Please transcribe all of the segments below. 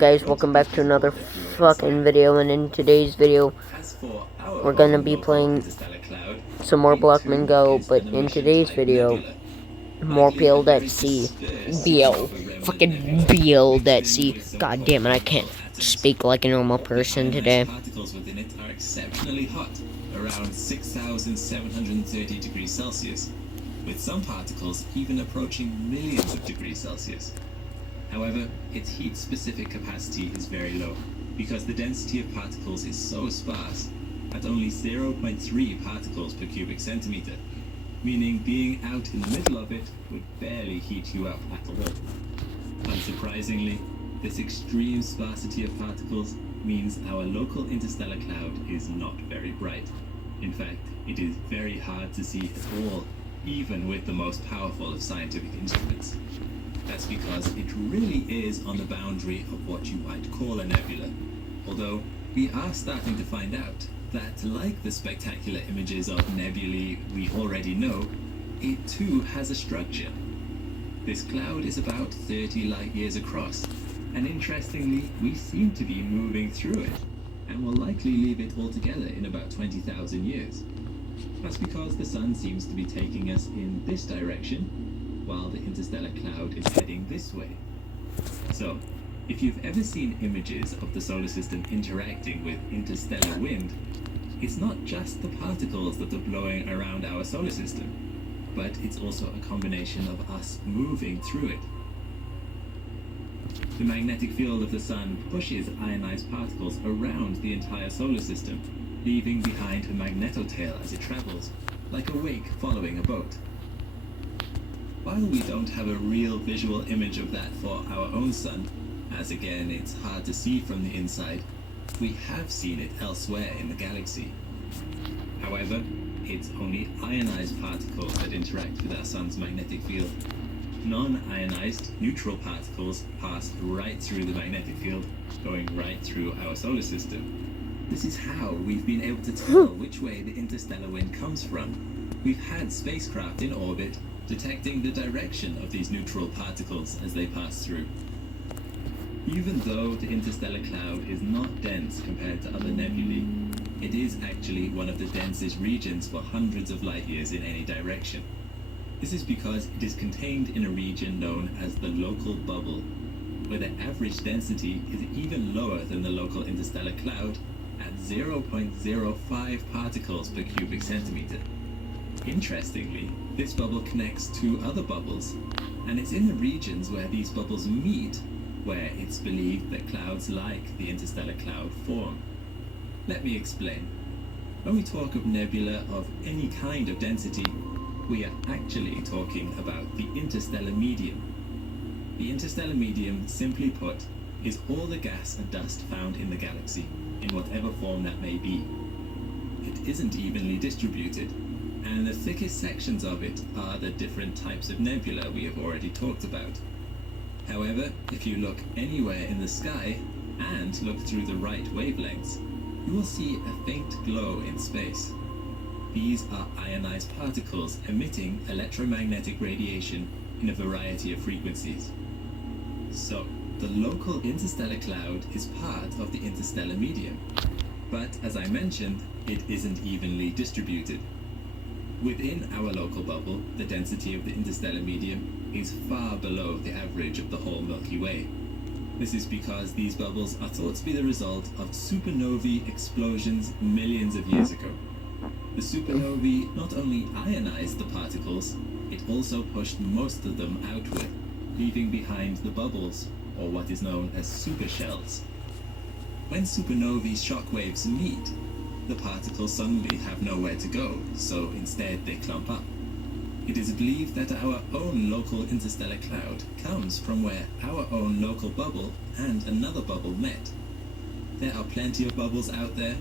Guys, welcome back to another fucking video, and in today's video we're gonna be playing some more Blockman Go, but in today's video more Build at Sea. Fucking Build at Sea. God damn it, I can't speak like a normal person today. Particles within it are exceptionally hot, around 6,730 degrees Celsius, with some particles even approaching millions of degrees Celsius. However, its heat-specific capacity is very low, because the density of particles is so sparse at only 0.3 particles per cubic centimeter, meaning being out in the middle of it would barely heat you up at all. Unsurprisingly, this extreme sparsity of particles means our local interstellar cloud is not very bright. In fact, it is very hard to see at all, even with the most powerful of scientific instruments. That's because it really is on the boundary of what you might call a nebula, although we are starting to find out that, like the spectacular images of nebulae we already know, it too has a structure. This cloud is about 30 light years across, and interestingly, we seem to be moving through it, and will likely leave it altogether in about 20,000 years. That's because the sun seems to be taking us in this direction, while the interstellar cloud is heading this way. So, if you've ever seen images of the solar system interacting with interstellar wind, it's not just the particles that are blowing around our solar system, but it's also a combination of us moving through it. The magnetic field of the sun pushes ionized particles around the entire solar system, leaving behind a magnetotail as it travels, like a wake following a boat. While we don't have a real visual image of that for our own sun, as again it's hard to see from the inside, we have seen it elsewhere in the galaxy. However, it's only ionized particles that interact with our sun's magnetic field. Non-ionized, neutral particles pass right through the magnetic field, going right through our solar system. This is how we've been able to tell which way the interstellar wind comes from. We've had spacecraft in orbit detecting the direction of these neutral particles as they pass through. Even though the interstellar cloud is not dense compared to other nebulae, it is actually one of the densest regions for hundreds of light years in any direction. This is because it is contained in a region known as the local bubble, where the average density is even lower than the local interstellar cloud at 0.05 particles per cubic centimeter. Interestingly, this bubble connects two other bubbles, and it's in the regions where these bubbles meet where it's believed that clouds like the interstellar cloud form. Let me explain. When we talk of nebula of any kind of density, we are actually talking about the interstellar medium. The interstellar medium, simply put, is all the gas and dust found in the galaxy, in whatever form that may be. It isn't evenly distributed, and the thickest sections of it are the different types of nebula we have already talked about. However, if you look anywhere in the sky, and look through the right wavelengths, you will see a faint glow in space. These are ionized particles emitting electromagnetic radiation in a variety of frequencies. So, the local interstellar cloud is part of the interstellar medium, but as I mentioned, it isn't evenly distributed. Within our local bubble, the density of the interstellar medium is far below the average of the whole Milky Way. This is because these bubbles are thought to be the result of supernovae explosions millions of years ago. The supernovae not only ionized the particles, it also pushed most of them outward, leaving behind the bubbles, or what is known as supershells. When supernovae shockwaves meet, the particles suddenly have nowhere to go, so instead they clump up. It is believed that our own local interstellar cloud comes from where our own local bubble and another bubble met. There are plenty of bubbles out there,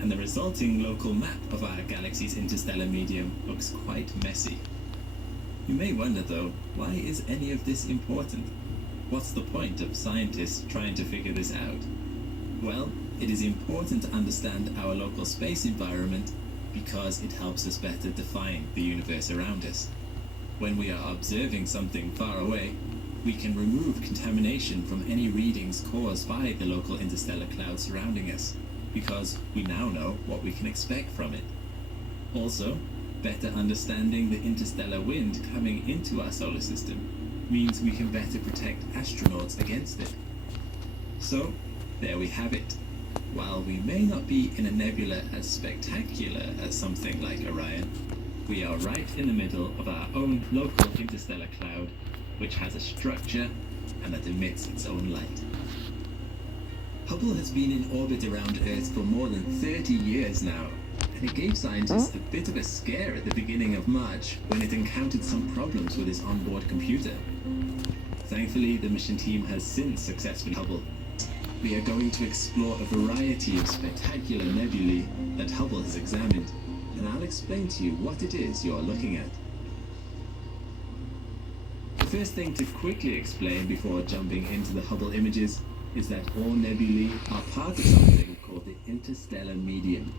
and the resulting local map of our galaxy's interstellar medium looks quite messy. You may wonder though, why is any of this important? What's the point of scientists trying to figure this out? Well, it is important to understand our local space environment because it helps us better define the universe around us. When we are observing something far away, We can remove contamination from any readings caused by the local interstellar cloud surrounding us, because we now know what we can expect from it. Also, better understanding the interstellar wind coming into our solar system means we can better protect astronauts against it. So, there we have it. While we may not be in a nebula as spectacular as something like Orion, we are right in the middle of our own local interstellar cloud, which has a structure and that emits its own light. Hubble has been in orbit around Earth for more than 30 years now, and it gave scientists a bit of a scare at the beginning of March when it encountered some problems with its onboard computer. Thankfully, the mission team has since successfully Hubble. We are going to explore a variety of spectacular nebulae that Hubble has examined, and I'll explain to you what it is you're looking at. The first thing to quickly explain before jumping into the Hubble images is that all nebulae are part of something called the interstellar medium.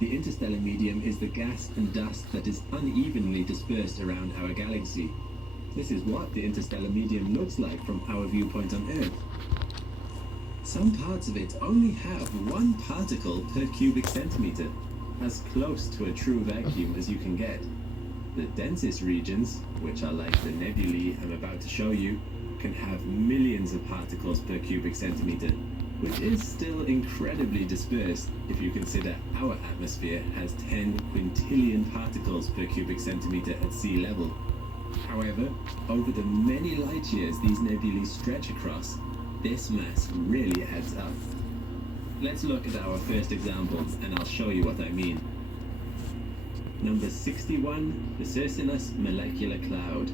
The interstellar medium is the gas and dust that is unevenly dispersed around our galaxy. This is what the interstellar medium looks like from our viewpoint on Earth. Some parts of it only have 1 particle per cubic centimeter, as close to a true vacuum as you can get. The densest regions, which are like the nebulae I'm about to show you, can have millions of particles per cubic centimeter, which is still incredibly dispersed if you consider our atmosphere has 10 quintillion particles per cubic centimeter at sea level. However, over the many light years these nebulae stretch across, this mass really adds up. Let's look at our first example, and I'll show you what I mean. Number 61, the Circinus Molecular Cloud.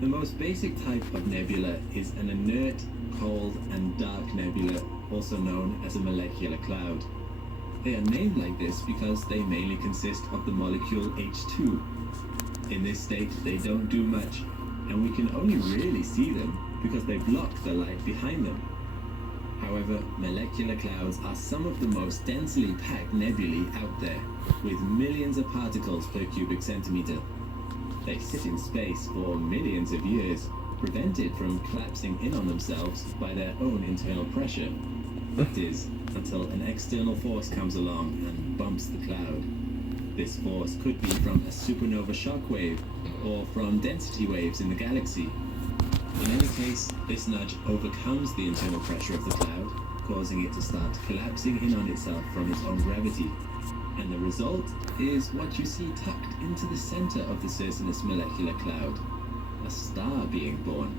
The most basic type of nebula is an inert, cold, and dark nebula, also known as a molecular cloud. They are named like this because they mainly consist of the molecule H2. In this state, they don't do much, and we can only really see them because they block the light behind them. However, molecular clouds are some of the most densely packed nebulae out there, with millions of particles per cubic centimeter. They sit in space for millions of years, prevented from collapsing in on themselves by their own internal pressure. That is, until an external force comes along and bumps the cloud. This force could be from a supernova shockwave or from density waves in the galaxy. In any case, this nudge overcomes the internal pressure of the cloud, causing it to start collapsing in on itself from its own gravity. And the result is what you see tucked into the center of the Circinus Molecular Cloud, a star being born.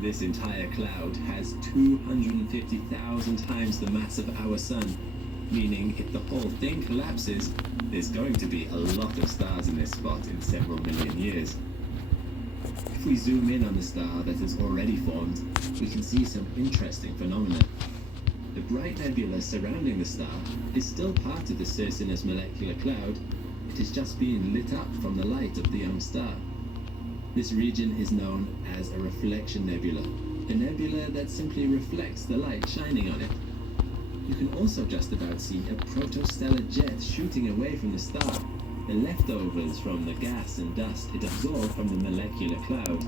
This entire cloud has 250,000 times the mass of our sun, meaning if the whole thing collapses, there's going to be a lot of stars in this spot in several million years. If we zoom in on the star that has already formed, we can see some interesting phenomena. The bright nebula surrounding the star is still part of the Circinus Molecular Cloud. It is just being lit up from the light of the young star. This region is known as a reflection nebula, a nebula that simply reflects the light shining on it. You can also just about see a protostellar jet shooting away from the star, the leftovers from the gas and dust it absorbed from the molecular cloud.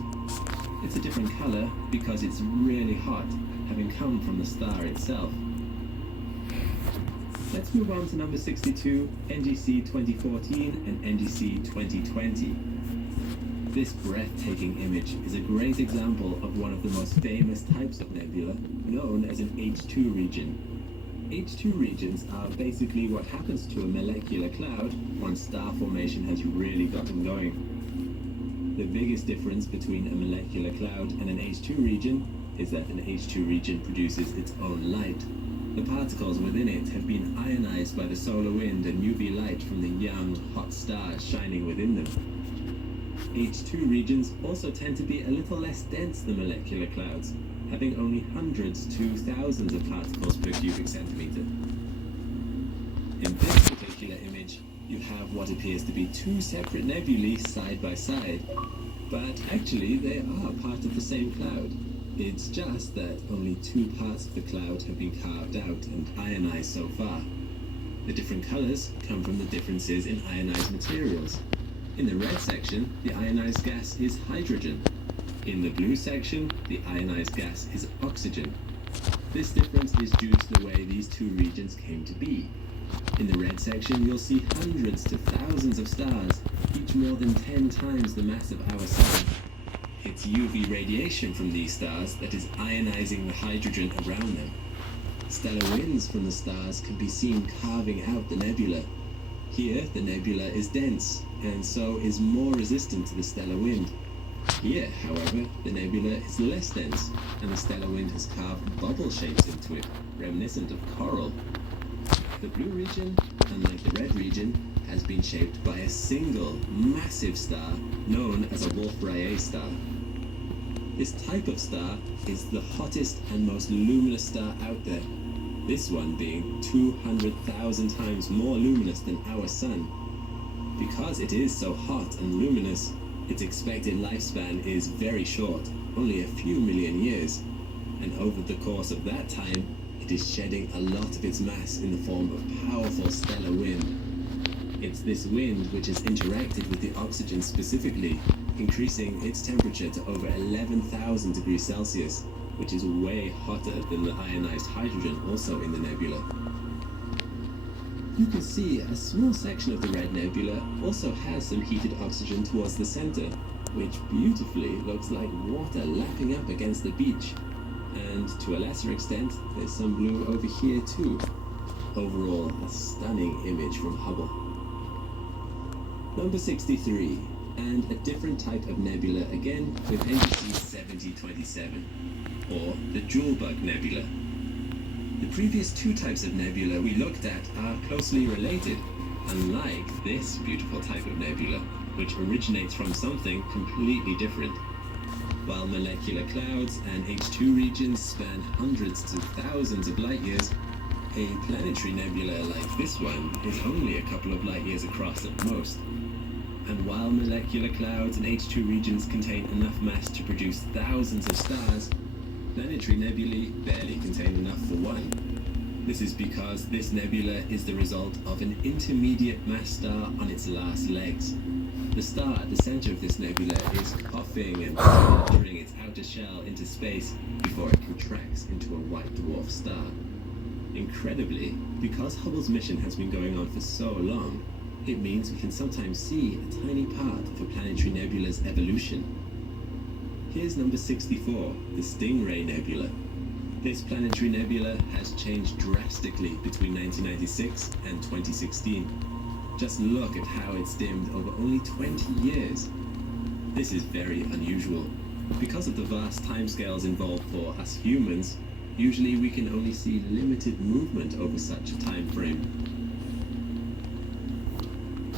It's a different color because it's really hot, having come from the star itself. Let's move on to number 62, NGC 2014 and NGC 2020. This breathtaking image is a great example of one of the most famous types of nebula, known as an H2 region. H2 regions are basically what happens to a molecular cloud once star formation has really gotten going. The biggest difference between a molecular cloud and an H2 region is that an H2 region produces its own light. The particles within it have been ionized by the solar wind and UV light from the young, hot stars shining within them. H2 regions also tend to be a little less dense than molecular clouds, having only hundreds to thousands of particles per cubic centimeter. In this particular image, you have what appears to be 2 separate nebulae side by side, but actually they are part of the same cloud. It's just that only 2 parts of the cloud have been carved out and ionized so far. The different colors come from the differences in ionized materials. In the red section, the ionized gas is hydrogen. In the blue section, the ionized gas is oxygen. This difference is due to the way these two regions came to be. In the red section, you'll see hundreds to thousands of stars, each more than 10 times the mass of our Sun. It's UV radiation from these stars that is ionizing the hydrogen around them. Stellar winds from the stars can be seen carving out the nebula. Here, the nebula is dense, and so is more resistant to the stellar wind. Here, however, the nebula is less dense, and the stellar wind has carved bubble shapes into it, reminiscent of coral. The blue region, unlike the red region, has been shaped by a single, massive star known as a Wolf-Rayet star. This type of star is the hottest and most luminous star out there, this one being 200,000 times more luminous than our Sun. Because it is so hot and luminous, its expected lifespan is very short, only a few million years, and over the course of that time, it is shedding a lot of its mass in the form of powerful stellar wind. It's this wind which has interacted with the oxygen specifically, increasing its temperature to over 11,000 degrees Celsius, which is way hotter than the ionized hydrogen also in the nebula. You can see a small section of the red nebula also has some heated oxygen towards the center, which beautifully looks like water lapping up against the beach. And to a lesser extent, there's some blue over here too. Overall, a stunning image from Hubble. Number 63, and a different type of nebula again with NGC 7027, or the Jewel Bug Nebula. The previous two types of nebula we looked at are closely related, unlike this beautiful type of nebula, which originates from something completely different. While molecular clouds and H2 regions span hundreds to thousands of light years, a planetary nebula like this one is only a couple of light years across at most. And while molecular clouds and H2 regions contain enough mass to produce thousands of stars, planetary nebulae barely contain enough for one. This is because this nebula is the result of an intermediate mass star on its last legs. The star at the center of this nebula is puffing and entering its outer shell into space before it contracts into a white dwarf star. Incredibly, because Hubble's mission has been going on for so long, it means we can sometimes see a tiny part of a planetary nebula's evolution. Here's number 64, the Stingray Nebula. This planetary nebula has changed drastically between 1996 and 2016. Just look at how it's dimmed over only 20 years. This is very unusual. Because of the vast timescales involved for us humans, usually we can only see limited movement over such a time frame.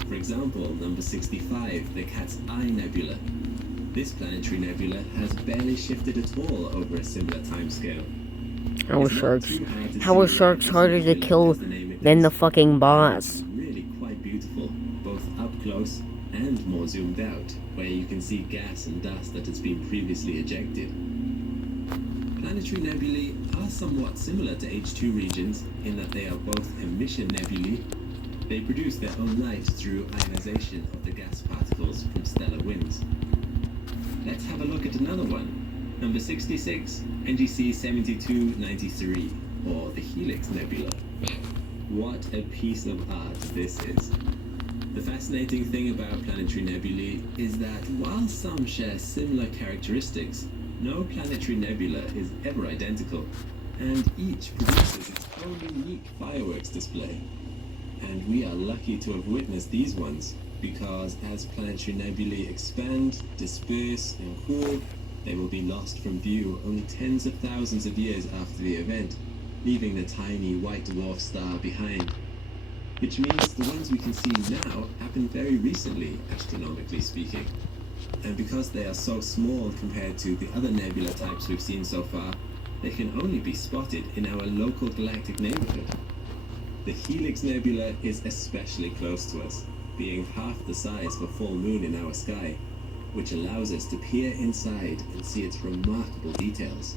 For example, number 65, the Cat's Eye Nebula. This planetary nebula has barely shifted at all over a similar timescale. How are sharks harder to kill than the fucking boss? Really quite beautiful, both up close and more zoomed out, where you can see gas and dust that has been previously ejected. Planetary nebulae are somewhat similar to H2 regions in that they are both emission nebulae. They produce their own light through ionization of the gas particles from stellar winds. Let's have a look at another one. Number 66, NGC 7293, or the Helix Nebula. What a piece of art this is. The fascinating thing about planetary nebulae is that while some share similar characteristics, no planetary nebula is ever identical, and each produces its own unique fireworks display. And we are lucky to have witnessed these ones, because as planetary nebulae expand, disperse, and cool, they will be lost from view only tens of thousands of years after the event, leaving the tiny white dwarf star behind. Which means the ones we can see now happened very recently, astronomically speaking. And because they are so small compared to the other nebula types we've seen so far, they can only be spotted in our local galactic neighborhood. The Helix Nebula is especially close to us, being half the size of a full moon in our sky, which allows us to peer inside and see its remarkable details.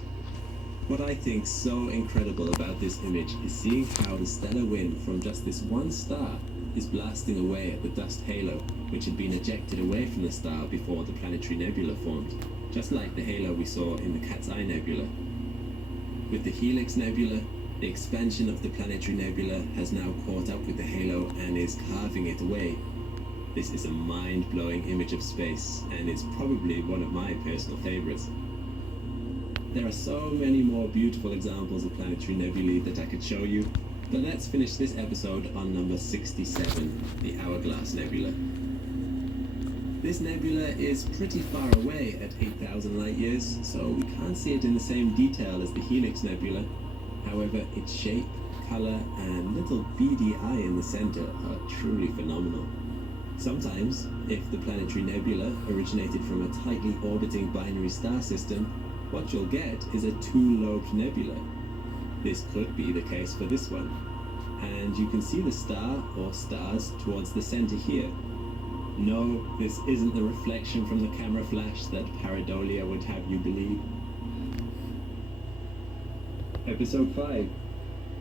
What I think so incredible about this image is seeing how the stellar wind from just this one star is blasting away at the dust halo which had been ejected away from the star before the planetary nebula formed, just like the halo we saw in the Cat's Eye Nebula. With the Helix Nebula, the expansion of the planetary nebula has now caught up with the halo and is carving it away. This is a mind-blowing image of space, and it's probably one of my personal favorites. There are so many more beautiful examples of planetary nebulae that I could show you, but let's finish this episode on number 67, the Hourglass Nebula. This nebula is pretty far away at 8,000 light-years, so we can't see it in the same detail as the Helix Nebula. However, its shape, color, and little beady eye in the center are truly phenomenal. Sometimes, if the planetary nebula originated from a tightly orbiting binary star system, what you'll get is a two-lobed nebula. This could be the case for this one. And you can see the star, or stars, towards the center here. No, this isn't the reflection from the camera flash that pareidolia would have you believe. Episode 5.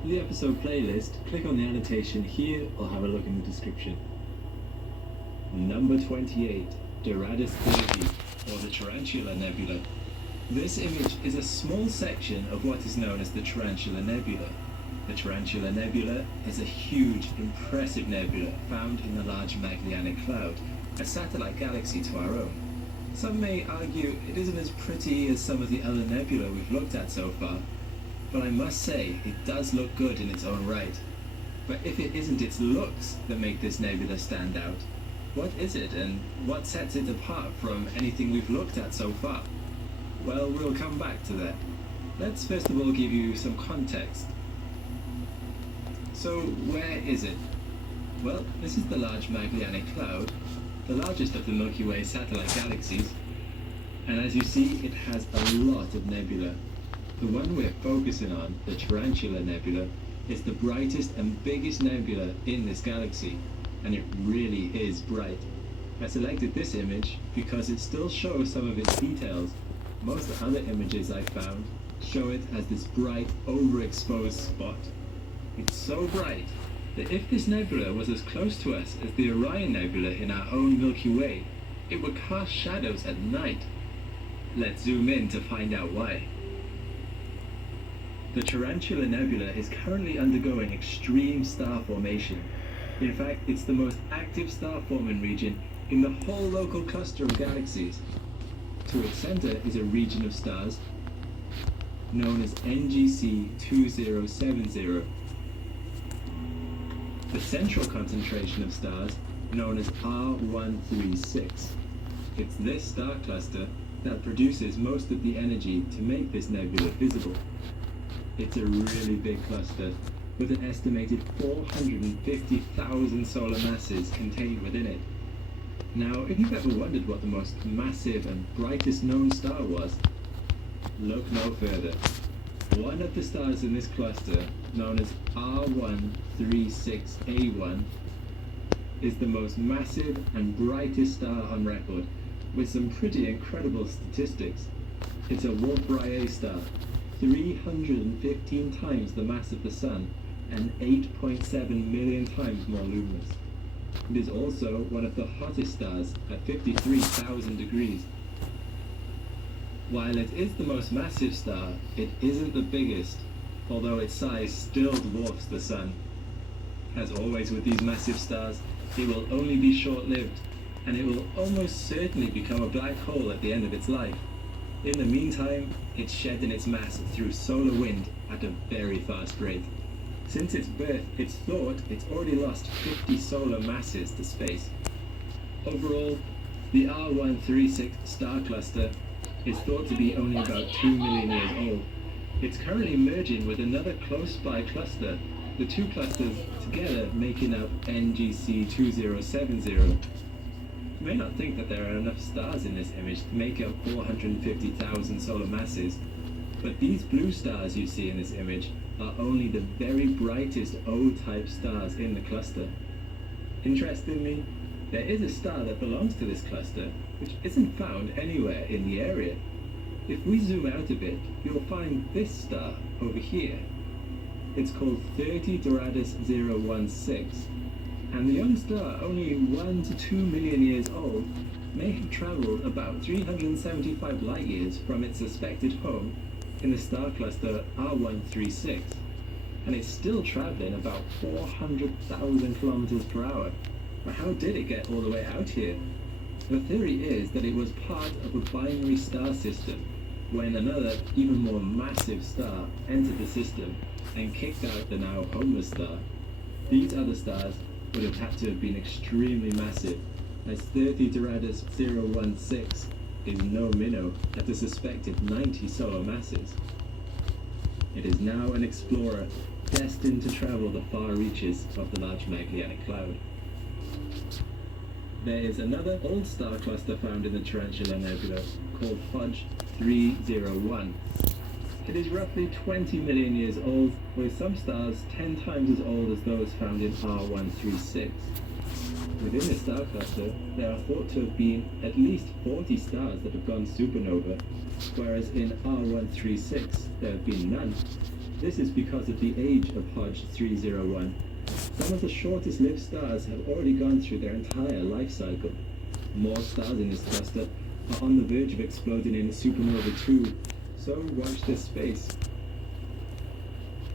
For the episode playlist, click on the annotation here or have a look in the description. Number 28, Doradus 30, or the Tarantula Nebula. This image is a small section of what is known as the Tarantula Nebula. The Tarantula Nebula is a huge, impressive nebula found in the Large Magellanic Cloud, a satellite galaxy to our own. Some may argue it isn't as pretty as some of the other nebula we've looked at so far, but I must say it does look good in its own right. But if it isn't its looks that make this nebula stand out, what is it, and what sets it apart from anything we've looked at so far? Well, we'll come back to that. Let's first of all give you some context. So, where is it? Well, this is the Large Magellanic Cloud, the largest of the Milky Way satellite galaxies, and as you see, it has a lot of nebula. The one we're focusing on, the Tarantula Nebula, is the brightest and biggest nebula in this galaxy, and it really is bright. I selected this image because it still shows some of its details. Most other images I found show it as this bright, overexposed spot. It's so bright that if this nebula was as close to us as the Orion Nebula in our own Milky Way, it would cast shadows at night. Let's zoom in to find out why. The Tarantula Nebula is currently undergoing extreme star formation. In fact, it's the most active star-forming region in the whole local cluster of galaxies. To its center is a region of stars known as NGC 2070. The central concentration of stars, known as R136. It's this star cluster that produces most of the energy to make this nebula visible. It's a really big cluster, with an estimated 450,000 solar masses contained within it. Now, if you've ever wondered what the most massive and brightest known star was, look no further. One of the stars in this cluster, known as R136A1, is the most massive and brightest star on record, with some pretty incredible statistics. It's a Wolf-Rayet star, 315 times the mass of the Sun, and 8.7 million times more luminous. It is also one of the hottest stars at 53,000 degrees. While it is the most massive star, it isn't the biggest, although its size still dwarfs the Sun. As always with these massive stars, it will only be short-lived, and it will almost certainly become a black hole at the end of its life. In the meantime, it's shedding its mass through solar wind at a very fast rate. Since its birth, it's thought it's already lost 50 solar masses to space. Overall, the R136 star cluster is thought to be only about 2 million years old. It's currently merging with another close-by cluster, the two clusters together making up NGC 2070. You may not think that there are enough stars in this image to make up 450,000 solar masses, but these blue stars you see in this image are only the very brightest O-type stars in the cluster. Interestingly, there is a star that belongs to this cluster, which isn't found anywhere in the area. If we zoom out a bit, you'll find this star over here. It's called 30 Doradus 016. And the young star, only 1 to 2 million years old, may have traveled about 375 light years from its suspected home in the star cluster R136, and it's still traveling about 400,000 kilometers per hour. But how did it get all the way out here? The theory is that it was part of a binary star system when another, even more massive star entered the system and kicked out the now homeless star. These other stars would have had to have been extremely massive, as 30 Doradus 016 is no minnow at the suspected 90 solar masses. It is now an explorer destined to travel the far reaches of the Large Magellanic Cloud. There is another old star cluster found in the Tarantula Nebula called Hodge 301. It is roughly 20 million years old, with some stars 10 times as old as those found in R136. Within the star cluster, there are thought to have been at least 40 stars that have gone supernova, whereas in R136 there have been none. This is because of the age of Hodge 301. Some of the shortest lived stars have already gone through their entire life cycle. More stars in this cluster are on the verge of exploding in supernova 2, so watch this space.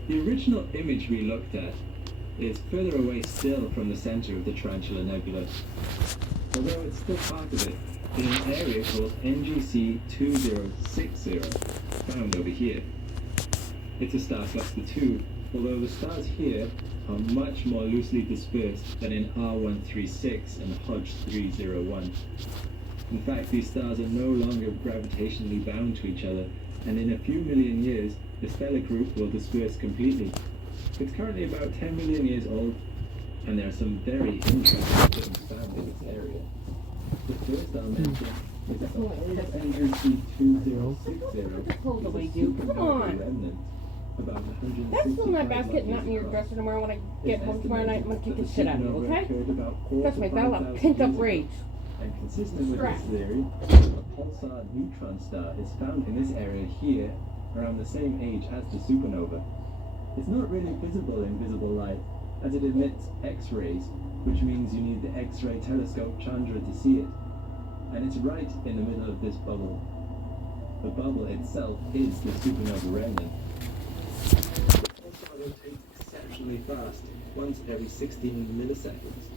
The original image we looked at is further away still from the center of the Tarantula Nebula, although it's still part of it, in an area called NGC 2060, found over here. It's a star cluster 2, although the stars here are much more loosely dispersed than in R136 and Hodge 301. In fact, these stars are no longer gravitationally bound to each other, and in a few million years, the stellar group will disperse completely. It's currently about 10 million years old, and there are some very interesting things found in its area. The first I'll mention is that the whole of NGC 2060 is a supernova remnant. About That's still in my basket, not in your dresser tomorrow when I get home tomorrow night. I'm going to kick the shit out of you, okay? Trust me, that'll have pent up rage. And consistent with this theory, a pulsar neutron star is found in this area here around the same age as the supernova. It's not really visible in visible light, as it emits X-rays, which means you need the X-ray telescope Chandra to see it. And it's right in the middle of this bubble. The bubble itself is the supernova remnant. The pulsar rotates exceptionally fast, once every 16 milliseconds.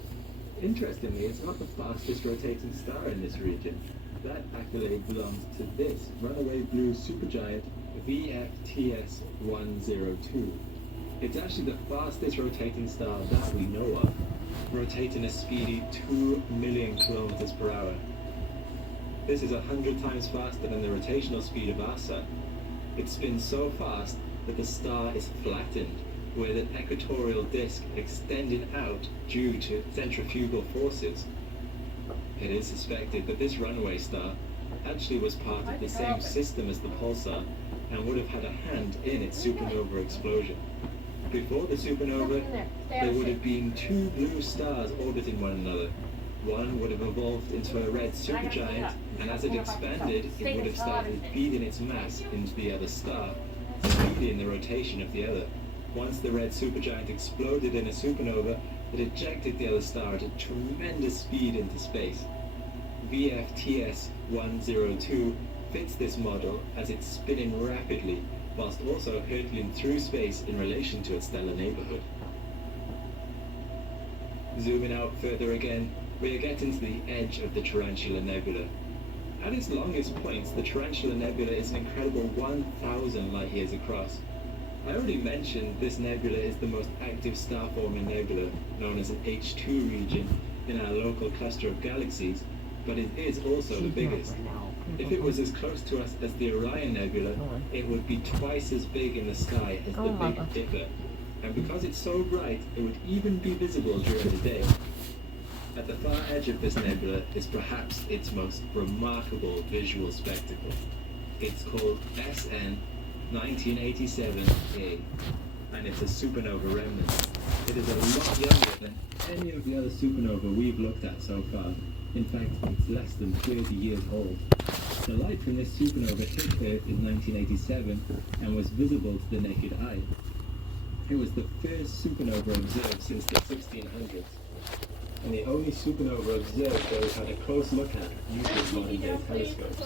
Interestingly, it's not the fastest rotating star in this region. That accolade belongs to this runaway blue supergiant VFTS 102. It's actually the fastest rotating star that we know of, rotating a speedy 2 million kilometers per hour. This is 100 times faster than the rotational speed of our sun. It spins so fast that the star is flattened, with an equatorial disk extending out due to centrifugal forces. It is suspected that this runaway star actually was part of the same system as the pulsar and would have had a hand in its supernova explosion. Before the supernova, there would have been two blue stars orbiting one another. One would have evolved into a red supergiant, and as it expanded, it would have started feeding its mass into the other star, speeding the rotation of the other. Once the red supergiant exploded in a supernova, it ejected the other star at a tremendous speed into space. VFTS 102 fits this model as it's spinning rapidly, whilst also hurtling through space in relation to its stellar neighborhood. Zooming out further again, we are getting to the edge of the Tarantula Nebula. At its longest points, the Tarantula Nebula is an incredible 1,000 light years across. I already mentioned this nebula is the most active star-forming nebula, known as an H2 region, in our local cluster of galaxies, but it is also the biggest. If it was as close to us as the Orion Nebula, it would be twice as big in the sky as the Big Dipper. And because it's so bright, it would even be visible during the day. At the far edge of this nebula is perhaps its most remarkable visual spectacle. It's called SN 1987A, and it's a supernova remnant. It is a lot younger than any of the other supernova we've looked at so far. In fact, it's less than 30 years old. The light from this supernova hit Earth in 1987 and was visible to the naked eye. It was the first supernova observed since the 1600s. And the only supernova observed that we've had a close look at using modern-day telescopes.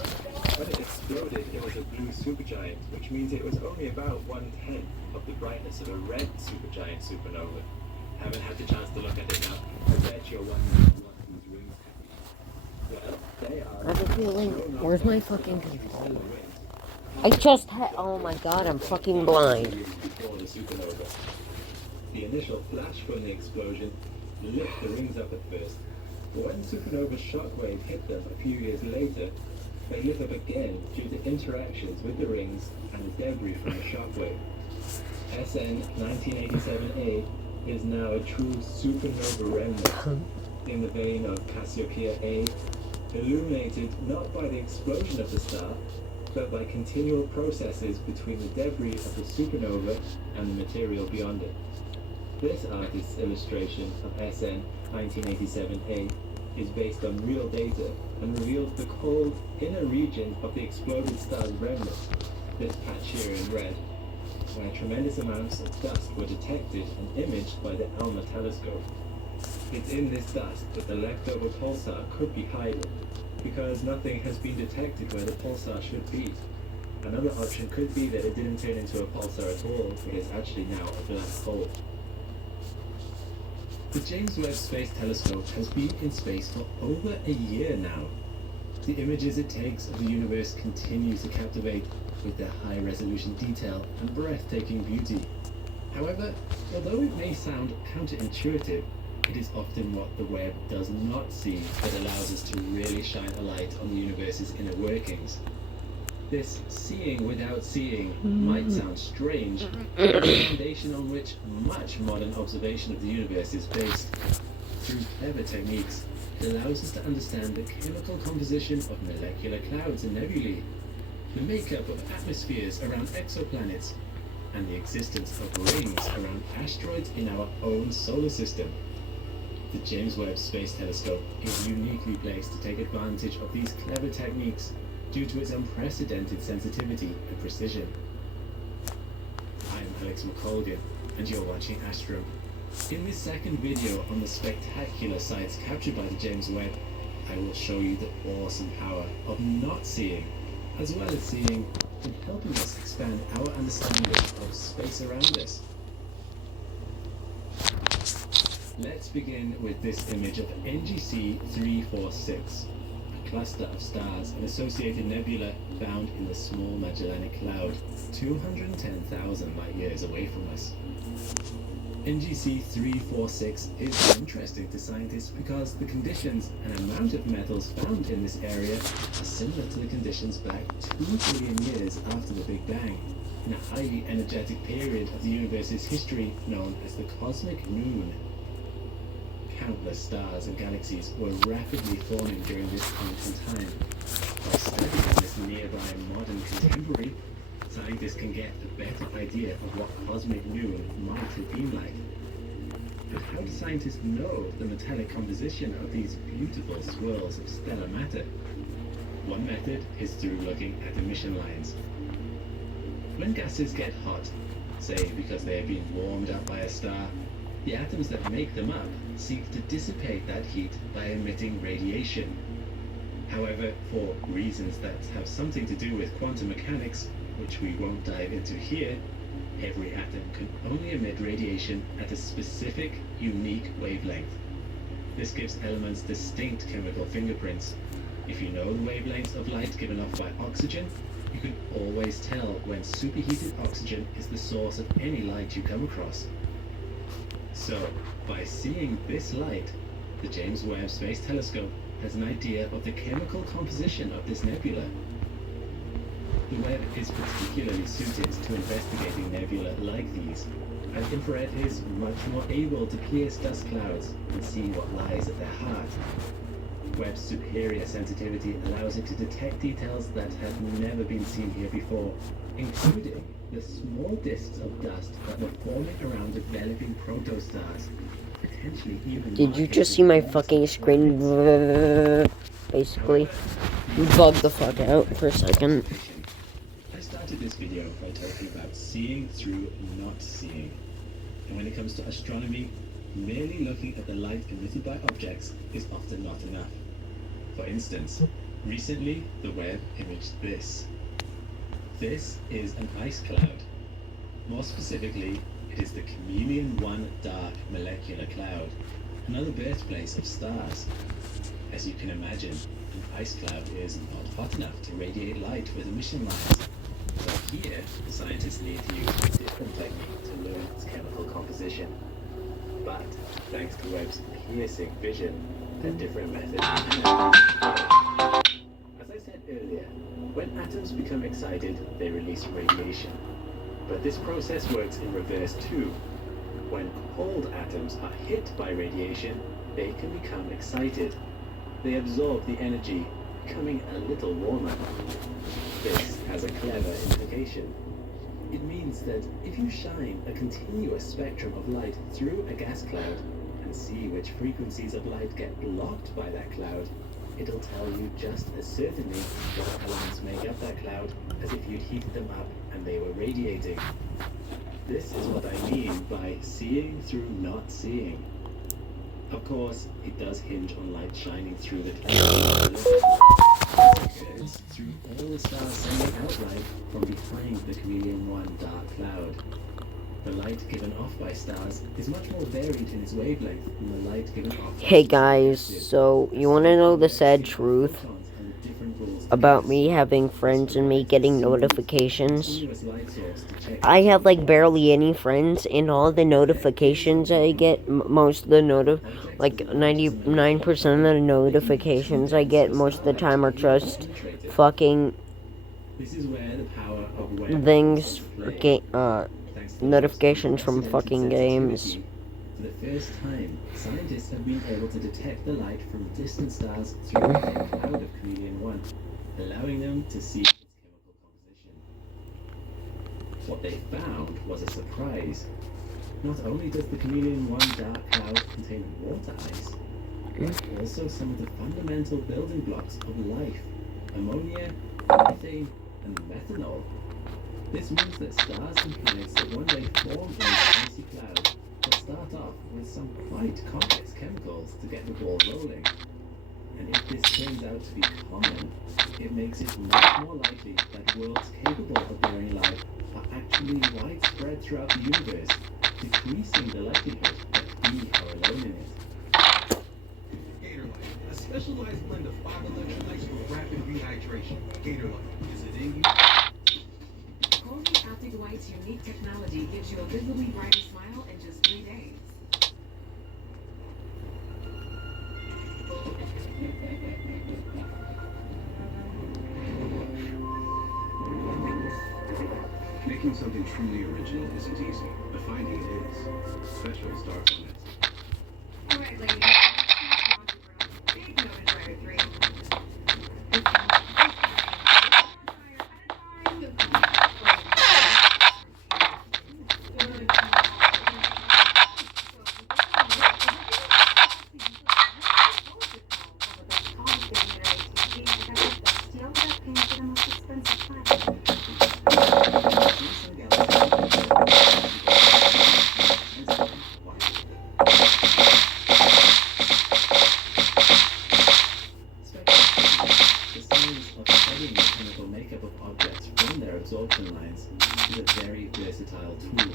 When it exploded, it was a blue supergiant, which means it was only about 1/10 of the brightness of a red supergiant supernova. Haven't had the chance to look at it now. I bet you're wondering what these rings could be. Well, they are... I have a feeling. Where's my fucking controller? I just had. Oh my god, I'm fucking blind. Before the supernova. The initial flash from the explosion lit the rings up at first, but when supernova shockwave hit them a few years later, they lit up again due to interactions with the rings and the debris from the shockwave. SN 1987A is now a true supernova remnant in the vein of Cassiopeia A, illuminated not by the explosion of the star, but by continual processes between the debris of the supernova and the material beyond it. This artist's illustration of SN 1987A is based on real data and reveals the cold inner region of the exploded star's remnant, this patch here in red, where tremendous amounts of dust were detected and imaged by the ALMA telescope. It's in this dust that the leftover pulsar could be hiding, because nothing has been detected where the pulsar should be. Another option could be that it didn't turn into a pulsar at all, but it's actually now a black hole. The James Webb Space Telescope has been in space for over a year now. The images it takes of the universe continue to captivate with their high-resolution detail and breathtaking beauty. However, although it may sound counterintuitive, it is often what the Webb does not see that allows us to really shine a light on the universe's inner workings. This seeing without seeing might sound strange, but the foundation on which much modern observation of the universe is based. Through clever techniques, it allows us to understand the chemical composition of molecular clouds and nebulae, the makeup of atmospheres around exoplanets, and the existence of rings around asteroids in our own solar system. The James Webb Space Telescope is uniquely placed to take advantage of these clever techniques due to its unprecedented sensitivity and precision. I'm Alex McColgan, and you're watching Astrum. In this second video on the spectacular sights captured by the James Webb, I will show you the awesome power of not seeing, as well as seeing, in helping us expand our understanding of space around us. Let's begin with this image of NGC 346. Cluster of stars and associated nebula found in the Small Magellanic Cloud, 210,000 light-years away from us. NGC 346 is interesting to scientists because the conditions and amount of metals found in this area are similar to the conditions back 2 billion years after the Big Bang, in a highly energetic period of the universe's history known as the Cosmic Noon. Countless stars and galaxies were rapidly forming during this point in time. By studying this nearby modern contemporary, scientists can get a better idea of what Cosmic Noon might have been like. But how do scientists know the metallic composition of these beautiful swirls of stellar matter? One method is through looking at emission lines. When gases get hot, say because they have been warmed up by a star, the atoms that make them up seek to dissipate that heat by emitting radiation. However, for reasons that have something to do with quantum mechanics, which we won't dive into here, every atom can only emit radiation at a specific, unique wavelength. This gives elements distinct chemical fingerprints. If you know the wavelengths of light given off by oxygen, you can always tell when superheated oxygen is the source of any light you come across. So, by seeing this light, the James Webb Space Telescope has an idea of the chemical composition of this nebula. The Webb is particularly suited to investigating nebula like these, as infrared is much more able to pierce dust clouds and see what lies at their heart. Webb's superior sensitivity allows it to detect details that have never been seen here before, including the small disks of dust that were forming around developing protostars, potentially even... Did you just see my fucking screen? Basically, bug the fuck out for a second. I started this video by talking about seeing through not seeing. And when it comes to astronomy, merely looking at the light emitted by objects is often not enough. For instance, recently the web imaged this. This is an ice cloud. More specifically, it is the Chameleon-1 dark molecular cloud, another birthplace of stars. As you can imagine, an ice cloud is not hot enough to radiate light with emission lines. So here, scientists need to use a different technique to learn its chemical composition. But thanks to Webb's piercing vision, a different method. As I said earlier, when atoms become excited, they release radiation. But this process works in reverse too. When cold atoms are hit by radiation, they can become excited. They absorb the energy, becoming a little warmer. This has a clever implication. It means that if you shine a continuous spectrum of light through a gas cloud and see which frequencies of light get blocked by that cloud, it'll tell you just as certainly what elements make up that cloud as if you'd heated them up and they were radiating. This is what I mean by seeing through not seeing. Of course, it does hinge on light shining through the cloud. This occurs through all the stars sending out light from behind the Chameleon-1 dark cloud. The light given off by stars is much more varied in its wavelength than the light given off by Hey guys, so you want to know the sad truth about me having friends and me getting notifications? I have like barely any friends, and all the notifications I get, most of the like 99% of the notifications I get most of the time are just fucking things, notifications from fucking games. For the first time, scientists have been able to detect the light from distant stars through the cloud of Chameleon-1, allowing them to see its chemical composition. What they found was a surprise. Not only does the Chameleon-1 dark cloud contain water ice, but also some of the fundamental building blocks of life: ammonia, methane, and methanol. This means that stars and planets that one day form in this icy cloud will start off with some quite complex chemicals to get the ball rolling. And if this turns out to be common, it makes it much more likely that worlds capable of bearing life are actually widespread throughout the universe, decreasing the likelihood that we are alone in it. Gatorlight, a specialized blend of 5 electrolytes for rapid rehydration. Gatorlight, is it in you? Colgate Optic White's unique technology gives you a visibly brighter smile in just 3 days. Making something truly original isn't easy, but finding it is. Special starts on it. All right, ladies. Big noted driver 3. Absorption lines is a very versatile tool,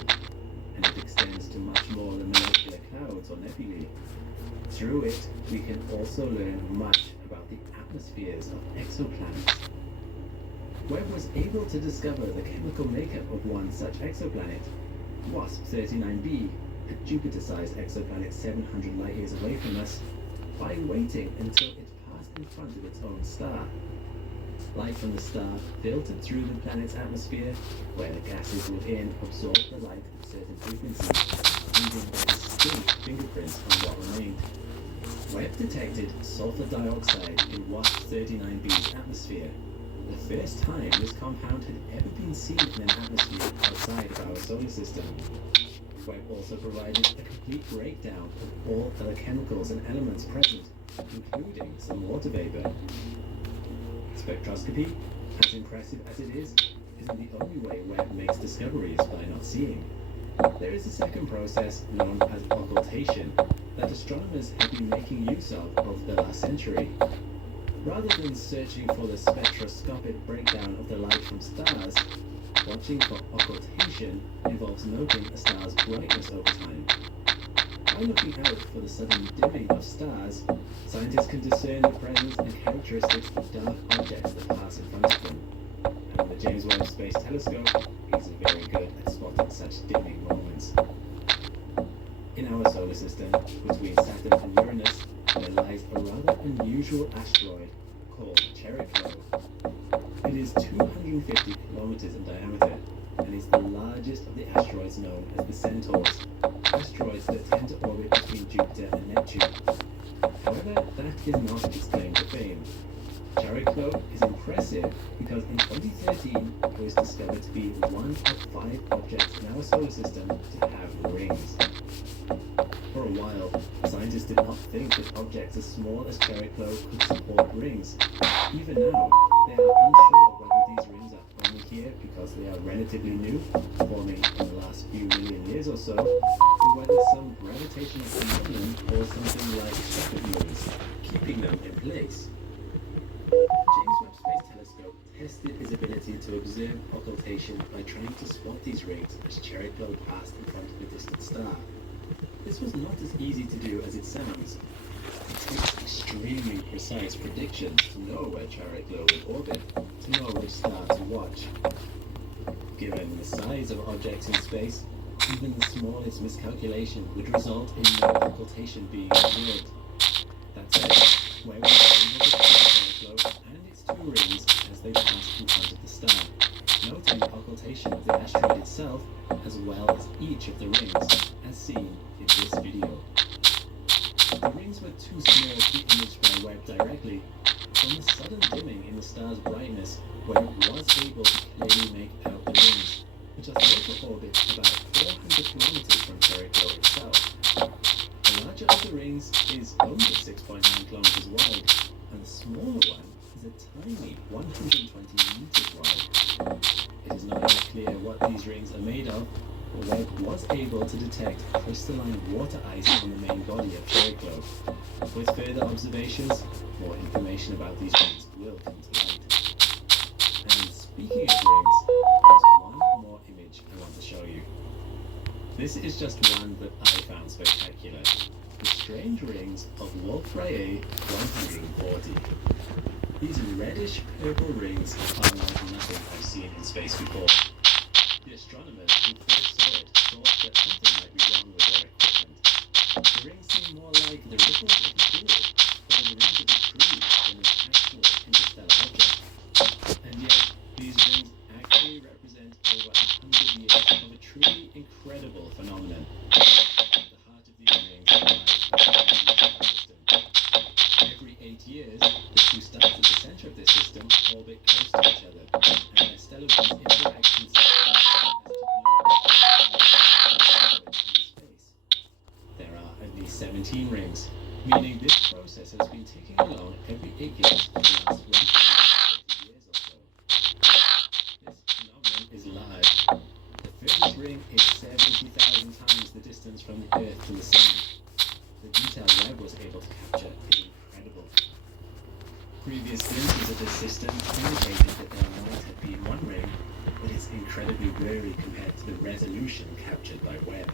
and it extends to much more than molecular clouds or nebulae. Through it, we can also learn much about the atmospheres of exoplanets. Webb was able to discover the chemical makeup of one such exoplanet, WASP-39b, a Jupiter-sized exoplanet 700 light-years away from us, by waiting until it passed in front of its own star. Light from the star filtered through the planet's atmosphere, where the gases within absorbed the light at certain frequencies, leaving their distinct fingerprints on what remained. Webb detected sulfur dioxide in WASP-39b's atmosphere, the first time this compound had ever been seen in an atmosphere outside of our solar system. Webb also provided a complete breakdown of all other chemicals and elements present, including some water vapor. Spectroscopy, as impressive as it is, isn't the only way Webb makes discoveries by not seeing. There is a second process known as occultation that astronomers have been making use of over the last century. Rather than searching for the spectroscopic breakdown of the light from stars, watching for occultation involves noting a star's brightness over time. By looking out for the sudden dimming of stars, scientists can discern the presence and characteristics of dark objects that pass in front of them. And the James Webb Space Telescope is very good at spotting such dimming moments. In our solar system, between Saturn and Uranus, there lies a rather unusual asteroid called Cheriklo. It is 250 kilometers in diameter and is the largest of the asteroids known as the Centaurs, asteroids that tend to orbit between Jupiter and Neptune. However, that is not its claim to fame. Cheriklo is impressive because in 2013 it was discovered to be one of 5 objects in our solar system to have rings. For a while, scientists did not think that objects as small as Cheriklo could support rings. Even now, they are unsure whether these rings are only here because they are relatively new, forming in the last few million years or so, or whether some gravitational phenomenon or something like shepherd moons keeping them in place. James Webb Space Telescope tested its ability to observe occultation by trying to spot these rings as Cheriklo passed in front of a distant star. This was not as easy to do as it sounds. It takes extremely precise predictions to know where Cheriklo will orbit, to know which star to watch. Given the size of objects in space, even the smallest miscalculation would result in no occultation being observed. That said, Webb was able to spot Cheriklo and its 2 rings as they passed in front of the star, noting occultation of the asteroid itself as well as each of the rings, as seen in this video. The rings were too small to be imaged by Webb directly. From the sudden dimming in the star's brightness, Webb was able to clearly make out the rings, which are thought to orbit about 400 kilometers from Cheriklo itself. The larger of the rings is only 6.9 kilometers wide, and the smaller one is a tiny 120 meters wide. It is not yet clear what these rings are made of, but Webb was able to detect crystalline water ice on the main body of Cheriklo. With further observations, more information about these rings will come to light. And speaking of rings, there's one more image I want to show you. This is just one that I found spectacular. The strange rings of Wolf-Rayet 140. These reddish purple rings are like nothing I've seen in space before. The astronomers who first saw it thought that something might be wrong with their equipment. The rings seem more like the ripples of a pool, or the rings of a tree than an actual interstellar object. And yet, these rings actually represent over 100 years of a truly incredible phenomenon. At the heart of these rings lies the solar system. Every 8 years, the 2 stars at the center of this system orbit close to each other, and their stellar winds interact space. There are at least 17 rings, meaning this process has been ticking along every 8 years for the last 130 years or so. This phenomenon is large. The furthest ring is 70,000 times the distance from the Earth to the Sun. The detail Webb was able to capture is incredible. Previous glimpses of this system indicated that there might have been one ring, but it's incredibly blurry compared to the resolution captured by Webb.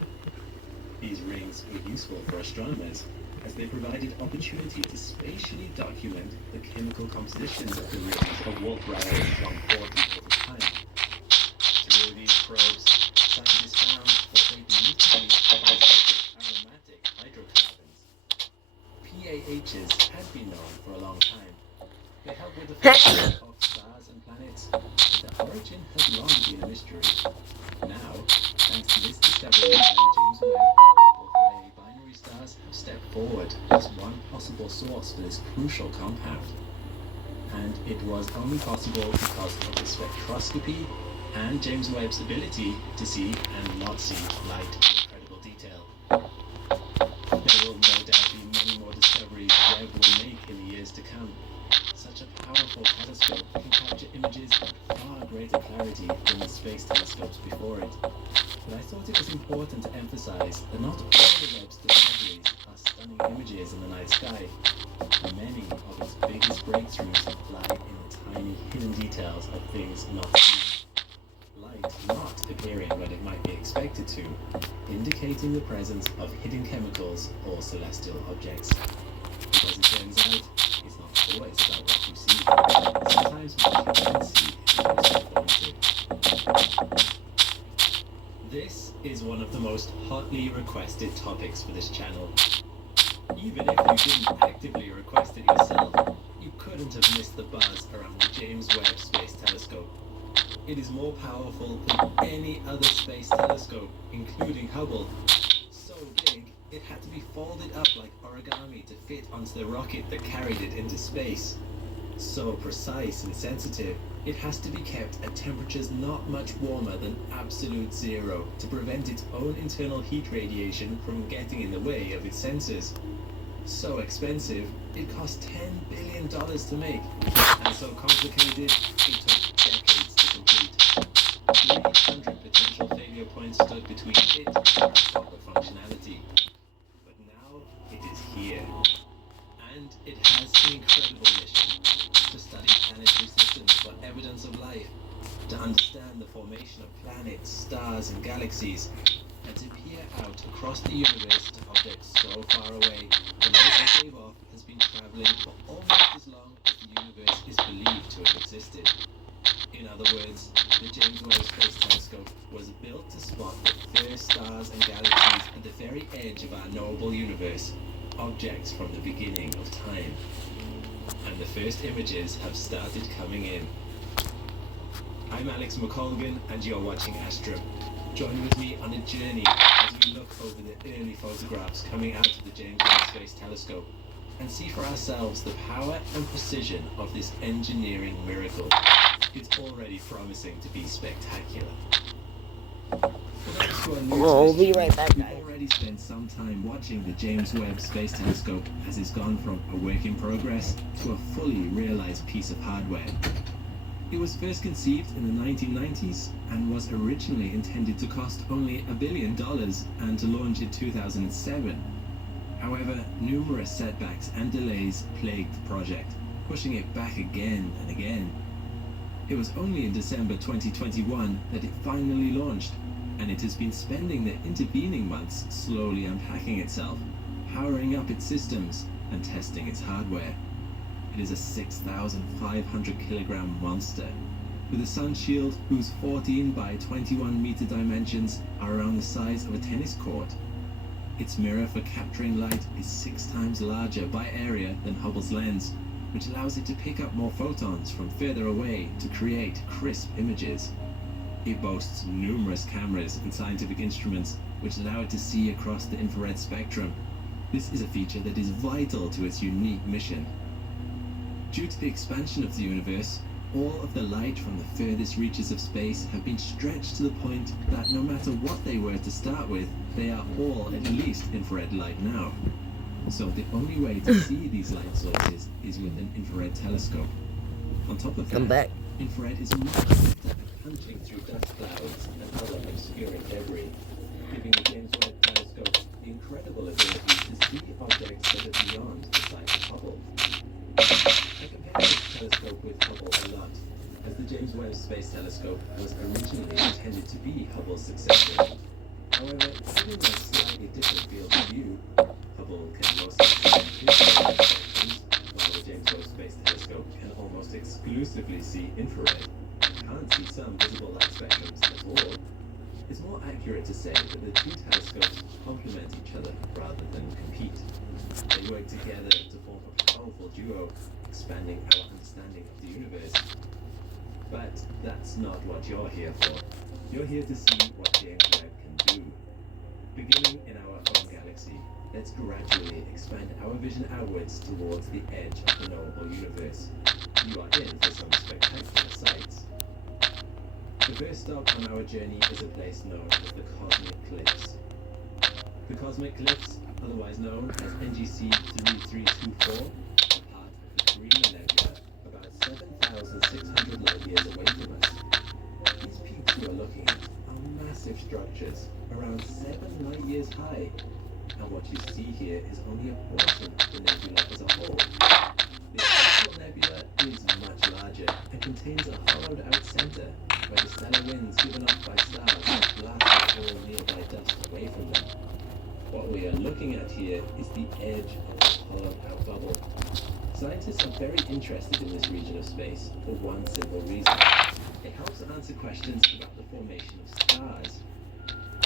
These rings were useful for astronomers, as they provided opportunity to spatially document the chemical compositions of the rings of Wolf-Rayet 140 over time. Through these probes, scientists found what they believed to be polycyclic aromatic hydrocarbons. PAHs had been known for a long time. They help with the formation of stars and planets, but their origin has long been a mystery. Now, thanks to this discovery by James Webb, Wolf-Rayet binary stars have stepped forward as one possible source for this crucial compound. And it was only possible because of the spectroscopy and James Webb's ability to see and not see light in incredible detail. There will no doubt be many more discoveries Webb will make in the years to come. Such a powerful telescope can capture images of far greater clarity than the space telescopes before it. but I thought it was important to emphasize that not all the Webb's discoveries are stunning images in the night sky. Many of its biggest breakthroughs lie in the tiny hidden details of things not seen. Light not appearing when it might be expected to, indicating the presence of hidden chemicals or celestial objects. Because it turns out, it's not always about what you see. Sometimes what you can see is most informative. This is one of the most hotly requested topics for this channel. Even if you didn't actively request it yourself, you couldn't have missed the buzz around the James Webb Space Telescope. It is more powerful than any other space telescope, including Hubble. So big, it had to be folded up like origami to fit onto the rocket that carried it into space. So precise and sensitive, it has to be kept at temperatures not much warmer than absolute zero to prevent its own internal heat radiation from getting in the way of its sensors. So expensive, it cost $10 billion to make, and so complicated, it took decades to complete. 300 potential failure points stood between it and proper functionality. But now, it is here. And it has an incredible mission: to study planetary systems for evidence of life, to understand the formation of planets, stars, and galaxies, and to peer out across the universe to objects so far away. The light that gave off has been traveling for almost as long as the universe is believed to have existed. In other words, the James Webb Space Telescope was built to spot the first stars and galaxies at the very edge of our knowable universe, objects from the beginning of time. And the first images have started coming in. I'm Alex McColgan, and you're watching Astrum. Join with me on a journey as we look over the early photographs coming out of the James Webb Space Telescope and see for ourselves the power and precision of this engineering miracle. It's already promising to be spectacular. We'll be right back, We've guys. already spent some time watching the James Webb Space Telescope as it's gone from a work in progress to a fully realized piece of hardware. It was first conceived in the 1990s and was originally intended to cost only $1 billion and to launch in 2007. However, numerous setbacks and delays plagued the project, pushing it back again and again. It was only in December 2021 that it finally launched, and it has been spending the intervening months slowly unpacking itself, powering up its systems, and testing its hardware. It is a 6,500 kilogram monster, with a sun shield whose 14 by 21 meter dimensions are around the size of a tennis court. Its mirror for capturing light is 6 times larger by area than Hubble's lens, which allows it to pick up more photons from further away to create crisp images. It boasts numerous cameras and scientific instruments which allow it to see across the infrared spectrum. This is a feature that is vital to its unique mission. Due to the expansion of the universe, all of the light from the furthest reaches of space have been stretched to the point that no matter what they were to start with, they are all at least infrared light now. So the only way to see these light sources is with an infrared telescope. On top of Come that, back. infrared is much better at punching through dust clouds and other obscuring debris, giving the James Webb Telescope the incredible ability to see objects that are beyond the sight of Hubble. I compare this telescope with Hubble a lot, as the James Webb Space Telescope was originally intended to be Hubble's successor. However, even in a slightly different field of view, Hubble can mostly see infrared spectrums, while the James Webb Space Telescope can almost exclusively see infrared. It can't see some visible light spectrums at all. It's more accurate to say that the two telescopes complement each other rather than compete. They work together to form a powerful duo, expanding our understanding of the universe. But that's not what you're here for. You're here to see what James Webb can do. Beginning in our own galaxy, let's gradually expand our vision outwards towards the edge of the knowable universe. You are in for some spectacular sights. The first stop on our journey is a place known as the Cosmic Cliffs. The Cosmic Cliffs, otherwise known as NGC 3324, are part of the Carina Nebula, about 7,600 light years away from us. These peaks you are looking at are massive structures structures, around 7 light years high. And what you see here is only a portion of the nebula as a whole. The actual nebula is much larger and contains a hollowed-out center where the stellar winds given off by stars blast all nearby dust away from them. What we are looking at here is the edge of the hollowed-out bubble. Scientists are very interested in this region of space for one simple reason. It helps answer questions about the formation of stars.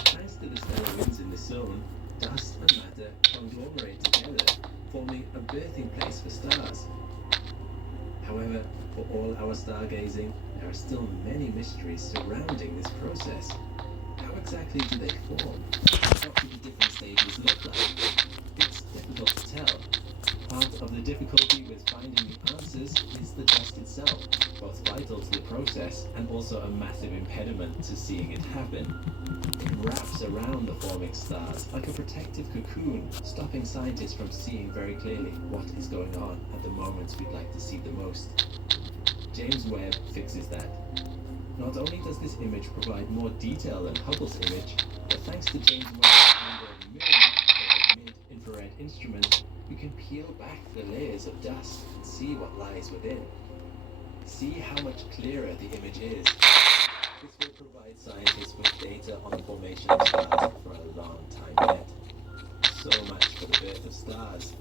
Thanks to the stellar winds in the zone, dust and matter conglomerate together, forming a birthing place for stars. However, for all our stargazing, there are still many mysteries surrounding this process. How exactly do they form? What do the different stages look like? It's difficult to tell. Part of the difficulty with finding the answers is the dust itself, both vital to the process and also a massive impediment to seeing it happen. It wraps around the forming stars like a protective cocoon, stopping scientists from seeing very clearly what is going on at the moments we'd like to see the most. James Webb fixes that. Not only does this image provide more detail than Hubble's image, but thanks to James Webb's Hamburg mid-infrared instrument, we can peel back the layers of dust and see what lies within. See how much clearer the image is. This will provide scientists with data on the formation of stars for a long time yet. So much for the birth of stars.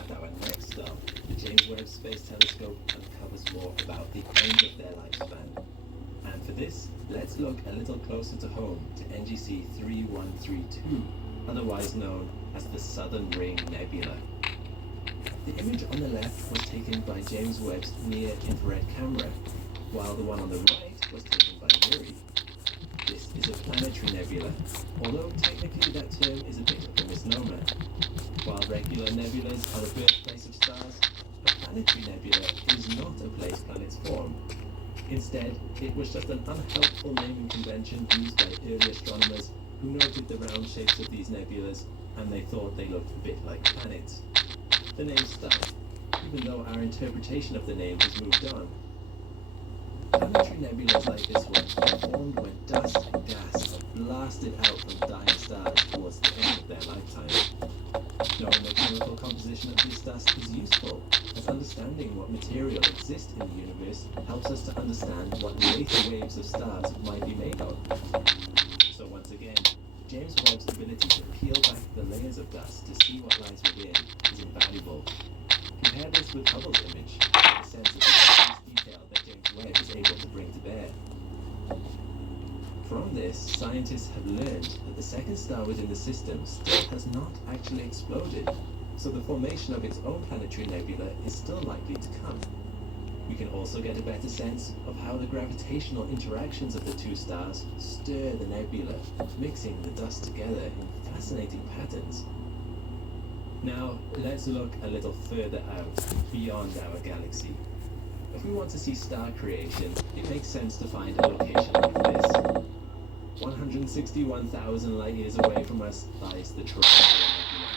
At our next stop, the James Webb Space Telescope uncovers more about the end of their lifespan. And for this, let's look a little closer to home to NGC 3132, otherwise known as the Southern Ring Nebula. The image on the left was taken by James Webb's near-infrared camera, while the one on the right was taken by MIRI. This is a planetary nebula, although technically that term is a bit of a misnomer. While regular nebulas are the birthplace of stars, a planetary nebula is not a place planets form. Instead, it was just an unhelpful naming convention used by early astronomers who noted the round shapes of these nebulas and they thought they looked a bit like planets. The name stuck, even though our interpretation of the name has moved on. Planetary nebulas like this one are formed when dust and gas are blasted out from dying stars towards the end of their lifetime. Knowing the chemical composition of this dust is useful, as understanding what material exists in the universe helps us to understand what later waves of stars might be made of. So once again, James Webb's ability to peel back the layers of dust to see what lies within is invaluable. Compare this with Hubble's image, to get a sense of the precise detail that James Webb is able to bring to bear. From this, scientists have learned that the second star within the system still has not actually exploded, so the formation of its own planetary nebula is still likely to come. We can also get a better sense of how the gravitational interactions of the two stars stir the nebula, mixing the dust together in fascinating patterns. Now, let's look a little further out, beyond our galaxy. If we want to see star creation, it makes sense to find a location like this. 161,000 light years away from us lies the Triangular Nebula,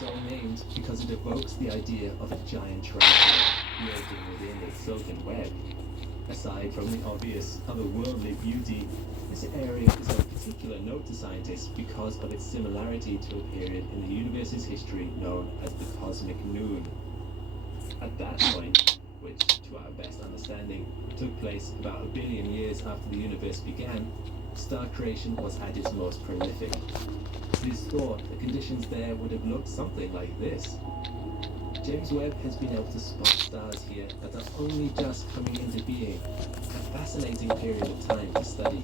so named because it evokes the idea of a giant triangle lurking within its silken web. Aside from the obvious otherworldly beauty, this area is of particular note to scientists because of its similarity to a period in the universe's history known as the Cosmic Noon. At that point, which, to our best understanding, took place about 1 billion years after the universe began, star creation was at its most prolific. It is thought the conditions there would have looked something like this. James Webb has been able to spot stars here that are only just coming into being, a fascinating period of time to study.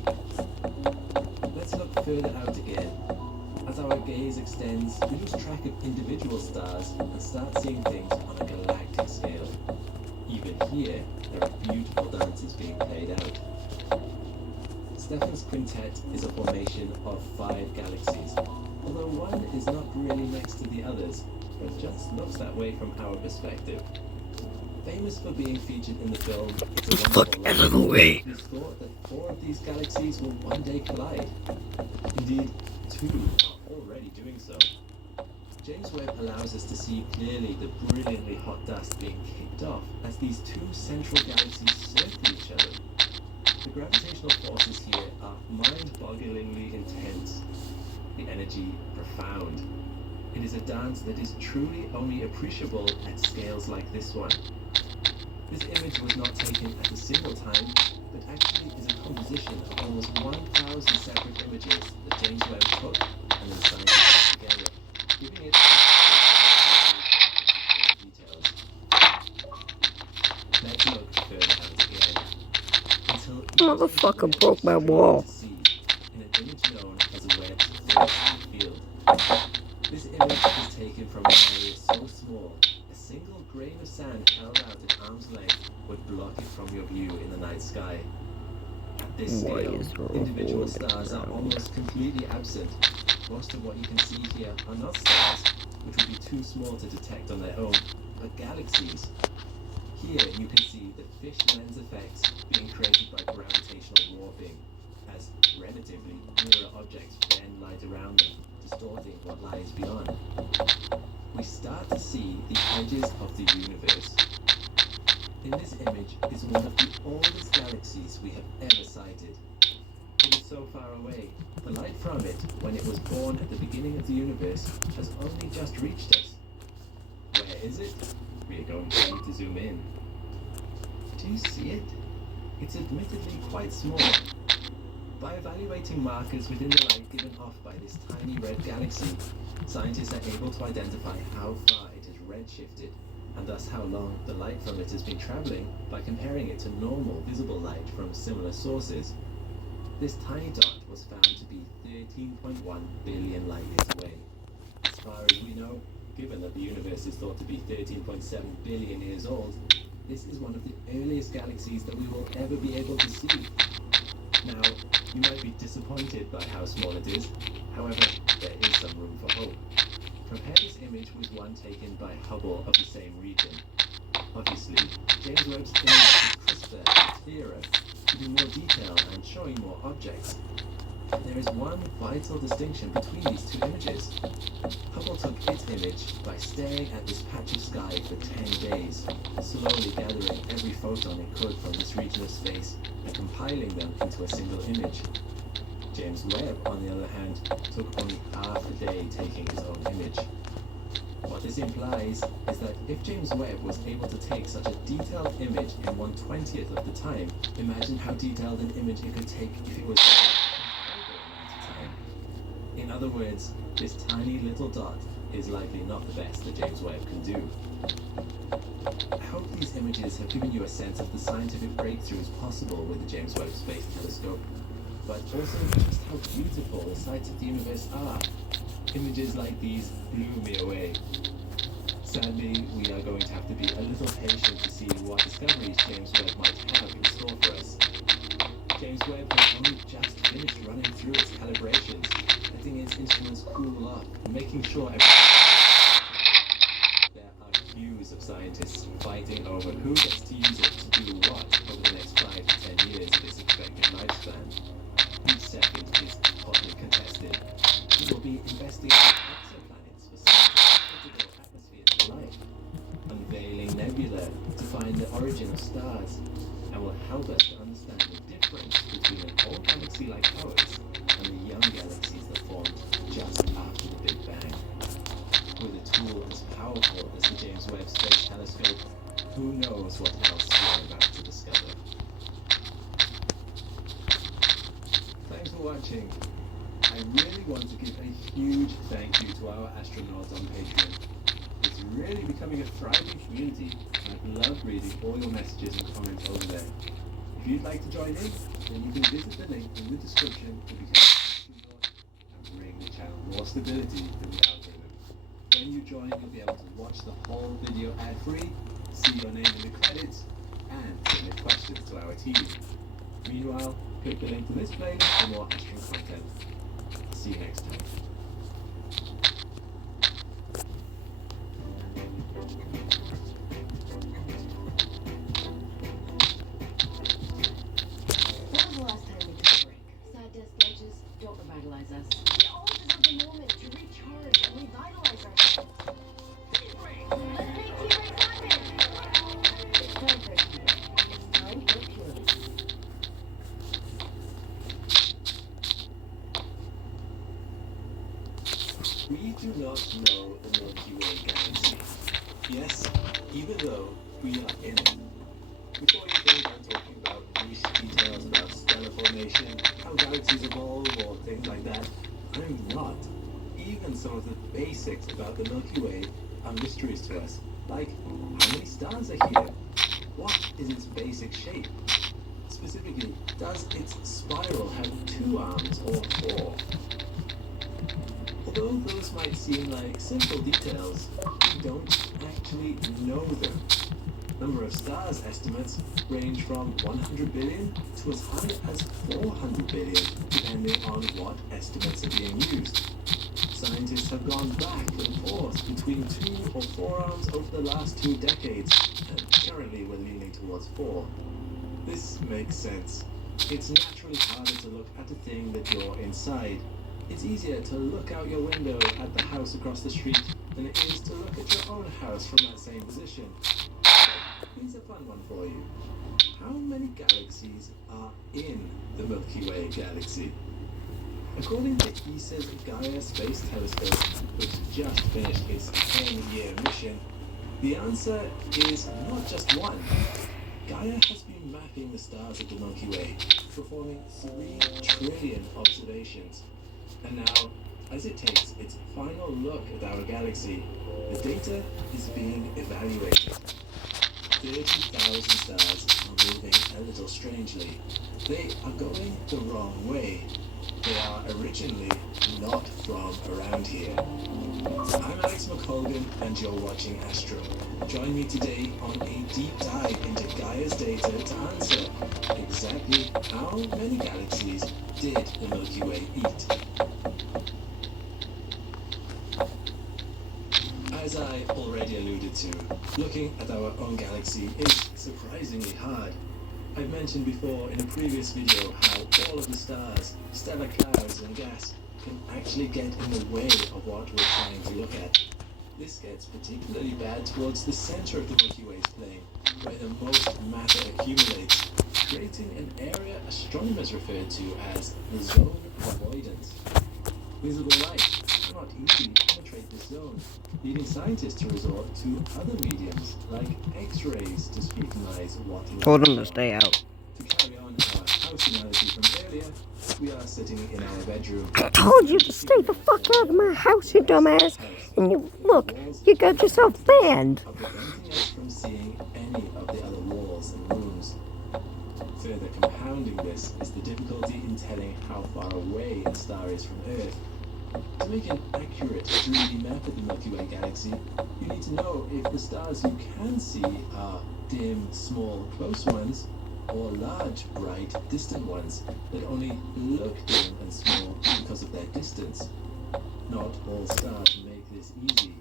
Let's look further out again. As our gaze extends, we lose track of individual stars and start seeing things on a galactic scale. Even here, there are beautiful dances being played out. Stephan's quintet is a formation of 5 galaxies, although one is not really next to the others, but just looks that way from our perspective. Famous for being featured in the film It's a Wonderful Life, it is thought that 4 of these galaxies will one day collide. Indeed, 2 are already doing so. James Webb allows us to see clearly the brilliantly hot dust being kicked off as these 2 central galaxies circle each other. The gravitational forces here are mind-bogglingly intense, the energy profound. It is a dance that is truly only appreciable at scales like this one. This image was not taken at a single time, but actually is a composition of almost 1,000 separate images that James Webb took and then scientists put together, giving it details. Let's look further at it again. Until Motherfucker broke my wall. In an image known as a Webb's therapeutic field. This image is taken from an area so small, a single grain of sand held out at arm's length would block it from your view in the night sky. At this scale, individual stars are almost completely absent. Most of what you can see here are not stars, which would be too small to detect on their own, but galaxies. Here you can see the fish lens effects being created by gravitational warping, as relatively nearer objects bend light around them, distorting what lies beyond. We start to see the edges of the universe. In this image is one of the oldest galaxies we have ever sighted. It is so far away, the light from it, when it was born at the beginning of the universe, has only just reached us. Where is it? We are going to need to zoom in. Do you see it? It's admittedly quite small. By evaluating markers within the light given off by this tiny red galaxy, scientists are able to identify how far it has redshifted, and thus how long the light from it has been traveling by comparing it to normal visible light from similar sources. This tiny dot was found to be 13.1 billion light years away. As far as we know, given that the universe is thought to be 13.7 billion years old, this is one of the earliest galaxies that we will ever be able to see. Now, you might be disappointed by how small it is. However, there is some room for hope. Compare this image with one taken by Hubble of the same region. Obviously, James Webb's image is crisper and clearer, giving more detail and showing more objects. There is one vital distinction between these two images. Hubble took its image by staring at this patch of sky for 10 days, slowly gathering every photon it could from this region of space and compiling them into a single image. James Webb, on the other hand, took only half a day taking his own image. What this implies is that if James Webb was able to take such a detailed image in 1/20th of the time, imagine how detailed an image it could take if it was in other words, this tiny little dot is likely not the best that James Webb can do. I hope these images have given you a sense of the scientific breakthroughs possible with the James Webb Space Telescope, but also just how beautiful the sights of the universe are. Images like these blew me away. Sadly, we are going to have to be a little patient to see what discoveries James Webb might have in store for us. James Webb has only just finished running through its calibrations, letting its instruments cool off, and making sure there are queues of scientists fighting over who gets to use it to do what over the next 5 to 10 years of its expected lifespan. Each second is hotly contested. We will be investigating exoplanets for scientific atmospheres for life, unveiling nebula to find the origin of stars, and will help us to understand the difference between an old galaxy like ours and the young galaxies that formed just after the Big Bang. With a tool as powerful as the James Webb Space Telescope, who knows what else we're about to discover. Thanks for watching. I really want to give a huge thank you to our astronauts on Patreon. It's really becoming a thriving community, and I've loved reading all your messages and comments over there. If you'd like to join in, then you can visit the link in the description to become an astronaut and bring the channel more stability to the algorithm. When you join, you'll be able to watch the whole video ad-free, see your name in the credits, and submit questions to our team. Meanwhile, click the link to this playlist for more Astro content. See you next time. When was the last time we took a break? Sad desk benches don't revitalize us. We all deserve a moment to recharge and revitalize ourselves. Tea break! Let's make tea breaks happen! It's time for a tea break. It's time for purity. We do not know the Milky Way galaxy. Yes, even though we are in it. Before you think I'm talking about niche details about stellar formation, how galaxies evolve, or things like that, I'm not. Even some of the basics about the Milky Way are mysteries to us, like how many stars are here? What is its basic shape? Specifically, does its spiral have 2 arms or 4? Although those might seem like simple details, we don't actually know them. Number of stars estimates range from 100 billion to as high as 400 billion, depending on what estimates are being used. Scientists have gone back and forth between 2 or 4 arms over the last 2 decades, and currently we're leaning towards 4. This makes sense. It's naturally harder to look at a thing that you're inside. It's easier to look out your window at the house across the street than it is to look at your own house from that same position. Here's a fun one for you. How many galaxies are in the Milky Way galaxy? According to ESA's Gaia Space Telescope, which just finished its 10-year mission, the answer is not just one. Gaia has been mapping the stars of the Milky Way, performing 3 trillion observations. And now, as it takes its final look at our galaxy, the data is being evaluated. 30,000 stars are moving a little strangely. They are going the wrong way. They are originally not from around here. I'm Alex McColgan, and you're watching Astro. Join me today on a deep dive into Gaia's data to answer exactly how many galaxies did the Milky Way eat. As I already alluded to, looking at our own galaxy is surprisingly hard. I've mentioned before in a previous video how all of the stars, stellar clouds and gas can actually get in the way of what we're trying to look at. This gets particularly bad towards the center of the Milky Way's plane, where the most matter accumulates, creating an area astronomers refer to as the zone of avoidance. Visible light cannot easily penetrate this zone, leading scientists to resort to other mediums like X-rays to scrutinize what light Told him to is. stay out. To carry on our house analogy from earlier, we are sitting in our bedroom. I told you to stay the fuck out of my house, you dumbass. And you got yourself banned. Are preventing us from seeing any of the other walls and rooms. Further compounding this is the difficulty in telling how far away a star is from Earth. To make an accurate 3D map of the Milky Way galaxy, you need to know if the stars you can see are dim, small, close ones, or large, bright, distant ones that only look dim and small because of their distance. Not all stars make this easy.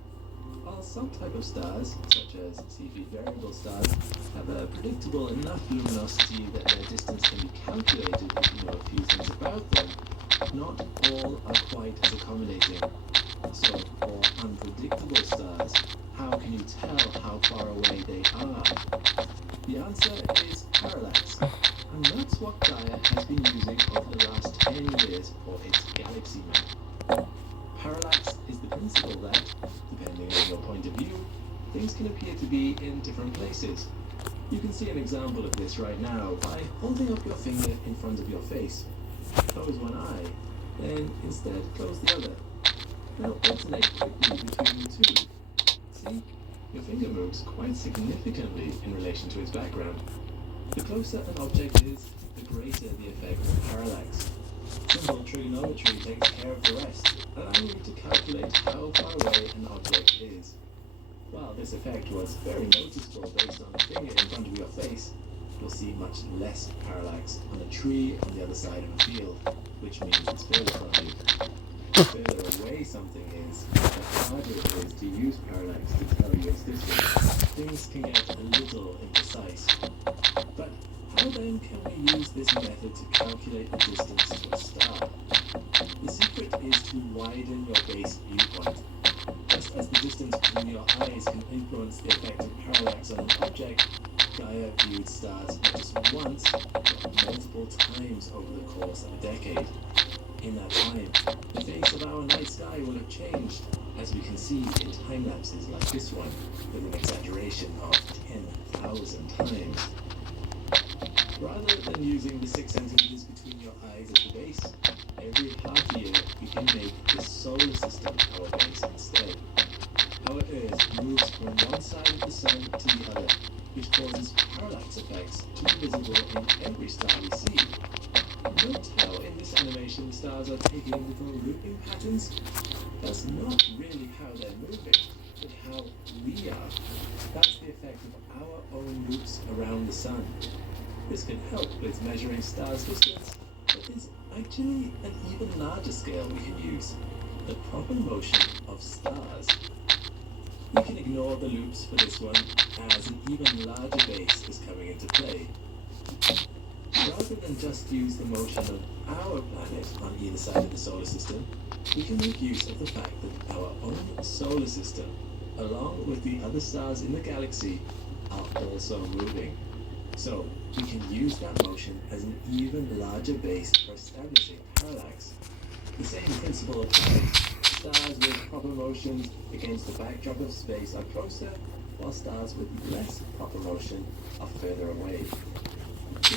While some type of stars, such as Cepheid variable stars, have a predictable enough luminosity that their distance can be calculated if you know a few things about them, not all are quite as accommodating. So, for unpredictable stars, how can you tell how far away they are? The answer is parallax, and that's what Gaia has been using over the last 10 years for its galaxy map. Parallax is the principle that, depending on your point of view, things can appear to be in different places. You can see an example of this right now by holding up your finger in front of your face. Close one eye, then instead close the other. They'll alternate quickly between the two. See? Your finger moves quite significantly in relation to its background. The closer an object is, the greater the effect of parallax. Simple trigonometry takes care of the rest, allowing you to calculate how far away an object is. While this effect was very noticeable based on a finger in front of your face, you'll see much less parallax on a tree on the other side of a field, which means it's further from you. The further away something is, the harder it is to use parallax to tell you its distance. Things can get a little imprecise. But how then can we use this method to calculate the distance to a star? The secret is to widen your base viewpoint. Just as the distance between your eyes can influence the effect of parallax on an object, Gaia viewed stars not just once, but multiple times over the course of a decade. In that time, the face of our our night sky will have changed, as we can see in time lapses like this one, with an exaggeration of 10,000 times. Rather than using the 6 centimeters between your eyes at the base, every half year we can make the solar system our base instead. Our Earth moves from one side of the sun to the other, which causes parallax effects to be visible in every star we see. Note how in this animation the stars are taking little looping patterns? That's not really how they're moving, but how we are. That's the effect of our own loops around the sun. This can help with measuring stars' distance, but there's actually an even larger scale we can use, the proper motion of stars. We can ignore the loops for this one, as an even larger base is coming into play. Rather than just use the motion of our planet on either side of the solar system, we can make use of the fact that our own solar system, along with the other stars in the galaxy, are also moving. So we can use that motion as an even larger base for establishing parallax. The same principle applies. Stars with proper motions against the backdrop of space are closer, while stars with less proper motion are further away.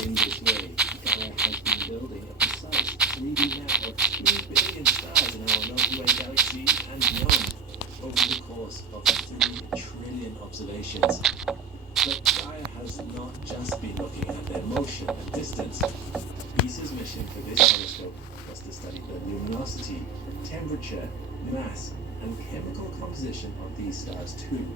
In this way, Gaia has been building a precise 3D map of 2 billion stars in our Milky Way galaxy and beyond over the course of 3 trillion observations. But Gaia has not just been looking at their motion and distance. ESA's mission for this telescope was to study the luminosity, temperature, mass, and chemical composition of these stars too.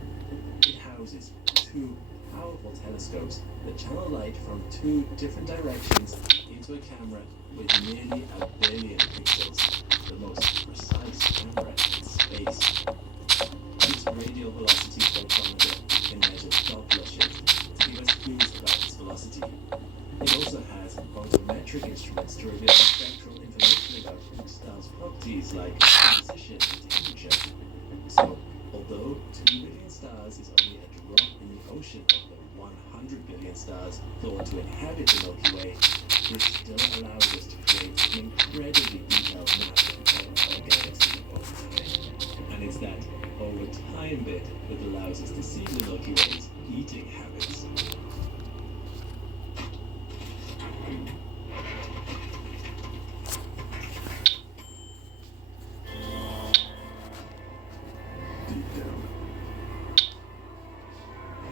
It houses 2 powerful telescopes that channel light from 2 different directions into a camera with nearly 1 billion pixels, the most precise camera in space. Its radial velocity photometer can measure Doppler shift to give us clues about its velocity. It also has photometric instruments to reveal spectral information about each star's properties like composition and temperature. So, although 2 billion stars is only a drop in the ocean of the 100 billion stars thought to inhabit the Milky Way, this still allows us to create an incredibly detailed map of our galaxy over time. And it's that over time bit that allows us to see the Milky Way's eating habits. Deep down,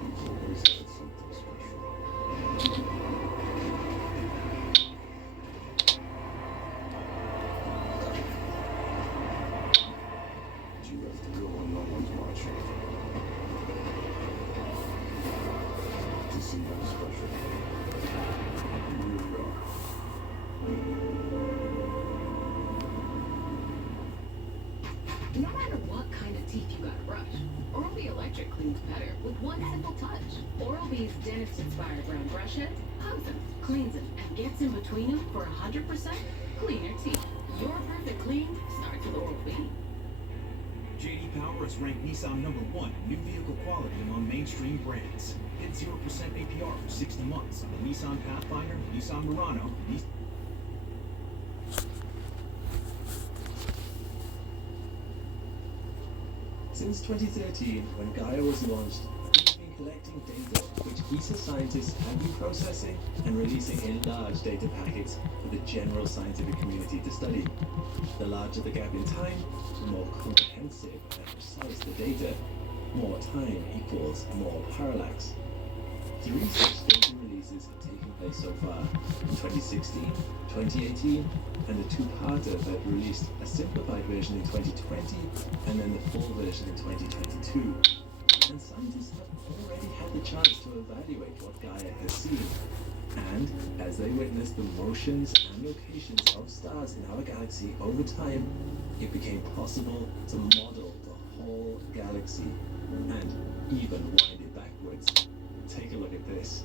you've always had something special. But you have to go when no one's watching to see how special you really are. No matter what kind of teeth you gotta brush, Oral-B Electric cleans better with one simple touch. Oral-B's dentist-inspired brown brush head hugs them, cleans them, and gets in between them for 100% cleaner teeth. Your perfect clean starts with Oral-B. J.D. Power has ranked Nissan #1 in new vehicle quality among mainstream brands. Get 0% APR for 60 months on the Nissan Pathfinder, Nissan Murano, Nissan... Since 2013, when Gaia was launched, we've been collecting data which ESA scientists have been processing and releasing in large data packets for the general scientific community to study. The larger the gap in time, the more comprehensive and precise the data. More time equals more parallax. 3 such data releases have taken place so far, in 2016, 2018, and a 2-parter that released a simplified version in 2020 and then the full version in 2022. And scientists have already had the chance to evaluate what Gaia has seen. And as they witness the motions and locations of stars in our galaxy over time, it became possible to model the whole galaxy and even wind it backwards. Take a look at this.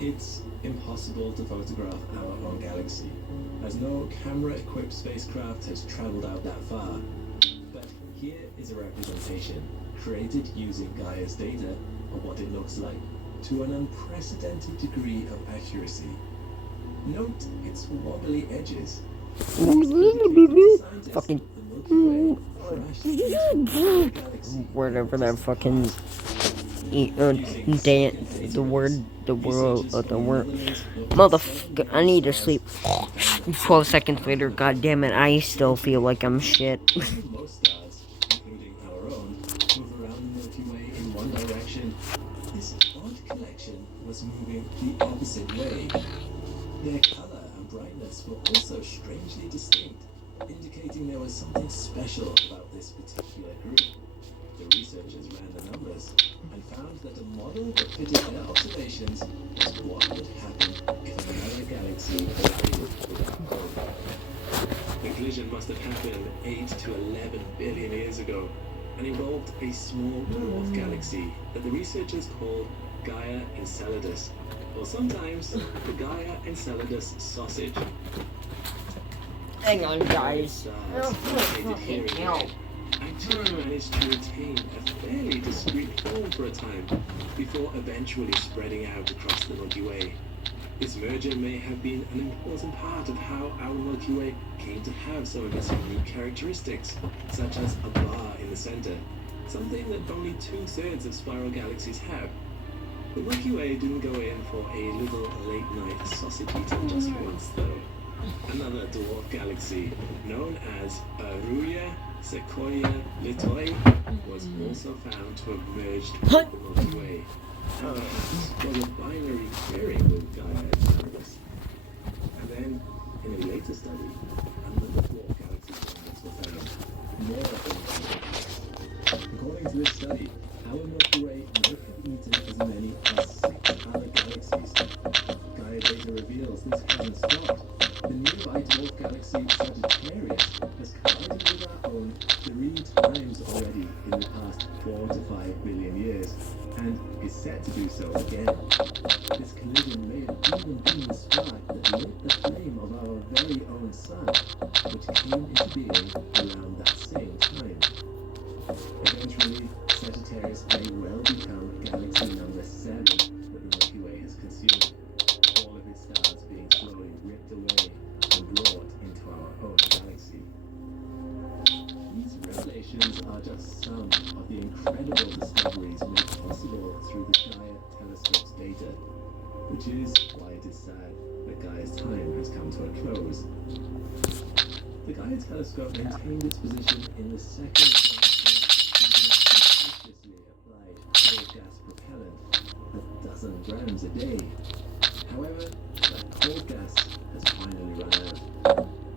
It's impossible to photograph our own galaxy, as no camera-equipped spacecraft has traveled out that far. But here is a representation, created using Gaia's data, of what it looks like, to an unprecedented degree of accuracy. Note its wobbly edges. Scientists fucking The Milky Way crashed into a galaxy. whatever that fucking the word motherfucker. I need to sleep. 12 seconds later, god damn it, I still feel like I'm shit. Most stars, including our own, move around the Milky Way in one direction. This odd collection was moving the opposite way. Their color and brightness were also strangely distinct, indicating there was something special about this particular group. The researchers ran the numbers and found that a model that fitted their observations was what would happen if another galaxy collided with our own. The collision must have happened 8 to 11 billion years ago and involved a small dwarf galaxy that the researchers called Gaia Enceladus, or sometimes the Gaia Enceladus sausage. Hang on, guys. Actually managed to retain a fairly discrete form for a time before eventually spreading out across the Milky Way. This merger may have been an important part of how our Milky Way came to have some of its unique characteristics, such as a bar in the center, something that only 2/3 of spiral galaxies have. The Milky Way didn't go in for a little late-night sausage eating just once, though. Another dwarf galaxy, known as Aruya Sequoia Litoi, was also found to have merged with the Milky Way. And perhaps was a binary pairing with Gaia Enceladus. And then, in a later study, another dwarf galaxy fragments were found. More of them. According to this study, our Milky Way might have eaten as many as 6 other galaxies. Gaia data reveals this hasn't stopped. The nearby dwarf galaxy Sagittarius has collided with our own 3 times already in the past 4 to 5 billion years, and is set to do so again. This collision may have even been the spark that lit the flame of our very own sun, which came into being around that same time. Eventually, Sagittarius may well become galaxy number 7 that the Milky Way has consumed, all of its stars being slowly ripped away and brought into our own galaxy. These revelations are just some of the incredible discoveries made possible through the Gaia telescope's data, which is why it is sad that Gaia's time has come to a close. The Gaia telescope maintained its position in the second galaxy using judiciously applied cold gas propellant, 1,000 grams a day. However, that cold gas has finally run out.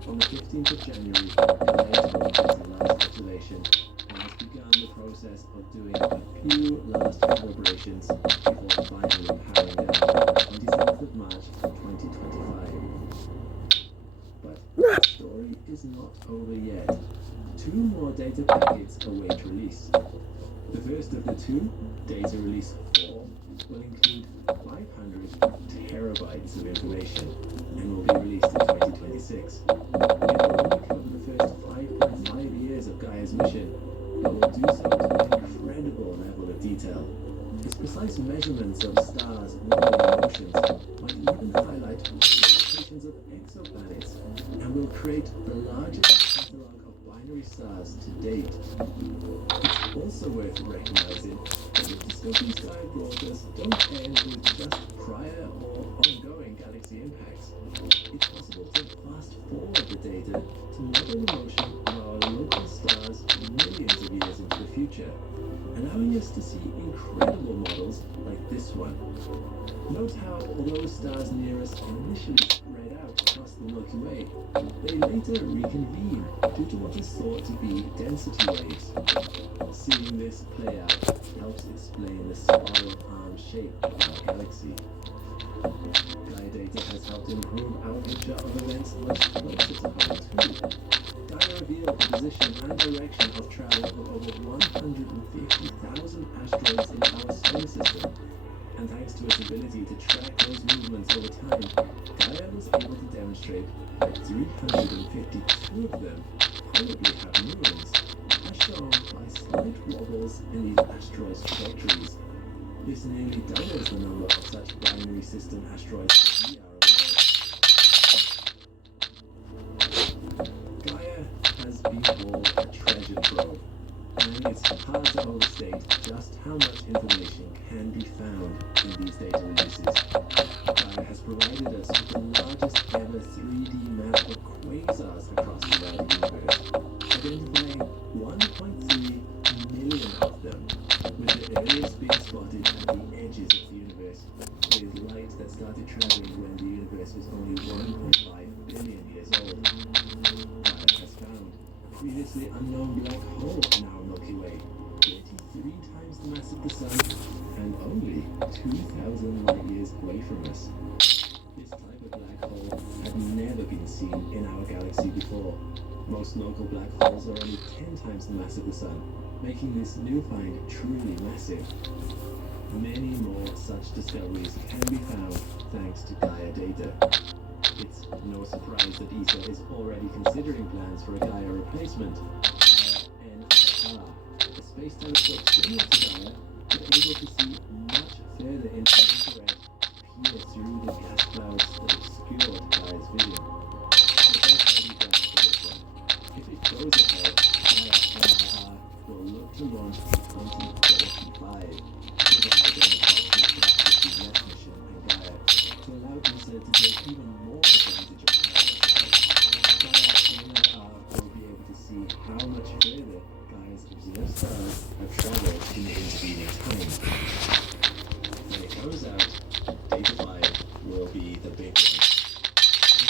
On the 15th of January, Gaia told us the last observation and has begun the process of doing a few last calibrations before finally powering down on 27th of March 2025. But the story is not over yet. 2 more data packets await release. The first of the 2, data release 4, will include 500 terabytes of information and will be released in 2026. It will only cover the first 5.5 years of Gaia's mission, but will do so to an incredible level of detail. Its precise measurements of stars' orbital motions might even highlight locations of exoplanets and will create the largest catalogue of binary stars to date. It's also worth recognizing that the Discovery Sky broadcasts don't end with just prior or ongoing galaxy impacts. It's possible to fast forward the data to model the motion of our local stars millions of years into the future, allowing us to see incredible models like this one. Note how, although stars near us initially spread out across the Milky Way, they later reconvene due to what is thought to be density waves. Seeing this play out helps explain the spiral arm shape of our galaxy. Gaia data has helped improve our picture of events much closer to home too. Gaia revealed the position and direction of travel of over 150,000 asteroids in our solar system, and thanks to its ability to track those movements over time, Gaia was able to demonstrate that 352 of them probably have moons, as shown by slight wobbles in these asteroids' trajectories. This nearly doubles the number of such binary system asteroids that we are aware of. Gaia has been called a treasure trove, and it's hard to overstate just how much information can be found in these data releases. Gaia has provided us with the largest ever 3D map of quasars across the wider universe, identifying 1.3 million of them, with the earliest being spotted at the edges of the universe, with light that started traveling when the universe was only 1.5 billion years old. Gaia has found a previously unknown black hole in our Milky Way, 23 times the mass of the Sun, and only 2,000 light years away from us. This type of black hole had never been seen in our galaxy before. Most local black holes are only 10 times the mass of the Sun, making this new find truly massive. Many more such discoveries can be found thanks to Gaia data. It's no surprise that ESA is already considering plans for a Gaia replacement, Gaia NIR, a space telescope similar to Gaia, but able to see much further into the infrared, peer through the gas clouds that obscured Gaia's vision. The best idea for this one. If it goes ahead, Gaia NIR will look to launch in 2045, providing a approximately net mission and Gaia to allow ESA to take even more advantage of Gaia. Gaia NIR will be able to see how much further Gaia's observed stars have traveled in the intervening time. When it goes out, Data 5 will be the big one. This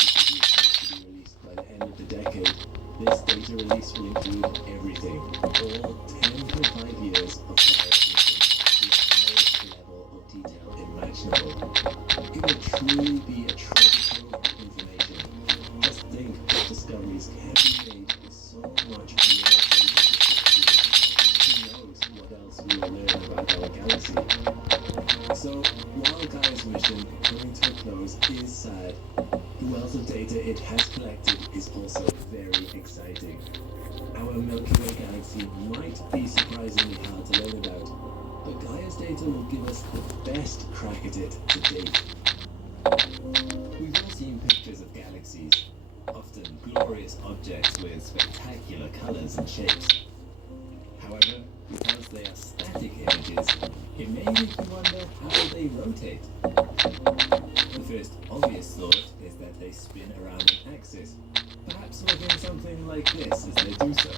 is to be released by the end of the decade. This data release will include everything, all 10.5 years of Gaia's mission, the highest level of detail imaginable. It will truly be a treasure trove of information. Just think what discoveries can be made with so much more data to sift through. Who knows what else we will learn about our galaxy? So, while Gaia's mission coming to a close is sad, the wealth of data it has collected is also very exciting. Our Milky Way galaxy might be surprisingly hard to learn about, but Gaia's data will give us the best crack at it to date. We've all seen pictures of galaxies, often glorious objects with spectacular colors and shapes. However, because they are static images, it may make you wonder how they rotate. The first obvious thought is that they spin around an axis, perhaps looking something like this as they do so.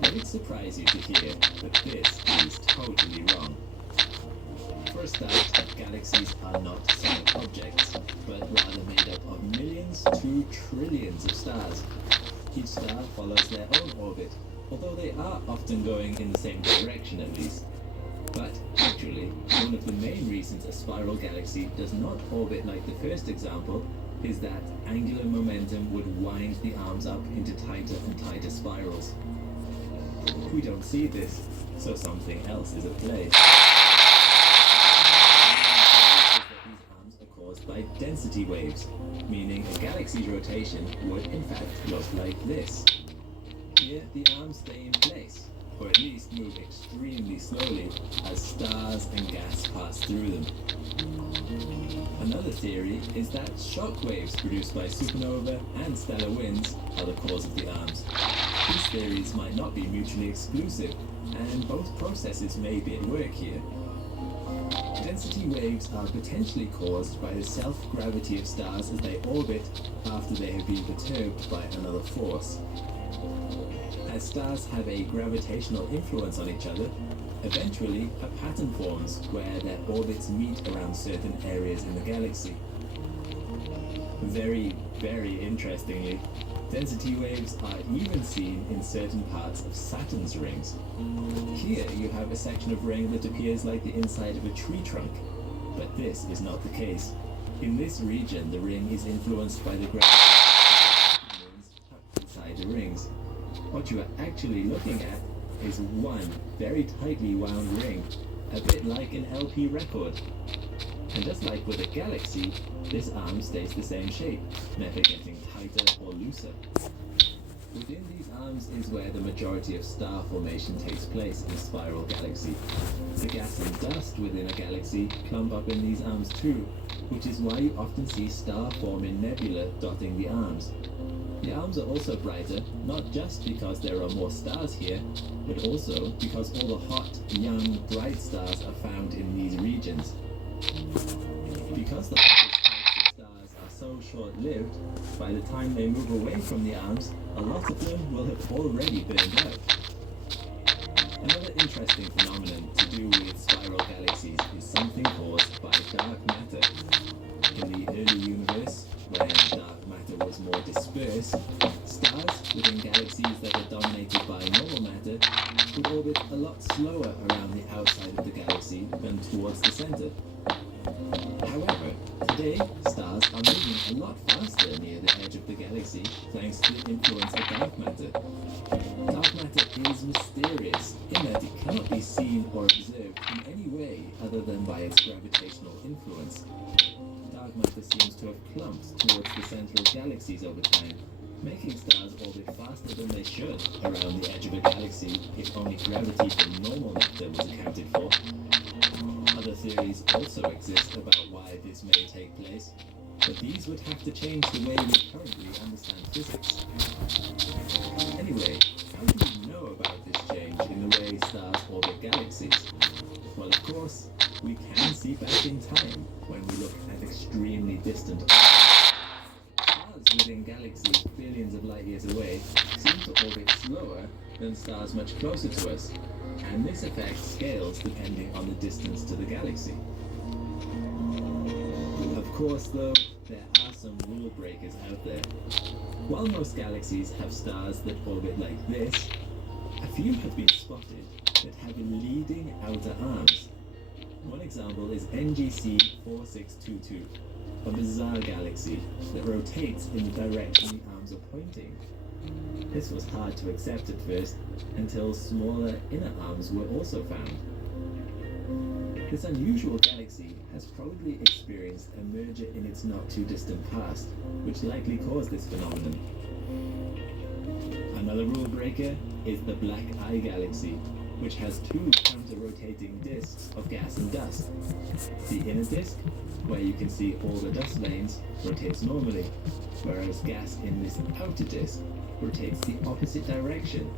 Would it surprise you to hear that this is totally wrong? For a start, galaxies are not solid objects, but rather made up of millions to trillions of stars. Each star follows their own orbit, although they are often going in the same direction at least. But actually, one of the main reasons a spiral galaxy does not orbit like the first example is that angular momentum would wind the arms up into tighter and tighter spirals. We don't see this, so something else is at play. These arms are caused by density waves, meaning a galaxy's rotation would in fact look like this. Here, the arms stay in place, or at least move extremely slowly as stars and gas pass through them. Another theory is that shock waves produced by supernova and stellar winds are the cause of the arms. These theories might not be mutually exclusive, and both processes may be at work here. Density waves are potentially caused by the self-gravity of stars as they orbit after they have been perturbed by another force. As stars have a gravitational influence on each other, eventually a pattern forms where their orbits meet around certain areas in the galaxy. Very, very interestingly, density waves are even seen in certain parts of Saturn's rings. Here you have a section of ring that appears like the inside of a tree trunk, but this is not the case. In this region, the ring is influenced by the gravity up inside the rings. What you are actually looking at is one very tightly wound ring, a bit like an LP record. And just like with a galaxy, this arm stays the same shape, never getting tighter or looser. Within these arms is where the majority of star formation takes place in a spiral galaxy. The gas and dust within a galaxy clump up in these arms too, which is why you often see star-forming nebula dotting the arms. The arms are also brighter, not just because there are more stars here, but also because all the hot, young, bright stars are found in these regions. Because the hottest types of stars are so short-lived, by the time they move away from the arms, a lot of them will have already burned out. Another interesting phenomenon to do with spiral galaxies is something caused by dark matter. In the early universe, when dark matter was more dispersed, stars within galaxies that are dominated by normal matter would orbit a lot slower around the outside of the galaxy than towards the center. However, today, stars are moving a lot faster near the edge of the galaxy thanks to the influence of dark matter. Dark matter is mysterious in that it cannot be seen or observed in any way other than by its gravitational influence. Dark matter seems to have clumped towards the center of galaxies over time, making stars orbit faster than they should around the edge of a galaxy if only gravity from normal matter was accounted for. Other theories also exist about why this may take place, but these would have to change the way we currently understand physics. Anyway, how do we know about this change in the way stars orbit galaxies? Well, of course, we can see back in time when we look at extremely distant objects. Stars within galaxies billions of light years away seem to orbit slower than stars much closer to us, and this effect scales depending on the distance to the galaxy. Of course, though, there are some rule breakers out there. While most galaxies have stars that orbit like this, a few have been spotted that have leading outer arms. One example is NGC 4622, a bizarre galaxy that rotates in the direction the arms are pointing. This was hard to accept at first, until smaller inner arms were also found. This unusual galaxy has probably experienced a merger in its not-too-distant past, which likely caused this phenomenon. Another rule breaker is the Black Eye Galaxy, which has two counter-rotating disks of gas and dust. The inner disk, where you can see all the dust lanes, rotates normally, whereas gas in this outer disk rotates the opposite direction.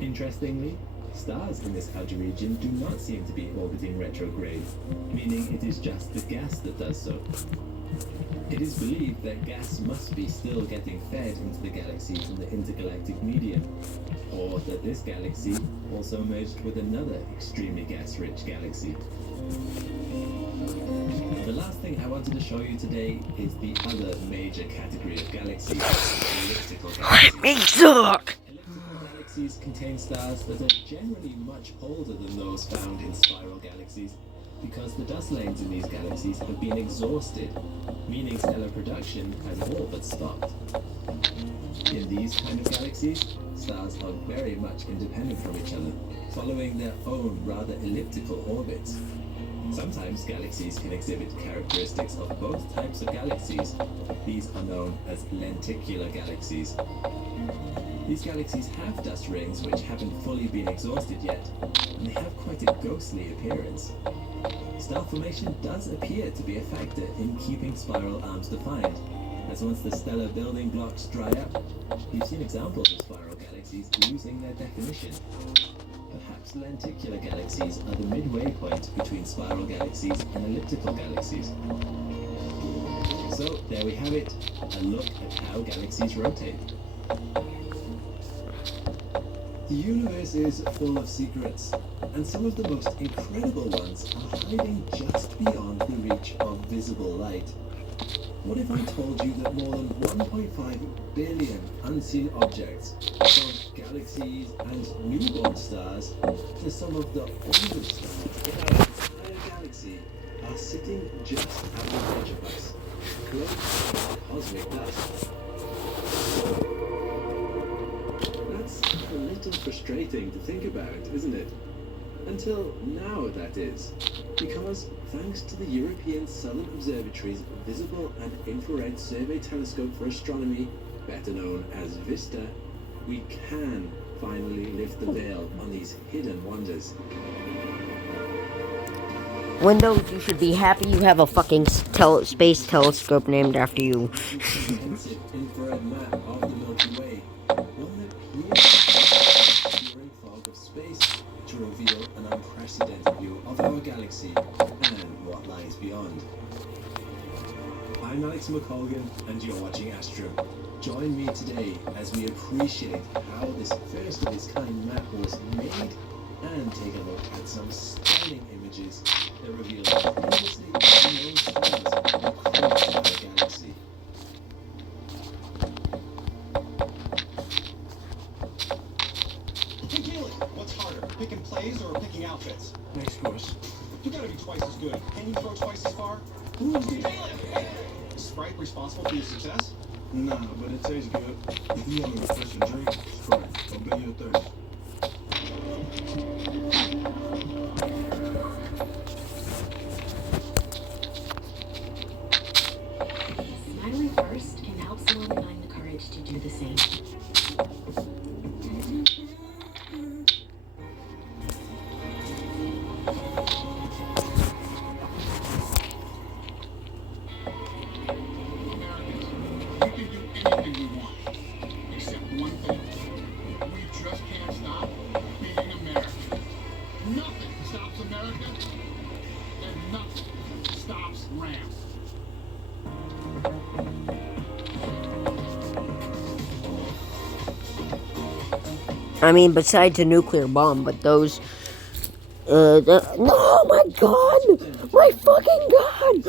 Interestingly, stars in this outer region do not seem to be orbiting retrograde, meaning it is just the gas that does so. It is believed that gas must be still getting fed into the galaxy from the intergalactic medium, or that this galaxy also merged with another extremely gas-rich galaxy. The last thing I wanted to show you today is the other major category of galaxies, elliptical galaxies. Let me talk! Elliptical galaxies contain stars that are generally much older than those found in spiral galaxies, because the dust lanes in these galaxies have been exhausted, meaning stellar production has all but stopped. In these kind of galaxies, stars are very much independent from each other, following their own rather elliptical orbits. Sometimes galaxies can exhibit characteristics of both types of galaxies. These are known as lenticular galaxies. These galaxies have dust rings which haven't fully been exhausted yet, and they have quite a ghostly appearance. Star formation does appear to be a factor in keeping spiral arms defined, as once the stellar building blocks dry up, we've seen examples of spiral galaxies losing their definition. Perhaps lenticular galaxies are the midway point between spiral galaxies and elliptical galaxies. So, there we have it, a look at how galaxies rotate. The universe is full of secrets, and some of the most incredible ones are hiding just beyond the reach of visible light. What if I told you that more than 1.5 billion unseen objects, from galaxies and newborn stars to some of the oldest stars in our entire galaxy, are sitting just at the edge of us, close to cosmic dust? That's a little frustrating to think about, isn't it? Until now, that is. Because thanks to the European Southern Observatory's Visible and Infrared Survey Telescope for Astronomy, better known as VISTA, we can finally lift the veil on these hidden wonders. Windows, you should be happy you have a fucking space telescope named after you. Comprehensive infrared map of the Milky Way, one that pierces the obscuring fog of space to reveal an unprecedented view of our galaxy and what lies beyond. I'm Alex McColgan, and you're watching Astro. Join me today as we appreciate how this first of its kind map was made and take a look at some stunning images that reveal previously unknown stars across our galaxy. Hey Galen, what's harder, picking plays or picking outfits? Next course. You gotta be twice as good. Can you throw twice as far? Is Sprite responsible for your success? Nah, but it tastes good. If you want a refreshing drink, Sprite. Obey your thirst. Smiling first can help someone find the courage to do the same. We can do anything we want, except one thing. We just can't stop being America. Nothing stops America, and nothing stops Ram. I mean, besides a nuclear bomb, but those, no, my god! My fucking god!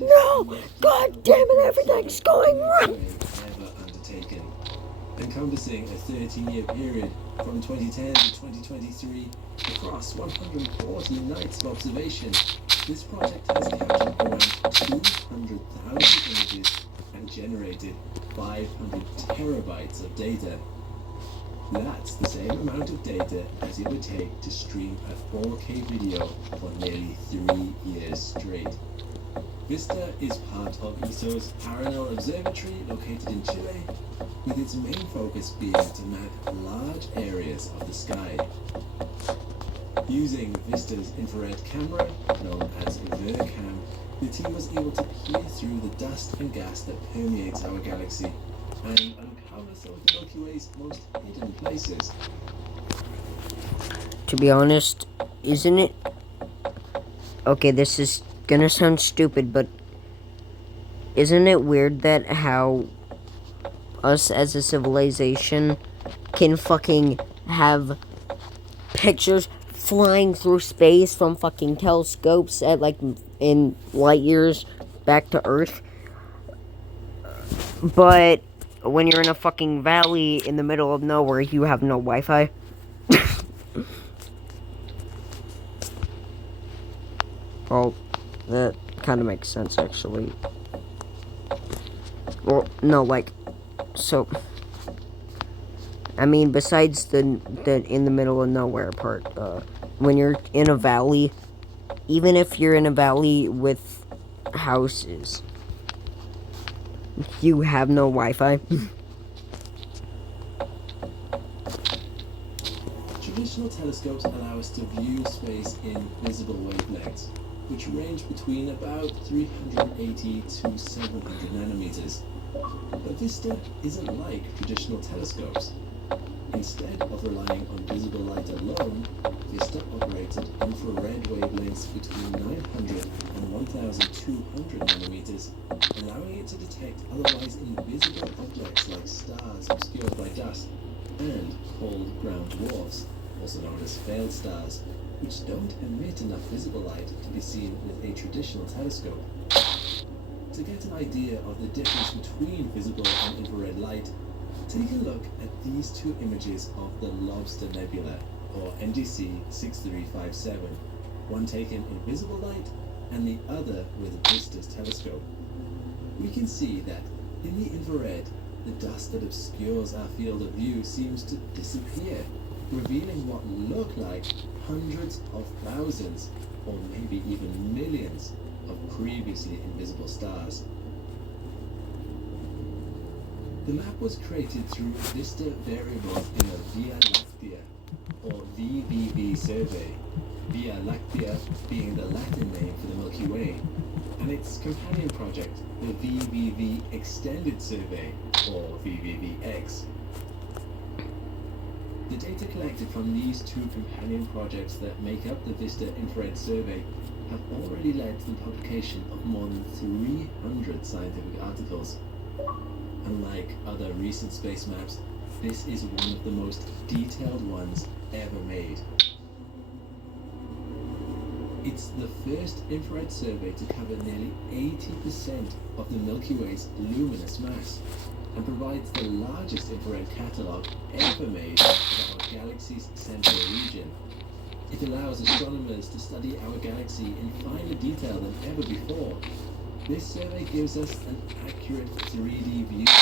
No! God damn it, everything's going wrong! Ever undertaken. Encompassing a 13-year period from 2010 to 2023 across 140 nights of observation, this project has captured around 200,000 images and generated 500 terabytes of data. That's the same amount of data as it would take to stream a 4K video for nearly 3 years straight. VISTA is part of ESO's Paranal Observatory located in Chile, with its main focus being to map large areas of the sky. Using VISTA's infrared camera, known as VIRCAM, the team was able to peer through the dust and gas that permeates our galaxy and uncover some of the Milky Way's most hidden places. To be honest, isn't it... Okay, this is gonna sound stupid, but isn't it weird that how us as a civilization can fucking have pictures flying through space from fucking telescopes at like in light years back to Earth, but when you're in a fucking valley in the middle of nowhere, you have no Wi-Fi? Well, that kind of makes sense, actually. Well, no, like, so, I mean, besides the in the middle of nowhere part, when you're in a valley, even if you're in a valley with houses, you have no Wi-Fi. Traditional telescopes allow us to view space in visible wavelengths, which range between about 380 to 700 nanometers. But VISTA isn't like traditional telescopes. Instead of relying on visible light alone, VISTA operated infrared wavelengths between 900 and 1200 nanometers, allowing it to detect otherwise invisible objects like stars obscured by dust and cold ground dwarfs, also known as failed stars, which don't emit enough visible light to be seen with a traditional telescope. To get an idea of the difference between visible and infrared light, take a look at these two images of the Lobster Nebula, or NGC 6357, one taken in visible light and the other with VISTA's telescope. We can see that in the infrared, the dust that obscures our field of view seems to disappear, revealing what look like hundreds of thousands, or maybe even millions, of previously invisible stars. The map was created through VISTA variables in a Via Láctea, or VBB survey, Via Lactea being the Latin name for the Milky Way, and its companion project, the VVV Extended Survey, or VVVX. The data collected from these two companion projects that make up the VISTA Infrared Survey have already led to the publication of more than 300 scientific articles. Unlike other recent space maps, this is one of the most detailed ones ever made. It's the first infrared survey to cover nearly 80% of the Milky Way's luminous mass, and provides the largest infrared catalogue ever made of our galaxy's central region. It allows astronomers to study our galaxy in finer detail than ever before. This survey gives us an accurate 3D view of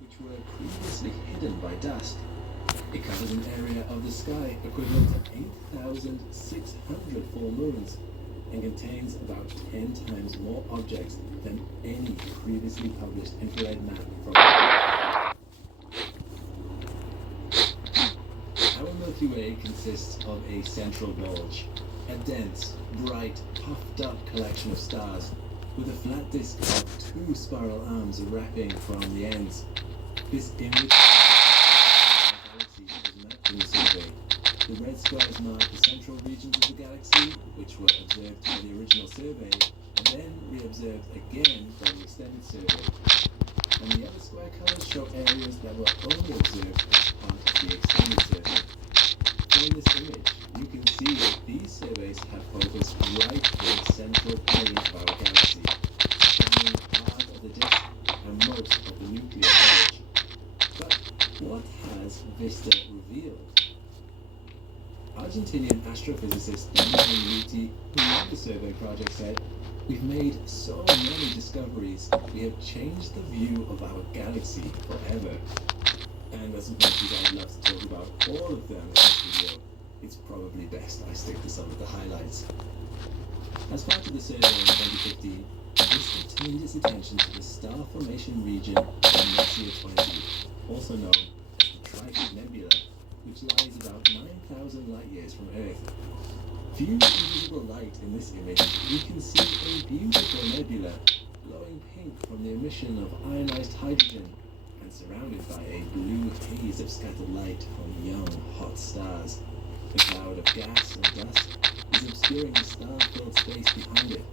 which were previously hidden by dust. It covers an area of the sky equivalent to 8,600 full moons, and contains about 10 times more objects than any previously published infrared map from Our Milky Way consists of a central bulge, a dense, bright, puffed up collection of stars with a flat disk of 2 spiral arms wrapping from the ends. This image of the galaxy is mapped in the survey. The red squares mark the central regions of the galaxy, which were observed by the original survey, and then re-observed again by the extended survey. And the other square colors show areas that were only observed as part of the extended survey. So in this image, you can see that these surveys have focused right in the central plane of our galaxy, spanning part of the disk and most of the nuclear bulge. But what has VISTA revealed? Argentinian astrophysicist Daniel Muti, who led the survey project, said, "We've made so many discoveries, we have changed the view of our galaxy forever." And as much as I'd love to talk about all of them in this video, it's probably best I stick to some of the highlights. As part of the survey in 2015, VISTA turned its attention to the star formation region in Messier 20, also known as the Trifid Nebula, which lies about 9,000 light years from Earth. Viewed in visible light in this image, we can see a beautiful nebula, glowing pink from the emission of ionized hydrogen, and surrounded by a blue haze of scattered light from young, hot stars. The cloud of gas and dust is obscuring the star-filled space behind it.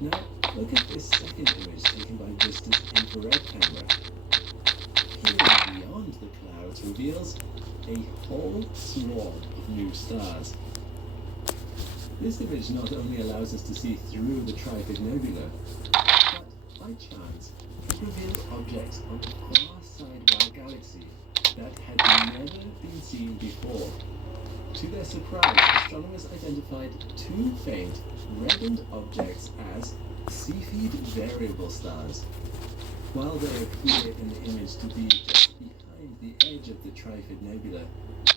Now, look at this second image taken by VISTA's infrared camera. Peering beyond the clouds reveals a whole swarm of new stars. This image not only allows us to see through the Trifid Nebula, but by chance, it revealed objects on the far side of our galaxy that had never been seen before. To their surprise, astronomers identified 2 faint, reddened objects as Cepheid variable stars. While they appear in the image to be just behind the edge of the Trifid Nebula,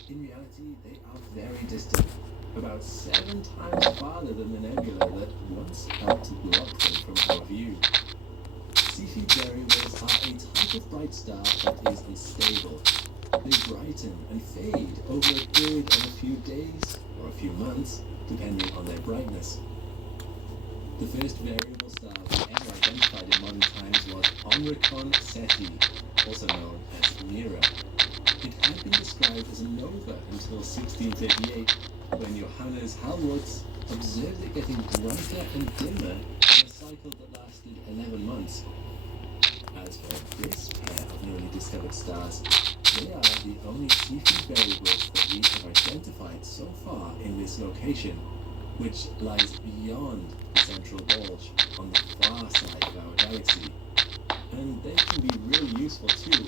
in reality they are very distant, about 7 times farther than the nebula that once helped to block them from our view. Cepheid variables are a type of bright star that is unstable. They brighten and fade over a period of a few days or a few months, depending on their brightness. The first variable star we ever identified in modern times was Omicron Ceti, also known as Mira. It had been described as a nova until 1638, when Johannes Halwurz observed it getting brighter and dimmer in a cycle that lasted 11 months. As for this pair of newly discovered stars, they are the only Cepheid variables that we have identified so far in this location, which lies beyond the central bulge on the far side of our galaxy. And they can be really useful too.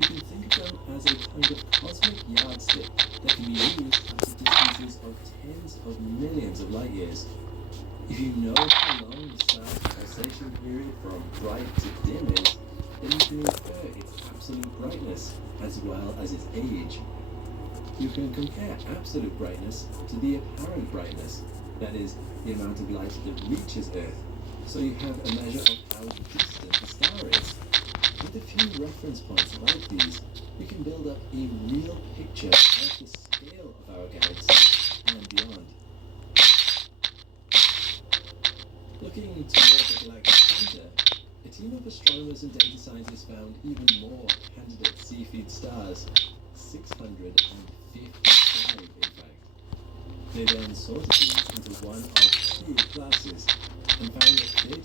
You can think of them as a kind of cosmic yardstick that can be used at the distances of tens of millions of light years. If you know how long the star's pulsation period from bright to dim is, then you can infer its absolute brightness as well as its age. You can compare absolute brightness to the apparent brightness, that is, the amount of light that reaches Earth, so you have a measure of how distant the star is. With a few reference points like these, we can build up a real picture of the scale scale of our galaxy and beyond. Looking toward the galactic center, a team of astronomers and data scientists found even more candidate Cepheid stars, 655 in fact. They then sorted these into one of two classes and found that 35 of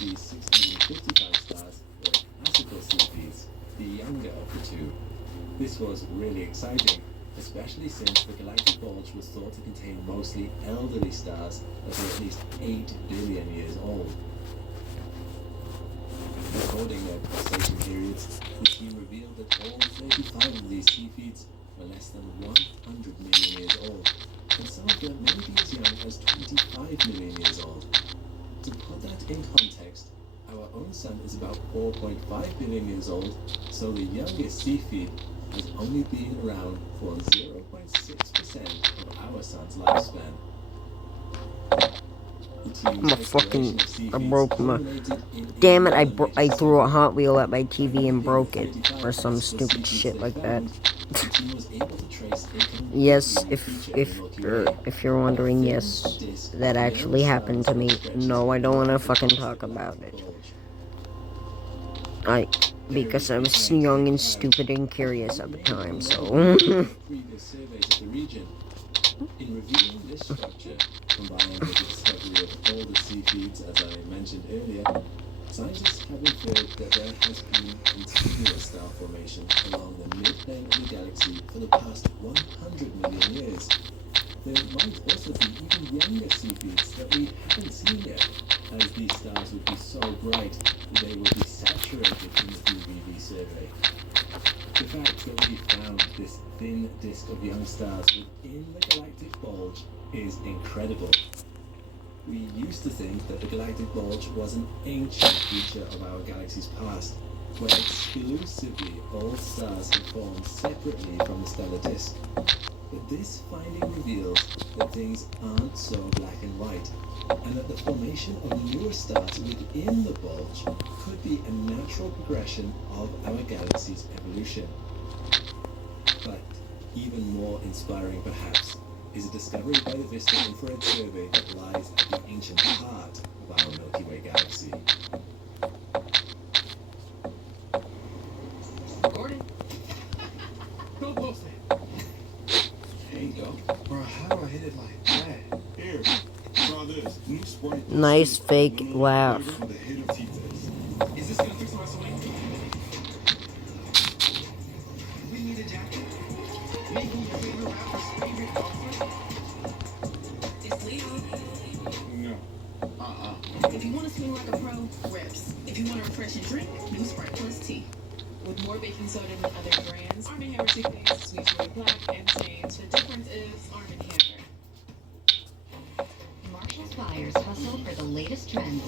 these 655 stars were classical Cepheids, the younger of the two. This was really exciting, especially since the galactic bulge was thought to contain mostly elderly stars that were at least 8 billion years old. Recording their pulsation periods, the team revealed that all 35 of these Cepheids were less than 100 million years old, and some of them may be as young as 25 million years old. To put that in context, our own sun is about 4.5 billion years old, so the youngest Cepheid has only been around for 0.6% of our sun's lifespan. I broke my. Damn it! I threw a Hot Wheel at my TV and broke it, or some stupid shit like that. Yes, if you're wondering, yes, that actually happened to me. No, I don't want to fucking talk about it. Because I was young and stupid and curious at the time, so. In reviewing this structure, combined with the discovery of all the Cepheids, as I mentioned earlier, scientists have inferred that there has been continuous star formation along the midplane of the galaxy for the past 100 million years. There might also be even younger Cepheids that we haven't seen yet, as these stars would be so bright that they would be saturated in the UV survey. The fact that we found this thin disk of young stars within the galactic bulge is incredible. We used to think that the galactic bulge was an ancient feature of our galaxy's past, where exclusively all stars had formed separately from the stellar disk. But this finding reveals that things aren't so black and white, and that the formation of newer stars within the bulge could be a natural progression of our galaxy's evolution. But even more inspiring perhaps is a discovery by the Vista Infrared Survey that lies at the ancient heart of our Milky Way galaxy. Gordon? Go post it. There you go. Bro, how do I hit it like that? Here, try this. New spray. Nice fake laugh. With a hit of T-Test. Is this gonna fix my swing? We need a jacket. Making your favorite rapper's favorite golfer? It's legal. No. If you want to swing like a pro, Reps. If you want to refresh your drink, new Sprite Plus Tea. With more baking soda than other brands, Arm & Hammer toothpaste, sweet cherry black, and change. The difference is Arm & Hammer. Marshall's buyers hustle for the latest trends.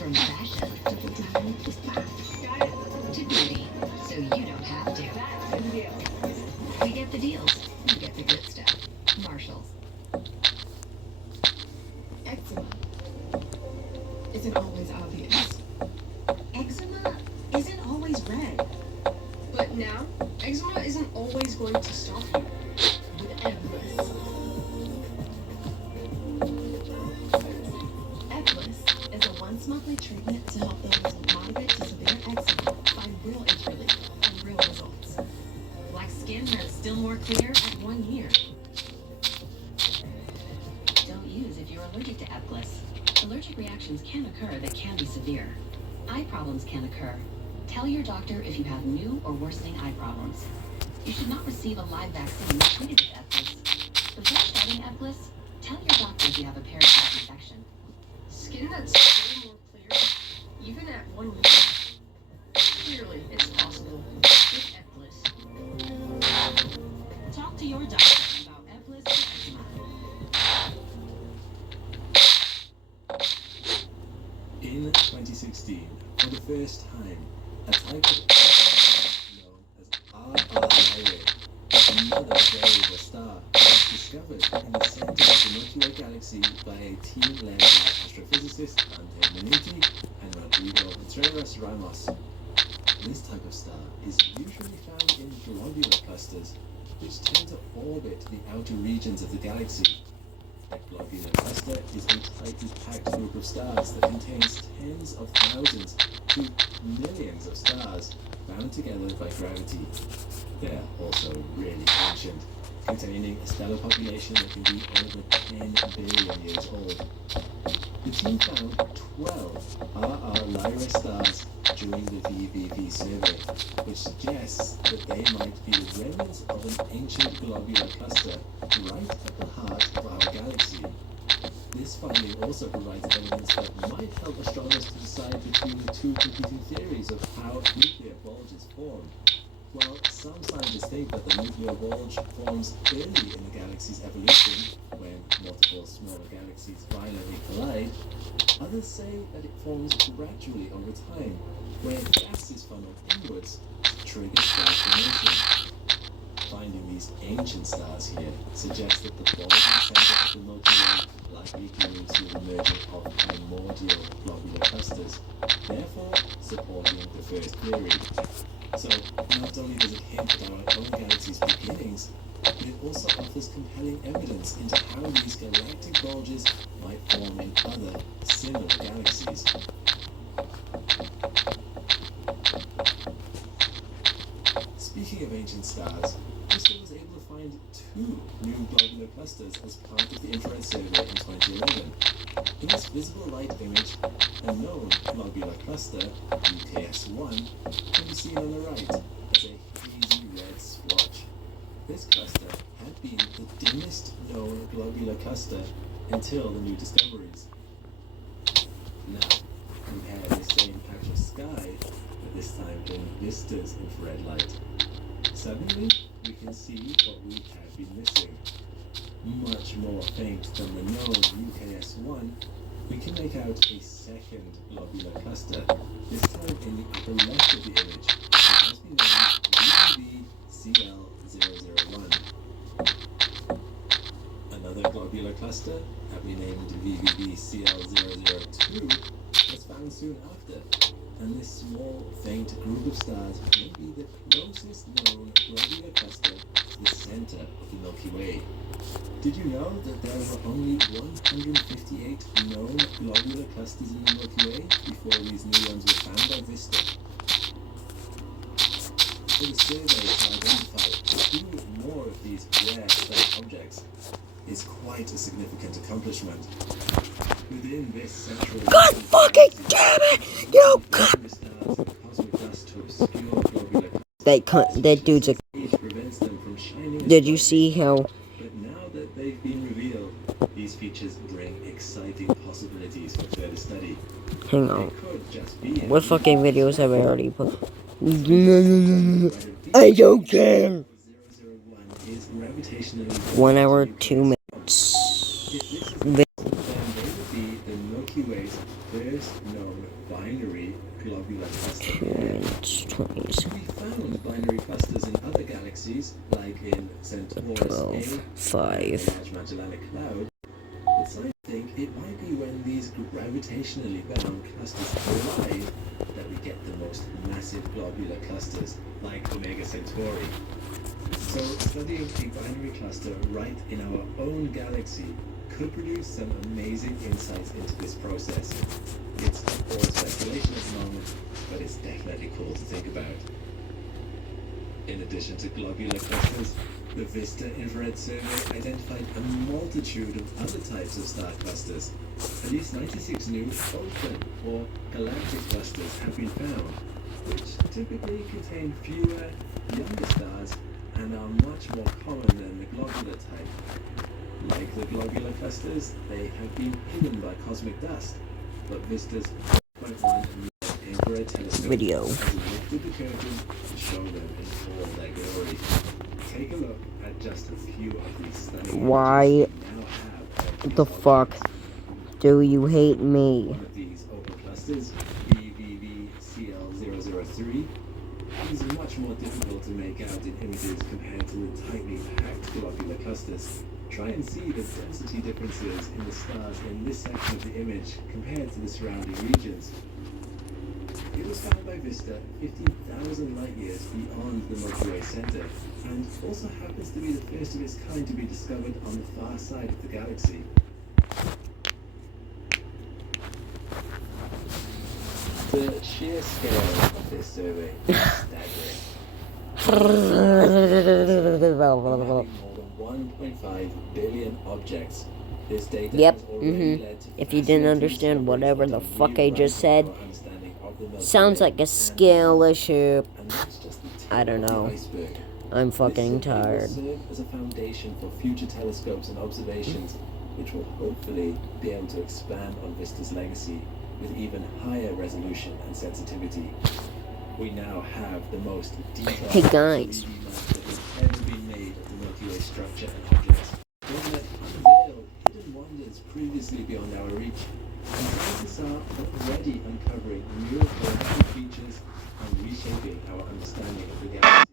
From fashion to beauty, so you don't have to. We get the deals, you get the good stuff. Marshall's. Eczema isn't always obvious. Eczema isn't always red. But now, eczema isn't always going to stop you with Eblis. Eblis is a once-monthly treatment to help those with moderate to severe eczema find real itch relief and real results. Like skin that's still more clear at 1 year. Don't use if you're allergic to Eblis. Allergic reactions can occur that can be severe. Eye problems can occur. Tell your doctor if you have new or worsening eye problems. You should not receive a live vaccine treated with Eblis. Before starting Eblis, tell your doctor if you have a parasite infection. Skin that's still more clear, even at 1 year. Clearly, it's possible with Eblis. Talk to your doctor about Eblis for eczema. In 2016, for the first time, a type of eczema known as RR Lyrae, another variable star, was discovered in the center of the Milky Way galaxy by a team led by astrophysicists Ante Manuti and Rodrigo Contreras Ramos. This type of star is usually found in globular clusters, which tend to orbit the outer regions of the galaxy. A globular cluster is a tightly packed group of stars that contains tens of thousands to millions of stars bound together by gravity. They're also really ancient, containing a stellar population that can be over 10 billion years old. The team found 12 RR Lyra stars during the VVV survey, which suggests that they might be the remnants of an ancient globular cluster right at the heart of our galaxy. This finding also provides evidence that might help astronomers to decide between the two competing theories of how nuclear bulges form. While some scientists think that the nuclear bulge forms early in the galaxy's evolution, when multiple smaller galaxies violently collide, others say that it forms gradually over time, where gas is funneled inwards to trigger star formation. Finding these ancient stars here suggests that the bulging center of the Milky Way likely due to the merging of primordial globular clusters, therefore supporting the first theory. So, not only does it hint at our own galaxy's beginnings, but it also offers compelling evidence into how these galactic bulges might form in other similar galaxies. Speaking of ancient stars, Bristol was able to find 2 new globular clusters as part of the infrared survey in 2011. In this visible light image, a known globular cluster, UKS-1, can be seen on the right as a hazy red splotch. This cluster had been the dimmest known globular cluster until the new discoveries. Now, compare the same patch of sky, but this time in VISTA's infrared light. Suddenly, we can see what we have been missing. Much more faint than the known UKS-1, we can make out a second globular cluster, this time in the upper left of the image, which has been named VVB-CL001. Another globular cluster, aptly named VVB-CL002, was found soon after, and this small, faint group of stars may be the closest known globular cluster to the center of the Milky Way. Did you know that there were only 158 known globular clusters in the Milky Way before these new ones were found by VISTA? For the survey to identify 2 more of these rare stellar objects is quite a significant accomplishment. Within this central... God fucking damn it! You that dude's a... Did you see how... But now that they've been revealed, these features bring exciting possibilities for further study. Hang on. It could just be What fucking videos have I already put? I don't care! 001 is gravitationally 1 hour, 2 minutes. If this is then they would be the Milky Way's first known binary globular cluster. 2 minutes, 20s. We found binary clusters in other galaxies, like in Centaurus 12, A, 5. the Large Magellanic Cloud. But some think it might be when these gravitationally bound clusters collide that we get the most massive globular clusters, like Omega Centauri. So studying a binary cluster right in our own galaxy could produce some amazing insights into this process. It's all speculation at the moment, but it's definitely cool to think about. In addition to globular clusters, the VISTA infrared survey identified a multitude of other types of star clusters. At least 96 new open or galactic clusters have been found, which typically contain fewer, younger stars and are much more common than the globular type. Like the globular clusters, they have been hidden by cosmic dust, but VISTA's 1.1 infrared telescope Video. has lifted the curtain to show them in all their glory. Take a look at just a few of these stunning Why images we now have. What the fuck do you hate me? One of these open clusters, BVV-CL003, is much more difficult to make out in images compared to the tightly packed globular clusters. Try and see the density differences in the stars in this section of the image compared to the surrounding regions. It was found by Vista 15,000 light years beyond the Milky Way center, and also happens to be the first of its kind to be discovered on the far side of the galaxy. The sheer scale of this survey is staggering. Having more than 1.5 billion objects. This data Yep, has already led to If you didn't understand whatever the fuck I just said, sounds like a and scale issue. that's just the tip I don't of the know. iceberg. I'm This fucking survey will tired. serve as a foundation for future telescopes and observations, which will hopefully be able to expand on Vista's legacy with even higher resolution and sensitivity. We now have the most detailed Hey, guys. 3D map that has ever been made of the Milky Way structure and objects. One that unveiled hidden wonders previously beyond our reach. And scientists are already uncovering new geological features and reshaping our understanding of the galaxy.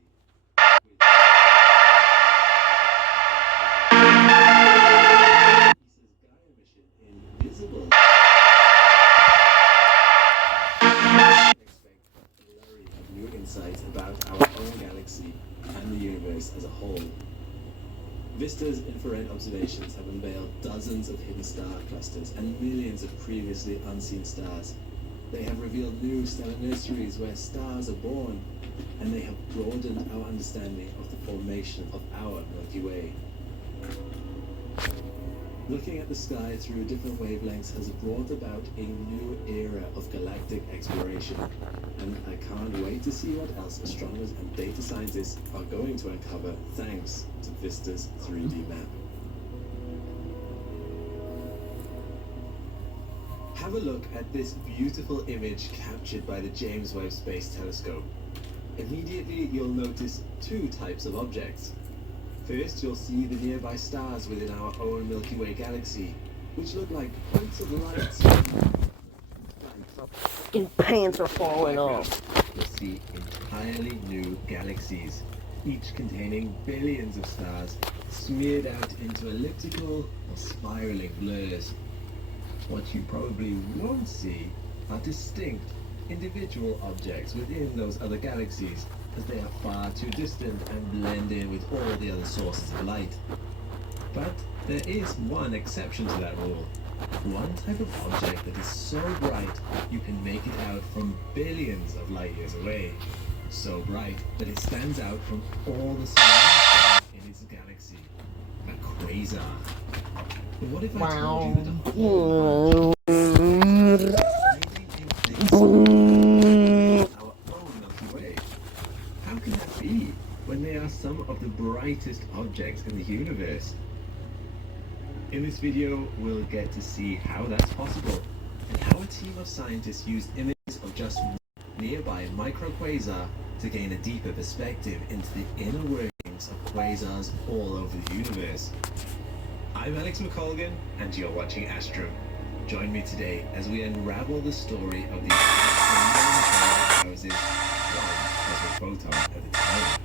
Invisible. Expect a flurry of new insights about our own galaxy and the universe as a whole. Vista's infrared observations have unveiled dozens of hidden star clusters and millions of previously unseen stars. They have revealed new stellar nurseries where stars are born, and they have broadened our understanding of the formation of our Milky Way. Looking at the sky through different wavelengths has brought about a new era of galactic exploration, and I can't wait to see what else astronomers and data scientists are going to uncover thanks to Vista's 3D map. Have a look at this beautiful image captured by the James Webb Space Telescope. Immediately you'll notice two types of objects. First, you'll see the nearby stars within our own Milky Way galaxy, which look like points of light. Fucking pants are falling off. You'll see entirely new galaxies, each containing billions of stars, smeared out into elliptical or spiraling blurs. What you probably won't see are distinct, individual objects within those other galaxies, as they are far too distant and blend in with all the other sources of light. But there is one exception to that rule. One type of object that is so bright you can make it out from billions of light years away. So bright that it stands out from all the surrounding stars in its galaxy. A quasar. But what if I told you that a whole bunch our own Milky Way? How can that be when they are some of the brightest objects in the universe? In this video, we'll get to see how that's possible and how a team of scientists used images of just one nearby microquasar to gain a deeper perspective into the inner workings of quasars all over the universe. I'm Alex McColgan, and you're watching Astrum. Join me today as we unravel the story of these houses, one as a photon at a time.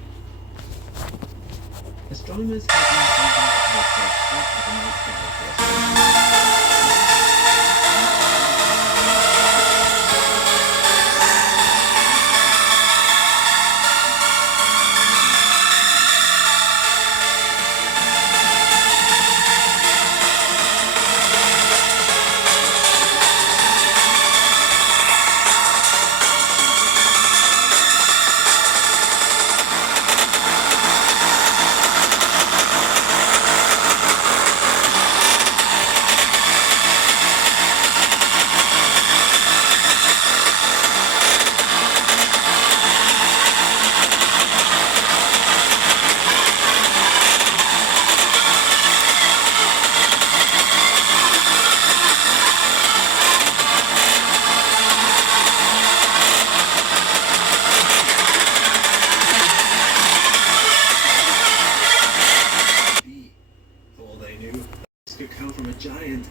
Astronomers have been using their telescopes up at the night sky for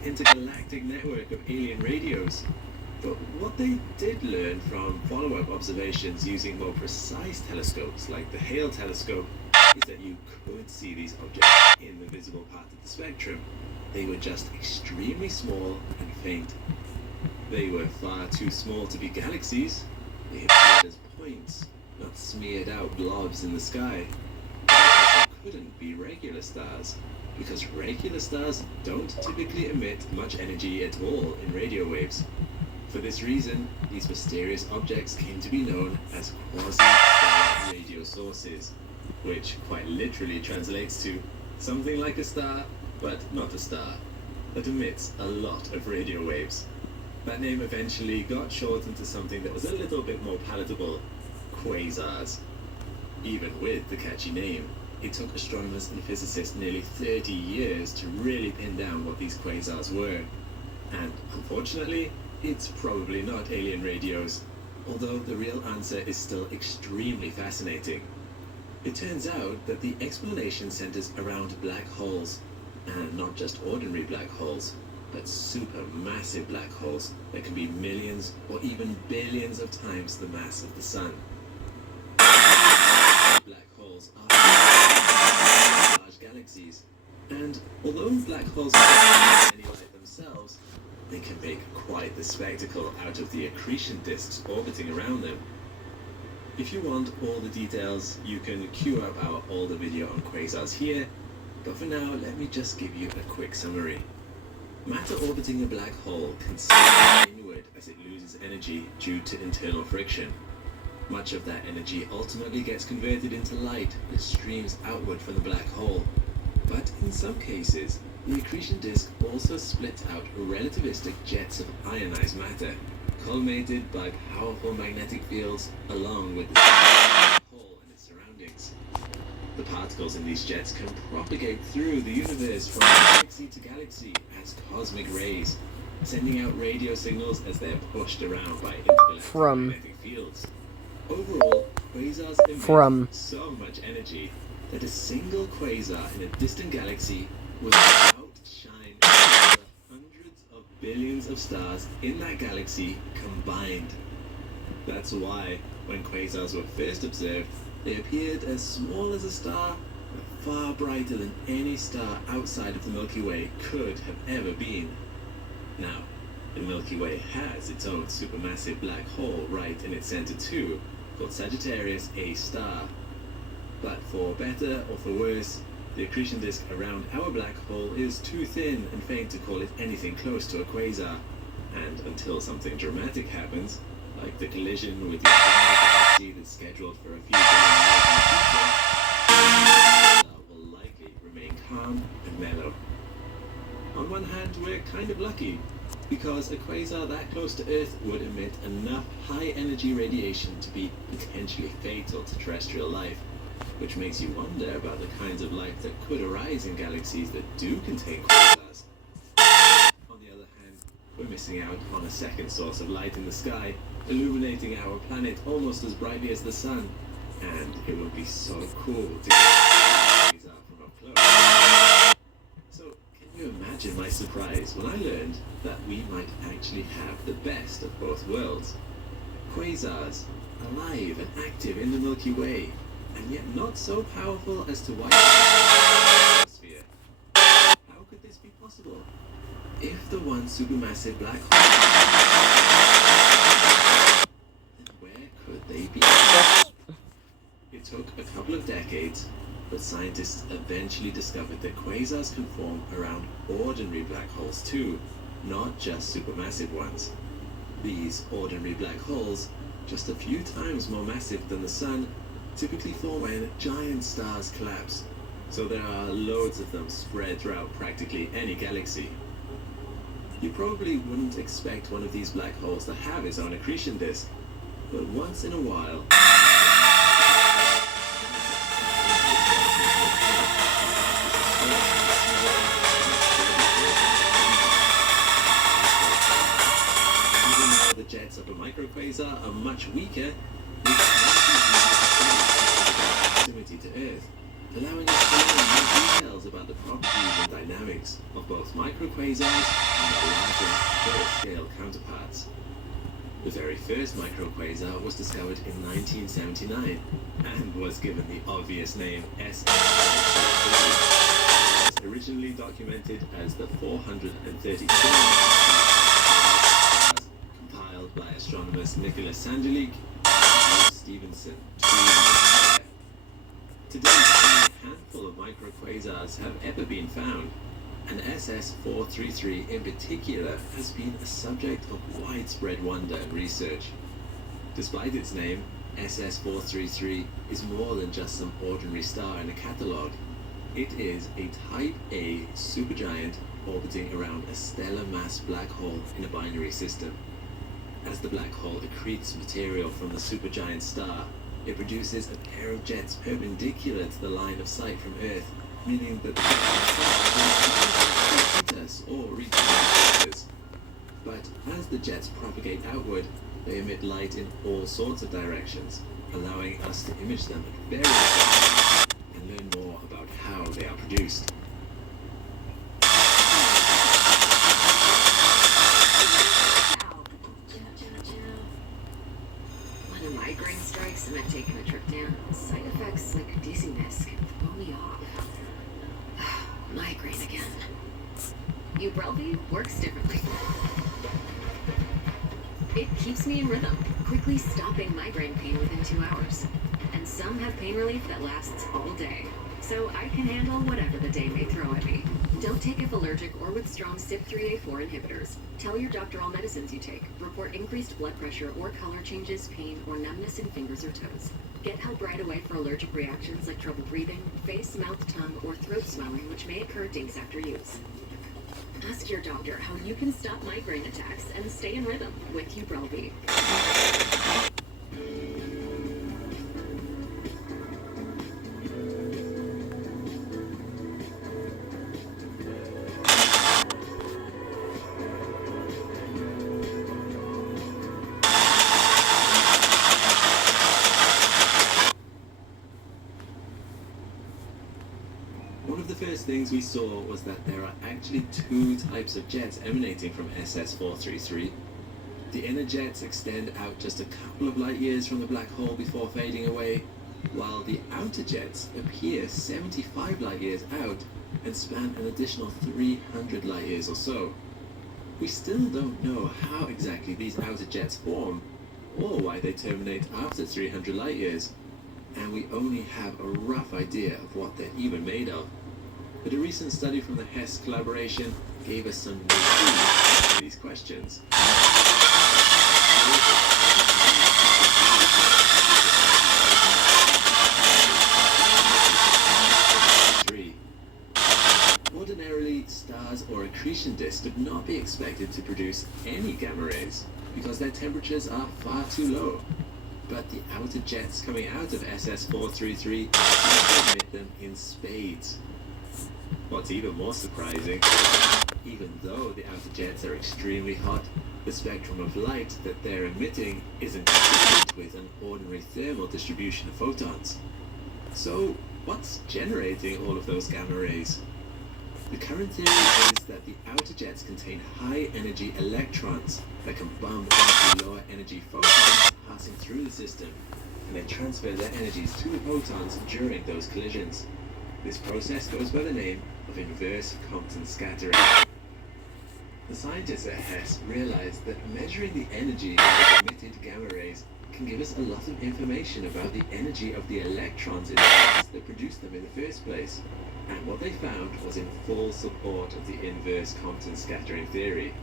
intergalactic network of alien radios. But what they did learn from follow-up observations using more precise telescopes like the Hale telescope is that you could see these objects in the visible part of the spectrum. They were just extremely small and faint. They were far too small to be galaxies, they appeared as points, not smeared out blobs in the sky. They also couldn't be regular stars, because regular stars don't typically emit much energy at all in radio waves. For this reason, these mysterious objects came to be known as quasi-stellar radio sources, which quite literally translates to something like a star, but not a star, that emits a lot of radio waves. That name eventually got shortened to something that was a little bit more palatable, quasars. Even with the catchy name, it took astronomers and physicists nearly 30 years to really pin down what these quasars were. And unfortunately, it's probably not alien radios, although the real answer is still extremely fascinating. It turns out that the explanation centers around black holes, and not just ordinary black holes, but supermassive black holes that can be millions or even billions of times the mass of the sun. Black holes are large galaxies, and although black holes don't have any light themselves, they can make quite the spectacle out of the accretion disks orbiting around them. If you want all the details, you can queue up our older video on quasars here, but for now, let me just give you a quick summary. Matter orbiting a black hole can slide inward as it loses energy due to internal friction. Much of that energy ultimately gets converted into light that streams outward from the black hole. But in some cases, the accretion disk also splits out relativistic jets of ionized matter, culminated by powerful magnetic fields along with the black hole and its surroundings. The particles in these jets can propagate through the universe from galaxy to galaxy as cosmic rays, sending out radio signals as they're pushed around by intergalactic magnetic fields. Overall, quasars emit so much energy that a single quasar in a distant galaxy will outshine the hundreds of billions of stars in that galaxy combined. That's why, when quasars were first observed, they appeared as small as a star, but far brighter than any star outside of the Milky Way could have ever been. Now, the Milky Way has its own supermassive black hole right in its center too, called Sagittarius A star. But for better or for worse, the accretion disk around our black hole is too thin and faint to call it anything close to a quasar, and until something dramatic happens, like the collision with the galaxy that's scheduled for a few billion years in the future, the quasar will likely remain calm and mellow. On one hand, we're kind of lucky, because a quasar that close to Earth would emit enough high-energy radiation to be potentially fatal to terrestrial life, which makes you wonder about the kinds of life that could arise in galaxies that do contain quasars. On the other hand, we're missing out on a second source of light in the sky, illuminating our planet almost as brightly as the sun, and it would be so cool to get a quasar from up close. So, can you imagine my surprise when I learned that we might actually have the best of both worlds? Quasars, alive and active in the Milky Way, and yet not so powerful as to wipe out the atmosphere. How could this be possible? If the one supermassive black hole, then where could they be? It took a couple of decades, but scientists eventually discovered that quasars can form around ordinary black holes too, not just supermassive ones. These ordinary black holes, just a few times more massive than the Sun, typically form when giant stars collapse, so there are loads of them spread throughout practically any galaxy. You probably wouldn't expect one of these black holes to have its own accretion disk, but once in a while, even though the jets of a microquasar are much weaker, proximity to Earth, allowing us to learn more details about the properties and dynamics of both microquasars and their larger, full-scale counterparts. The very first microquasar was discovered in 1979 and was given the obvious name SSL-2. It was originally documented as the 432 compiled by astronomers Nicholas Sandelik Stevenson. To date, only a handful of microquasars have ever been found, and SS433 in particular has been a subject of widespread wonder and research. Despite its name, SS433 is more than just some ordinary star in a catalogue. It is a Type A supergiant orbiting around a stellar mass black hole in a binary system. As the black hole accretes material from the supergiant star, it produces a pair of jets perpendicular to the line of sight from Earth, meaning that the jets hit us or reach us. But as the jets propagate outward, they emit light in all sorts of directions, allowing us to image them at various angles and learn more about how they are produced. When a migraine strikes and I've taken a trip down, side effects like dizziness can throw me off. Migraine again. Ubrelvy works differently. It keeps me in rhythm, quickly stopping migraine pain within 2 hours. And some have pain relief that lasts all day. So I can handle whatever the day may throw at me. Don't take if allergic or with strong CYP3A4 inhibitors. Tell your doctor all medicines you take. Report increased blood pressure or color changes, pain, or numbness in fingers or toes. Get help right away for allergic reactions like trouble breathing, face, mouth, tongue, or throat swelling, which may occur days after use. Ask your doctor how you can stop migraine attacks and stay in rhythm with Ubrelvy. One of the first things we saw was that there are actually two types of jets emanating from SS433. The inner jets extend out just a couple of light years from the black hole before fading away, while the outer jets appear 75 light years out and span an additional 300 light years or so. We still don't know how exactly these outer jets form, or why they terminate after 300 light years, and we only have a rough idea of what they're even made of. But a recent study from the HESS collaboration gave us some new clues to these questions. Ordinarily, stars or accretion disks would not be expected to produce any gamma rays because their temperatures are far too low. But the outer jets coming out of SS433 emit them in spades. What's even more surprising, even though the outer jets are extremely hot, the spectrum of light that they're emitting isn't consistent with an ordinary thermal distribution of photons. So, what's generating all of those gamma rays? The current theory is that the outer jets contain high-energy electrons that can bump into lower energy photons passing through the system, and they transfer their energies to the photons during those collisions. This process goes by the name of inverse Compton scattering. The scientists at HESS realized that measuring the energy of the emitted gamma rays can give us a lot of information about the energy of the electrons in the gas that produced them in the first place. And what they found was in full support of the inverse Compton scattering theory.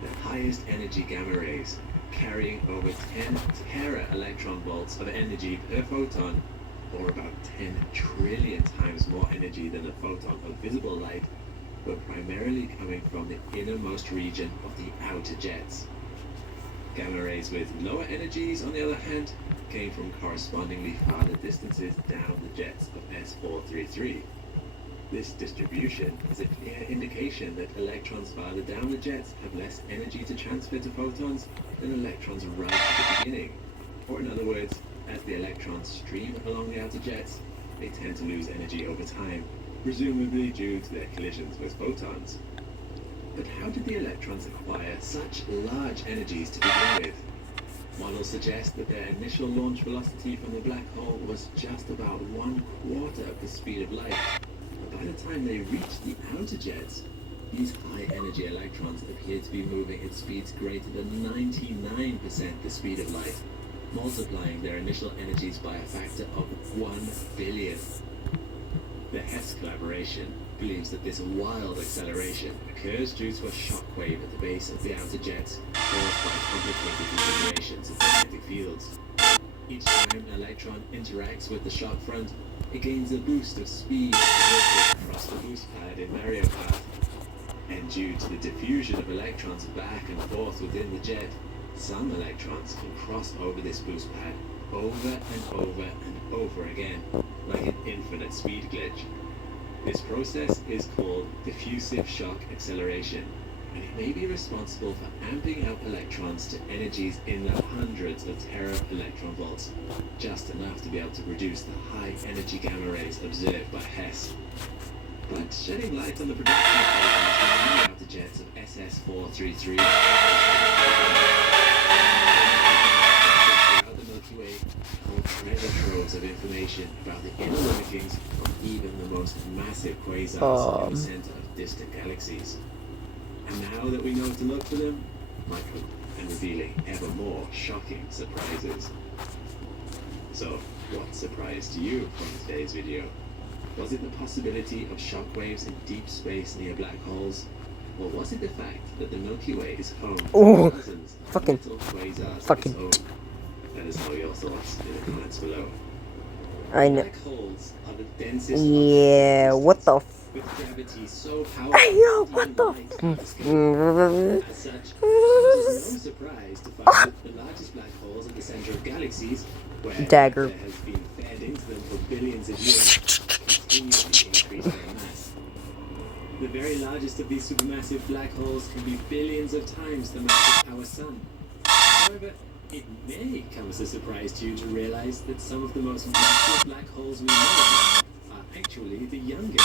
The highest energy gamma rays, carrying over 10 tera electron volts of energy per photon, or about 10 trillion times more energy than a photon of visible light, were primarily coming from the innermost region of the outer jets. Gamma rays with lower energies, on the other hand, came from correspondingly farther distances down the jets of S433. This distribution is a clear indication that electrons farther down the jets have less energy to transfer to photons than electrons right at the beginning. Or in other words, as the electrons stream along the outer jets, they tend to lose energy over time, presumably due to their collisions with photons. But how did the electrons acquire such large energies to begin with? Models suggest that their initial launch velocity from the black hole was just about 1/4 of the speed of light. But by the time they reached the outer jets, these high-energy electrons appear to be moving at speeds greater than 99% the speed of light. multiplying their initial energies by a factor of 1 billion. The Hess collaboration believes that this wild acceleration occurs due to a shock wave at the base of the outer jets caused by complicated configurations of magnetic fields. Each time an electron interacts with the shock front, it gains a boost of speed across the boost pad in Mario Path. And due to the diffusion of electrons back and forth within the jet, some electrons can cross over this boost pad over and over and over again, like an infinite speed glitch. This process is called diffusive shock acceleration, and it may be responsible for amping out electrons to energies in the hundreds of tera-electron volts, just enough to be able to produce the high energy gamma rays observed by Hess. But shedding light on the production of out the jets of SS433 throughout the Milky Way hold treasure troves of information about the inner workings of even the most massive quasars in the center of distant galaxies. And now that we know to look for them, might hope and revealing ever more shocking surprises. So, what surprised you from today's video? Was it the possibility of shockwaves in deep space near black holes? Or was it the fact that the Milky Way is home to thousands of little quasars of its own? Let us know your thoughts in the comments below. I know. Black holes are the densest Yeah, what the with gravity so powerful. Yo, what the As such, it is no surprise to find that the largest black holes at the center of galaxies, where Dagger. there has been fed into them for billions of years, continually increase their mass. The very largest of these supermassive black holes can be billions of times the mass of our sun. However, it may come as a surprise to you to realize that some of the most massive black holes we know are actually the youngest.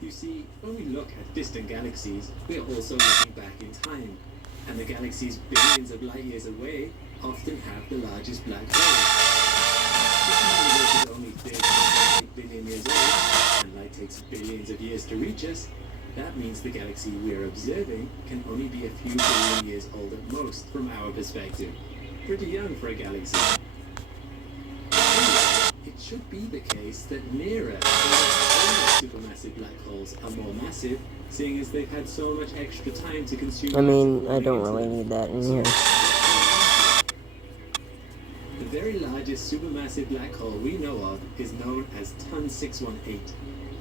You see, when we look at distant galaxies, we are also looking back in time, and the galaxies billions of light years away often have the largest black hole. If the universe is only 30.8 billion years old, and light takes billions of years to reach us, that means the galaxy we are observing can only be a few billion years old at most from our perspective. Pretty young for a galaxy. Anyway, it should be the case that nearer supermassive black holes are more massive, seeing as they've had so much extra time to consume. I mean, I don't really need that in here. The very largest supermassive black hole we know of is known as TON 618,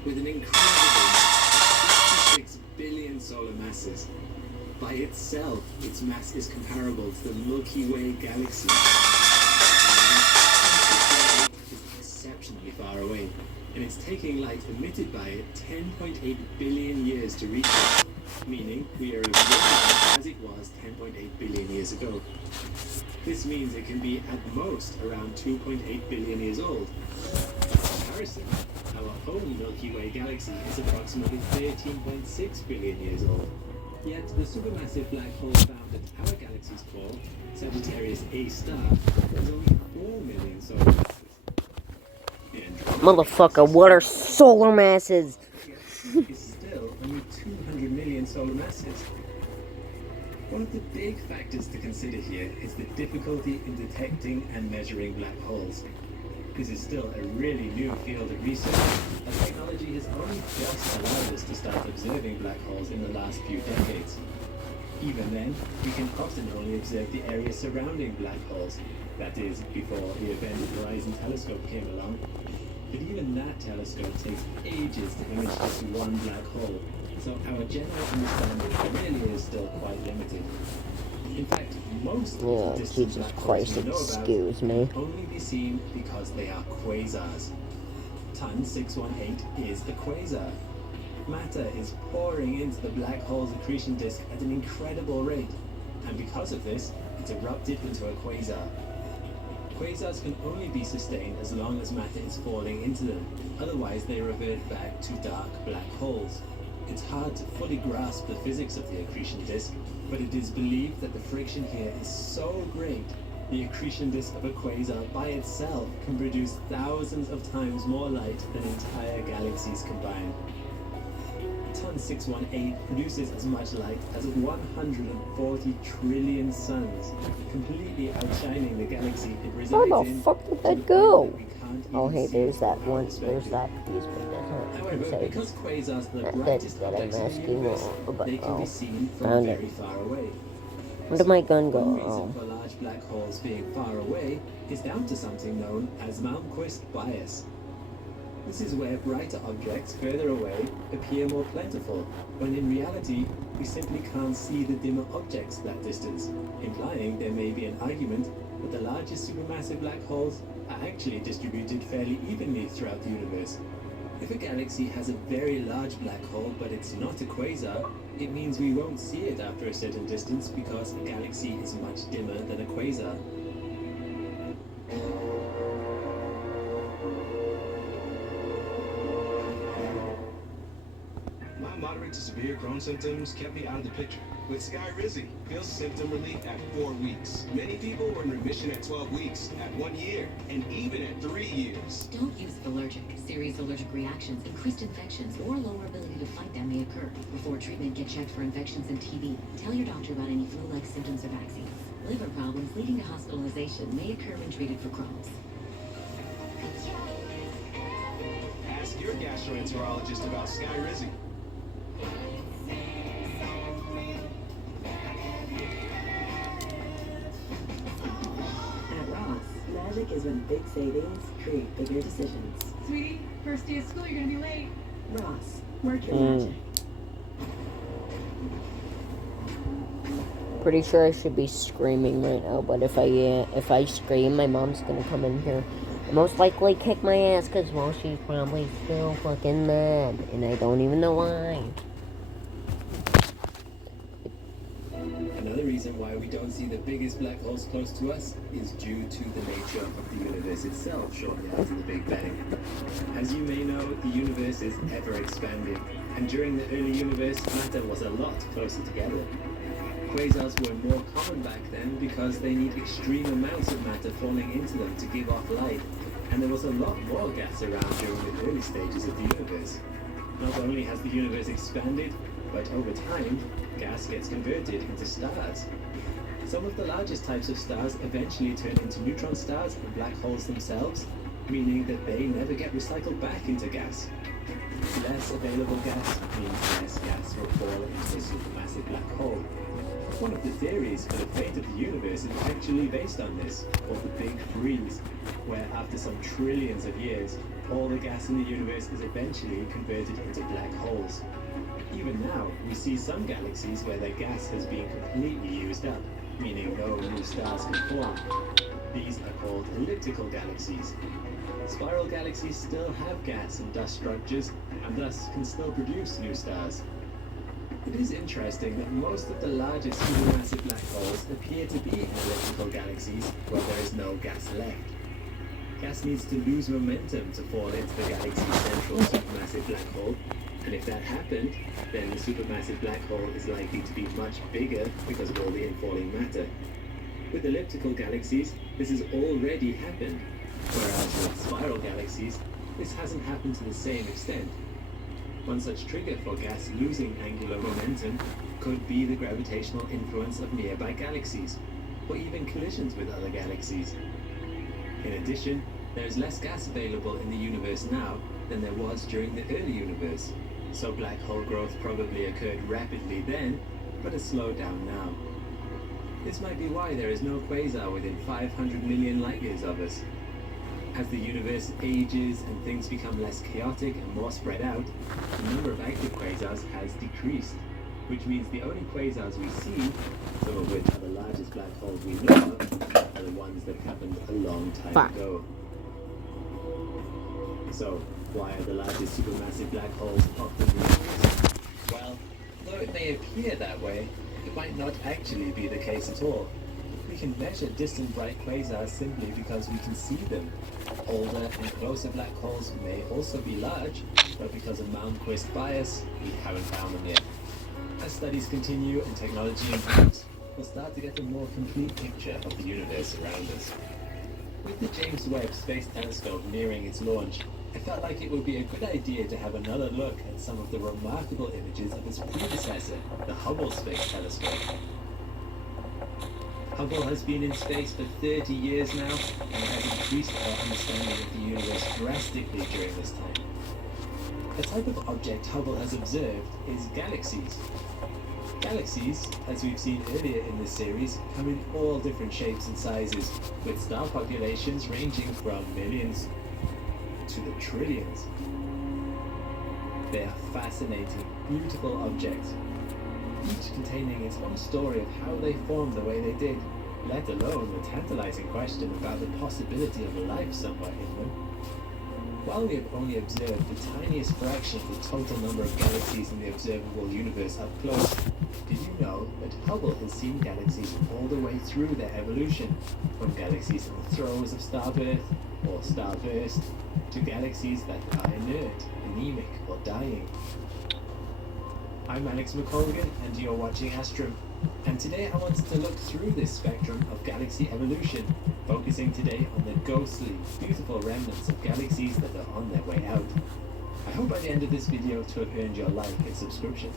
with an incredible mass of 56 billion solar masses. By itself, its mass is comparable to the Milky Way galaxy. It's exceptionally far away, and it's taking light emitted by it 10.8 billion years to reach it, meaning we are observing it as it was 10.8 billion years ago. This means it can be at most around 2.8 billion years old. By comparison, our own Milky Way galaxy is approximately 13.6 billion years old. Yet the supermassive black hole found at our galaxy's core, Sagittarius A star, is only 4 million solar masses. Motherfucker, what are solar masses? Is still only 200 million solar masses. One of the big factors to consider here is the difficulty in detecting and measuring black holes. This is still a really new field of research, as technology has only just allowed us to start observing black holes in the last few decades. Even then, we can often only observe the area surrounding black holes, that is, before the Event Horizon Telescope came along. But even that telescope takes ages to image just one black hole, so our general understanding really is still quite limited. In fact, most of the distant Jesus black holes Christ, we know about excuse me. can only be seen because they are quasars. TON 618 is a quasar. Matter is pouring into the black hole's accretion disk at an incredible rate, and because of this, it's erupted into a quasar. Quasars can only be sustained as long as matter is falling into them, otherwise they revert back to dark black holes. It's hard to fully grasp the physics of the accretion disk, but it is believed that the friction here is so great, the accretion disk of a quasar by itself can produce thousands of times more light than entire galaxies combined. Ton 618 produces as much light as 140 trillion suns, completely outshining the galaxy it resides Where in. the fuck did to the that point go? that we can't Oh, even hey, see there's it that from our one. There's perspective. that piece, but that's However, not because quasars are the that brightest I'm objects in the asking universe, about. they can be Oh, seen from found it. very far away. Where did my gun go? One reason Oh, for large black holes being far away is down to something known as Malmquist bias. This is where brighter objects further away appear more plentiful, when in reality, we simply can't see the dimmer objects that distance, implying there may be an argument that the largest supermassive black holes are actually distributed fairly evenly throughout the universe. If a galaxy has a very large black hole but it's not a quasar, it means we won't see it after a certain distance because a galaxy is much dimmer than a quasar. My moderate to severe Crohn's symptoms kept me out of the picture. With Skyrizi, feels symptom relief at 4 weeks. Many people were in remission at 12 weeks, at 1 year, and even at 3 years. Don't use allergic. Serious allergic reactions, increased infections, or lower ability to fight them may occur. Before treatment, get checked for infections and TB. Tell your doctor about any flu-like symptoms or vaccines. Liver problems leading to hospitalization may occur when treated for Crohn's. Ask your gastroenterologist about Skyrizi. At Ross, magic is when big savings create bigger decisions. Sweetie, first day of school, you're gonna be late. Ross, work your magic. pretty sure I should be screaming right now. But if I scream, my mom's gonna come in here and most likely kick my ass, cause well, she's probably still fucking mad, and I don't even know why. Another reason why we don't see the biggest black holes close to us is due to the nature of the universe itself shortly after the Big Bang. As you may know, the universe is ever expanding, and during the early universe, matter was a lot closer together. Quasars were more common back then because they need extreme amounts of matter falling into them to give off light, and there was a lot more gas around during the early stages of the universe. Not only has the universe expanded, but over time, gas gets converted into stars. Some of the largest types of stars eventually turn into neutron stars and black holes themselves, meaning that they never get recycled back into gas. Less available gas means less gas will fall into a supermassive black hole. One of the theories for the fate of the universe is actually based on this, called the Big Freeze, where after some trillions of years, all the gas in the universe is eventually converted into black holes. Even now, we see some galaxies where their gas has been completely used up, meaning no new stars can form. These are called elliptical galaxies. Spiral galaxies still have gas and dust structures, and thus can still produce new stars. It is interesting that most of the largest supermassive black holes appear to be in elliptical galaxies where there is no gas left. Gas needs to lose momentum to fall into the galaxy's central supermassive black hole, and if that happened, then the supermassive black hole is likely to be much bigger because of all the infalling matter. With elliptical galaxies, this has already happened, whereas with spiral galaxies, this hasn't happened to the same extent. One such trigger for gas losing angular momentum could be the gravitational influence of nearby galaxies, or even collisions with other galaxies. In addition, there is less gas available in the universe now than there was during the early universe, so black hole growth probably occurred rapidly then, but has slowed down now. This might be why there is no quasar within 500 million light-years of us. As the universe ages and things become less chaotic and more spread out, the number of active quasars has decreased, which means the only quasars we see, some of which are the largest black holes we know of, are the ones that happened a long time ago. So, why are the largest supermassive black holes often reused? Well, though it may appear that way, it might not actually be the case at all. We can measure distant bright quasars simply because we can see them. Older and closer black holes may also be large, but because of Malmquist bias, we haven't found them yet. As studies continue and technology improves, we'll start to get a more complete picture of the universe around us. With the James Webb Space Telescope nearing its launch, I felt like it would be a good idea to have another look at some of the remarkable images of its predecessor, the Hubble Space Telescope. Hubble has been in space for 30 years now and has increased our understanding of the universe drastically during this time. The type of object Hubble has observed is galaxies. Galaxies, as we've seen earlier in this series, come in all different shapes and sizes, with star populations ranging from millions to the trillions. They are fascinating, beautiful objects, each containing its own story of how they formed the way they did, let alone the tantalizing question about the possibility of life somewhere in them. While we have only observed the tiniest fraction of the total number of galaxies in the observable universe up close, did you know that Hubble has seen galaxies all the way through their evolution, from galaxies in the throes of starbirth or starburst to galaxies that are inert, anemic, or dying? I'm Alex McColgan, and you're watching Astrum. And today I wanted to look through this spectrum of galaxy evolution, focusing today on the ghostly, beautiful remnants of galaxies that are on their way out. I hope by the end of this video to have earned your like and subscription.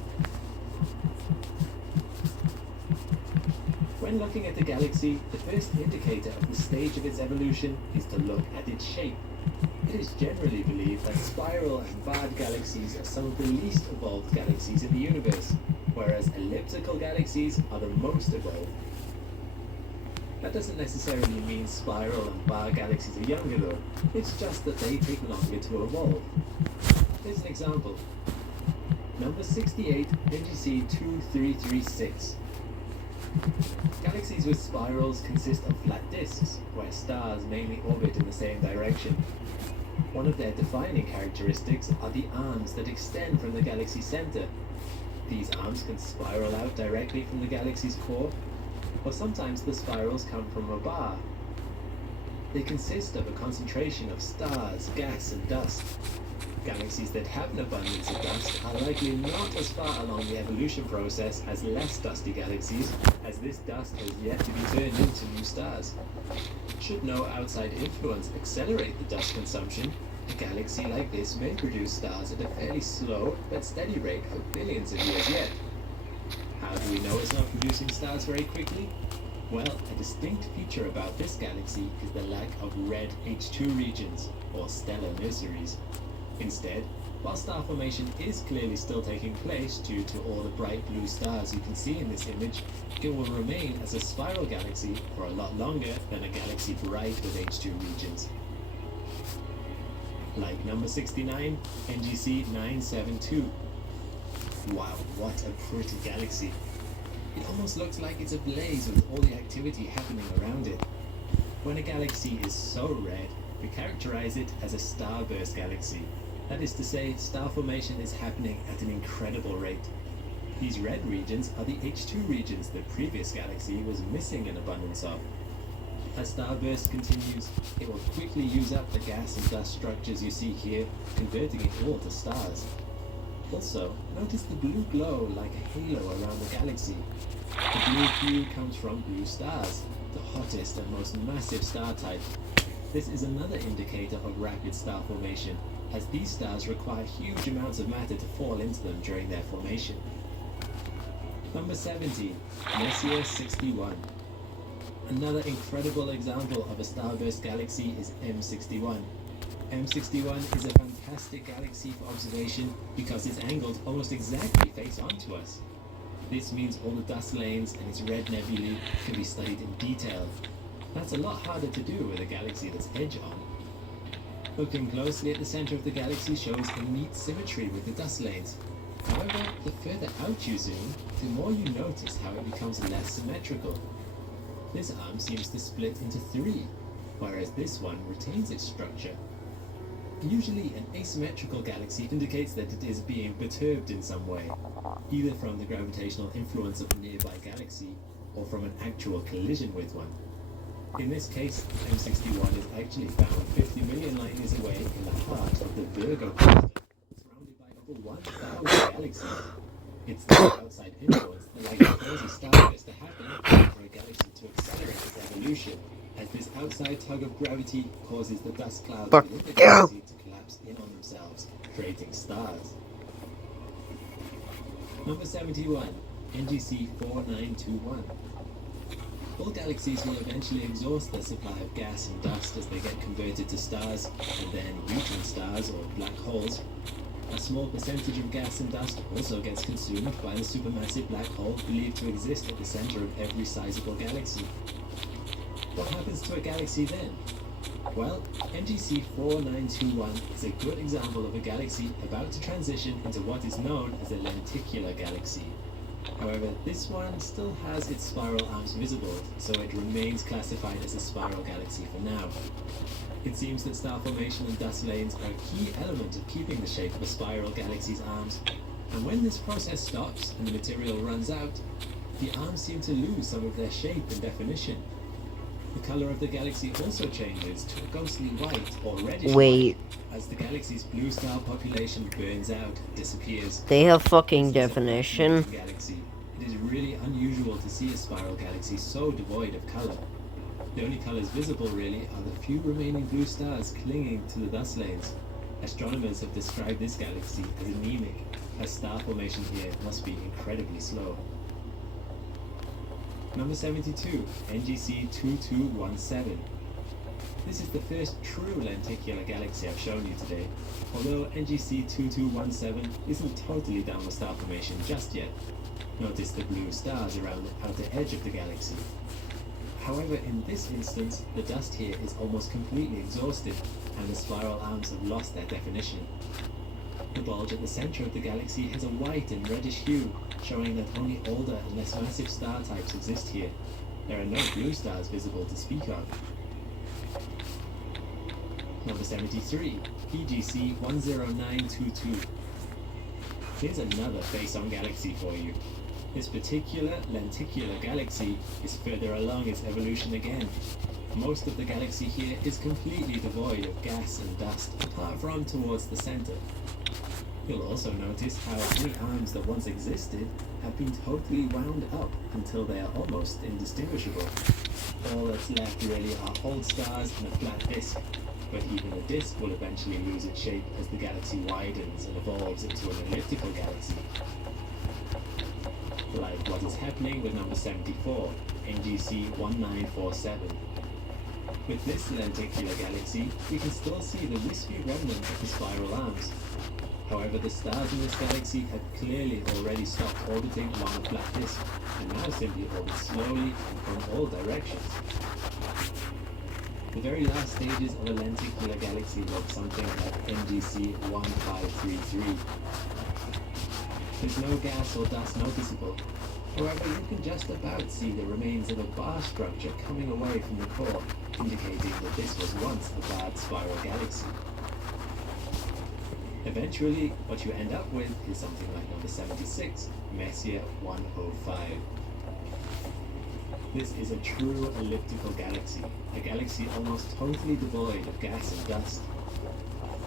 When looking at the galaxy, the first indicator of the stage of its evolution is to look at its shape. It is generally believed that spiral and barred galaxies are some of the least evolved galaxies in the universe, whereas elliptical galaxies are the most evolved. That doesn't necessarily mean spiral and bar galaxies are younger though, it's just that they take longer to evolve. Here's an example. Number 68, NGC 2336. Galaxies with spirals consist of flat disks, where stars mainly orbit in the same direction. One of their defining characteristics are the arms that extend from the galaxy center. These arms can spiral out directly from the galaxy's core, or sometimes the spirals come from a bar. They consist of a concentration of stars, gas, and dust. Galaxies that have an abundance of dust are likely not as far along the evolution process as less dusty galaxies, as this dust has yet to be turned into new stars. Should no outside influence accelerate the dust consumption, a galaxy like this may produce stars at a fairly slow but steady rate for billions of years yet. How do we know it's not producing stars very quickly? Well, a distinct feature about this galaxy is the lack of red H2 regions, or stellar nurseries. Instead, while star formation is clearly still taking place due to all the bright blue stars you can see in this image, it will remain as a spiral galaxy for a lot longer than a galaxy bright with H2 regions. Like number 69, NGC 972. Wow, what a pretty galaxy. It almost looks like it's ablaze with all the activity happening around it. When a galaxy is so red, we characterize it as a starburst galaxy. That is to say, star formation is happening at an incredible rate. These red regions are the H2 regions the previous galaxy was missing an abundance of. As starburst continues, it will quickly use up the gas and dust structures you see here, converting it all to stars. Also, notice the blue glow like a halo around the galaxy. The blue hue comes from blue stars, the hottest and most massive star type. This is another indicator of rapid star formation, as these stars require huge amounts of matter to fall into them during their formation. Number 70, Messier 61. Another incredible example of a starburst galaxy is M61. M61 is a fantastic galaxy for observation because its angles almost exactly face onto us. This means all the dust lanes and its red nebulae can be studied in detail. That's a lot harder to do with a galaxy that's edge on. Looking closely at the center of the galaxy shows a neat symmetry with the dust lanes. However, the further out you zoom, the more you notice how it becomes less symmetrical. This arm seems to split into three, whereas this one retains its structure. Usually, an asymmetrical galaxy indicates that it is being perturbed in some way, either from the gravitational influence of a nearby galaxy or from an actual collision with one. In this case, M61 is actually found 50 million light-years away in the heart of the Virgo cluster, surrounded by over 1,000 galaxies. It's the outside influence that allows crazy starburst to happen for a galaxy to accelerate its evolution as this outside tug of gravity causes the dust clouds Fuck within the you. galaxy to collapse in on themselves, creating stars. Number 71, NGC 4921. All galaxies will eventually exhaust their supply of gas and dust as they get converted to stars and then neutron stars or black holes. A small percentage of gas and dust also gets consumed by the supermassive black hole believed to exist at the center of every sizable galaxy. What happens to a galaxy then? Well, NGC 4921 is a good example of a galaxy about to transition into what is known as a lenticular galaxy. However, this one still has its spiral arms visible, so it remains classified as a spiral galaxy for now. It seems that star formation and dust lanes are a key element of keeping the shape of a spiral galaxy's arms, and when this process stops and the material runs out, the arms seem to lose some of their shape and definition. The color of the galaxy also changes to a ghostly white or reddish Wait. white as the galaxy's blue star population burns out, disappears. They have fucking This is a definition. fascinating galaxy. It is really unusual to see a spiral galaxy so devoid of color. The only colors visible really are the few remaining blue stars clinging to the dust lanes. Astronomers have described this galaxy as anemic, as star formation here must be incredibly slow. Number 72, NGC 2217. This is the first true lenticular galaxy I've shown you today, although NGC 2217 isn't totally done with star formation just yet. Notice the blue stars around the outer edge of the galaxy. However, in this instance, the dust here is almost completely exhausted, and the spiral arms have lost their definition. The bulge at the center of the galaxy has a white and reddish hue, showing that only older and less massive star types exist here. There are no blue stars visible to speak of. Number 73, PGC 10922. Here's another face-on galaxy for you. This particular lenticular galaxy is further along its evolution again. Most of the galaxy here is completely devoid of gas and dust, apart from towards the center. You'll also notice how any arms that once existed have been totally wound up until they are almost indistinguishable. All that's left really are old stars and a flat disk, but even the disk will eventually lose its shape as the galaxy widens and evolves into an elliptical galaxy. Like what is happening with number 74, NGC 1947. With this lenticular galaxy, we can still see the wispy remnant of the spiral arms. However, the stars in this galaxy have clearly already stopped orbiting along a flat disk, and now simply orbit slowly and from all directions. The very last stages of a lenticular galaxy look something like NGC 1533. There's no gas or dust noticeable. However, you can just about see the remains of a bar structure coming away from the core, indicating that this was once a bad spiral galaxy. Eventually, what you end up with is something like number 76, Messier 105. This is a true elliptical galaxy, a galaxy almost totally devoid of gas and dust.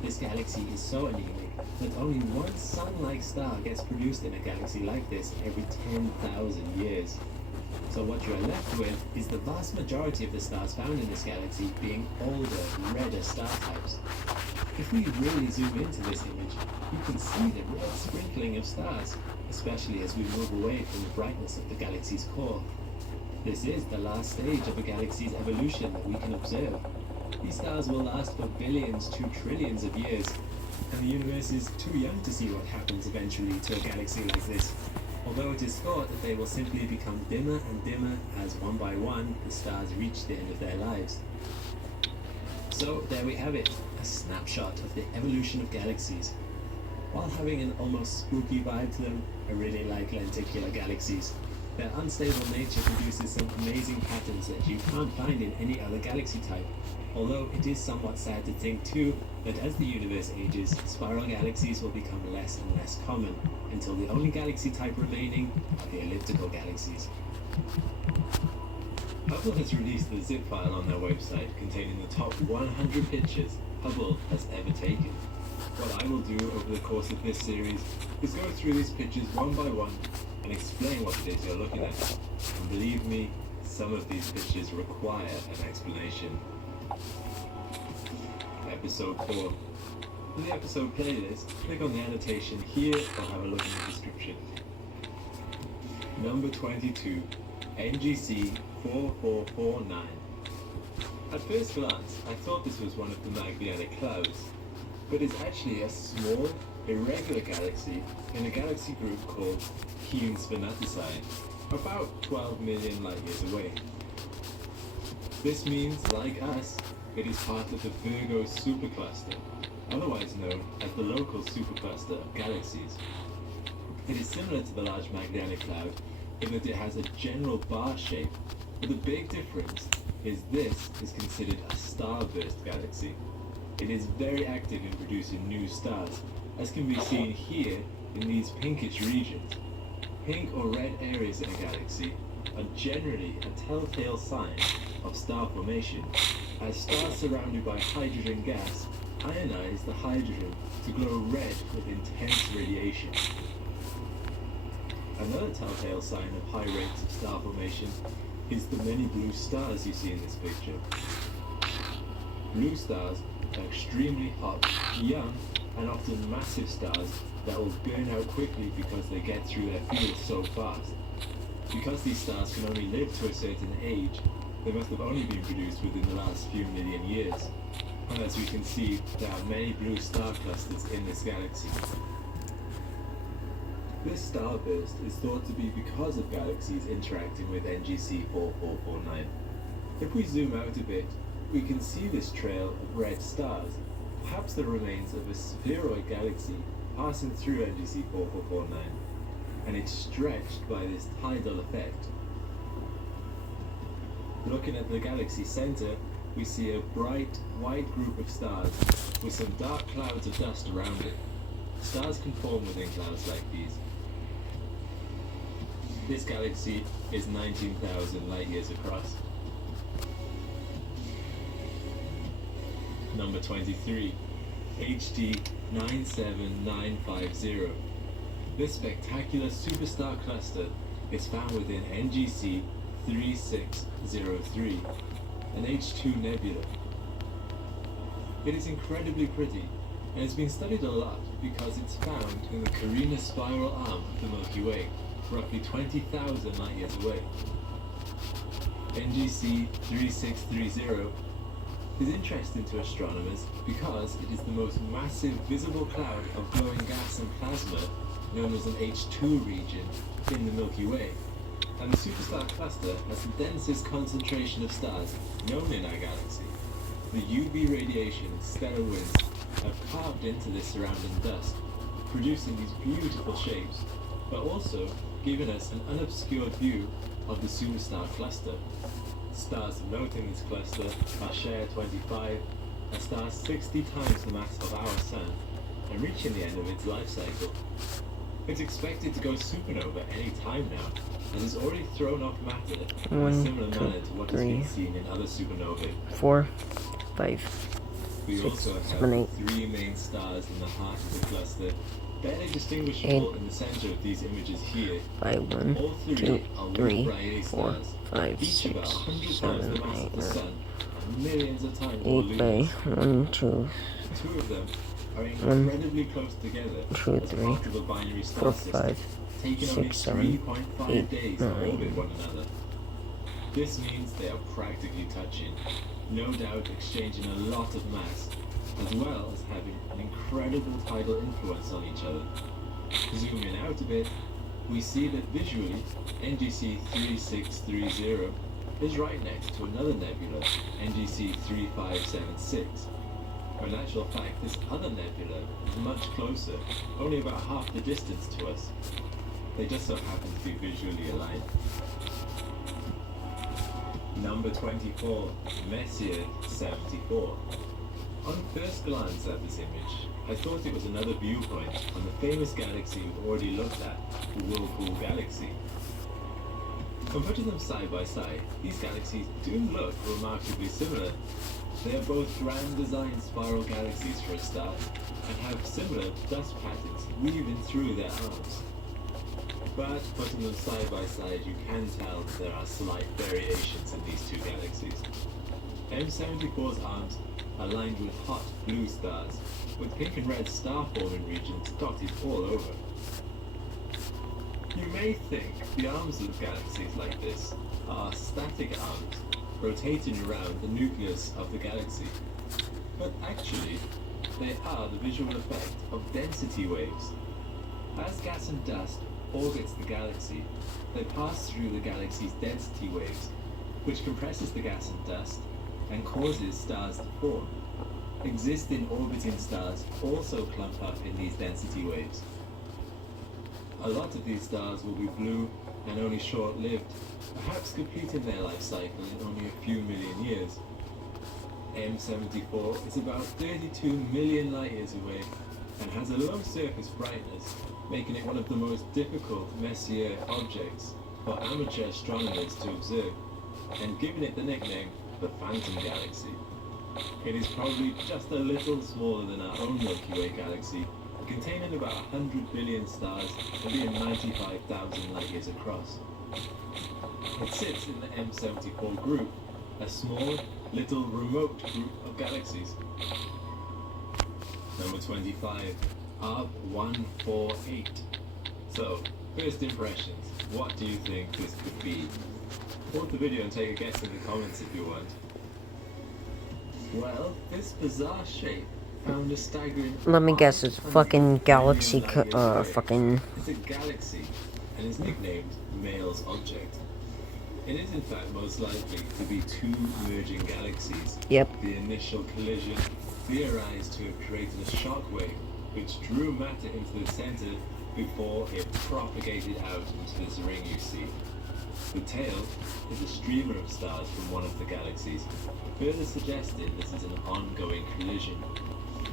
This galaxy is so anemic that only one sun-like star gets produced in a galaxy like this every 10,000 years. So what you are left with is the vast majority of the stars found in this galaxy being older, redder star types. If we really zoom into this image, you can see the red sprinkling of stars, especially as we move away from the brightness of the galaxy's core. This is the last stage of a galaxy's evolution that we can observe. These stars will last for billions to trillions of years, and the universe is too young to see what happens eventually to a galaxy like this, although it is thought that they will simply become dimmer and dimmer as one by one the stars reach the end of their lives. So there we have it, a snapshot of the evolution of galaxies. While having an almost spooky vibe to them, I really like lenticular galaxies. Their unstable nature produces some amazing patterns that you can't find in any other galaxy type, although it is somewhat sad to think too that as the universe ages, spiral galaxies will become less and less common, until the only galaxy type remaining are the elliptical galaxies. Hubble has released the zip file on their website containing the top 100 pictures Hubble has ever taken. What I will do over the course of this series is go through these pictures one by one and explain what it is you're looking at. And believe me, some of these pictures require an explanation. Episode 4. For the episode playlist, click on the annotation here or have a look in the description. Number 22, NGC 4449. At first glance, I thought this was one of the Magellanic Clouds, but it's actually a small, irregular galaxy in a galaxy group called Hewn Spermatocyte, about 12 million light years away. This means, like us, it is part of the Virgo supercluster, otherwise known as the local supercluster of galaxies. It is similar to the Large Magellanic Cloud in that it has a general bar shape, but the big difference is this is considered a starburst galaxy. It is very active in producing new stars, as can be seen here in these pinkish regions. Pink or red areas in a galaxy are generally a telltale sign of star formation, as stars surrounded by hydrogen gas ionize the hydrogen to glow red with intense radiation. Another telltale sign of high rates of star formation is the many blue stars you see in this picture. Blue stars are extremely hot, young, and often massive stars that will burn out quickly because they get through their field so fast. Because these stars can only live to a certain age, they must have only been produced within the last few million years. And as we can see, there are many blue star clusters in this galaxy. This starburst is thought to be because of galaxies interacting with NGC 4449. If we zoom out a bit, we can see this trail of red stars, perhaps the remains of a spheroid galaxy passing through NGC 4449, and it's stretched by this tidal effect. Looking at the galaxy center, we see a bright, white group of stars with some dark clouds of dust around it. Stars can form within clouds like these. This galaxy is 19,000 light years across. Number 23, HD 97950. This spectacular superstar cluster is found within NGC 3603, an H2 nebula. It is incredibly pretty and has been studied a lot because it's found in the Carina spiral arm of the Milky Way, roughly 20,000 light years away. NGC 3630 is interesting to astronomers because it is the most massive visible cloud of glowing gas and plasma known as an H2 region in the Milky Way, and the superstar cluster has the densest concentration of stars known in our galaxy. The UV radiation and stellar winds have carved into this surrounding dust, producing these beautiful shapes, but also giving us an unobscured view of the superstar cluster. Stars of note in this cluster are Cher 25, a star 60 times the mass of our Sun, and reaching the end of its life cycle. It's expected to go supernova any time now, and has already thrown off matter in a similar manner to what has been seen in other supernovae. 4, 5, We 6, also have 7, 8. three main stars in the heart of the cluster, barely distinguishable in the center of these images here. 5, 1, All 2, three are 3, Wolf-Rayet 4, stars, 5, each 6, about 100 times 7, the mass 8, of the 9, Sun, and millions of times more 8 by luminous. 1, 2, Two of them are 1, incredibly close together 2, as 3, part of a binary 4, star system, 5, taking 6, only 7, 3.5 8, days to 9. orbit one another. This means they are practically touching, no doubt exchanging a lot of mass, as well as having an incredible tidal influence on each other. Zooming out a bit, we see that visually, NGC 3630 is right next to another nebula, NGC 3576. In actual fact, this other nebula is much closer, only about half the distance to us. They just so happen to be visually aligned. Number 24, Messier 74. On first glance at this image, I thought it was another viewpoint on the famous galaxy we've already looked at, the Whirlpool Galaxy. When putting them side by side, these galaxies do look remarkably similar. They are both grand design spiral galaxies for a start, and have similar dust patterns weaving through their arms. But putting them side by side, you can tell that there are slight variations in these two galaxies. M74's arms are lined with hot blue stars, with pink and red star-forming regions dotted all over. You may think the arms of galaxies like this are static arms, rotating around the nucleus of the galaxy. But actually, they are the visual effect of density waves. As gas and dust orbits the galaxy, they pass through the galaxy's density waves, which compresses the gas and dust and causes stars to form. Existing orbiting stars also clump up in these density waves. A lot of these stars will be blue and only short-lived, perhaps completing their life cycle in only a few million years. M74 is about 32 million light years away and has a low surface brightness, making it one of the most difficult Messier objects for amateur astronomers to observe, and giving it the nickname the Phantom Galaxy. It is probably just a little smaller than our own Milky Way galaxy, containing about 100 billion stars and being 95,000 light years across. It sits in the M74 group, a small, little remote group of galaxies. Number 25, ARP 148. So, first impressions, what do you think this could be? Pause the video and take a guess in the comments if you want. Well, this bizarre shape found a staggering... Let me guess, it's fucking galaxy, fucking... It's a galaxy, and is nicknamed Male's Object. It is in fact most likely to be two merging galaxies. Yep. The initial collision theorized to have created a shockwave which drew matter into the center before it propagated out into this ring you see. The tail is a streamer of stars from one of the galaxies, further suggesting this is an ongoing collision.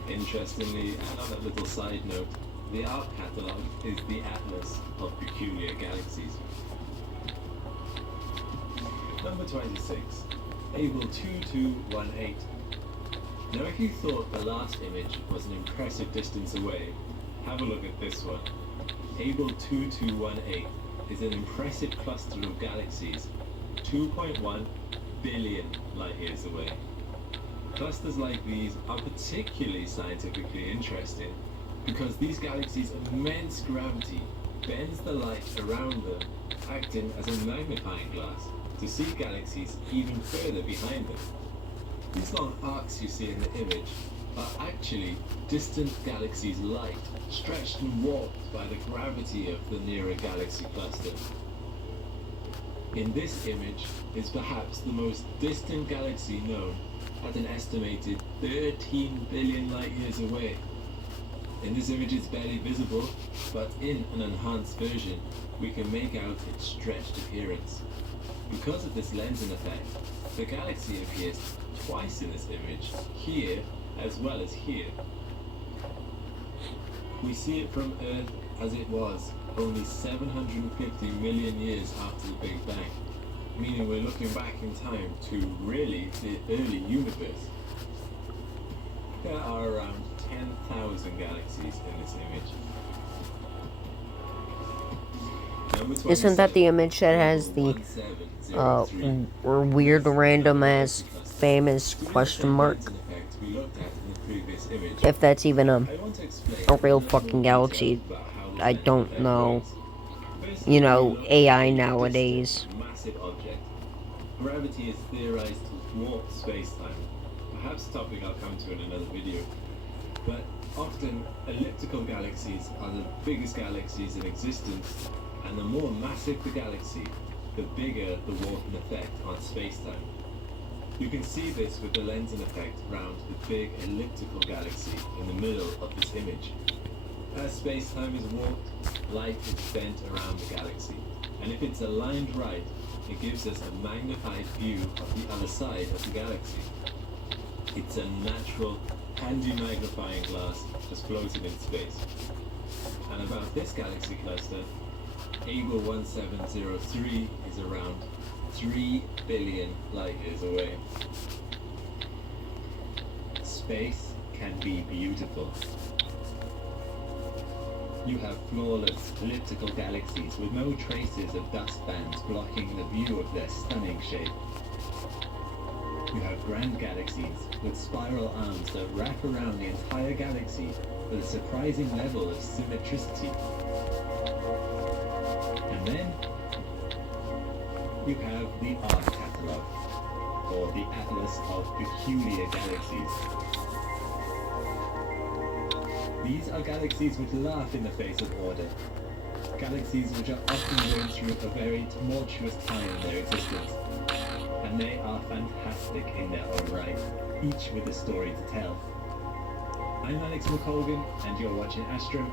Interestingly, and on a little side note, the ARP catalogue is the atlas of peculiar galaxies. Number 26, Able 2218. Now if you thought the last image was an impressive distance away, have a look at this one. Able 2218 is an impressive cluster of galaxies, 2.1 billion light years away. Clusters like these are particularly scientifically interesting because these galaxies' immense gravity bends the light around them, acting as a magnifying glass to see galaxies even further behind them. These long arcs you see in the image are actually distant galaxies' light, stretched and warped by the gravity of the nearer galaxy cluster. In this image is perhaps the most distant galaxy known, at an estimated 13 billion light years away. In this image it's barely visible, but in an enhanced version we can make out its stretched appearance. Because of this lensing effect, the galaxy appears twice in this image, here as well as here. We see it from Earth as it was only 750 million years after the Big Bang, meaning we're looking back in time to really the early universe. There are around 10,000 galaxies in this image. Isn't that the image that has the weird random ass famous question mark? If that's even a real fucking galaxy, I don't know. You know, AI nowadays. Massive object. Gravity is theorized to warp space-time. Perhaps a topic I'll come to in another video. But often elliptical galaxies are the biggest galaxies in existence, and the more massive the galaxy, the bigger the warping effect on space-time. You can see this with the lensing effect around the big elliptical galaxy in the middle of this image. As space-time is warped, light is bent around the galaxy, and if it's aligned right, it gives us a magnified view of the other side of the galaxy. It's a natural, handy magnifying glass just floating in space. And about this galaxy cluster, Able 1703 is around 3 billion light years away. Space can be beautiful. You have flawless elliptical galaxies with no traces of dust bands blocking the view of their stunning shape. You have grand galaxies with spiral arms that wrap around the entire galaxy with a surprising level of symmetricity. And then you have the ARC Catalogue, or the Atlas of Peculiar Galaxies. These are galaxies which laugh in the face of order. Galaxies which are often going through a very tumultuous time in their existence. And they are fantastic in their own right, each with a story to tell. I'm Alex McColgan, and you're watching Astro.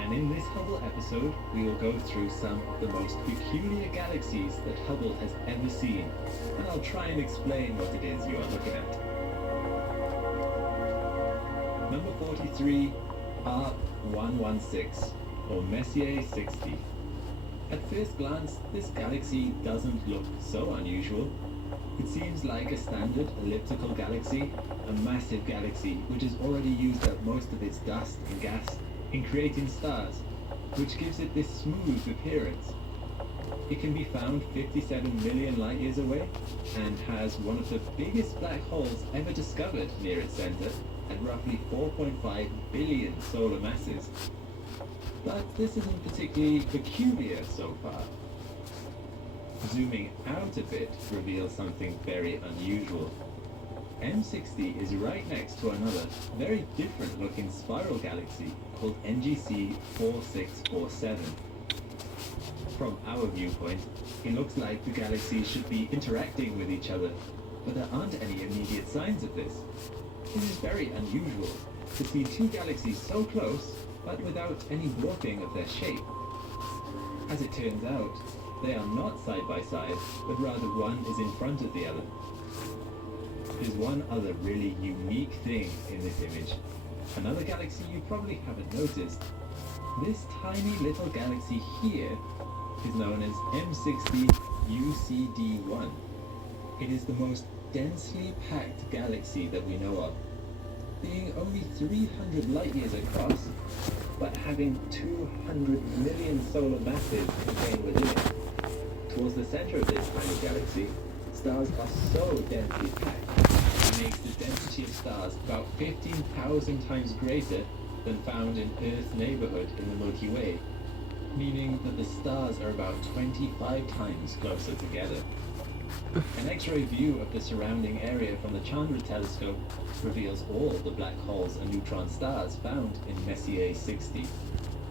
And in this Hubble episode, we will go through some of the most peculiar galaxies that Hubble has ever seen. And I'll try and explain what it is you are looking at. Number 43. ARC 116, or Messier 60. At first glance, this galaxy doesn't look so unusual. It seems like a standard elliptical galaxy, a massive galaxy which has already used up most of its dust and gas in creating stars, which gives it this smooth appearance. It can be found 57 million light years away and has one of the biggest black holes ever discovered near its center, at roughly 4.5 billion solar masses. But this isn't particularly peculiar so far. Zooming out a bit reveals something very unusual. M60 is right next to another, very different looking spiral galaxy called NGC 4647. From our viewpoint, it looks like the galaxies should be interacting with each other, but there aren't any immediate signs of this. It is very unusual to see two galaxies so close, but without any warping of their shape. As it turns out, they are not side by side, but rather one is in front of the other. There's one other really unique thing in this image. Another galaxy you probably haven't noticed. This tiny little galaxy here is known as M60 UCD1. It is the most densely packed galaxy that we know of, being only 300 light years across, but having 200 million solar masses contained within it. Towards the center of this tiny galaxy, stars are so densely packed, it makes the density of stars about 15,000 times greater than found in Earth's neighborhood in the Milky Way, meaning that the stars are about 25 times closer together. An X-ray view of the surrounding area from the Chandra telescope reveals all the black holes and neutron stars found in Messier 60.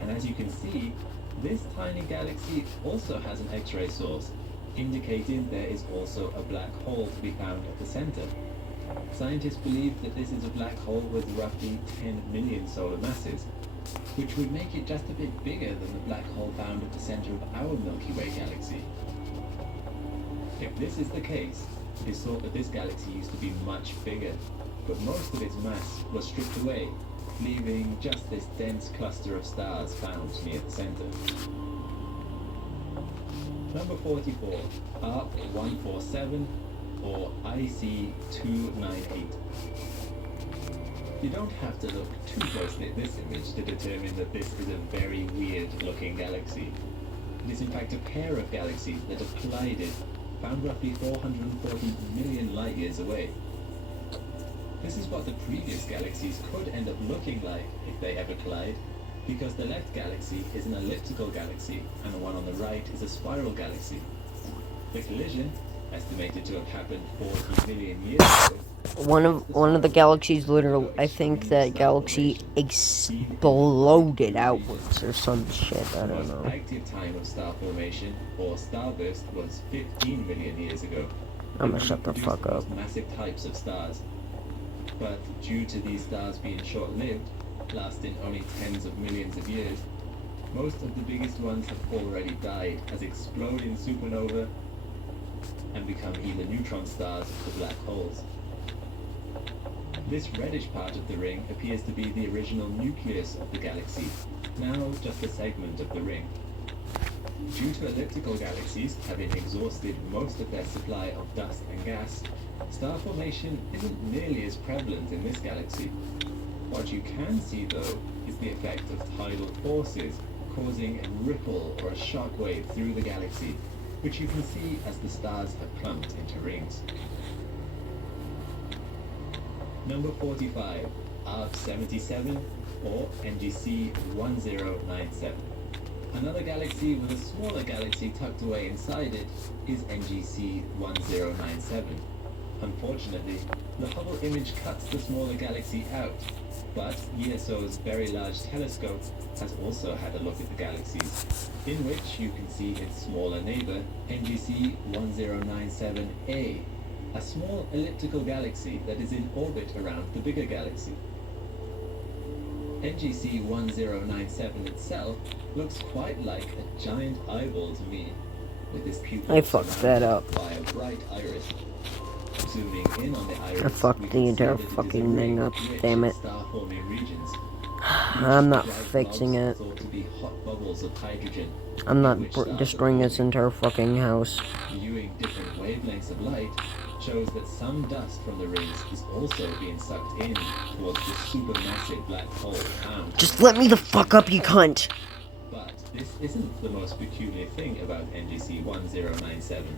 And as you can see, this tiny galaxy also has an X-ray source, indicating there is also a black hole to be found at the center. Scientists believe that this is a black hole with roughly 10 million solar masses, which would make it just a bit bigger than the black hole found at the center of our Milky Way galaxy. If this is the case, it is thought that this galaxy used to be much bigger, but most of its mass was stripped away, leaving just this dense cluster of stars found near the center. Number 44, ARC 147, or IC 298. You don't have to look too closely at this image to determine that this is a very weird looking galaxy. It is in fact a pair of galaxies that have collided, found roughly 440 million light years away. This is what the previous galaxies could end up looking like if they ever collide, because the left galaxy is an elliptical galaxy and the one on the right is a spiral galaxy. The collision, estimated to have happened 40 million years ago, One of the galaxies literally, I think that galaxy exploded outwards or some shit, I don't know. The most active time of star formation, or starburst, was 15 million years ago. I'm gonna shut the fuck up. Massive types of stars. But due to these stars being short-lived, lasting only tens of millions of years, most of the biggest ones have already died as exploding supernova and become either neutron stars or black holes. This reddish part of the ring appears to be the original nucleus of the galaxy, now just a segment of the ring. Due to elliptical galaxies having exhausted most of their supply of dust and gas, star formation isn't nearly as prevalent in this galaxy. What you can see, though, is the effect of tidal forces causing a ripple or a shock wave through the galaxy, which you can see as the stars have clumped into rings. Number 45, ARC 77 or NGC 1097. Another galaxy with a smaller galaxy tucked away inside it is NGC 1097. Unfortunately, the Hubble image cuts the smaller galaxy out, but ESO's Very Large Telescope has also had a look at the galaxies, in which you can see its smaller neighbor, NGC 1097A, a small elliptical galaxy that is in orbit around the bigger galaxy. NGC 1097 itself looks quite like a giant eyeball to me, with its pupil I fucked that up. by a bright iris. Zooming in on the iris, I fucked we the can see entire that it is a fucking ring thing up, rich damn in it. star-forming regions. I'm not Each bright fixing blob it. thought to be hot bubbles of hydrogen, I'm not which stars destroying are this entire fucking house. viewing different wavelengths of light shows that some dust from the rings is also being sucked in towards the supermassive black hole found. Just let me the fuck up, you cunt! But this isn't the most peculiar thing about NGC 1097.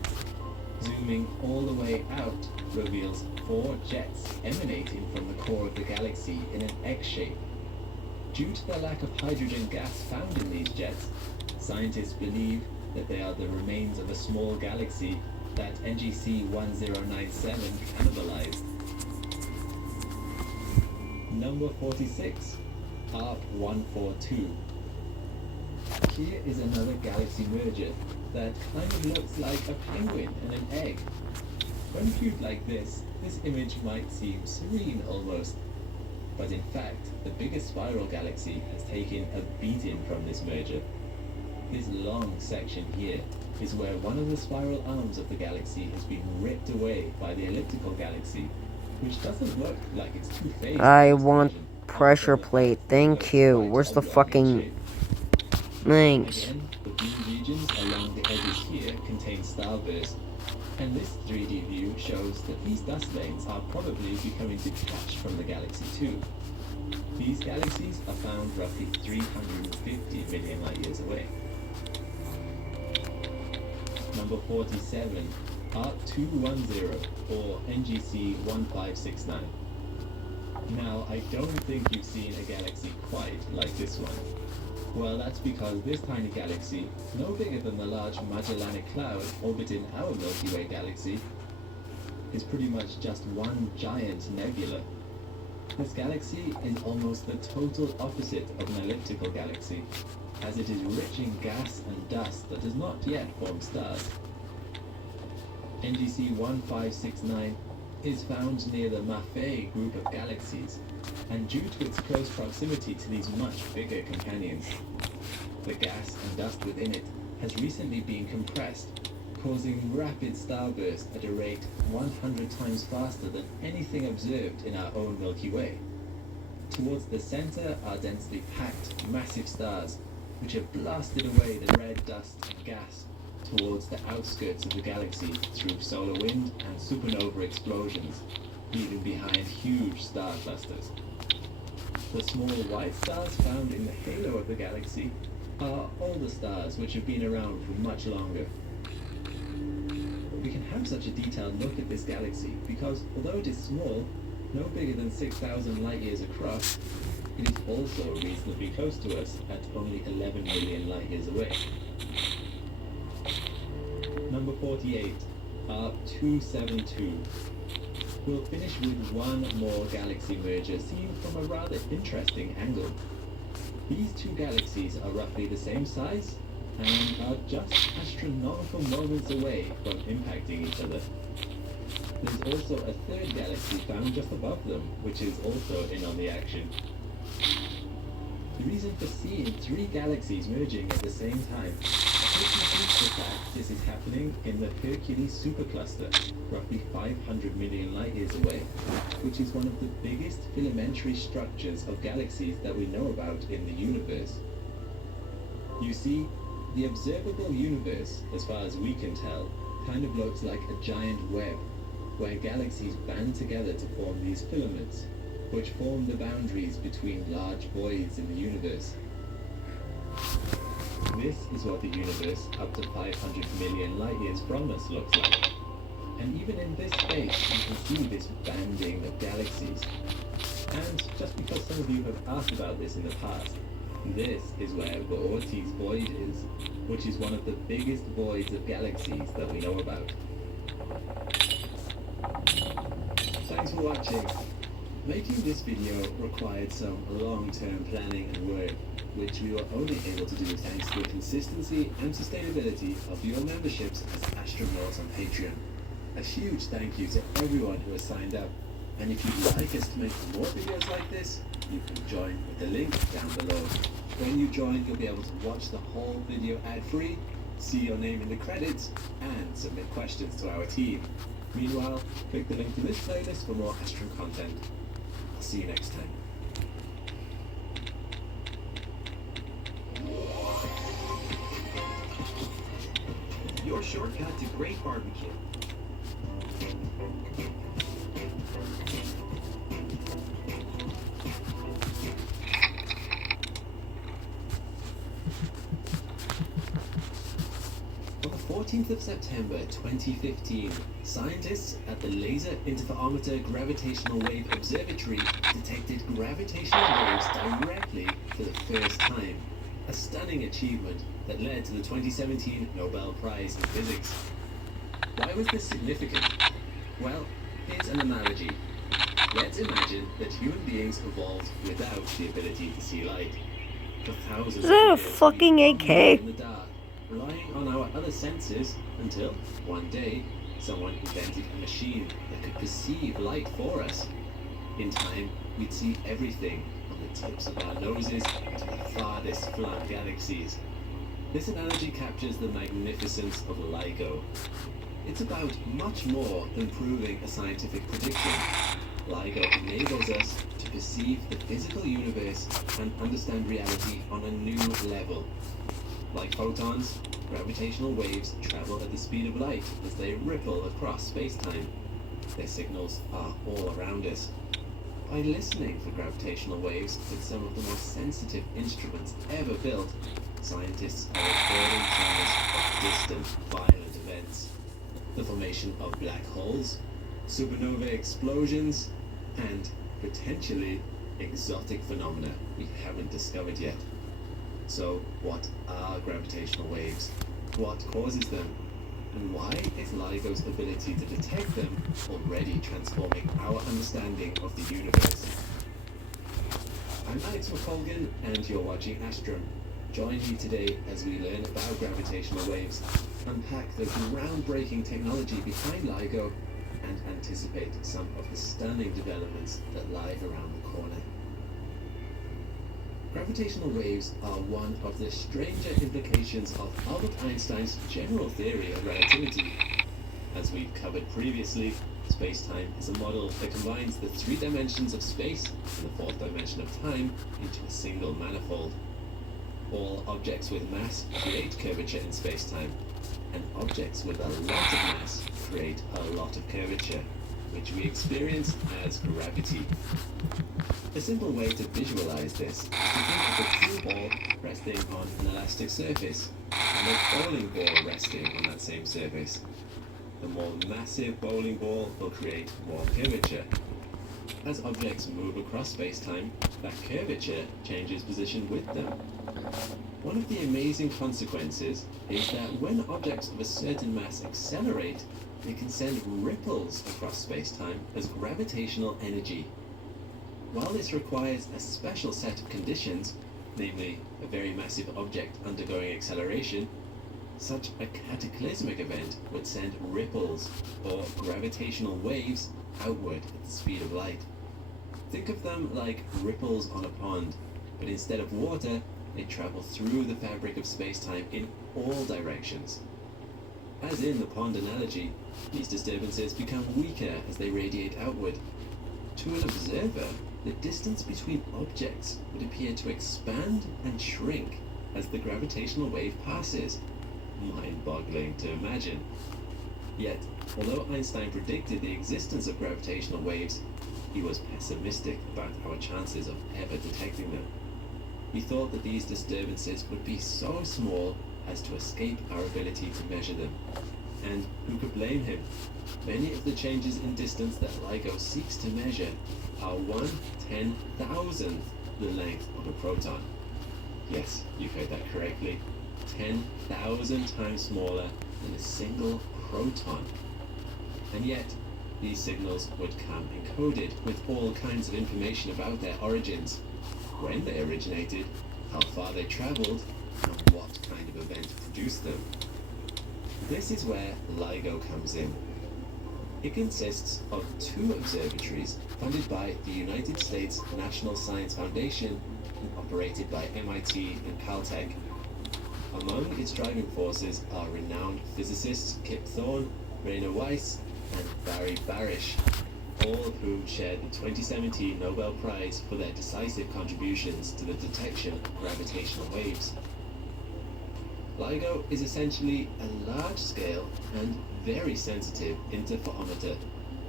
Zooming all the way out reveals 4 jets emanating from the core of the galaxy in an X shape. Due to the lack of hydrogen gas found in these jets, scientists believe that they are the remains of a small galaxy that NGC 1097 cannibalized. Number 46, ARC 142. Here is another galaxy merger that kind of looks like a penguin and an egg. When viewed like this image might seem serene almost. But in fact, the biggest spiral galaxy has taken a beating from this merger. This long section here is where one of the spiral arms of the galaxy has been ripped away by the elliptical galaxy, which doesn't look like it's two-phased. I want pressure plate, thank you. Where's the fucking... Thanks. Again, the blue regions along the edges here contain starburst, and this 3D view shows that these dust veins are probably becoming detached from the galaxy too. These galaxies are found roughly 350 million light years away. Number 47, ARC 210 or NGC 1569. Now, I don't think you've seen a galaxy quite like this one. Well, that's because this tiny galaxy, no bigger than the large Magellanic Cloud orbiting our Milky Way galaxy, is pretty much just one giant nebula. This galaxy is almost the total opposite of an elliptical galaxy, as it is rich in gas and dust that does not yet form stars. NGC 1569 is found near the Maffei group of galaxies, and due to its close proximity to these much bigger companions, the gas and dust within it has recently been compressed, causing rapid starburst at a rate 100 times faster than anything observed in our own Milky Way. Towards the center are densely packed, massive stars, which have blasted away the red dust and gas towards the outskirts of the galaxy through solar wind and supernova explosions, leaving behind huge star clusters. The small white stars found in the halo of the galaxy are older stars which have been around for much longer. We can have such a detailed look at this galaxy because, although it is small, no bigger than 6,000 light years across, it is also reasonably close to us at only 11 million light years away. Number 48, ARC 272. We'll finish with one more galaxy merger seen from a rather interesting angle. These two galaxies are roughly the same size and are just astronomical moments away from impacting each other. There's also a third galaxy found just above them, which is also in on the action. The reason for seeing 3 galaxies merging at the same time is the fact this is happening in the Hercules supercluster, roughly 500 million light years away, which is one of the biggest filamentary structures of galaxies that we know about in the universe. You see, the observable universe, as far as we can tell, kind of looks like a giant web, where galaxies band together to form these filaments. which form the boundaries between large voids in the universe. This is what the universe up to 500 million light years from us looks like. And even in this space, you can see this banding of galaxies. And just because some of you have asked about this in the past, this is where the Ortiz Void is, which is one of the biggest voids of galaxies that we know about. Thanks for watching. Making this video required some long-term planning and work, which we were only able to do thanks to the consistency and sustainability of your memberships as Astronauts on Patreon. A huge thank you to everyone who has signed up, and if you'd like us to make more videos like this, you can join with the link down below. When you join, you'll be able to watch the whole video ad-free, see your name in the credits, and submit questions to our team. Meanwhile, click the link to this playlist for more Astron content. I'll see you next time. Your shortcut to great barbecue. On the 14th of September 2015, scientists at the Laser Interferometer Gravitational Wave Observatory detected gravitational waves directly for the first time. A stunning achievement that led to the 2017 Nobel Prize in Physics. Why was this significant? Well, here's an analogy. Let's imagine that human beings evolved without the ability to see light. For thousands Is that a of years, fucking we AK? in the dark, relying on our other senses until, one day, someone invented a machine that could perceive light for us. In time, we'd see everything, from the tips of our noses to the farthest flung galaxies. This analogy captures the magnificence of LIGO. It's about much more than proving a scientific prediction. LIGO enables us to perceive the physical universe and understand reality on a new level. Like photons, gravitational waves travel at the speed of light as they ripple across space-time. Their signals are all around us. By listening for gravitational waves with some of the most sensitive instruments ever built, scientists are recording tremors of distant, violent events. The formation of black holes, supernova explosions, and potentially exotic phenomena we haven't discovered yet. So, what are gravitational waves? What causes them? And why is LIGO's ability to detect them already transforming our understanding of the universe? I'm Alex McColgan, and you're watching Astron. Join me today as we learn about gravitational waves, unpack the groundbreaking technology behind LIGO, and anticipate some of the stunning developments that lie around the corner. Gravitational waves are one of the stranger implications of Albert Einstein's general theory of relativity. As we've covered previously, space-time is a model that combines the three dimensions of space and the fourth dimension of time into a single manifold. All objects with mass create curvature in space-time, and objects with a lot of mass create a lot of curvature, which we experience as gravity. A simple way to visualize this is to think of a cue ball resting on an elastic surface, and a bowling ball resting on that same surface. The more massive bowling ball will create more curvature. As objects move across space-time, that curvature changes position with them. One of the amazing consequences is that when objects of a certain mass accelerate, they can send ripples across space-time as gravitational energy. While this requires a special set of conditions, namely a very massive object undergoing acceleration, such a cataclysmic event would send ripples, or gravitational waves, outward at the speed of light. Think of them like ripples on a pond, but instead of water, they travel through the fabric of space-time in all directions. As in the pond analogy, these disturbances become weaker as they radiate outward. To an observer, the distance between objects would appear to expand and shrink as the gravitational wave passes. Mind-boggling to imagine. Yet, although Einstein predicted the existence of gravitational waves, he was pessimistic about our chances of ever detecting them. He thought that these disturbances would be so small as to escape our ability to measure them. And who could blame him? Many of the changes in distance that LIGO seeks to measure are 1/10,000th the length of a proton. Yes, you've heard that correctly. 10,000 times smaller than a single proton. And yet, these signals would come encoded with all kinds of information about their origins, when they originated, how far they traveled, and what kind of event produced them. This is where LIGO comes in. It consists of 2 observatories funded by the United States National Science Foundation and operated by MIT and Caltech. Among its driving forces are renowned physicists Kip Thorne, Rainer Weiss, and Barry Barish, all of whom shared the 2017 Nobel Prize for their decisive contributions to the detection of gravitational waves. LIGO is essentially a large-scale and very sensitive interferometer,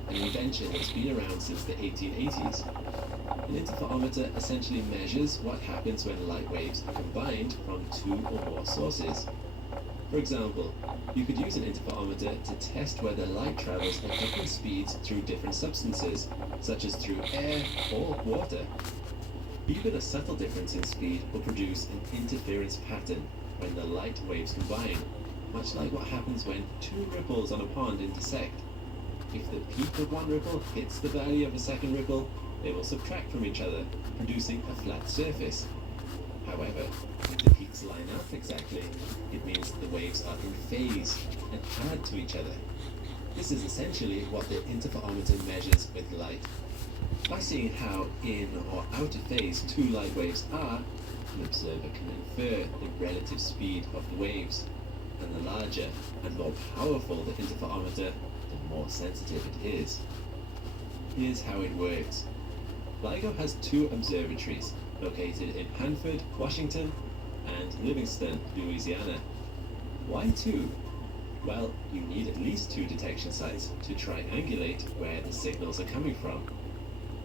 an invention that's been around since the 1880s. An interferometer essentially measures what happens when light waves are combined from 2 or more sources. For example, you could use an interferometer to test whether light travels at different speeds through different substances, such as through air or water. Even a subtle difference in speed will produce an interference pattern when the light waves combine, much like what happens when 2 ripples on a pond intersect. If the peak of one ripple hits the valley of a second ripple, they will subtract from each other, producing a flat surface. However, if the peaks line up exactly, it means the waves are in phase and add to each other. This is essentially what the interferometer measures with light. By seeing how in or out of phase 2 light waves are, an observer can infer the relative speed of the waves, and the larger and more powerful the interferometer, the more sensitive it is. Here's how it works. LIGO has 2 observatories located in Hanford, Washington, and Livingston, Louisiana. Why 2? Well, you need at least 2 detection sites to triangulate where the signals are coming from.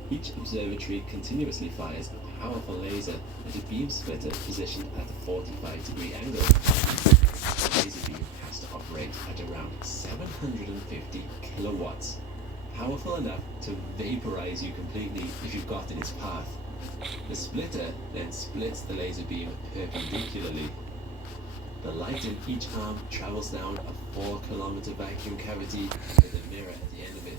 Each observatory continuously fires a powerful laser at a beam splitter positioned at a 45-degree angle. The laser beam has to operate at around 750 kilowatts, powerful enough to vaporize you completely if you've got in its path. The splitter then splits the laser beam perpendicularly. The light in each arm travels down a 4-kilometer vacuum cavity with a mirror at the end of it.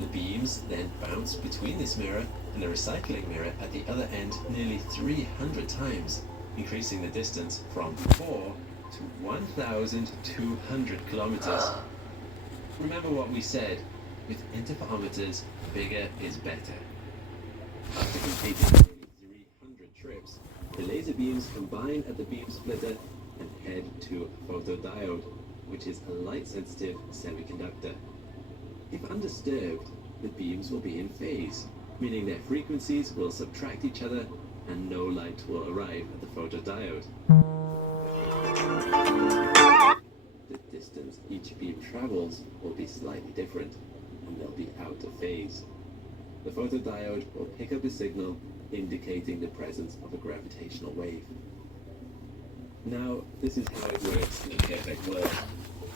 The beams then bounce between this mirror and the recycling mirror at the other end nearly 300 times, increasing the distance from 4 to 1,200 kilometers. Remember what we said, with interferometers, bigger is better. After completing nearly 300 trips, the laser beams combine at the beam splitter and head to a photodiode, which is a light-sensitive semiconductor. If undisturbed, the beams will be in phase, meaning their frequencies will subtract each other and no light will arrive at the photodiode. The distance each beam travels will be slightly different, and they'll be out of phase. The photodiode will pick up a signal indicating the presence of a gravitational wave. Now, this is how it works in a perfect world,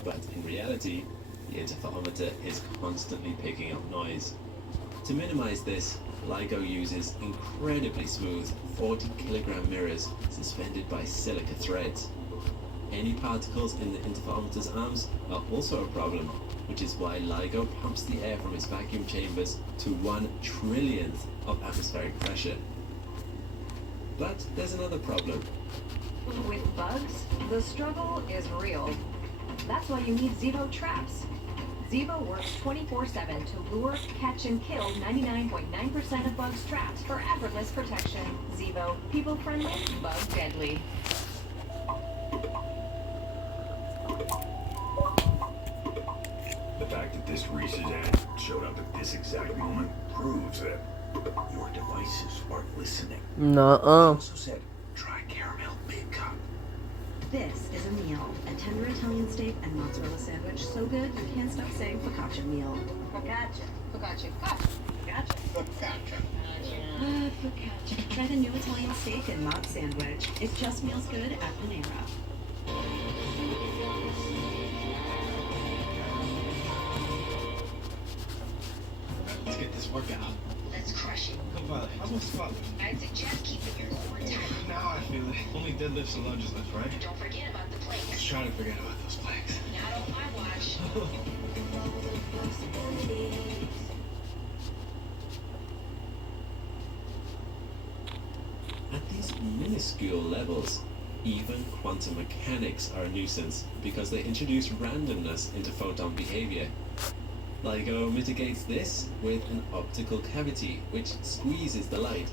but in reality, the interferometer is constantly picking up noise. To minimize this, LIGO uses incredibly smooth 40-kilogram mirrors suspended by silica threads. Any particles in the interferometer's arms are also a problem, which is why LIGO pumps the air from its vacuum chambers to 1/trillionth of atmospheric pressure. But there's another problem. With bugs, the struggle is real. That's why you need Zevo traps. Zevo works 24/7 to lure, catch, and kill 99.9% of bugs trapped for effortless protection. Zevo, people-friendly, bug-deadly. The fact that this Reese's ad showed up at this exact moment proves that your devices weren't listening. Nuh-uh. Also said, try caramel big cup. This is a meal, and tender Italian steak and mozzarella sandwich so good you can't stop saying focaccia meal. Focaccia. Focaccia. Focaccia. Gotcha. Focaccia. Try the new Italian steak and mozz sandwich. It just feels good at Panera. Let's get this workout. Let's crush it. Come Violet, how's my spot? I'd suggest keeping your core tight. Now I feel it. Only deadlifts and lunges left, right? Don't forget about the Let's planks. try to forget about those planks. Not on my watch. At these minuscule levels, even quantum mechanics are a nuisance because they introduce randomness into photon behavior. LIGO mitigates this with an optical cavity which squeezes the light.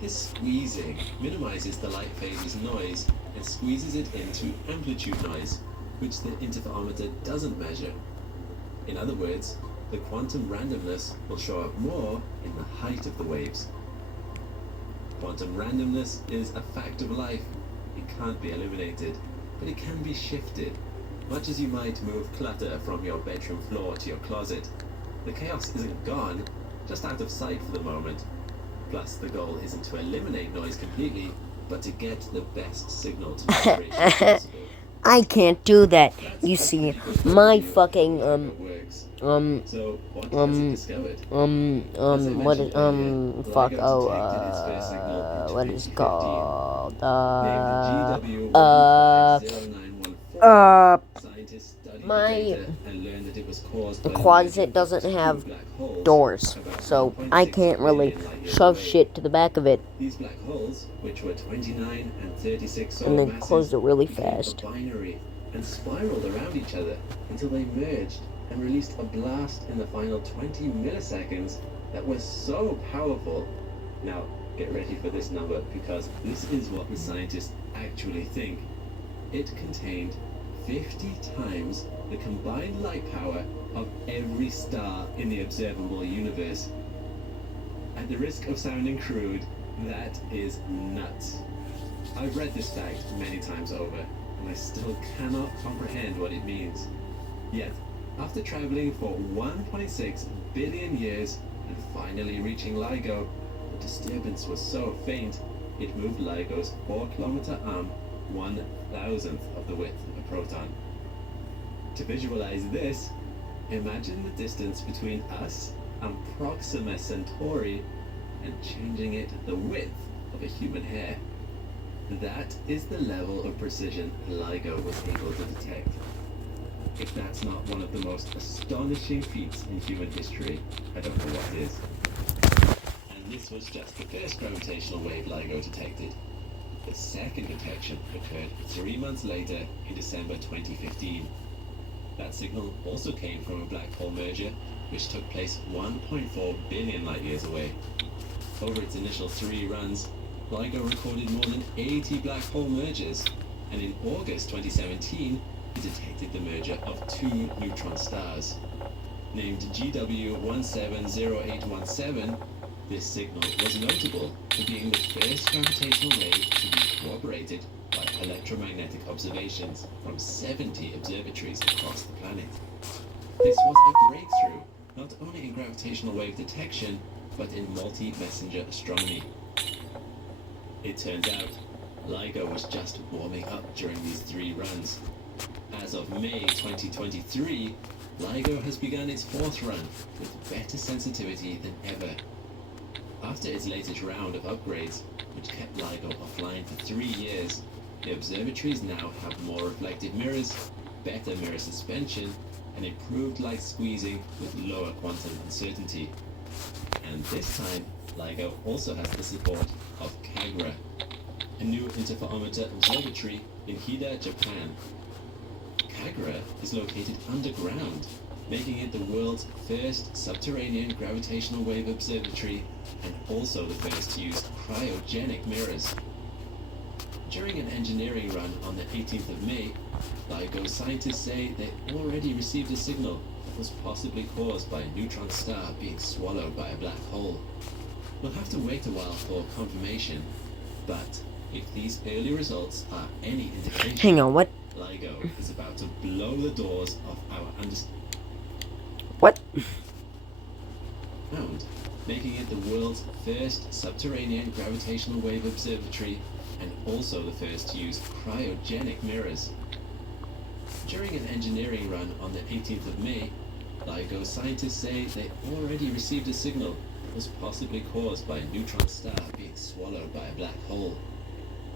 This squeezing minimizes the light phase's noise and squeezes it into amplitude noise, which the interferometer doesn't measure. In other words, the quantum randomness will show up more in the height of the waves. Quantum randomness is a fact of life. It can't be eliminated, but it can be shifted, much as you might move clutter from your bedroom floor to your closet. The chaos isn't gone, just out of sight for the moment. Plus, the goal isn't to eliminate noise completely, but to get the best signal to vibration possible. I can't do that. You see, my fucking, works. So, what has it discovered? what is, fuck, what is it called? Scientists studied my the data and learned that it was caused by the closet merger of doesn't two have black holes doors, about so 1.6 I can't really billion light years shove away. shit to the back of it, These black holes, which were 29 and 36 solar and then masses, close it really became fast. a binary and spiraled around each other until they merged and released a blast in the final 20 milliseconds that was so powerful. Now, get ready for this number because this is what the scientists actually think. It contained 50 times the combined light power of every star in the observable universe. At the risk of sounding crude, that is nuts. I've read this fact many times over, and I still cannot comprehend what it means. Yet, after traveling for 1.6 billion years and finally reaching LIGO, the disturbance was so faint, it moved LIGO's 4-kilometer arm 1,000th of the width of a proton. To visualize this, imagine the distance between us and Proxima Centauri and changing it the width of a human hair. That is the level of precision LIGO was able to detect. If that's not one of the most astonishing feats in human history, I don't know what is. And this was just the first gravitational wave LIGO detected. The second detection occurred 3 months later in December 2015. That signal also came from a black hole merger, which took place 1.4 billion light years away. Over its initial 3 runs, LIGO recorded more than 80 black hole mergers, and in August 2017, it detected the merger of 2 neutron stars. Named GW170817, this signal was notable for being the first gravitational wave to be corroborated by electromagnetic observations from 70 observatories across the planet. This was a breakthrough, not only in gravitational wave detection, but in multi-messenger astronomy. It turns out, LIGO was just warming up during these 3 runs. As of May 2023, LIGO has begun its 4th run with better sensitivity than ever. After its latest round of upgrades, which kept LIGO offline for 3 years, the observatories now have more reflective mirrors, better mirror suspension, and improved light squeezing with lower quantum uncertainty. And this time, LIGO also has the support of Kagra, a new interferometer observatory in Hida, Japan. Kagra is located underground, making it the world's first subterranean gravitational wave observatory and also the first to use cryogenic mirrors. During an engineering run on the 18th of May, LIGO scientists say they already received a signal that was possibly caused by a neutron star being swallowed by a black hole. We'll have to wait a while for confirmation, but If these early results are any indication, Hang on, what? LIGO is about to blow the doors of our understanding, What? making it the world's first subterranean gravitational wave observatory and also the first to use cryogenic mirrors. During an engineering run on the 18th of May, LIGO scientists say they already received a signal that was possibly caused by a neutron star being swallowed by a black hole.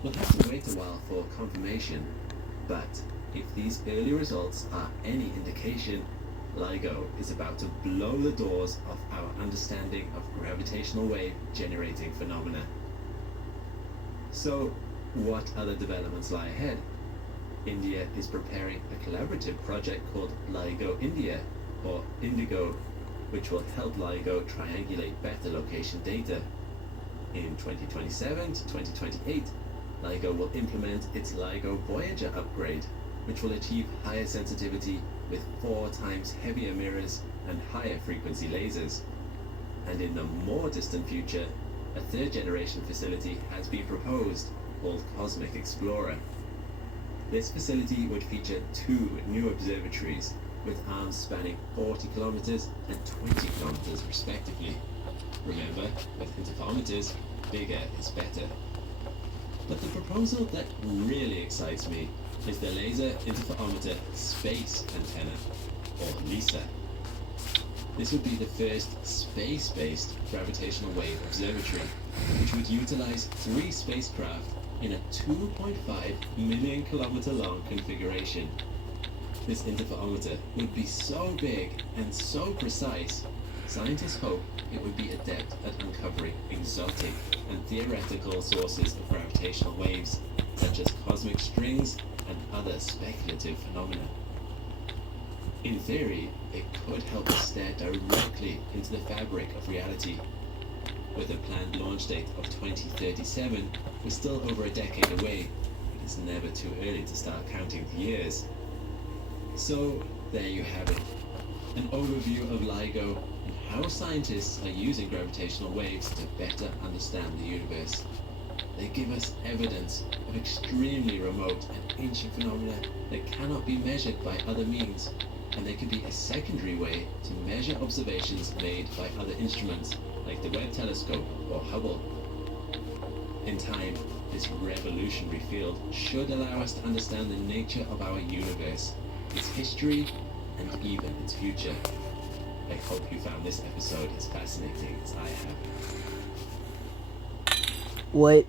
We'll have to wait a while for confirmation, but if these early results are any indication, LIGO is about to blow the doors of our understanding of gravitational wave generating phenomena. So, what other developments lie ahead? India is preparing a collaborative project called LIGO India, or Indigo, which will help LIGO triangulate better location data. In 2027 to 2028, LIGO will implement its LIGO Voyager upgrade, which will achieve higher sensitivity with 4 times heavier mirrors and higher frequency lasers. And in the more distant future, a 3rd generation facility has been proposed called Cosmic Explorer. This facility would feature 2 new observatories with arms spanning 40 kilometers and 20 kilometers respectively. Remember, with interferometers, bigger is better. But the proposal that really excites me is the Laser Interferometer Space Antenna, or LISA. This would be the first space-based gravitational wave observatory, which would utilize 3 spacecraft in a 2.5 million kilometer long configuration. This interferometer would be so big and so precise, scientists hope it would be adept at uncovering exotic and theoretical sources of gravitational waves, such as cosmic strings and other speculative phenomena. In theory, it could help us stare directly into the fabric of reality. With a planned launch date of 2037, we're still over a decade away, but it's never too early to start counting the years. So, there you have it. An overview of LIGO and how scientists are using gravitational waves to better understand the universe. They give us evidence of extremely remote and ancient phenomena that cannot be measured by other means, and they could be a secondary way to measure observations made by other instruments like the Webb Telescope or Hubble. In time, this revolutionary field should allow us to understand the nature of our universe, its history, and even its future. I hope you found this episode as fascinating as I have. What?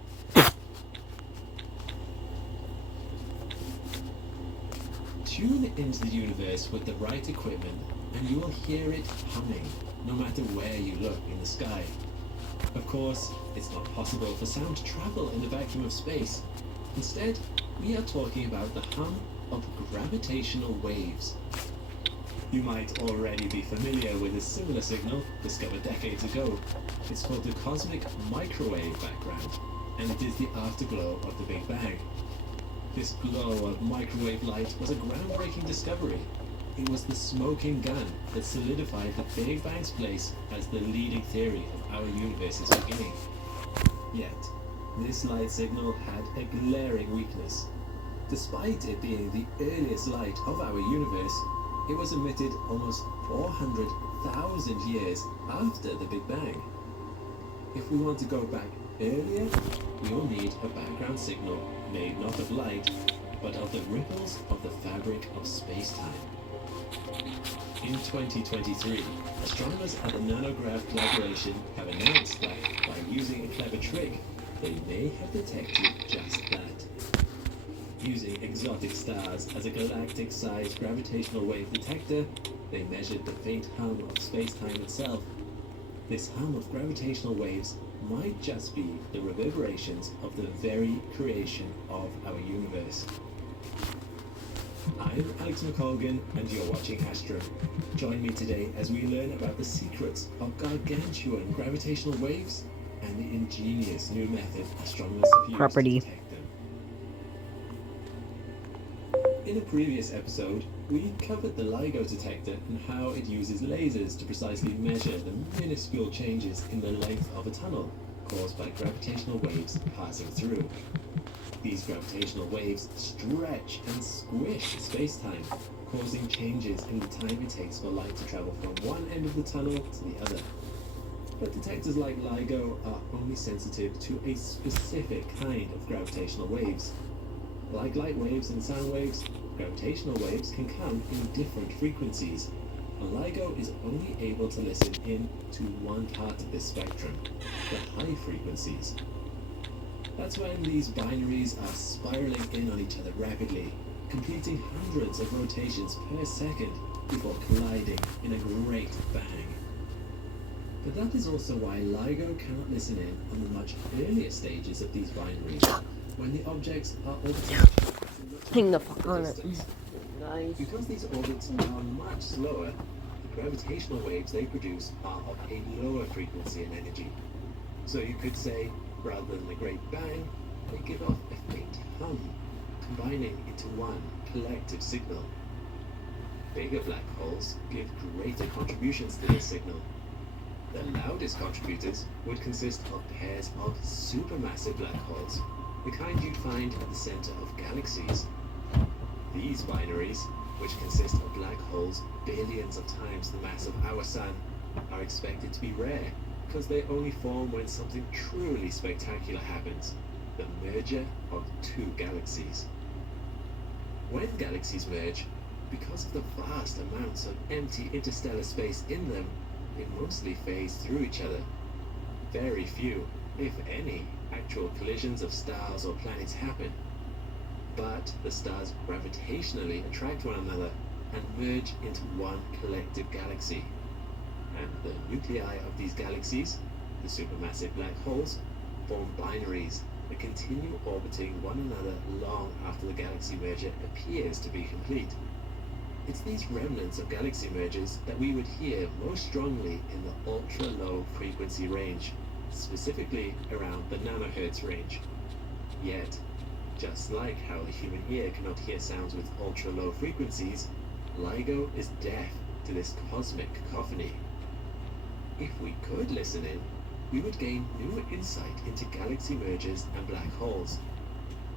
Tune into the universe with the right equipment and you will hear it humming, no matter where you look in the sky. Of course, it's not possible for sound to travel in the vacuum of space. Instead, we are talking about the hum of gravitational waves. You might already be familiar with a similar signal discovered decades ago. It's called the cosmic microwave background, and it is the afterglow of the Big Bang. This glow of microwave light was a groundbreaking discovery. It was the smoking gun that solidified the Big Bang's place as the leading theory of our universe's beginning. Yet, this light signal had a glaring weakness. Despite it being the earliest light of our universe, it was emitted almost 400,000 years after the Big Bang. If we want to go back earlier, we will need a background signal made not of light, but of the ripples of the fabric of space-time. In 2023, astronomers at the Nanograv Collaboration have announced that by using a clever trick, they may have detected just that. Using exotic stars as a galactic-sized gravitational wave detector, they measured the faint hum of space-time itself. This hum of gravitational waves might just be the reverberations of the very creation of our universe. I'm Alex McColgan, and you're watching Astro. Join me today as we learn about the secrets of gargantuan gravitational waves and the ingenious new method astronomers have used to detect them. In a previous episode, we covered the LIGO detector and how it uses lasers to precisely measure the minuscule changes in the length of a tunnel, caused by gravitational waves passing through. These gravitational waves stretch and squish space-time, causing changes in the time it takes for light to travel from one end of the tunnel to the other. But detectors like LIGO are only sensitive to a specific kind of gravitational waves. Like light waves and sound waves, gravitational waves can come in different frequencies, and LIGO is only able to listen in to one part of this spectrum, the high frequencies. That's when these binaries are spiraling in on each other rapidly, completing hundreds of rotations per second before colliding in a great bang. But that is also why LIGO cannot listen in on the much earlier stages of these binaries, when the objects are orbiting Hang the fuck on it. distance. Nice. Because these orbits are much slower, the gravitational waves they produce are of a lower frequency and energy. So you could say, rather than a great bang, they give off a faint hum, combining into one collective signal. Bigger black holes give greater contributions to this signal. The loudest contributors would consist of pairs of supermassive black holes, the kind you'd find at the center of galaxies. These binaries, which consist of black holes billions of times the mass of our sun, are expected to be rare, because they only form when something truly spectacular happens, the merger of two galaxies. When galaxies merge, because of the vast amounts of empty interstellar space in them, they mostly phase through each other. Very few, if any, actual collisions of stars or planets happen. But the stars gravitationally attract one another and merge into one collective galaxy. And the nuclei of these galaxies, the supermassive black holes, form binaries that continue orbiting one another long after the galaxy merger appears to be complete. It's these remnants of galaxy mergers that we would hear most strongly in the ultra-low frequency range, specifically around the nanohertz range. Yet, just like how the human ear cannot hear sounds with ultra-low frequencies, LIGO is deaf to this cosmic cacophony. If we could listen in, we would gain new insight into galaxy mergers and black holes.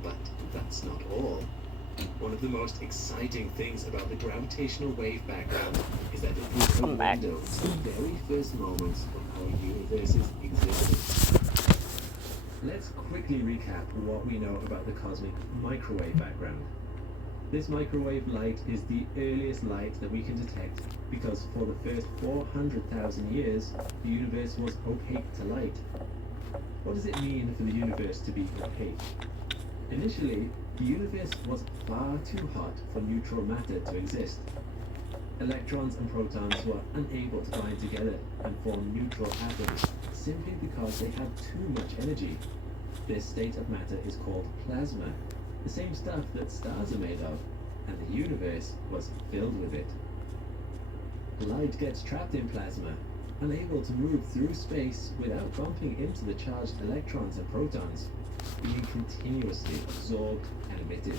But that's not all. One of the most exciting things about the gravitational wave background is that it gives a window to the very first moments of our universe's existence. Let's quickly recap what we know about the cosmic microwave background. This microwave light is the earliest light that we can detect because for the first 400,000 years, the universe was opaque to light. What does it mean for the universe to be opaque? Initially, the universe was far too hot for neutral matter to exist. Electrons and protons were unable to bind together and form neutral atoms simply because they had too much energy. This state of matter is called plasma, the same stuff that stars are made of, and the universe was filled with it. Light gets trapped in plasma, unable to move through space without bumping into the charged electrons and protons, being continuously absorbed and emitted.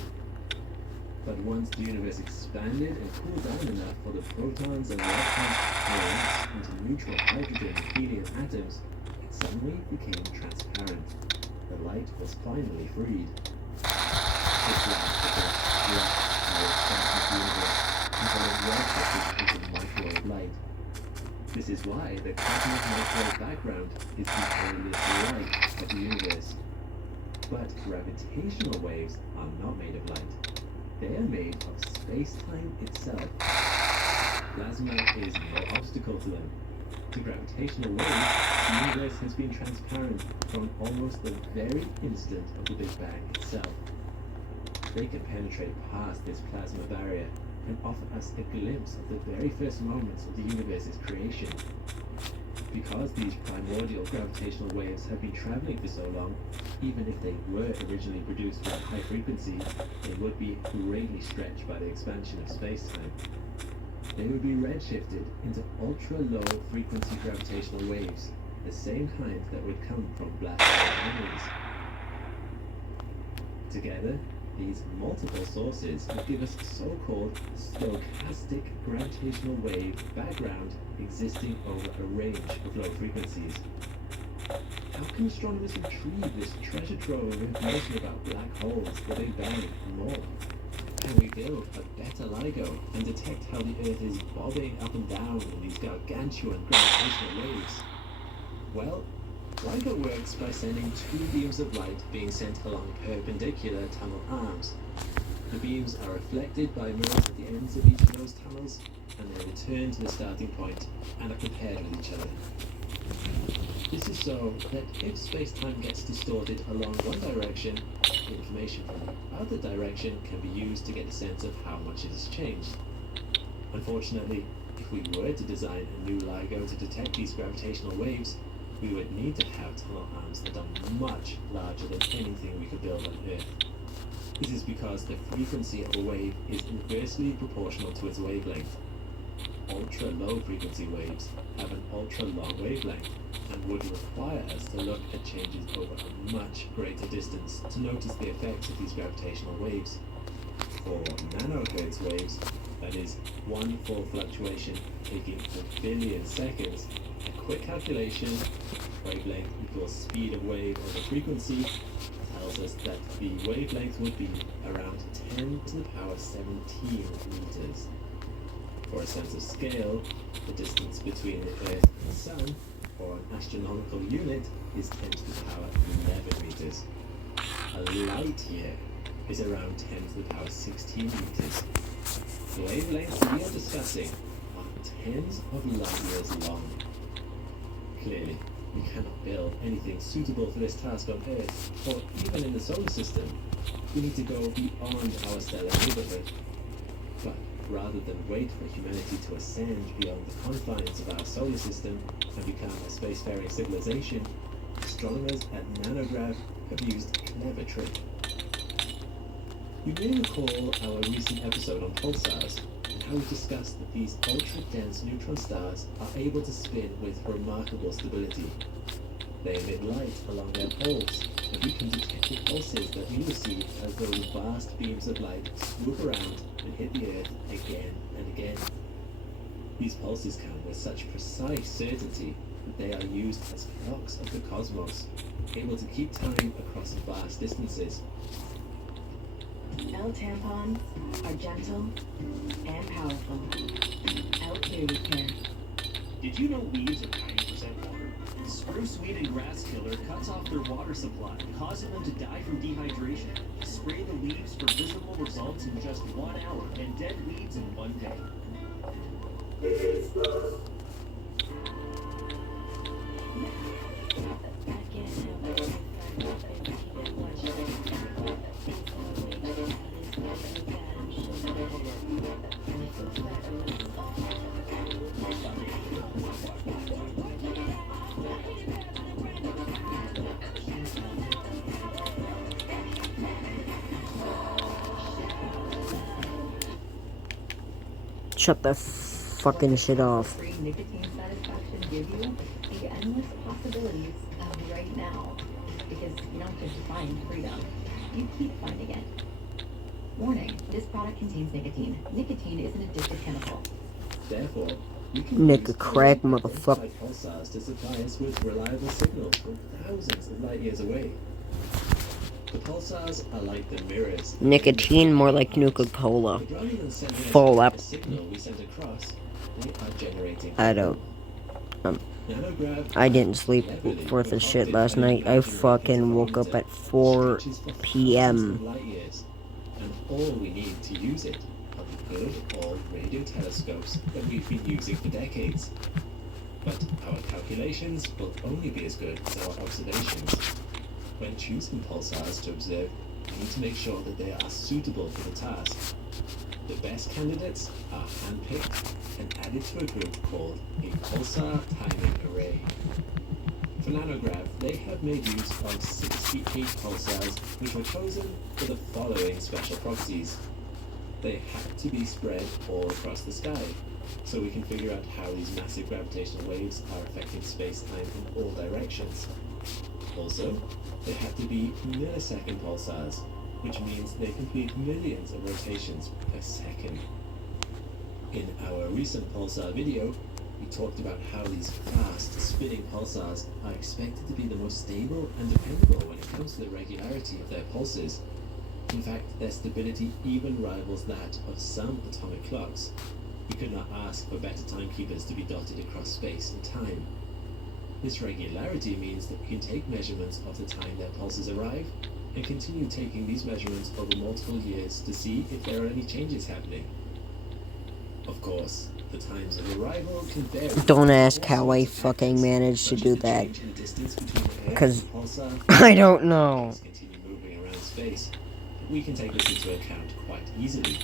But once the universe expanded and cooled down enough for the protons and electrons to collapse into neutral hydrogen and helium atoms, it suddenly became transparent. The light was finally freed. This last the universe until it redshifted into microwave light. This is why the cosmic microwave background is the earliest light of the universe. But gravitational waves are not made of light. They are made of space-time itself. Plasma is no obstacle to them. To gravitational waves, the universe has been transparent from almost the very instant of the Big Bang itself. They can penetrate past this plasma barrier and offer us a glimpse of the very first moments of the universe's creation. Because these primordial gravitational waves have been traveling for so long, even if they were originally produced at high frequency, they would be greatly stretched by the expansion of space-time. They would be redshifted into ultra-low frequency gravitational waves, the same kind that would come from black hole memories. Together, these multiple sources would give us so-called stochastic gravitational wave background existing over a range of low frequencies. How can astronomers retrieve this treasure trove of information about black holes, the Big Bang, and more? Can we build a better LIGO and detect how the Earth is bobbing up and down in these gargantuan gravitational waves? Well, LIGO works by sending two beams of light being sent along perpendicular tunnel arms. The beams are reflected by mirrors at the ends of each of those tunnels, and they return to the starting point and are compared with each other. This is so that if space-time gets distorted along one direction, information from the other direction can be used to get a sense of how much it has changed. Unfortunately, if we were to design a new LIGO to detect these gravitational waves, we would need to have tunnel arms that are much larger than anything we could build on Earth. This is because the frequency of a wave is inversely proportional to its wavelength. Ultra-low frequency waves have an ultra-long wavelength and would require us to look at changes over a much greater distance to notice the effects of these gravitational waves. For nanohertz waves, that is, one full fluctuation taking a billion seconds, a quick calculation, wavelength equals speed of wave over frequency, tells us that the wavelength would be around 10 to the power 17 meters. For a sense of scale, the distance between the Earth and the Sun, or an astronomical unit, is 10 to the power 11 meters. A light year is around 10 to the power 16 meters. The wavelengths we are discussing are tens of light years long. Clearly, we cannot build anything suitable for this task on Earth, or even in the solar system. We need to go beyond our stellar neighborhood. But rather than wait for humanity to ascend beyond the confines of our solar system and become a spacefaring civilization, astronomers at Nanograv have used a clever trick. You may recall our recent episode on pulsars, and how we discussed that these ultra-dense neutron stars are able to spin with remarkable stability. They emit light along their poles, and we can detect the pulses that we receive as those vast beams of light swoop around and hit the Earth again and again. These pulses come with such precise certainty that they are used as clocks of the cosmos, able to keep time across vast distances. L-tampons are gentle and powerful. L-Purity Care. Did you know weeds are 90% water? Spruce weed and grass killer cuts off their water supply, causing them to die from dehydration. Spray the leaves for visible results in just 1 hour and dead weeds in 1 day. Shut the fucking shit off. Free nicotine satisfaction give you the endless possibilities of right now. Because you don't just find freedom, you keep finding it. Warning, this product contains nicotine. Nicotine is an addictive chemical. Therefore, we can Nick use a crack, only motherfucker. identified pulsars to supply us with reliable signals from thousands of light years away. The pulsars are like the mirrors. Nicotine, more like Nuka-Cola. But rather than sending us Full a up. signal we send across, they are generating. I don't. Nanograv I didn't sleep worth a shit last night. I fucking woke up at 4 p.m. light years, and all we need to use it are the good old radio telescopes that we've been using for decades. But our calculations will only be as good as our observations. When choosing pulsars to observe, we need to make sure that they are suitable for the task. The best candidates are handpicked and added to a group called a pulsar timing array. For Nanograv, they have made use of 68 pulsars which were chosen for the following special properties. They have to be spread all across the sky, so we can figure out how these massive gravitational waves are affecting space-time in all directions. Also, they have to be millisecond pulsars, which means they complete millions of rotations per second. In our recent pulsar video, we talked about how these fast spinning pulsars are expected to be the most stable and dependable when it comes to the regularity of their pulses. In fact, their stability even rivals that of some atomic clocks. We could not ask for better timekeepers to be dotted across space and time. This regularity means that we can take measurements of the time their pulses arrive and continue taking these measurements over multiple years to see if there are any changes happening. Of course, the times of arrival can vary. Don't ask how I fucking managed to do that. Because I don't know. Continue moving around space. We can take this into account quite easily.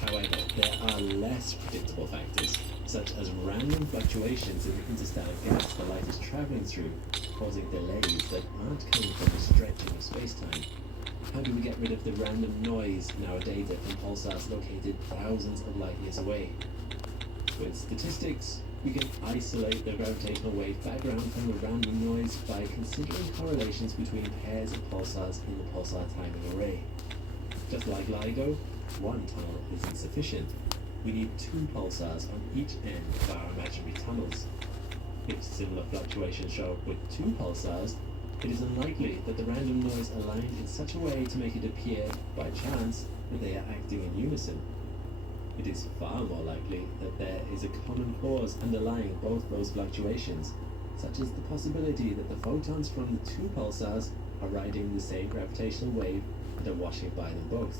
However, there are less predictable factors, such as random fluctuations in the interstellar gas the light is traveling through, causing delays that aren't coming from the stretching of space-time. How do we get rid of the random noise in our data from pulsars located thousands of light years away? With statistics, we can isolate the gravitational wave background from the random noise by considering correlations between pairs of pulsars in the pulsar timing array. Just like LIGO, one tunnel is insufficient. We need two pulsars on each end of our imaginary tunnels. If similar fluctuations show up with two pulsars, it is unlikely that the random noise aligned in such a way to make it appear, by chance, that they are acting in unison. It is far more likely that there is a common cause underlying both those fluctuations, such as the possibility that the photons from the two pulsars are riding the same gravitational wave and are washing by them both.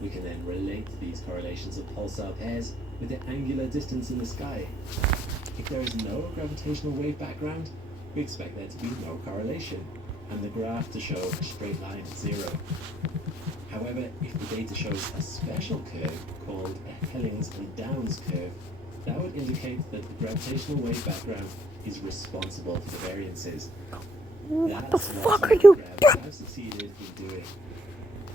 We can then relate these correlations of pulsar pairs with the angular distance in the sky. If there is no gravitational wave background, we expect there to be no correlation, and the graph to show a straight line at zero. However, if the data shows a special curve called a Hellings and Downs curve, that would indicate that the gravitational wave background is responsible for the variances. What the fuck are you doing? I've succeeded in doing.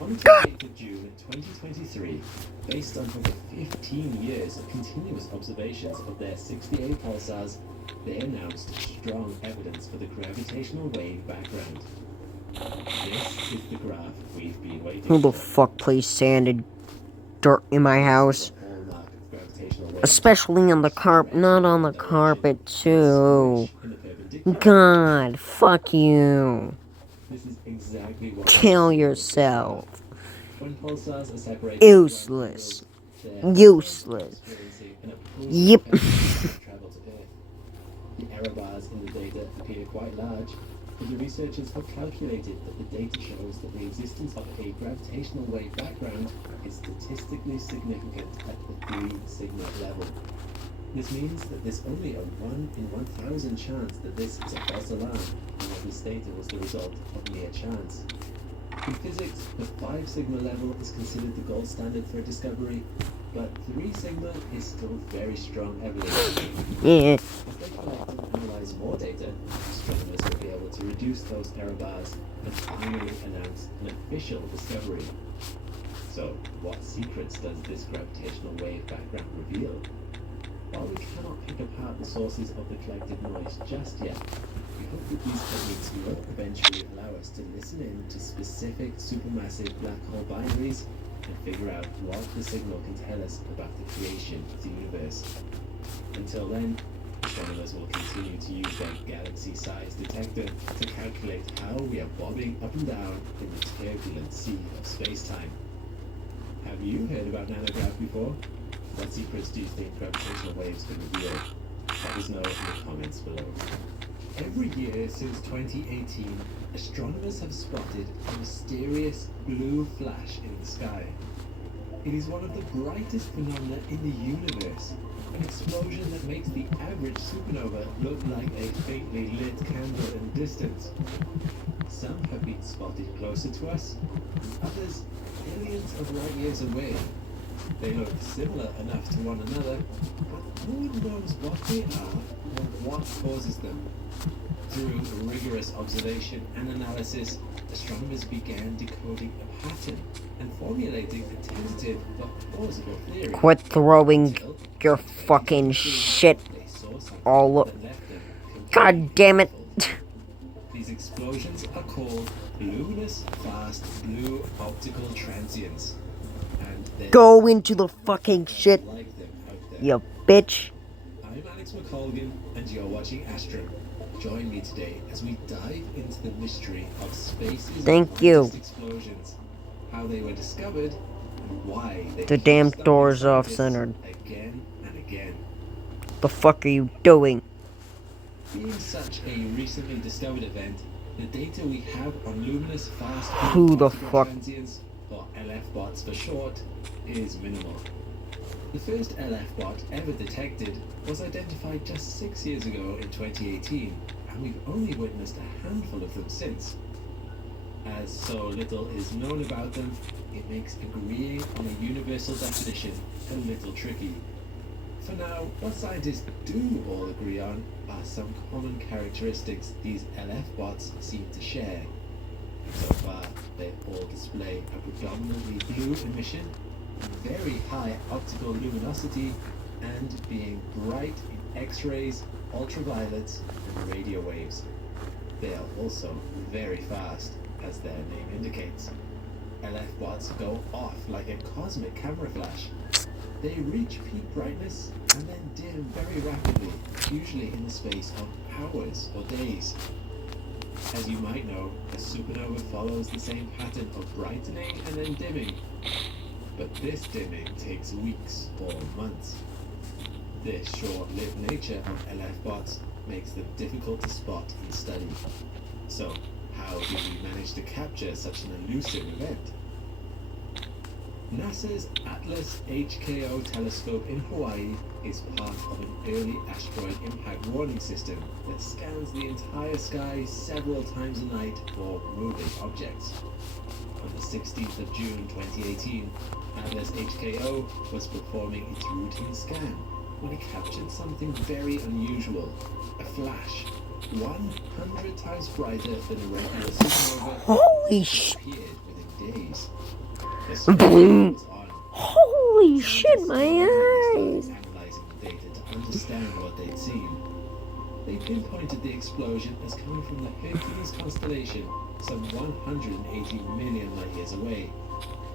On the 28th of June 2023, based on over 15 years of continuous observations of their 68 pulsars, they announced strong evidence for the gravitational wave background. This is the graph we've been waiting for. Who the fuck plays sand and dirt in my house? Especially on the carpet, not on the carpet too. God, fuck you. This is exactly what Kill yourself. when pulsars are separated. Useless. Useless. Yep. Travel to Earth. The error bars in the data appear quite large, but the researchers have calculated that the data shows that the existence of a gravitational wave background is statistically significant at the 3 sigma level. This means that there's only a 1 in 1,000 chance that this is a false alarm, and that this data was the result of mere chance. In physics, the 5 sigma level is considered the gold standard for a discovery, but 3 sigma is still very strong evidence. Yeah. As they collect and analyze more data, astronomers will be able to reduce those error bars and finally announce an official discovery. So, what secrets does this gravitational wave background reveal? While we cannot pick apart the sources of the collective noise just yet, we hope that these techniques will eventually allow us to listen in to specific supermassive black hole binaries and figure out what the signal can tell us about the creation of the universe. Until then, astronomers will continue to use their galaxy-sized detector to calculate how we are bobbing up and down in the turbulent sea of space-time. Have you heard about nanograph before? What secrets do you think gravitational waves can reveal? Let us know in the comments below. Every year since 2018, astronomers have spotted a mysterious blue flash in the sky. It is one of the brightest phenomena in the universe, an explosion that makes the average supernova look like a faintly lit candle in the distance. Some have been spotted closer to us, and others billions of light years away. They look similar enough to one another, but who knows what they are or what causes them? Through rigorous observation and analysis, astronomers began decoding a pattern and formulating a tentative but plausible theory. Quit throwing your fucking shit all up. God damn it. These explosions are called luminous fast blue optical transients. Go into the fucking shit, you bitch. I'm Alex McColgan, and you're watching Astrum. Join me today as we dive into the mystery of space's Thank you. explosions, how they were discovered, and why they The keep damn stumping door's scientists off-centered. again and again. The fuck are you doing? Being such a recently discovered event, the data we have on luminous fast Who the particle fuck? transients, or LF-bots for short, is minimal. The first LF-bot ever detected was identified just 6 years ago in 2018, and we've only witnessed a handful of them since. As so little is known about them, it makes agreeing on a universal definition a little tricky. For now, what scientists do all agree on are some common characteristics these LF bots seem to share. So far, they all display a predominantly blue emission, very high optical luminosity, and being bright in X-rays, ultraviolets, and radio waves. They are also very fast, as their name indicates. LF bots go off like a cosmic camera flash. They reach peak brightness and then dim very rapidly, usually in the space of hours or days. As you might know, a supernova follows the same pattern of brightening and then dimming. But this dimming takes weeks or months. This short-lived nature of LF bots makes them difficult to spot and study. So, how did we manage to capture such an elusive event? NASA's Atlas HKO telescope in Hawaii is part of an early asteroid impact warning system that scans the entire sky several times a night for moving objects. On the 16th of June 2018, Atlas HKO was performing its routine scan when it captured something very unusual, a flash, 100 times brighter than a regular supernova. Holy shit! Appeared within days. Boom. Holy shit, my eyes! Analyzing the data to understand what they'd seen. They pinpointed the explosion as coming from the Hercules constellation, some 180 million light years away.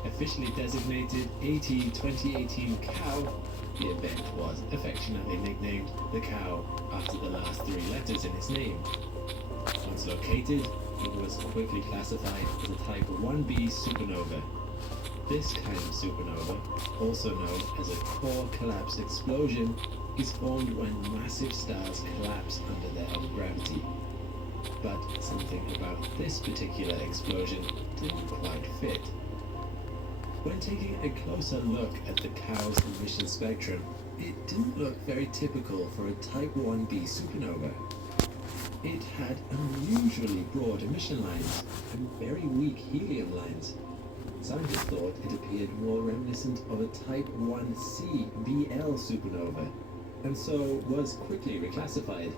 Officially designated AT-2018 COW, the event was affectionately nicknamed the COW after the last 3 letters in its name. Once located, it was quickly classified as a Type 1b supernova. This kind of supernova, also known as a core collapse explosion, is formed when massive stars collapse under their own gravity. But something about this particular explosion didn't quite fit. When taking a closer look at the COW's emission spectrum, it didn't look very typical for a Type 1b supernova. It had unusually broad emission lines and very weak helium lines. Scientists thought it appeared more reminiscent of a Type 1c BL supernova, and so was quickly reclassified.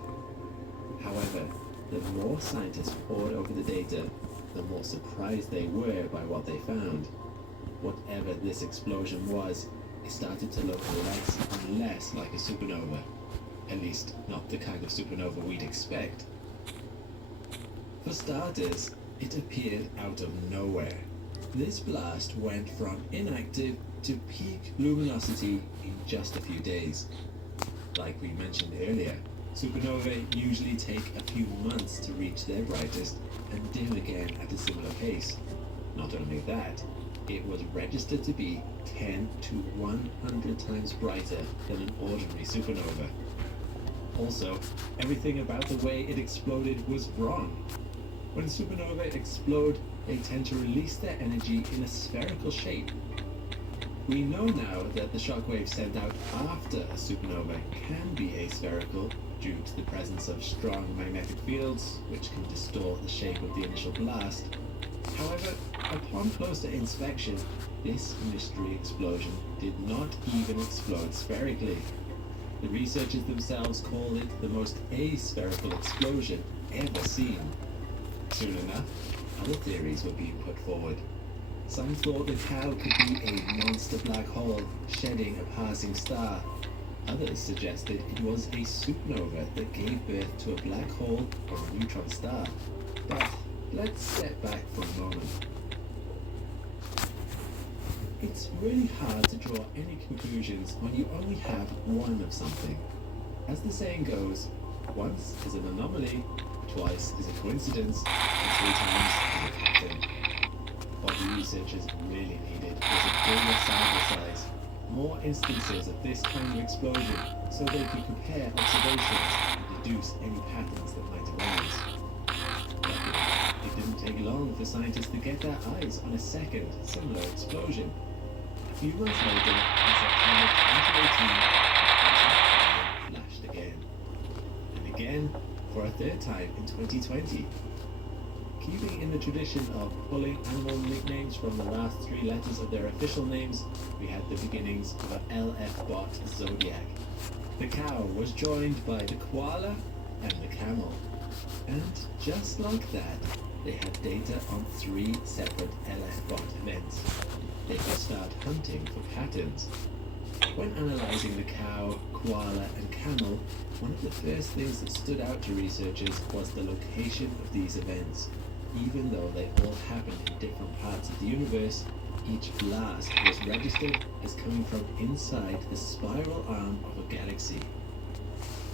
However, the more scientists pored over the data, the more surprised they were by what they found. Whatever this explosion was, it started to look less and less like a supernova. At least, not the kind of supernova we'd expect. For starters, it appeared out of nowhere. This blast went from inactive to peak luminosity in just a few days. Like we mentioned earlier, supernovae usually take a few months to reach their brightest and dim again at a similar pace. Not only that, it was registered to be 10 to 100 times brighter than an ordinary supernova. Also, everything about the way it exploded was wrong. When supernovae explode, they tend to release their energy in a spherical shape. We know now that the shockwaves sent out after a supernova can be aspherical due to the presence of strong magnetic fields, which can distort the shape of the initial blast. However, upon closer inspection, this mystery explosion did not even explode spherically. The researchers themselves call it the most aspherical explosion ever seen. Soon enough, other theories were being put forward. Some thought the COW could be a monster black hole shedding a passing star. Others suggested it was a supernova that gave birth to a black hole or a neutron star. But let's step back for a moment. It's really hard to draw any conclusions when you only have one of something. As the saying goes, once is an anomaly, twice is a coincidence, and 3 times is a pattern. What the researchers really needed was a bigger sample size, more instances of this kind of explosion, so they could compare observations and deduce any patterns that might arise. Luckily, it didn't take long for scientists to get their eyes on a second similar explosion. A few months later, in September 2018, the flashed again. And again, for a third time in 2020. Keeping in the tradition of pulling animal nicknames from the last 3 letters of their official names, we had the beginnings of an LF bot Zodiac. The cow was joined by the koala and the camel. And just like that, they had data on 3 separate LF bot events. They could start hunting for patterns. When analyzing the cow, koala and camel, one of the first things that stood out to researchers was the location of these events. Even though they all happened in different parts of the universe, each blast was registered as coming from inside the spiral arm of a galaxy.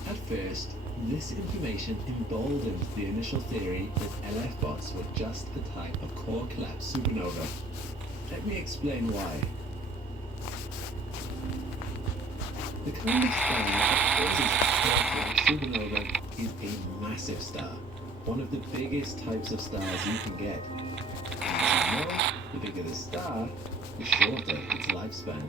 At first, this information emboldened the initial theory that LF bots were just a type of core collapse supernova. Let me explain why. The kind of star that causes a core collapse supernova is a massive star, one of the biggest types of stars you can get. As you know, the bigger the star, the shorter its lifespan.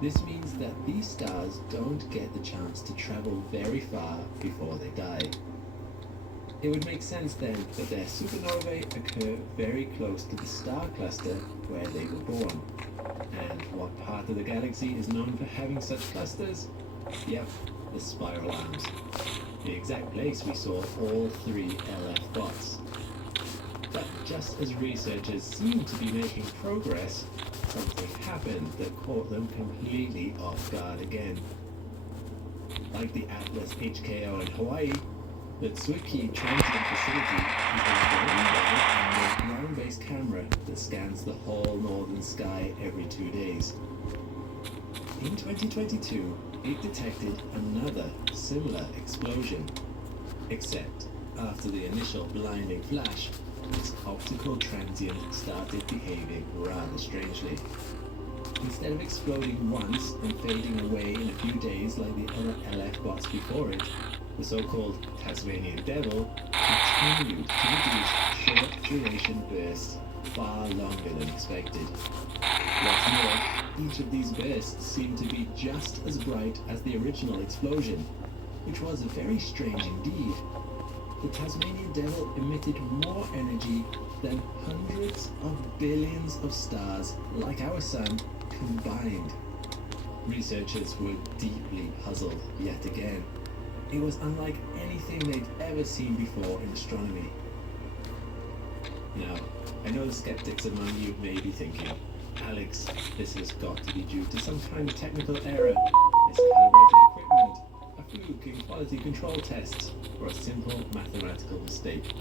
This means that these stars don't get the chance to travel very far before they die. It would make sense then that their supernovae occur very close to the star cluster where they were born. And what part of the galaxy is known for having such clusters? Yep, the spiral arms. The exact place we saw all 3 LF bots. But just as researchers seemed to be making progress, something happened that caught them completely off guard again. Like the Atlas HKO in Hawaii, the Tsuki Transit Facility is a ground-based camera that scans the whole northern sky every 2 days. In 2022, it detected another similar explosion. Except, after the initial blinding flash, its optical transient started behaving rather strangely. Instead of exploding once and fading away in a few days like the other LF bots before it, the so-called Tasmanian Devil continued to produce short-duration bursts far longer than expected. What's more, each of these bursts seemed to be just as bright as the original explosion, which was very strange indeed. The Tasmanian Devil emitted more energy than hundreds of billions of stars like our Sun combined. Researchers were deeply puzzled yet again. It was unlike anything they'd ever seen before in astronomy. Now, I know the skeptics among you may be thinking, Alex, this has got to be due to some kind of technical error, miscalibrated equipment, a fluke in quality control tests, or a simple mathematical mistake.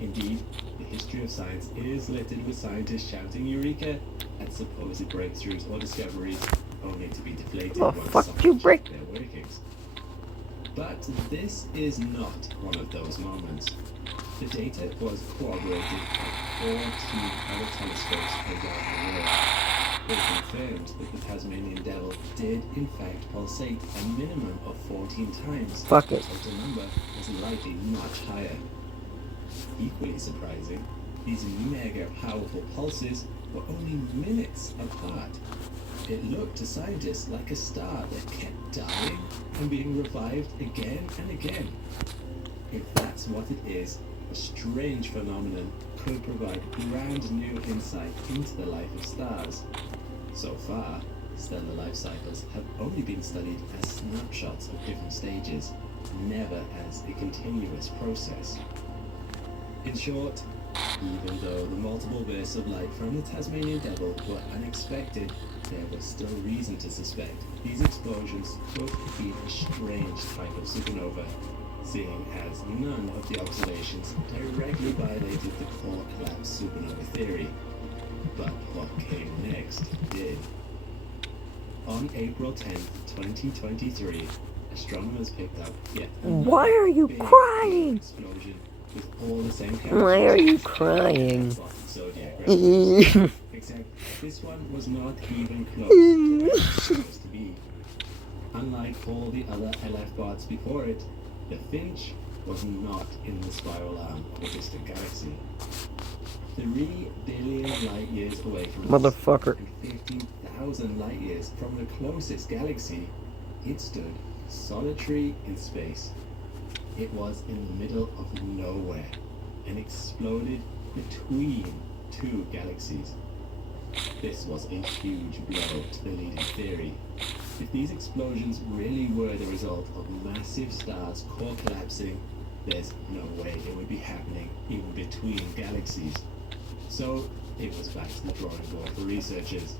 Indeed, the history of science is littered with scientists shouting eureka at supposed breakthroughs or discoveries, only to be deflated once science checked their workings. But this is not one of those moments. The data was corroborated by 14 other telescopes around the world. They confirmed that the Tasmanian Devil did in fact pulsate a minimum of 14 times. Fuck it. The total number was likely much higher. Equally surprising, these mega powerful pulses were only minutes apart. It looked to scientists like a star that kept dying and being revived again and again. If that's what it is, a strange phenomenon could provide brand new insight into the life of stars. So far, stellar life cycles have only been studied as snapshots of different stages, never as a continuous process. In short, even though the multiple bursts of light from the Tasmanian Devil were unexpected, there was still reason to suspect these explosions could have been a strange type of supernova, seeing as none of the observations directly violated the core collapse supernova theory. But what came next did. On April 10, 2023, a astronomers picked up yet Why are you big crying? explosion with all the same Why are you characteristics crying? as Zodiac references. Except this one was not even close to where it was supposed to be. Unlike all the other LF bots before it, the Finch was not in the spiral arm of a distant galaxy. 3 billion light years away from us, Motherfucker. and 15,000 light years from the closest galaxy, it stood solitary in space. It was in the middle of nowhere and exploded between 2 galaxies. This was a huge blow to the leading theory. If these explosions really were the result of massive stars core collapsing, there's no way it would be happening even between galaxies. So it was back to the drawing board for researchers.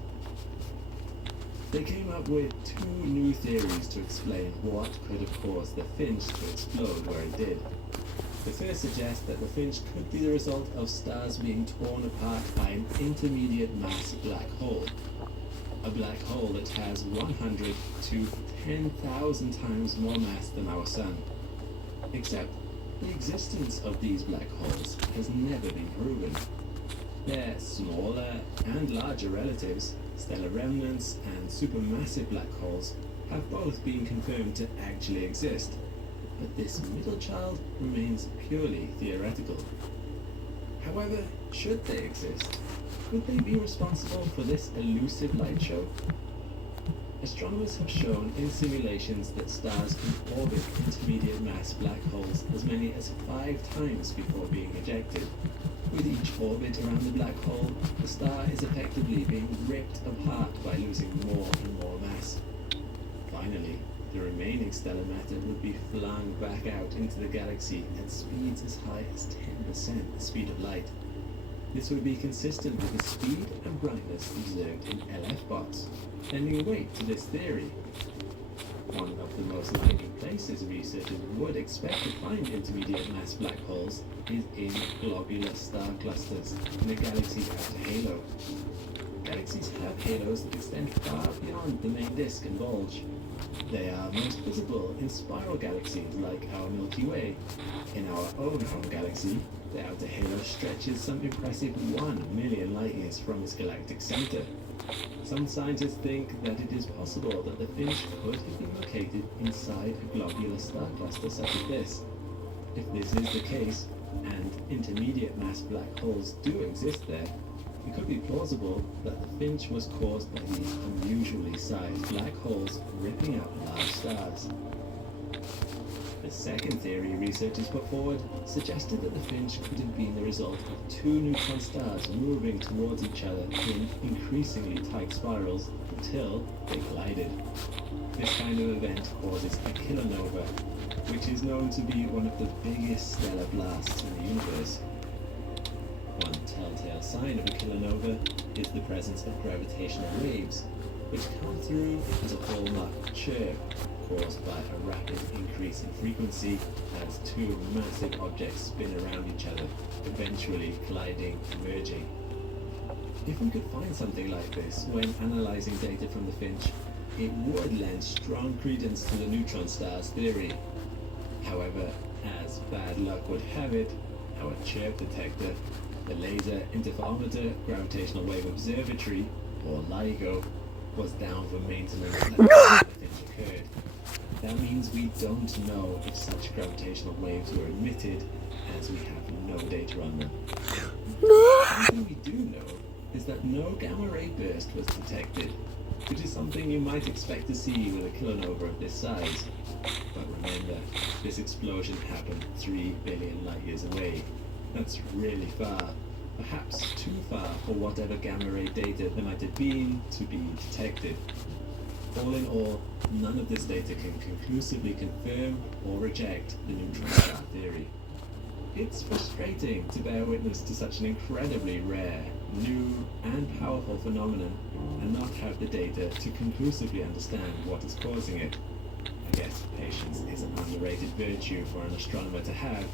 They came up with 2 new theories to explain what could have caused the Finch to explode where it did. The first suggests that the Finch could be the result of stars being torn apart by an intermediate mass black hole. A black hole that has 100 to 10,000 times more mass than our Sun. Except the existence of these black holes has never been proven. Their smaller and larger relatives, stellar remnants and supermassive black holes, have both been confirmed to actually exist. But this middle child remains purely theoretical. However, should they exist, could they be responsible for this elusive light show? Astronomers have shown in simulations that stars can orbit intermediate mass black holes as many as 5 times before being ejected. With each orbit around the black hole, the star is effectively being ripped apart by losing more and more mass. Finally, the remaining stellar matter would be flung back out into the galaxy at speeds as high as 10% the speed of light. This would be consistent with the speed and brightness observed in LF bots, lending weight to this theory. One of the most likely places researchers would expect to find intermediate mass black holes is in globular star clusters in a galaxy's outer halo. Galaxies have halos that extend far beyond the main disk and bulge. They are most visible in spiral galaxies like our Milky Way. In our own home galaxy, the outer halo stretches some impressive 1 million light-years from its galactic center. Some scientists think that it is possible that the Finch could have been located inside a globular star cluster such as this. If this is the case, and intermediate mass black holes do exist there, it could be plausible that the Finch was caused by these unusually sized black holes ripping out large stars. The second theory researchers put forward suggested that the Finch could have been the result of 2 neutron stars moving towards each other in increasingly tight spirals until they collided. This kind of event causes a kilonova, which is known to be one of the biggest stellar blasts in the universe. One telltale sign of a kilonova is the presence of gravitational waves, which come through as a hallmark chirp caused by a rapid increase in frequency as 2 massive objects spin around each other, eventually colliding and merging. If we could find something like this when analyzing data from the Finch, it would lend strong credence to the neutron stars theory. However, as bad luck would have it, our chirp detector, the Laser Interferometer Gravitational Wave Observatory, or LIGO, was down for maintenance at the time the Finch occurred. That means we don't know if such gravitational waves were emitted, as we have no data on them. One thing we do know is that no gamma ray burst was detected, which is something you might expect to see with a kilonova of this size. But remember, this explosion happened 3 billion light years away. That's really far, perhaps too far for whatever gamma ray data there might have been to be detected. All in all, none of this data can conclusively confirm or reject the neutron star theory. It's frustrating to bear witness to such an incredibly rare, new, and powerful phenomenon and not have the data to conclusively understand what is causing it. I guess patience is an underrated virtue for an astronomer to have,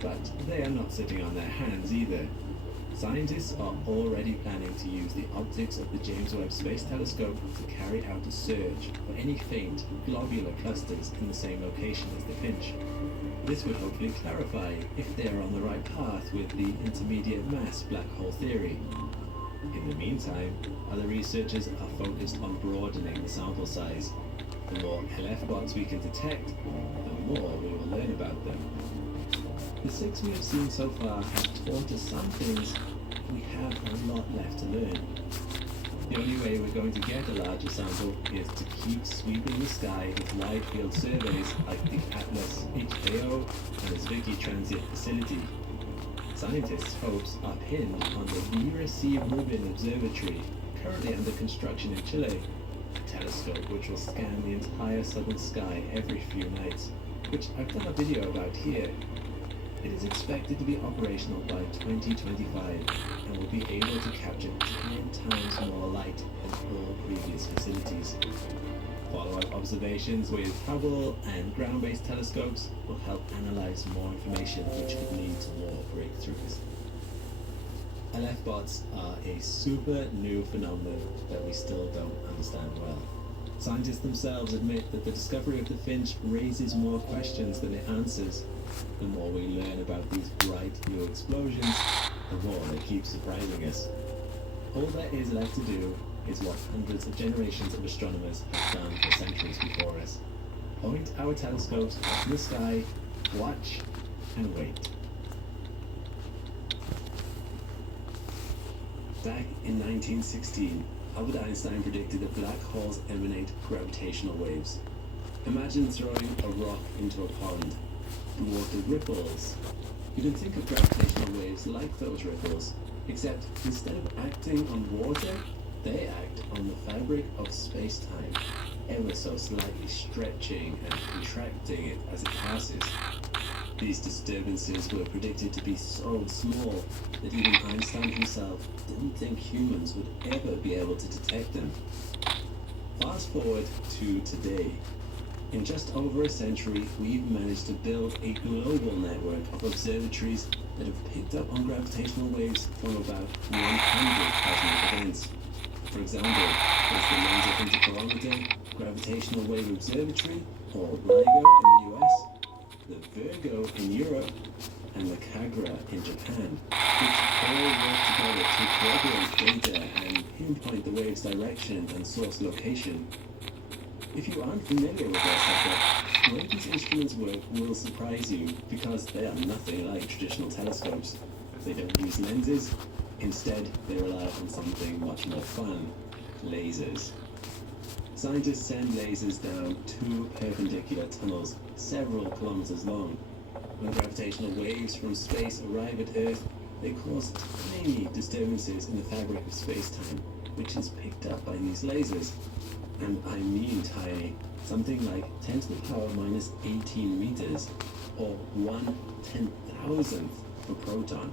but they are not sitting on their hands either. Scientists are already planning to use the optics of the James Webb Space Telescope to carry out a search for any faint globular clusters in the same location as the Finch. This would hopefully clarify if they are on the right path with the intermediate mass black hole theory. In the meantime, other researchers are focused on broadening the sample size. The more LF bots we can detect, the more we will learn about them. The 6 we have seen so far have taught us some things, but we have a lot left to learn. The only way we're going to get a larger sample is to keep sweeping the sky with wide field surveys like the Atlas HKO and the Zwicky Transient Facility. Scientists' hopes are pinned on the Vera C. Rubin Observatory, currently under construction in Chile, a telescope which will scan the entire southern sky every few nights, which I've done a video about here. It is expected to be operational by 2025 and will be able to capture 10 times more light than all previous facilities. Follow-up observations with Hubble and ground-based telescopes will help analyze more information which could lead to more breakthroughs. LF bots are a super new phenomenon that we still don't understand well. Scientists themselves admit that the discovery of the Finch raises more questions than it answers. The more we learn about these bright new explosions, the more they keep surprising us. All there is left to do is what hundreds of generations of astronomers have done for centuries before us. Point our telescopes up in the sky, watch, and wait. Back in 1916, Albert Einstein predicted that black holes emanate gravitational waves. Imagine throwing a rock into a pond. The water ripples. You can think of gravitational waves like those ripples, except instead of acting on water, they act on the fabric of space-time, ever so slightly stretching and contracting it as it passes. These disturbances were predicted to be so small that even Einstein himself didn't think humans would ever be able to detect them. Fast forward to today. In just over a century, we've managed to build a global network of observatories that have picked up on gravitational waves from about 100 cosmic events. For example, there's the Laser Interferometer Gravitational Wave Observatory, or LIGO in the US, the Virgo in Europe, and the Kagra in Japan, which all work together to corroborate data and pinpoint the wave's direction and source location. If you aren't familiar with their setup, the way these instruments work will surprise you because they are nothing like traditional telescopes. They don't use lenses. Instead, they rely on something much more fun: lasers. Scientists send lasers down 2 perpendicular tunnels several kilometers long. When gravitational waves from space arrive at Earth, they cause tiny disturbances in the fabric of space-time, which is picked up by these lasers. And I mean tiny, something like 10 to the power minus 18 meters, or 1/10,000th of a proton.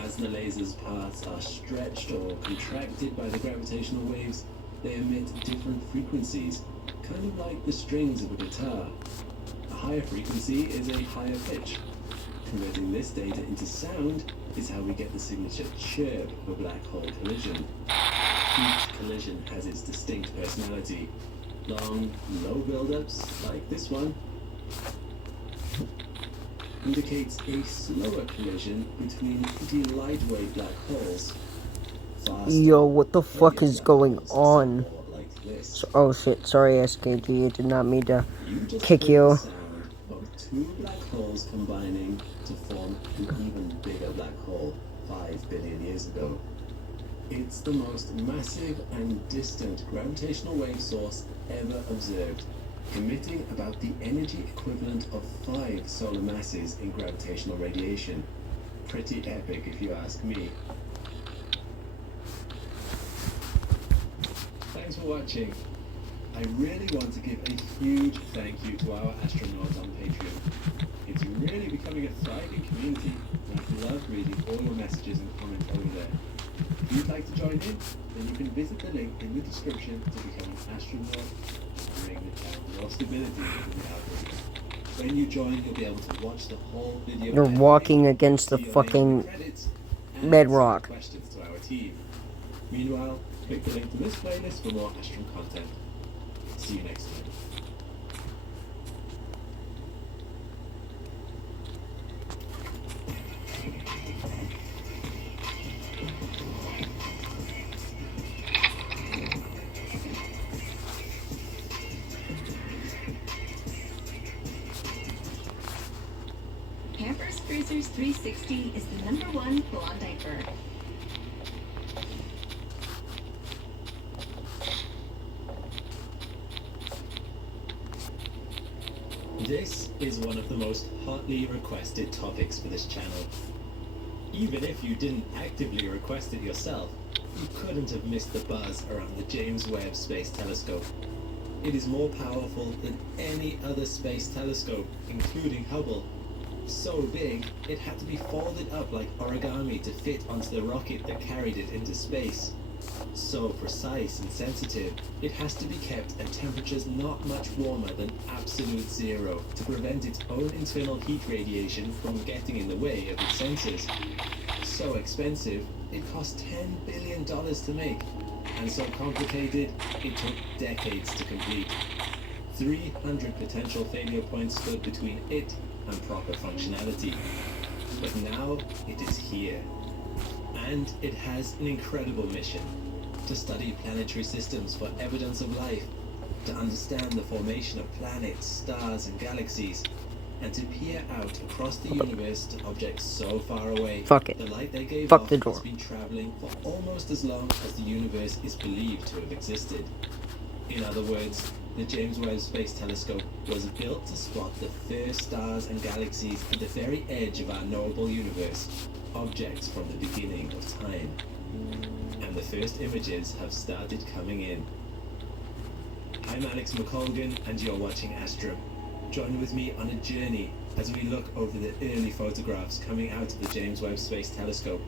As the laser's paths are stretched or contracted by the gravitational waves, they emit different frequencies, kind of like the strings of a guitar. A higher frequency is a higher pitch. Converting this data into sound is how we get the signature chirp of a black hole collision. Each collision has its distinct personality. Long, low build-ups, like this one, indicates a slower collision between pretty lightweight black holes. Yo, what the fuck is going on? Like this. Oh shit, sorry SKG, I did not mean to You kick you. the sound of 2 black holes combining to form an even bigger black hole 5 billion years ago. It's the most massive and distant gravitational wave source ever observed, emitting about the energy equivalent of 5 solar masses in gravitational radiation. Pretty epic if you ask me. Thanks for watching. I really want to give a huge thank you to our astronauts on Patreon. It's really becoming a thriving community, and I love reading all your messages and comments over there. If you'd like to join in, then you can visit the link in the description to become an astronaut and bring more stability to the algorithm. When you join, you'll be able to watch the whole video. You're walking against the see your name in fucking credits, bedrock. Questions to our team. Meanwhile, click the link to this playlist for more Astrum content. See you next time. Pampers Cruisers 360 is the #1 pull-on diaper. This is one of the most hotly requested topics for this channel. Even if you didn't actively request it yourself, you couldn't have missed the buzz around the James Webb Space Telescope. It is more powerful than any other space telescope, including Hubble. So big, it had to be folded up like origami to fit onto the rocket that carried it into space. So precise and sensitive, it has to be kept at temperatures not much warmer than absolute zero to prevent its own internal heat radiation from getting in the way of its sensors. So expensive, it cost $10 billion to make, and so complicated, it took decades to complete. 300 potential failure points stood between it and proper functionality. But now it is here. And it has an incredible mission: to study planetary systems for evidence of life, to understand the formation of planets, stars, and galaxies, and to peer out across the universe to objects so far away. Fuck it. The light they gave Fuck off the door. has been traveling for almost as long as the universe is believed to have existed. In other words, the James Webb Space Telescope was built to spot the first stars and galaxies at the very edge of our knowable universe, objects from the beginning of time. And the first images have started coming in. I'm Alex McColgan, and you're watching Astrum. Join with me on a journey as we look over the early photographs coming out of the James Webb Space Telescope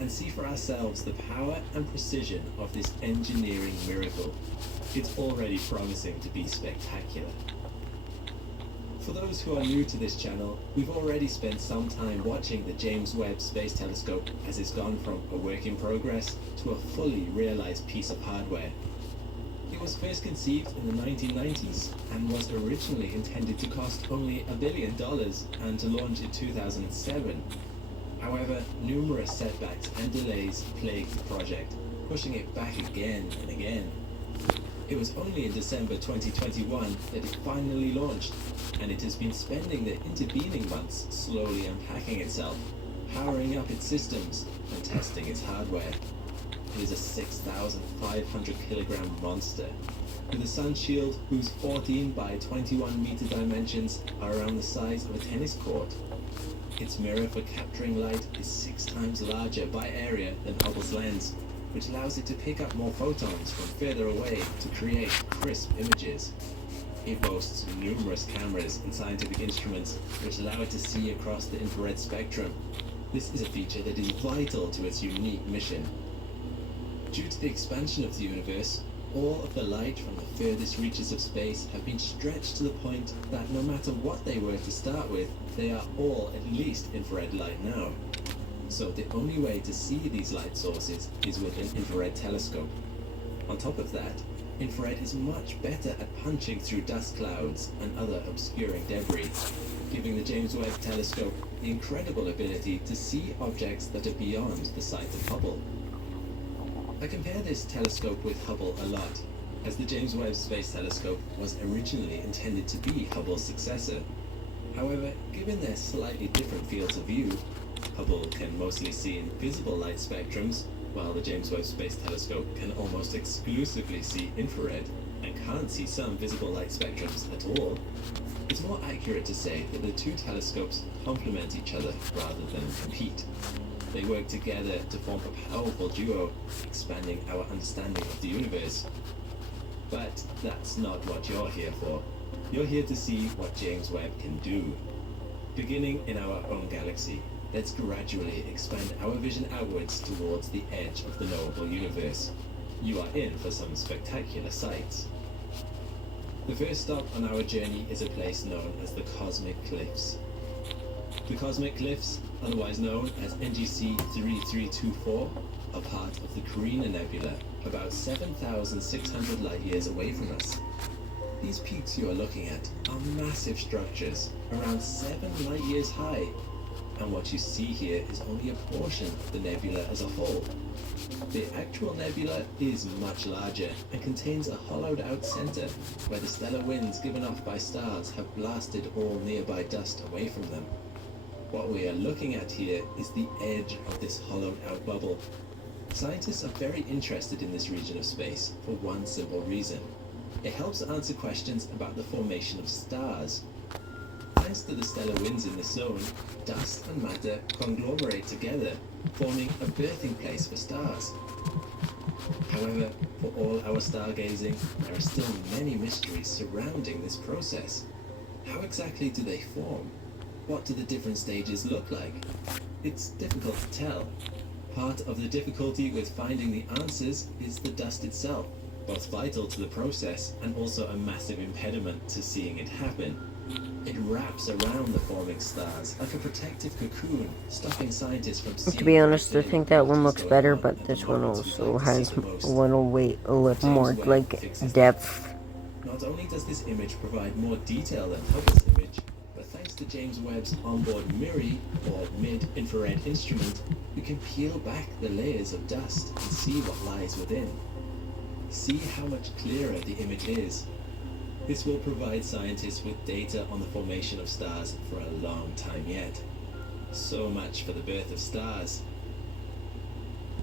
and see for ourselves the power and precision of this engineering miracle. It's already promising to be spectacular. For those who are new to this channel, we've already spent some time watching the James Webb Space Telescope as it's gone from a work in progress to a fully realized piece of hardware. It was first conceived in the 1990s and was originally intended to cost only $1 billion and to launch in 2007. However, numerous setbacks and delays plagued the project, pushing it back again and again. It was only in December 2021 that it finally launched, and it has been spending the intervening months slowly unpacking itself, powering up its systems, and testing its hardware. It is a 6,500 kilogram monster, with a sun shield whose 14 by 21 meter dimensions are around the size of a tennis court. Its mirror for capturing light is 6 times larger by area than Hubble's lens, which allows it to pick up more photons from further away to create crisp images. It boasts numerous cameras and scientific instruments which allow it to see across the infrared spectrum. This is a feature that is vital to its unique mission. Due to the expansion of the universe, all of the light from the furthest reaches of space have been stretched to the point that no matter what they were to start with, they are all at least infrared light now. So the only way to see these light sources is with an infrared telescope. On top of that, infrared is much better at punching through dust clouds and other obscuring debris, giving the James Webb Telescope the incredible ability to see objects that are beyond the sight of Hubble. I compare this telescope with Hubble a lot, as the James Webb Space Telescope was originally intended to be Hubble's successor. However, given their slightly different fields of view, Hubble can mostly see in visible light spectrums, while the James Webb Space Telescope can almost exclusively see infrared and can't see some visible light spectrums at all. It's more accurate to say that the two telescopes complement each other rather than compete. They work together to form a powerful duo, expanding our understanding of the universe. But that's not what you're here for. You're here to see what James Webb can do. Beginning in our own galaxy, let's gradually expand our vision outwards towards the edge of the knowable universe. You are in for some spectacular sights. The first stop on our journey is a place known as the Cosmic Cliffs. The Cosmic Cliffs otherwise known as NGC 3324, are part of the Carina Nebula, about 7,600 light-years away from us. These peaks you are looking at are massive structures, around 7 light-years high, and what you see here is only a portion of the nebula as a whole. The actual nebula is much larger and contains a hollowed-out center where the stellar winds given off by stars have blasted all nearby dust away from them. What we are looking at here is the edge of this hollowed-out bubble. Scientists are very interested in this region of space for one simple reason. It helps answer questions about the formation of stars. Thanks to the stellar winds in this zone, dust and matter conglomerate together, forming a birthing place for stars. However, for all our stargazing, there are still many mysteries surrounding this process. How exactly do they form? What do the different stages look like? It's difficult to tell. Part of the difficulty with finding the answers is the dust itself, both vital to the process and also a massive impediment to seeing it happen. It wraps around the forming stars like a protective cocoon, stopping scientists from seeing. To be honest, I think that one looks better, but this one also has a little more like depth. Not only does this image provide more detail than Hubble's image, but thanks to James Webb's onboard MIRI, or mid-infrared instrument, we can peel back the layers of dust and see what lies within. See how much clearer the image is. This will provide scientists with data on the formation of stars for a long time yet. So much for the birth of stars.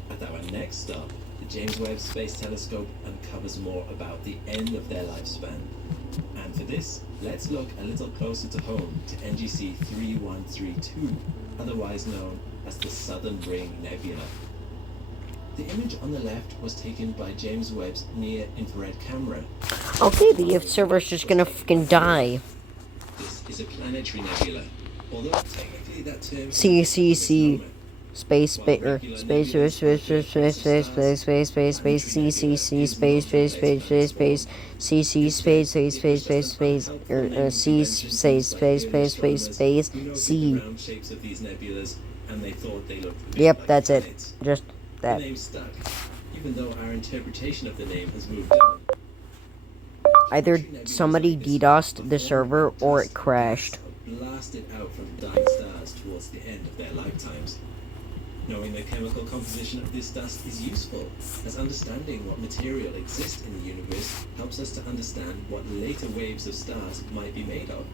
At our next stop, the James Webb Space Telescope uncovers more about the end of their lifespan. And for this, let's look a little closer to home to NGC 3132, otherwise known as the Southern Ring Nebula. The image on the left was taken by James Webb's near-infrared camera. Okay, the server's just gonna fucking die. This is a planetary nebula, although technically that term CCC space C shapes of these nebulas, and they thought they looked. Yep, that's it. Just that. The name stuck, even though our interpretation of the name has moved on. Either somebody DDoSed the server or it crashed. Blasted out from dying stars towards the end of their lifetimes. Knowing the chemical composition of this dust is useful, as understanding what material exists in the universe helps us to understand what later waves of stars might be made of.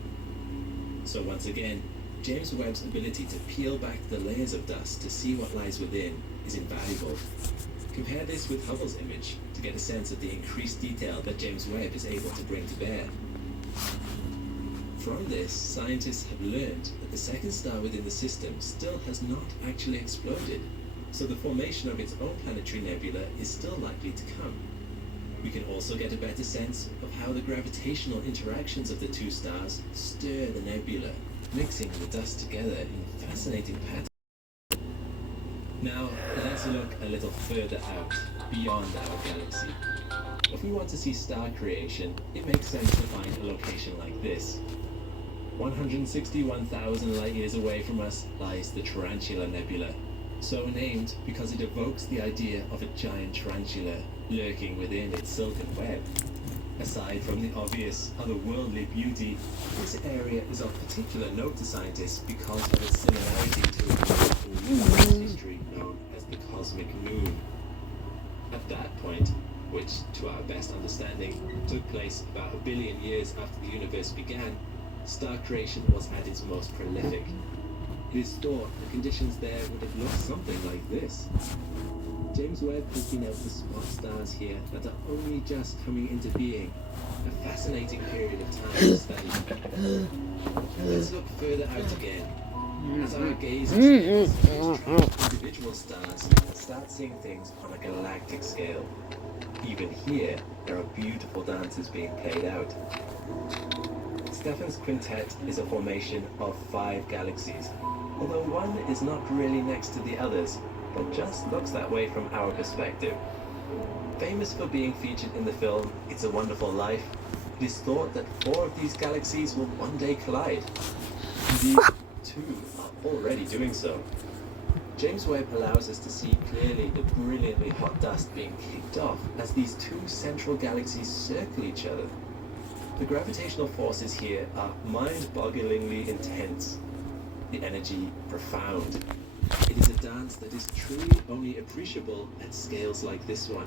So once again, James Webb's ability to peel back the layers of dust to see what lies within is invaluable. Compare this with Hubble's image to get a sense of the increased detail that James Webb is able to bring to bear. From this, scientists have learned that the second star within the system still has not actually exploded, so the formation of its own planetary nebula is still likely to come. We can also get a better sense of how the gravitational interactions of the two stars stir the nebula, mixing the dust together in fascinating patterns. Now, let's look a little further out, beyond our galaxy. If we want to see star creation, it makes sense to find a location like this. 161,000 light-years away from us lies the Tarantula Nebula, so named because it evokes the idea of a giant tarantula lurking within its silken web. Aside from the obvious otherworldly beauty, this area is of particular note to scientists because of its similarity to a beautiful universe history known as the Cosmic Moon. At that point, which, to our best understanding, took place about 1 billion years after the universe began, star creation was at its most prolific. It is thought the conditions there would have looked something like this. James Webb has been able to spot stars here that are only just coming into being, a fascinating period of time to study. Let's look further out again. As our gaze individual stars, we'll start seeing things on a galactic scale. Even here, there are beautiful dances being played out. Stephan's quintet is a formation of 5 galaxies, although one is not really next to the others, but just looks that way from our perspective. Famous for being featured in the film It's a Wonderful Life, it is thought that 4 of these galaxies will one day collide. Indeed, 2 are already doing so. James Webb allows us to see clearly the brilliantly hot dust being kicked off as these two central galaxies circle each other. The gravitational forces here are mind-bogglingly intense, the energy profound. It is a dance that is truly only appreciable at scales like this one.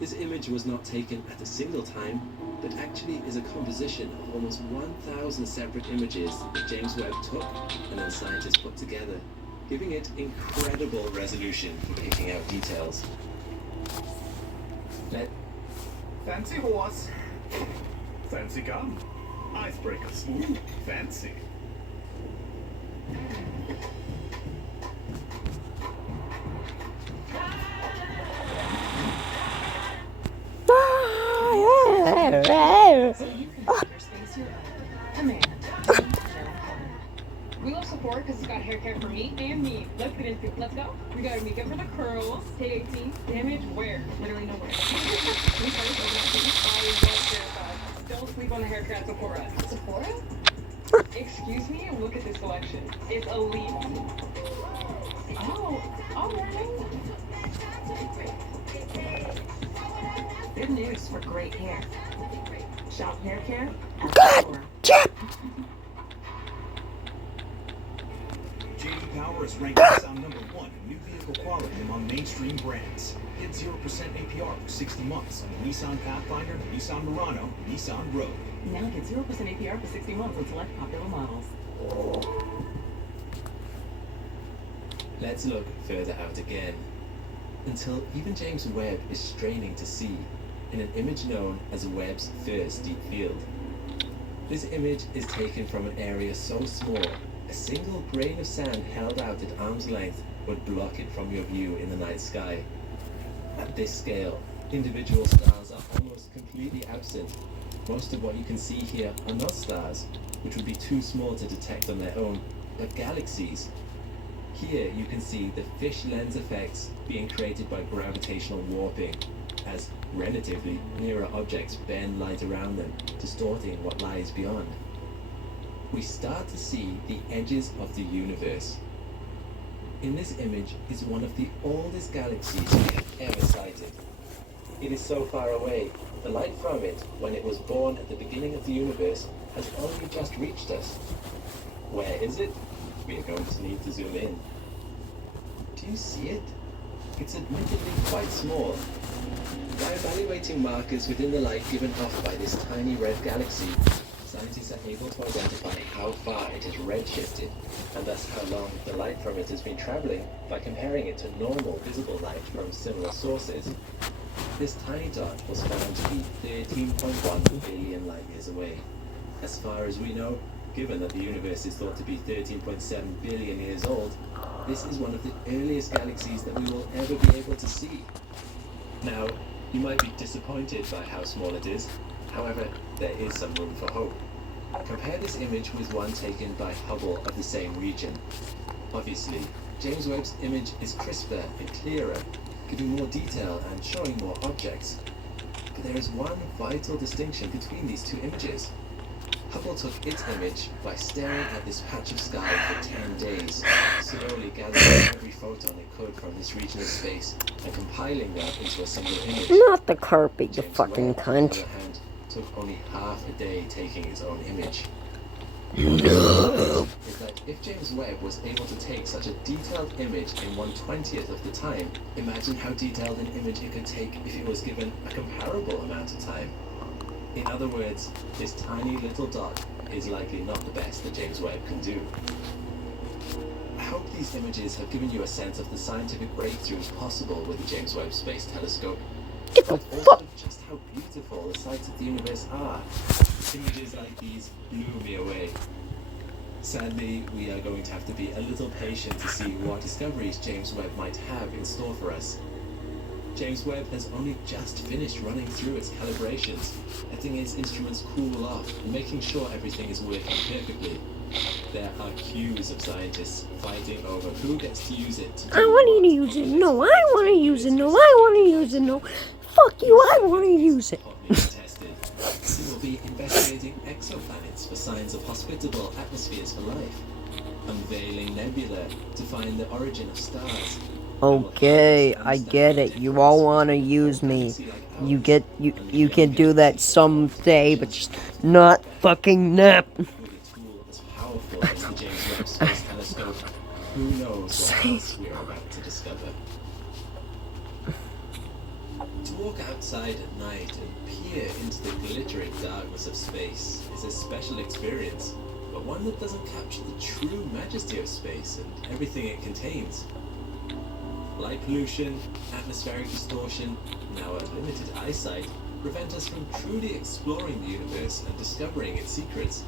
This image was not taken at a single time, but actually is a composition of almost 1,000 separate images that James Webb took and then scientists put together, giving it incredible resolution for picking out details. Fancy horse. Fancy gun. Icebreaker smooth. Fancy. We love Sephora because it's got hair care for me and me. Let's get into it. Let's go. We got makeup for the curls. Take 18. Damage where? Literally nowhere. Don't sleep on the hair care at Sephora. Sephora? Excuse me? Look at this selection. It's elite. Oh, alright. Good news for great hair. Shop hair care at God! Chip! JD Power is ranked Nissan #1 in new vehicle quality among mainstream brands. Get 0% APR for 60 months on the Nissan Pathfinder, Nissan Murano, and Nissan Rogue. Now get 0% APR for 60 months on select popular models. Let's look further out again, until even James Webb is straining to see in an image known as Webb's first deep field. This image is taken from an area so small, a single grain of sand held out at arm's length would block it from your view in the night sky. At this scale, individual stars are almost completely absent. Most of what you can see here are not stars, which would be too small to detect on their own, but galaxies. Here you can see the fish lens effects being created by gravitational warping, as relatively nearer objects bend light around them, distorting what lies beyond. We start to see the edges of the universe. In this image is one of the oldest galaxies we have ever sighted. It is so far away, the light from it, when it was born at the beginning of the universe, has only just reached us. Where is it? We are going to need to zoom in. Do you see it? It's admittedly quite small. By evaluating markers within the light given off by this tiny red galaxy, scientists are able to identify how far it has redshifted, and thus how long the light from it has been traveling by comparing it to normal visible light from similar sources. This tiny dot was found to be 13.1 billion light years away. As far as we know, given that the universe is thought to be 13.7 billion years old, this is one of the earliest galaxies that we will ever be able to see. Now, you might be disappointed by how small it is. However, there is some room for hope. Compare this image with one taken by Hubble of the same region. Obviously, James Webb's image is crisper and clearer, giving more detail and showing more objects. But there is one vital distinction between these two images. Hubble took its image by staring at this patch of sky for 10 days, slowly gathering every photon it could from this region of space and compiling that into a single image. Not the carpet, you James fucking Webb, on the cunt. other hand, took only half a day taking its own image. No. Is that if James Webb was able to take such a detailed image in 1/20th of the time, imagine how detailed an image it could take if it was given a comparable amount of time. In other words, this tiny little dot is likely not the best that James Webb can do. I hope these images have given you a sense of the scientific breakthroughs possible with the James Webb Space Telescope, Get the but fuck. also just how beautiful the sights of the universe are. Images like these blew me away. Sadly, we are going to have to be a little patient to see what discoveries James Webb might have in store for us. James Webb has only just finished running through its calibrations, letting its instruments cool off and making sure everything is working perfectly. There are queues of scientists fighting over who gets to use it to do I want you to what. use it. No, I want to use it. No, I want to use it. No. Fuck you, I want to use it. Hotly contested. We will be investigating exoplanets for signs of hospitable atmospheres for life. unveiling nebula to find the origin of stars. Okay, I get it. You all want to use me. You can do that someday, but just not fucking now. With a tool as powerful as the James Webb Space Telescope, who knows what else we're about to discover. To walk outside at night and peer into the glittering darkness of space is a special experience, but one that doesn't capture the true majesty of space and everything it contains. Light pollution, atmospheric distortion, and our limited eyesight prevent us from truly exploring the universe and discovering its secrets.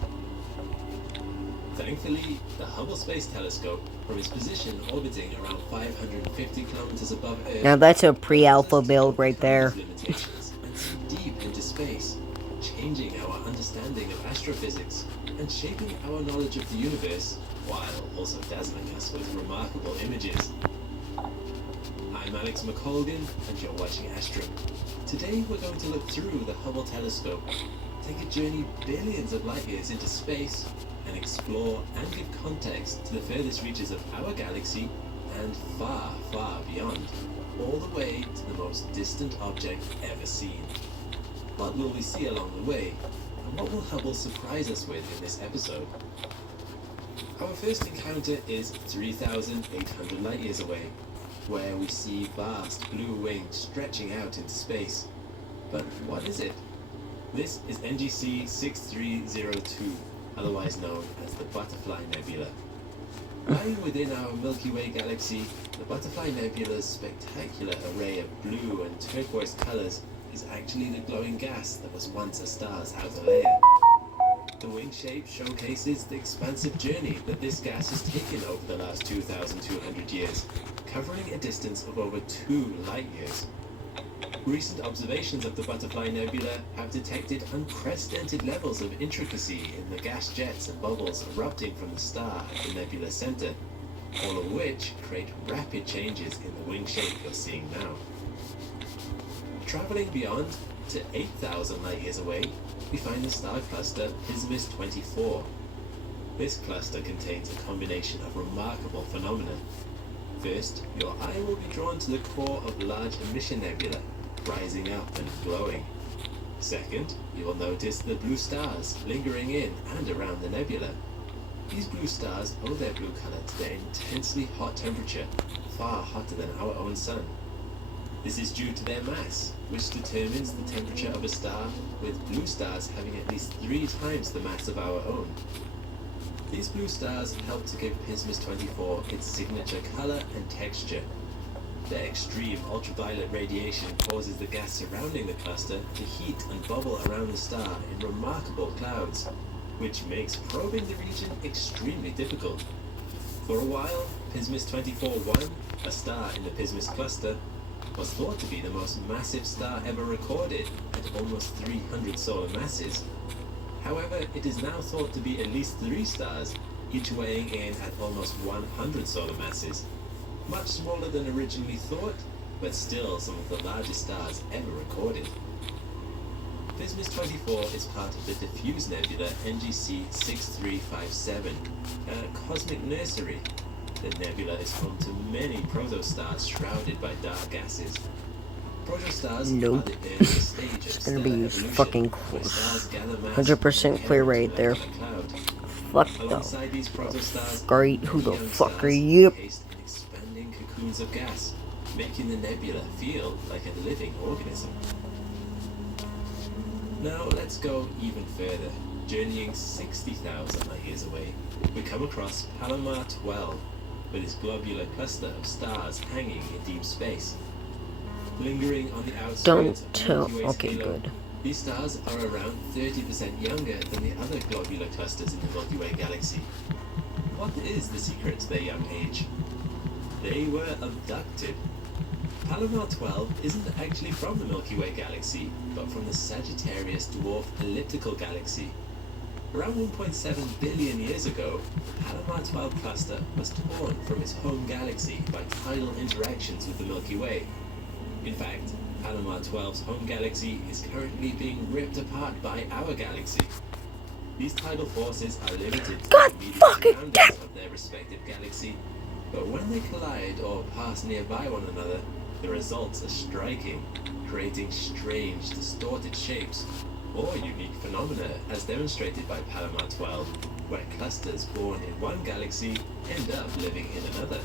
Thankfully, the Hubble Space Telescope, from its position orbiting around 550 kilometers above Earth, Now that's a pre-alpha build right there. limitations and see deep into space, changing our understanding of astrophysics and shaping our knowledge of the universe, while also dazzling us with remarkable images. I'm Alex McColgan, and you're watching Astrum. Today we're going to look through the Hubble telescope, take a journey billions of light years into space, and explore and give context to the furthest reaches of our galaxy and far, far beyond, all the way to the most distant object ever seen. What will we see along the way, and what will Hubble surprise us with in this episode? Our first encounter is 3,800 light years away, where we see vast blue wings stretching out into space. But what is it? This is NGC 6302, otherwise known as the Butterfly Nebula. Lying within our Milky Way galaxy, the Butterfly Nebula's spectacular array of blue and turquoise colors is actually the glowing gas that was once a star's outer layer. The wing shape showcases the expansive journey that this gas has taken over the last 2,200 years, covering a distance of over 2 light years. Recent observations of the Butterfly Nebula have detected unprecedented levels of intricacy in the gas jets and bubbles erupting from the star at the nebula's center, all of which create rapid changes in the wing shape you're seeing now. Traveling beyond to 8,000 light years away, we find the star cluster Pismis 24. This cluster contains a combination of remarkable phenomena. First, your eye will be drawn to the core of large emission nebula, rising up and glowing. Second, you will notice the blue stars lingering in and around the nebula. These blue stars owe their blue color to their intensely hot temperature, far hotter than our own sun. This is due to their mass, which determines the temperature of a star, with blue stars having at least 3 times the mass of our own. These blue stars help to give Pismis 24 its signature color and texture. Their extreme ultraviolet radiation causes the gas surrounding the cluster to heat and bubble around the star in remarkable clouds, which makes probing the region extremely difficult. For a while, Pismis 24-1, a star in the Pismis cluster, was thought to be the most massive star ever recorded at almost 300 solar masses. However, it is now thought to be at least 3 stars, each weighing in at almost 100 solar masses. Much smaller than originally thought, but still some of the largest stars ever recorded. Pismis 24 is part of the diffuse nebula NGC 6357, a cosmic nursery. The nebula is home to many protostars shrouded by dark gases. Protostars Nope. are the earliest stage of It's gonna stellar be evolution, fucking where stars gather mass 100% from clear the right there. nebula cloud. Fuck the Alongside these protostars, fuck are you? Who the young fuck are stars you? encased in expanding cocoons of gas, making the nebula feel like a living organism. Now let's go even further. Journeying 60,000 light years away, we come across Palomar 12, with its globular cluster of stars hanging in deep space. Lingering on the outskirts Don't of the tell. Milky Way's Okay, halo, good. these stars are around 30% younger than the other globular clusters in the Milky Way galaxy. What is the secret to their young age? They were abducted. Palomar 12 isn't actually from the Milky Way galaxy, but from the Sagittarius dwarf elliptical galaxy. Around 1.7 billion years ago, the Palomar 12 cluster was torn from its home galaxy by tidal interactions with the Milky Way. In fact, Palomar 12's home galaxy is currently being ripped apart by our galaxy. These tidal forces are limited to God the immediate fucking surroundings of their respective galaxy, but when they collide or pass nearby one another, the results are striking, creating strange, distorted shapes or unique phenomena as demonstrated by Palomar 12, where clusters born in one galaxy end up living in another.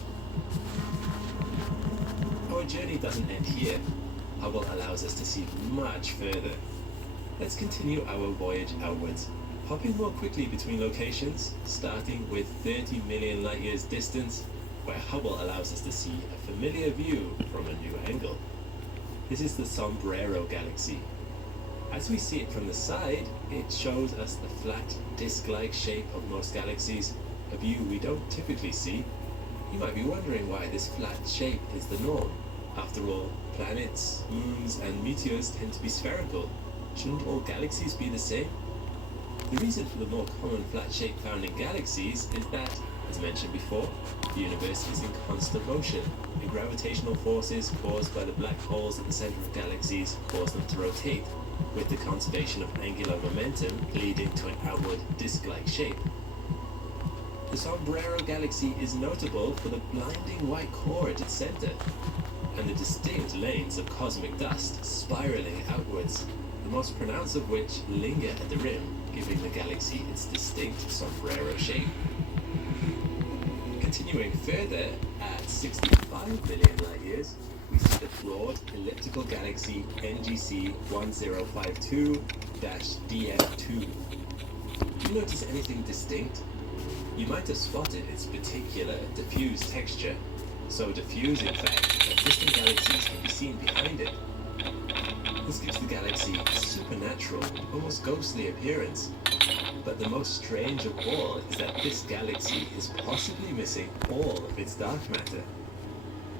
Our journey doesn't end here. Hubble allows us to see much further. Let's continue our voyage outwards, hopping more quickly between locations, starting with 30 million light years distance, where Hubble allows us to see a familiar view from a new angle. This is the Sombrero Galaxy. As we see it from the side, it shows us the flat, disc-like shape of most galaxies, a view we don't typically see. You might be wondering why this flat shape is the norm. After all, planets, moons, and meteors tend to be spherical. Shouldn't all galaxies be the same? The reason for the more common flat shape found in galaxies is that, as mentioned before, the universe is in constant motion, and gravitational forces caused by the black holes at the center of galaxies cause them to rotate, with the conservation of angular momentum leading to an outward disc-like shape. The Sombrero Galaxy is notable for the blinding white core at its center, and the distinct lanes of cosmic dust spiraling outwards, the most pronounced of which linger at the rim, giving the galaxy its distinct sombrero shape. Continuing further, at 65 million light years, we see the broad elliptical galaxy NGC 1052-DF2. Do you notice anything distinct? You might have spotted its particular diffuse texture, so diffuse in fact that distant galaxies can be seen behind it. This gives the galaxy a supernatural, almost ghostly appearance. But the most strange of all is that this galaxy is possibly missing all of its dark matter.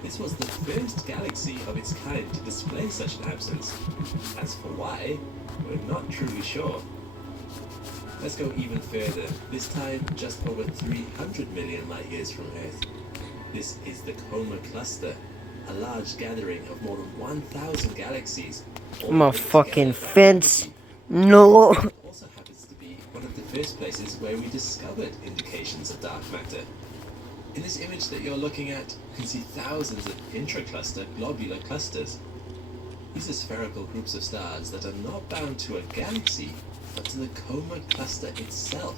This was the first galaxy of its kind to display such an absence. As for why, we're not truly sure. Let's go even further, this time just over 300 million light years from Earth. This is the Coma Cluster, a large gathering of more than 1,000 galaxies. I'm a fucking fence. No. It also happens to be one of the first places where we discovered indications of dark matter. In this image that you're looking at, you can see thousands of intracluster globular clusters. These are spherical groups of stars that are not bound to a galaxy, but to the Coma Cluster itself.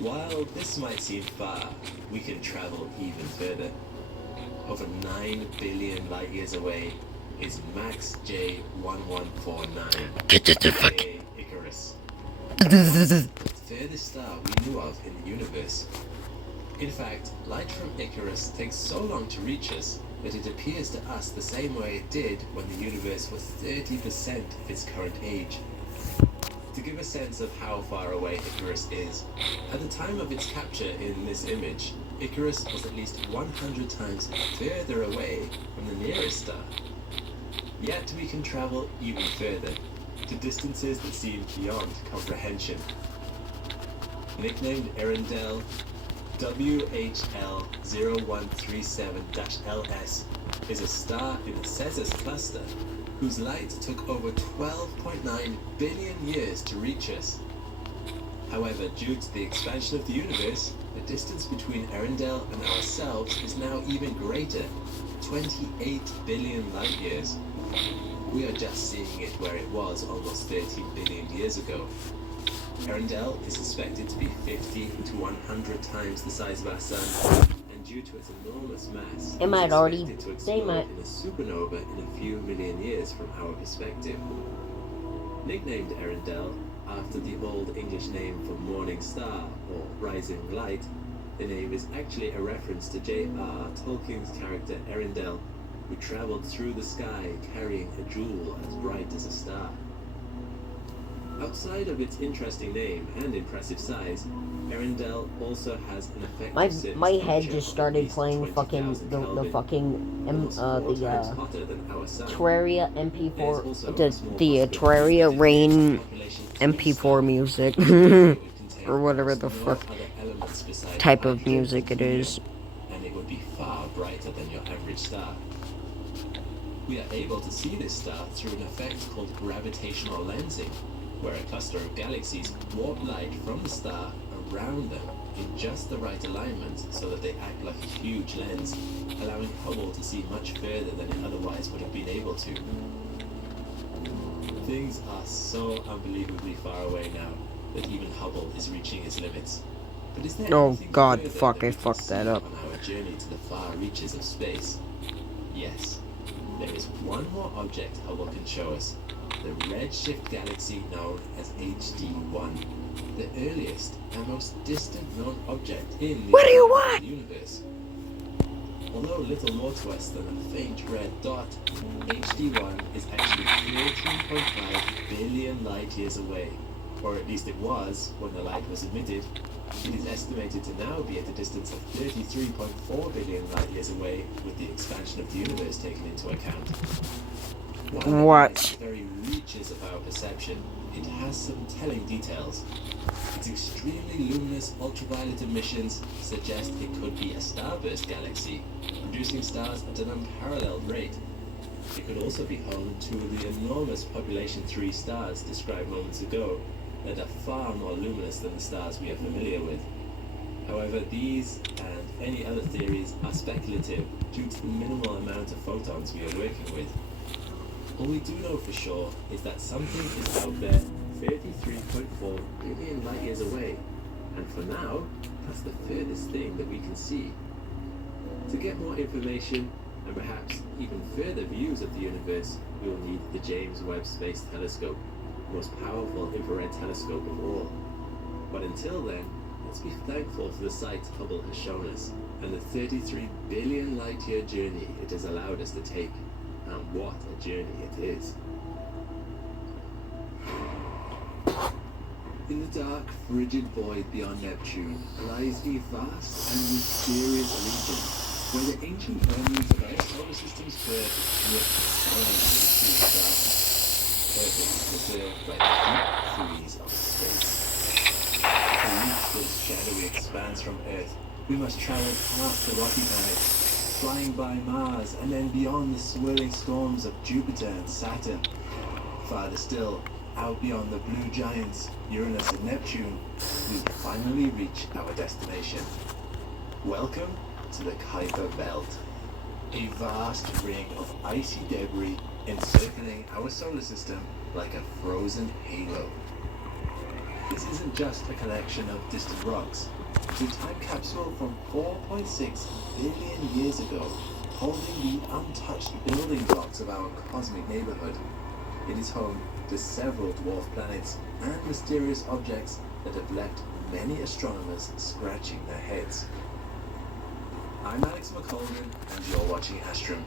While this might seem far, we can travel even further. Over 9 billion light years away is Max J1149, aka Icarus. The furthest star we knew of in the universe. In fact, light from Icarus takes so long to reach us that it appears to us the same way it did when the universe was 30% of its current age. To give a sense of how far away Icarus is, at the time of its capture in this image, Icarus was at least 100 times further away from the nearest star. Yet we can travel even further, to distances that seem beyond comprehension. Nicknamed Earendel, WHL0137-LS is a star in the Cetus cluster, whose light took over 12.9 billion years to reach us. However, due to the expansion of the universe, the distance between Earendel and ourselves is now even greater, 28 billion light years. We are just seeing it where it was almost 13 billion years ago. Earendel is suspected to be 50 to 100 times the size of our Sun, and due to its enormous mass, It might already. expected to They explode might. in a supernova in a few million years from our perspective. Nicknamed Earendel after the Old English name for morning star or rising light, the name is actually a reference to J.R. Tolkien's character Earendel, who traveled through the sky carrying a jewel as bright as a star. Outside of its interesting name and impressive size, Earendel also has an effective surface My head temperature just of started at least playing 20,000 Kelvin, almost 4 times hotter than our Sun. Terraria There is MP4, also a the small Terraria possibility Rain that populations MP4 music, would contain or whatever the no fuck other elements besides type of hydrogen music and it helium, is. and it would be far brighter than your average star. We are able to see this star through an effect called gravitational lensing, where a cluster of galaxies warp light from the star around them in just the right alignment so that they act like a huge lens, allowing Hubble to see much further than it otherwise would have been able to. Things are so unbelievably far away now that even Hubble is reaching its limits. But is there Oh anything god, further fuck, that I we can fucked that see up. on our journey to the far reaches of space? Yes, there is one more object Hubble can show us, the redshift galaxy known as HD1, the earliest and most distant known object in the What do you want? universe. Although little more to us than a faint red dot, HD1 is actually 13.5 billion light years away, or at least it was when the light was emitted. It is estimated to now be at a distance of 33.4 billion light years away, with the expansion of the universe taken into account. While What? it lies at the very reaches of our perception, it has some telling details. Its extremely luminous ultraviolet emissions suggest it could be a starburst galaxy, producing stars at an unparalleled rate. It could also be home to the enormous population 3 stars described moments ago, that are far more luminous than the stars we are familiar with. However, these and any other theories are speculative due to the minimal amount of photons we are working with. All we do know for sure is that something is out there 33.4 billion light years away, and for now, that's the furthest thing that we can see. To get more information, and perhaps even further views of the universe, we will need the James Webb Space Telescope, the most powerful infrared telescope of all. But until then, let's be thankful for the sights Hubble has shown us, and the 33 billion light-year journey it has allowed us to take. And what a journey it is. In the dark, frigid void beyond Neptune lies a vast and mysterious region where the ancient memories of our solar system's birth look silent to the darkness, perfect preserved by the deep freeze of space. To reach this shadowy expanse from Earth, we must travel past the rocky planet, flying by Mars and then beyond the swirling storms of Jupiter and Saturn. Farther still, out beyond the blue giants, Uranus and Neptune, we finally reach our destination. Welcome to the Kuiper Belt, a vast ring of icy debris encircling our solar system like a frozen halo. This isn't just a collection of distant rocks. It's a time capsule from 4.6 billion years ago, holding the untouched building blocks of our cosmic neighborhood. It is home to several dwarf planets and mysterious objects that have left many astronomers scratching their heads. I'm Alex McColgan, and you're watching Astrum.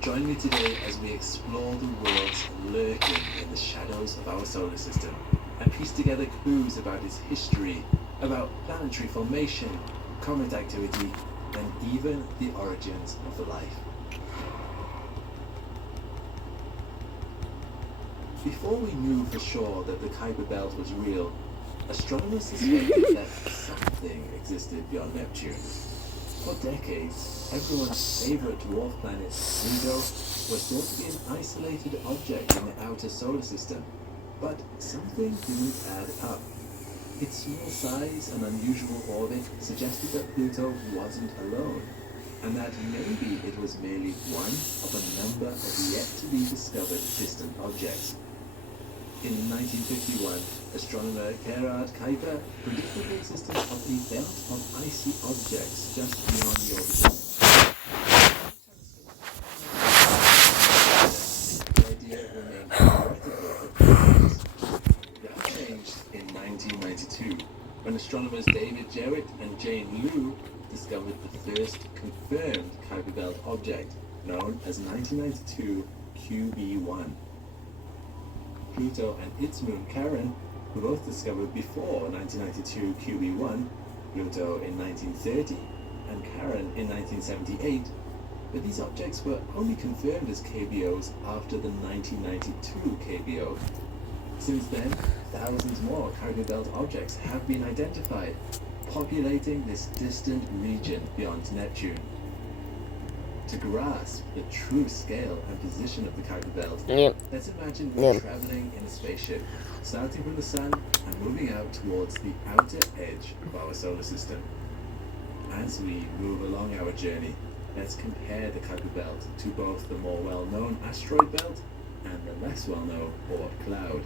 Join me today as we explore the worlds lurking in the shadows of our solar system and piece together clues about its history, about planetary formation, comet activity, and even the origins of life. Before we knew for sure that the Kuiper Belt was real, astronomers suspected that something existed beyond Neptune. For decades, everyone's favorite dwarf planet, Pluto, was thought to be an isolated object in the outer solar system. But something didn't add up. Its small size and unusual orbit suggested that Pluto wasn't alone, and that maybe it was merely one of a number of yet-to-be-discovered distant objects. In 1951, astronomer Gerhard Kuiper predicted the existence of a belt of icy objects just beyond the orbit. The idea remained theoretical for decades. That changed in 1992, when astronomers David Jewitt and Jane Liu discovered the first confirmed Kuiper Belt object, known as 1992 QB1. Pluto and its moon Charon were both discovered before 1992 QB1, Pluto in 1930 and Charon in 1978, but these objects were only confirmed as KBOs after the 1992 KBO. Since then, thousands more Kuiper Belt objects have been identified, populating this distant region beyond Neptune. To grasp the true scale and position of the Kuiper Belt, Yep. let's imagine we're Yep. traveling in a spaceship, starting from the sun and moving out towards the outer edge of our solar system. As we move along our journey, let's compare the Kuiper Belt to both the more well-known asteroid belt and the less well-known Oort cloud.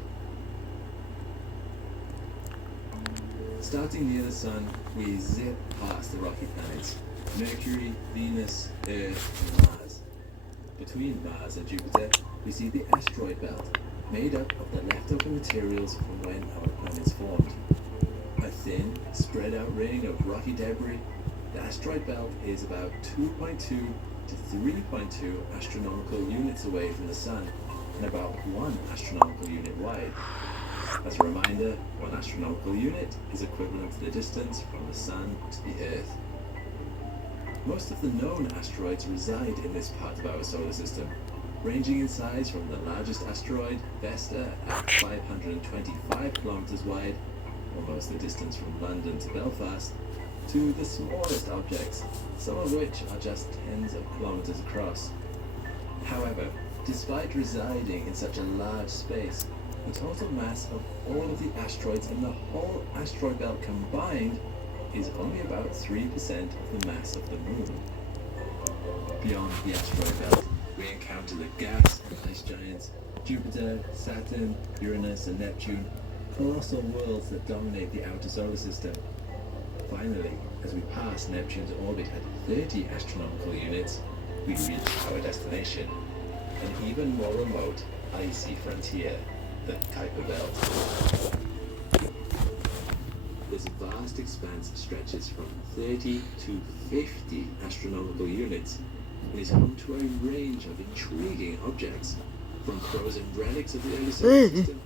Starting near the sun, we zip past the rocky planets Mercury, Venus, Earth, and Mars. Between Mars and Jupiter, we see the asteroid belt, made up of the leftover materials from when our planets formed. A thin, spread-out ring of rocky debris, the asteroid belt is about 2.2 to 3.2 astronomical units away from the Sun, and about 1 astronomical unit wide. As a reminder, 1 astronomical unit is equivalent to the distance from the Sun to the Earth. Most of the known asteroids reside in this part of our solar system, ranging in size from the largest asteroid, Vesta, at 525 kilometers wide, almost the distance from London to Belfast, to the smallest objects, some of which are just tens of kilometers across. However, despite residing in such a large space, the total mass of all of the asteroids in the whole asteroid belt combined is only about 3% of the mass of the Moon. Beyond the asteroid belt, we encounter the gas and ice giants, Jupiter, Saturn, Uranus, and Neptune, colossal worlds that dominate the outer solar system. Finally, as we pass Neptune's orbit at 30 astronomical units, we reach our destination, an even more remote, icy frontier, the Kuiper Belt. This vast expanse stretches from 30 to 50 astronomical units and is home to a range of intriguing objects, from frozen relics of the early solar system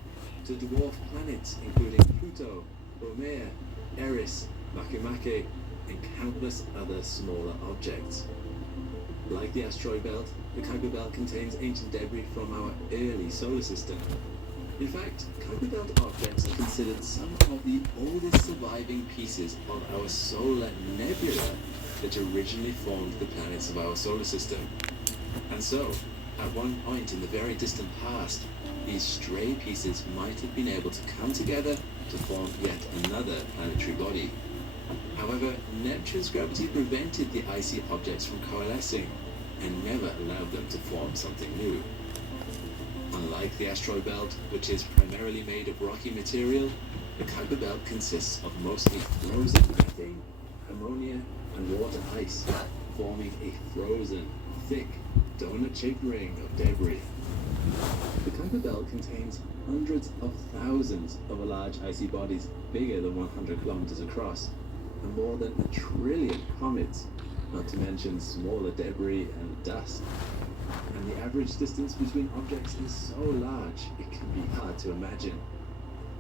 to dwarf planets including Pluto, Haumea, Eris, Makemake, and countless other smaller objects. Like the asteroid belt, the Kuiper Belt contains ancient debris from our early solar system. In fact, Kuiper Belt objects are considered some of the oldest surviving pieces of our solar nebula that originally formed the planets of our solar system. And so, at one point in the very distant past, these stray pieces might have been able to come together to form yet another planetary body. However, Neptune's gravity prevented the icy objects from coalescing and never allowed them to form something new. Unlike the asteroid belt, which is primarily made of rocky material, the Kuiper Belt consists of mostly frozen methane, ammonia, and water ice, forming a frozen, thick, donut-shaped ring of debris. The Kuiper Belt contains hundreds of thousands of large icy bodies bigger than 100 kilometers across, and more than 1 trillion comets, not to mention smaller debris and dust. And the average distance between objects is so large, it can be hard to imagine.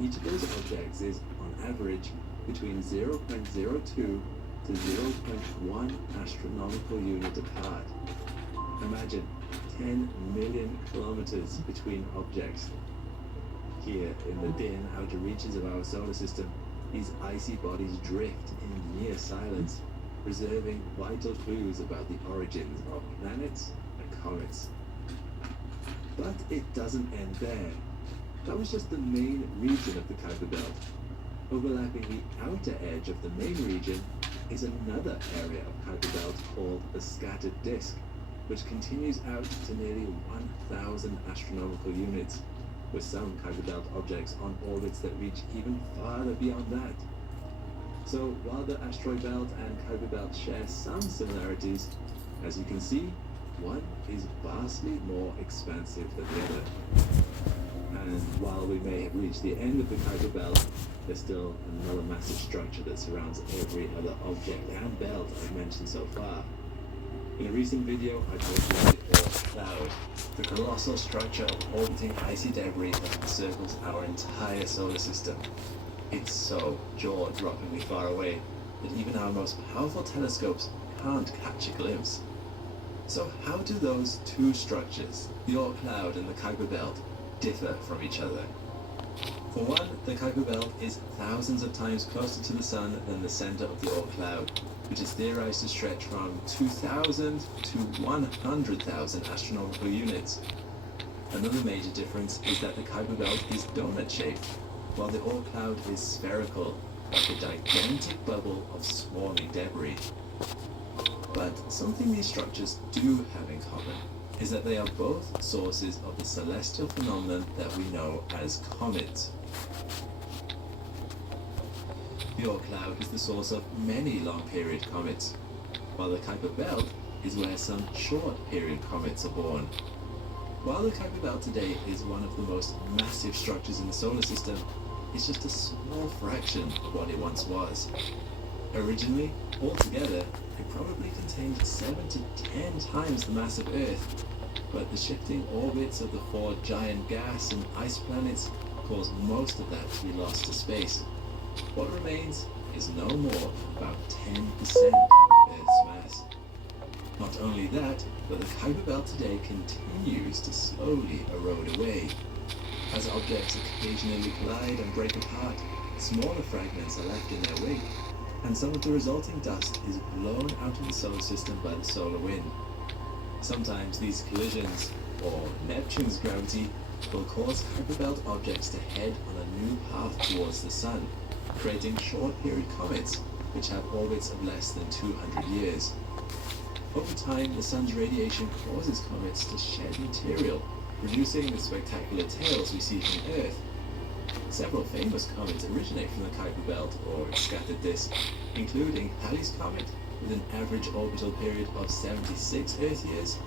Each of those objects is, on average, between 0.02 to 0.1 astronomical unit apart. Imagine 10 million kilometers between objects. Here, in the dim outer reaches of our solar system, these icy bodies drift in near silence, preserving vital clues about the origins of planets and comets. But it doesn't end there. That was just the main region of the Kuiper Belt. Overlapping the outer edge of the main region is another area of Kuiper Belt called the scattered disk, which continues out to nearly 1,000 astronomical units, with some Kuiper Belt objects on orbits that reach even farther beyond that. So while the asteroid belt and Kuiper Belt share some similarities, as you can see, one is vastly more expansive than the other. And while we may have reached the end of the Kuiper Belt, there's still another massive structure that surrounds every other object and belt I've mentioned so far. In a recent video, I told you about the Oort cloud, the colossal structure of orbiting icy debris that encircles our entire solar system. It's so jaw-droppingly far away that even our most powerful telescopes can't catch a glimpse. So how do those two structures, the Oort cloud and the Kuiper Belt, differ from each other? For one, the Kuiper Belt is thousands of times closer to the Sun than the center of the Oort cloud, which is theorized to stretch from 2,000 to 100,000 astronomical units. Another major difference is that the Kuiper Belt is donut-shaped, while the Oort cloud is spherical, like a gigantic bubble of swarming debris. But something these structures do have in common is that they are both sources of the celestial phenomenon that we know as comets. The Oort cloud is the source of many long-period comets, while the Kuiper Belt is where some short-period comets are born. While the Kuiper Belt today is one of the most massive structures in the solar system, it's just a small fraction of what it once was. Originally, altogether, it probably contained 7 to 10 times the mass of Earth, but the shifting orbits of the 4 giant gas and ice planets caused most of that to be lost to space. What remains is no more than about 10% of Earth's mass. Not only that, but the Kuiper Belt today continues to slowly erode away. As objects occasionally collide and break apart, smaller fragments are left in their wake, and some of the resulting dust is blown out of the solar system by the solar wind. Sometimes these collisions, or Neptune's gravity, will cause Kuiper Belt objects to head on a new path towards the Sun, creating short-period comets, which have orbits of less than 200 years. Over time, the Sun's radiation causes comets to shed material, producing the spectacular tails we see from Earth. Several famous comets originate from the Kuiper Belt or scattered disk, including Halley's Comet, with an average orbital period of 76 Earth years,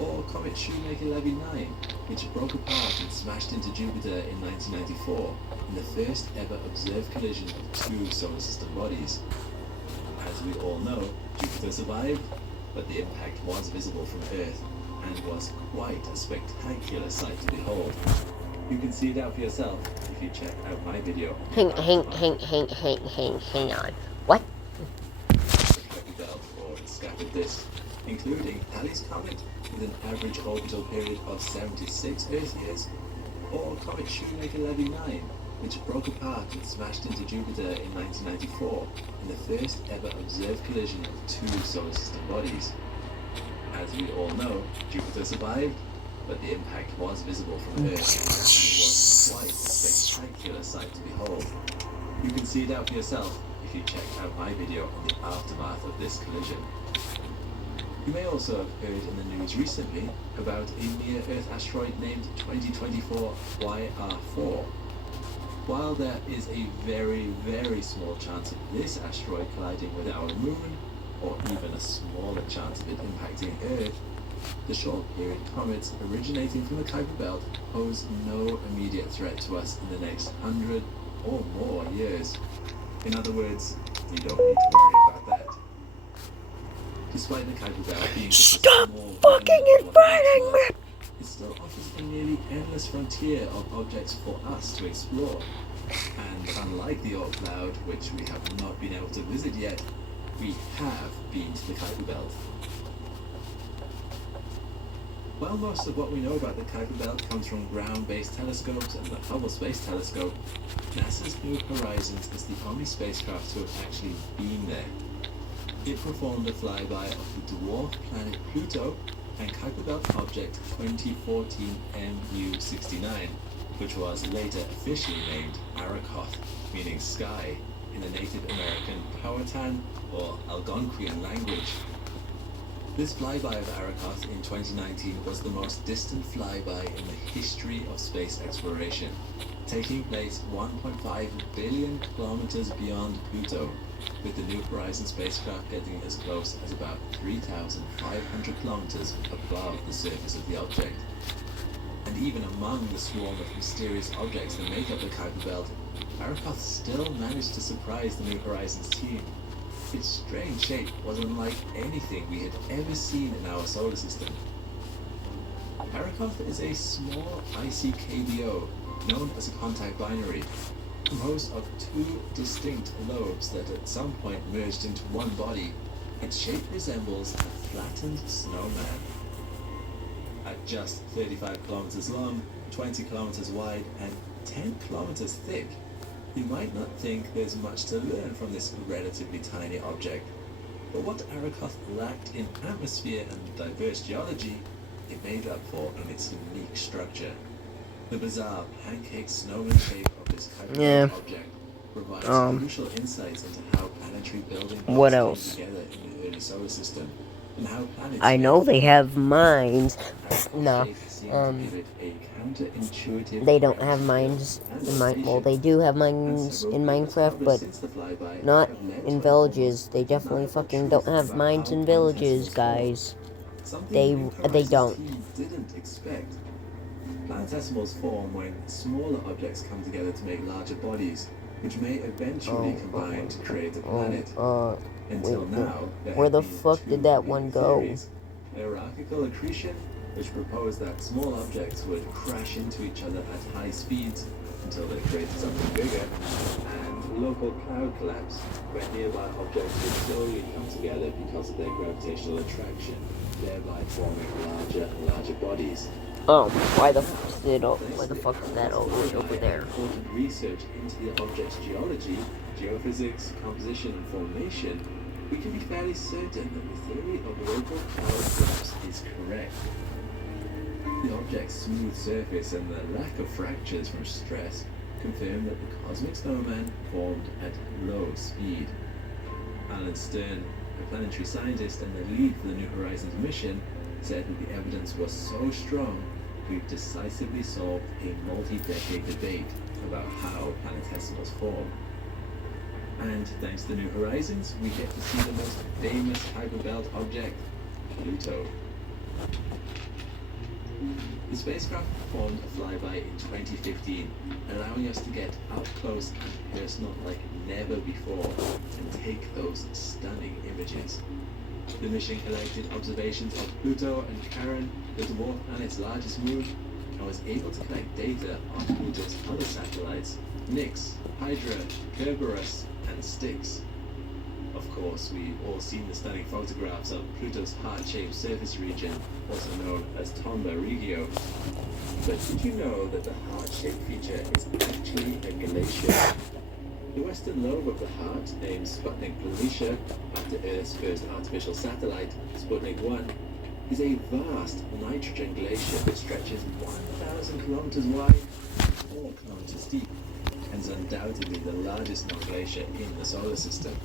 or Comet Shoemaker-Levy 9, which broke apart and smashed into Jupiter in 1994, in the first ever observed collision of 2 solar system bodies. As we all know, Jupiter survived, but the impact was visible from Earth, and was quite a spectacular sight to behold. You can see it out for yourself if you check out my video. Hang on. What? The Kuiper Belt, or scattered disk, including Halley's Comet, with an average orbital period of 76 Earth years, or Comet Shoemaker-Levy 9, which broke apart and smashed into Jupiter in 1994, in the first ever observed collision of 2 solar system bodies. As we all know, Jupiter survived, but the impact was visible from Earth, and was quite a spectacular sight to behold. You can see it out for yourself if you check out my video on the aftermath of this collision. You may also have heard in the news recently about a near-Earth asteroid named 2024 YR4. While there is a very, very small chance of this asteroid colliding with our moon, or even a smaller chance of it impacting Earth, the short-period comets originating from the Kuiper Belt pose no immediate threat to us in the next 100 or more years. In other words, we don't need to worry about that. Despite the Kuiper Belt being Stop fucking inviting me! It still offers a nearly endless frontier of objects for us to explore. And unlike the Oort cloud, which we have not been able to visit yet, we have been to the Kuiper Belt. While most of what we know about the Kuiper Belt comes from ground-based telescopes and the Hubble Space Telescope, NASA's New Horizons is the only spacecraft to have actually been there. It performed a flyby of the dwarf planet Pluto and Kuiper Belt object 2014 MU69, which was later officially named Arakoth, meaning sky, in the Native American Powhatan or Algonquian language. This flyby of Arakoth in 2019 was the most distant flyby in the history of space exploration, taking place 1.5 billion kilometers beyond Pluto, with the New Horizons spacecraft getting as close as about 3,500 kilometers above the surface of the object. And even among the swarm of mysterious objects that make up the Kuiper Belt, Arakoth still managed to surprise the New Horizons team. Its strange shape was unlike anything we had ever seen in our solar system. Arakoth is a small icy KBO, known as a contact binary, composed of 2 distinct lobes that at some point merged into one body. Its shape resembles a flattened snowman. At just 35 kilometers long, 20 kilometers wide, and 10 kilometers thick, you might not think there's much to learn from this relatively tiny object. But what Arrokoth lacked in atmosphere and diverse geology, it made up for in its unique structure. The bizarre pancake snowman shape of this Kuiper object provides crucial insights into how planetary building what blocks else? came together in the early solar system, and how planets I know they have mines. No, they don't have mines in well, they do have mines in Minecraft, but not in villages. They definitely fucking don't have mines in villages, guys. They don't. Didn't expect. Planetesimals form when smaller objects come together to make larger bodies, which may eventually combine to create a planet. Until now, where the fuck did that one go? Hierarchical accretion, which proposed that small objects would crash into each other at high speeds until they created something bigger, and local cloud collapse, where nearby objects would slowly come together because of their gravitational attraction, thereby forming larger and larger bodies. Why the fuck is that all the way over there? Important research into the object's geology, geophysics, composition, and formation, we can be fairly certain that the theory of local cloud collapse is correct. The object's smooth surface and the lack of fractures from stress confirm that the cosmic snowman formed at low speed. Alan Stern, a planetary scientist and the lead for the New Horizons mission, said that the evidence was so strong, we've decisively solved a multi-decade debate about how planetesimals form. And thanks to the New Horizons, we get to see the most famous Kuiper Belt object, Pluto. The spacecraft performed a flyby in 2015, allowing us to get up close and personal like never before and take those stunning images. The mission collected observations of Pluto and Charon, the dwarf planet's largest moon, and was able to collect data on Pluto's other satellites, Nix, Hydra, Kerberos, and Styx. Of course, we've all seen the stunning photographs of Pluto's heart-shaped surface region, also known as Tomba Regio. But did you know that the heart-shaped feature is actually a glacier? The western lobe of the heart, named Sputnik Planitia, after Earth's first artificial satellite, Sputnik 1, is a vast nitrogen glacier that stretches 1,000 kilometers wide and 4 kilometers deep, and is undoubtedly the largest known glacier in the solar system.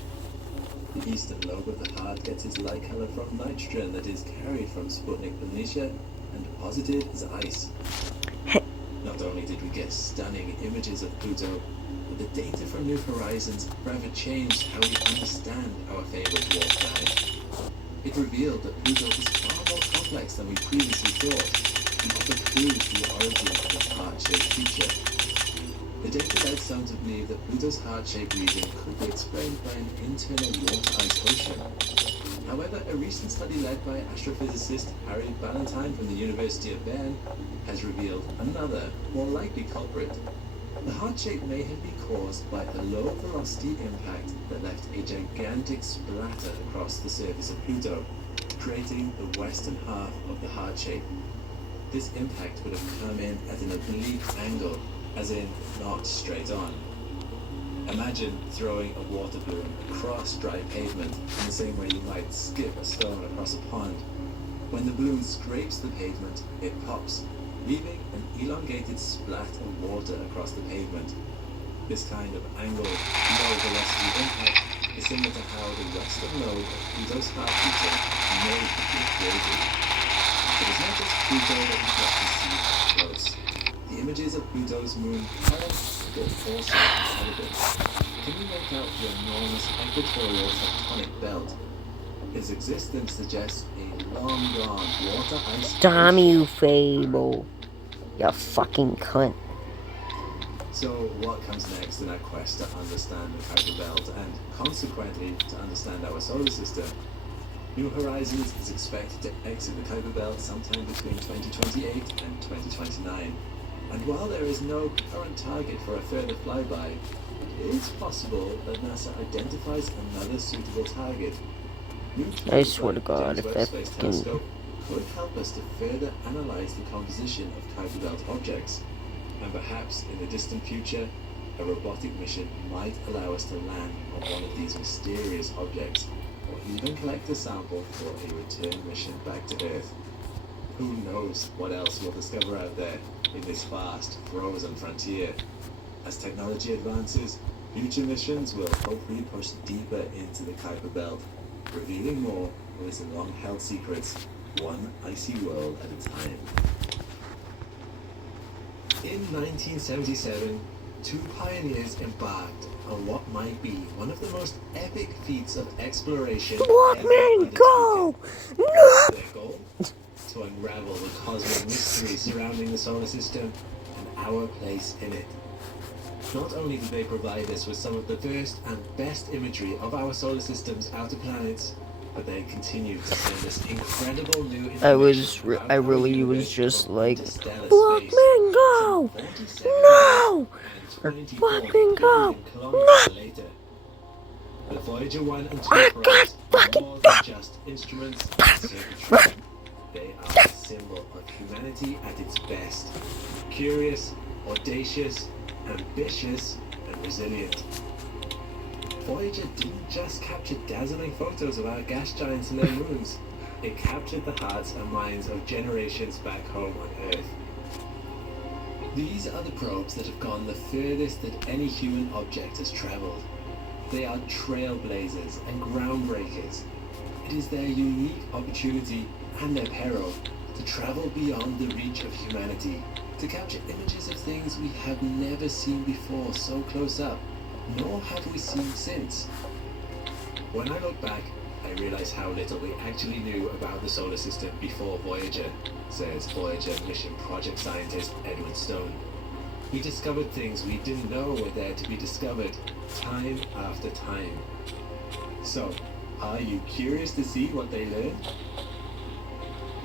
The eastern lobe of the heart gets its light color from nitrogen that is carried from Sputnik Planitia and deposited as ice. Not only did we get stunning images of Pluto, but the data from New Horizons forever changed how we understand our fabled dwarf planet. It revealed that Pluto is far more complex than we previously thought, and offered clues to the origin of its heart-shaped feature. The data led some to believe that Pluto's heart-shaped region could be explained by an internal water-ice ocean. However, a recent study led by astrophysicist Harry Ballantyne from the University of Bern has revealed another, more likely culprit. The heart shape may have been caused by a low-velocity impact that left a gigantic splatter across the surface of Pluto, creating the western half of the heart shape. This impact would have come in at an oblique angle, as in not straight on. Imagine throwing a water balloon across dry pavement in the same way you might skip a stone across a pond. When the balloon scrapes the pavement, it pops, leaving an elongated splat of water across the pavement. This kind of angled, low-velocity impact is similar to how the western lobe of Pluto's heart feature may have been created. But it's not just Pluto that we got to see up close. The images of Pluto's moon Charon were also incredible. Can you make out the enormous equatorial tectonic belt? Its existence suggests a long-gone water-ice... Damn you, Fable. You fucking cunt. So what comes next in our quest to understand the Kuiper Belt and, consequently, to understand our solar system? New Horizons is expected to exit the Kuiper Belt sometime between 2028 and 2029. And while there is no current target for a further flyby, it is possible that NASA identifies another suitable target. I swear to God, if that fucking could help us to further analyze the composition of Kuiper Belt objects, and perhaps in the distant future, a robotic mission might allow us to land on one of these mysterious objects, or even collect a sample for a return mission back to Earth. Who knows what else we'll discover out there in this vast, frozen frontier. As technology advances, future missions will hopefully push deeper into the Kuiper Belt, revealing more of its long-held secrets, one icy world at a time. In 1977, two pioneers embarked on what might be one of the most epic feats of exploration Blockman, go! No! Their goal? To unravel the cosmic mystery surrounding the solar system and our place in it. Not only did they provide us with some of the first and best imagery of our solar system's outer planets, but they continued to send us incredible new information. I really was just like, Blockman, go! No! Or Blockman, go! No! Later. The Voyager 1 and 2 I probes got are fucking more than just instruments and circuitry. They are a symbol of humanity at its best. Curious, audacious, ambitious, and resilient. Voyager didn't just capture dazzling photos of our gas giants and their moons. It captured the hearts and minds of generations back home on Earth. These are the probes that have gone the furthest that any human object has traveled. They are trailblazers and groundbreakers. It is their unique opportunity and their peril to travel beyond the reach of humanity, to capture images of things we have never seen before so close up, nor have we seen since. When I look back, I realize how little we actually knew about the solar system before Voyager, says Voyager mission project scientist Edward Stone. We discovered things we didn't know were there to be discovered, time after time. So, are you curious to see what they learned?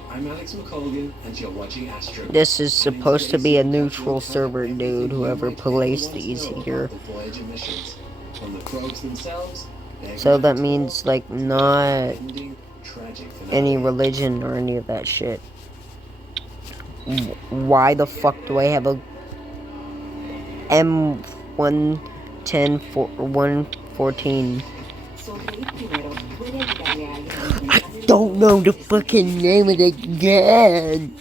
I'm Alex McColgan, and you're watching Astro. This is supposed to be a neutral server, dude, whoever placed these here. So that means, like, not any religion or any of that shit. Why the fuck do I have a M114? I don't know the fucking name of it again.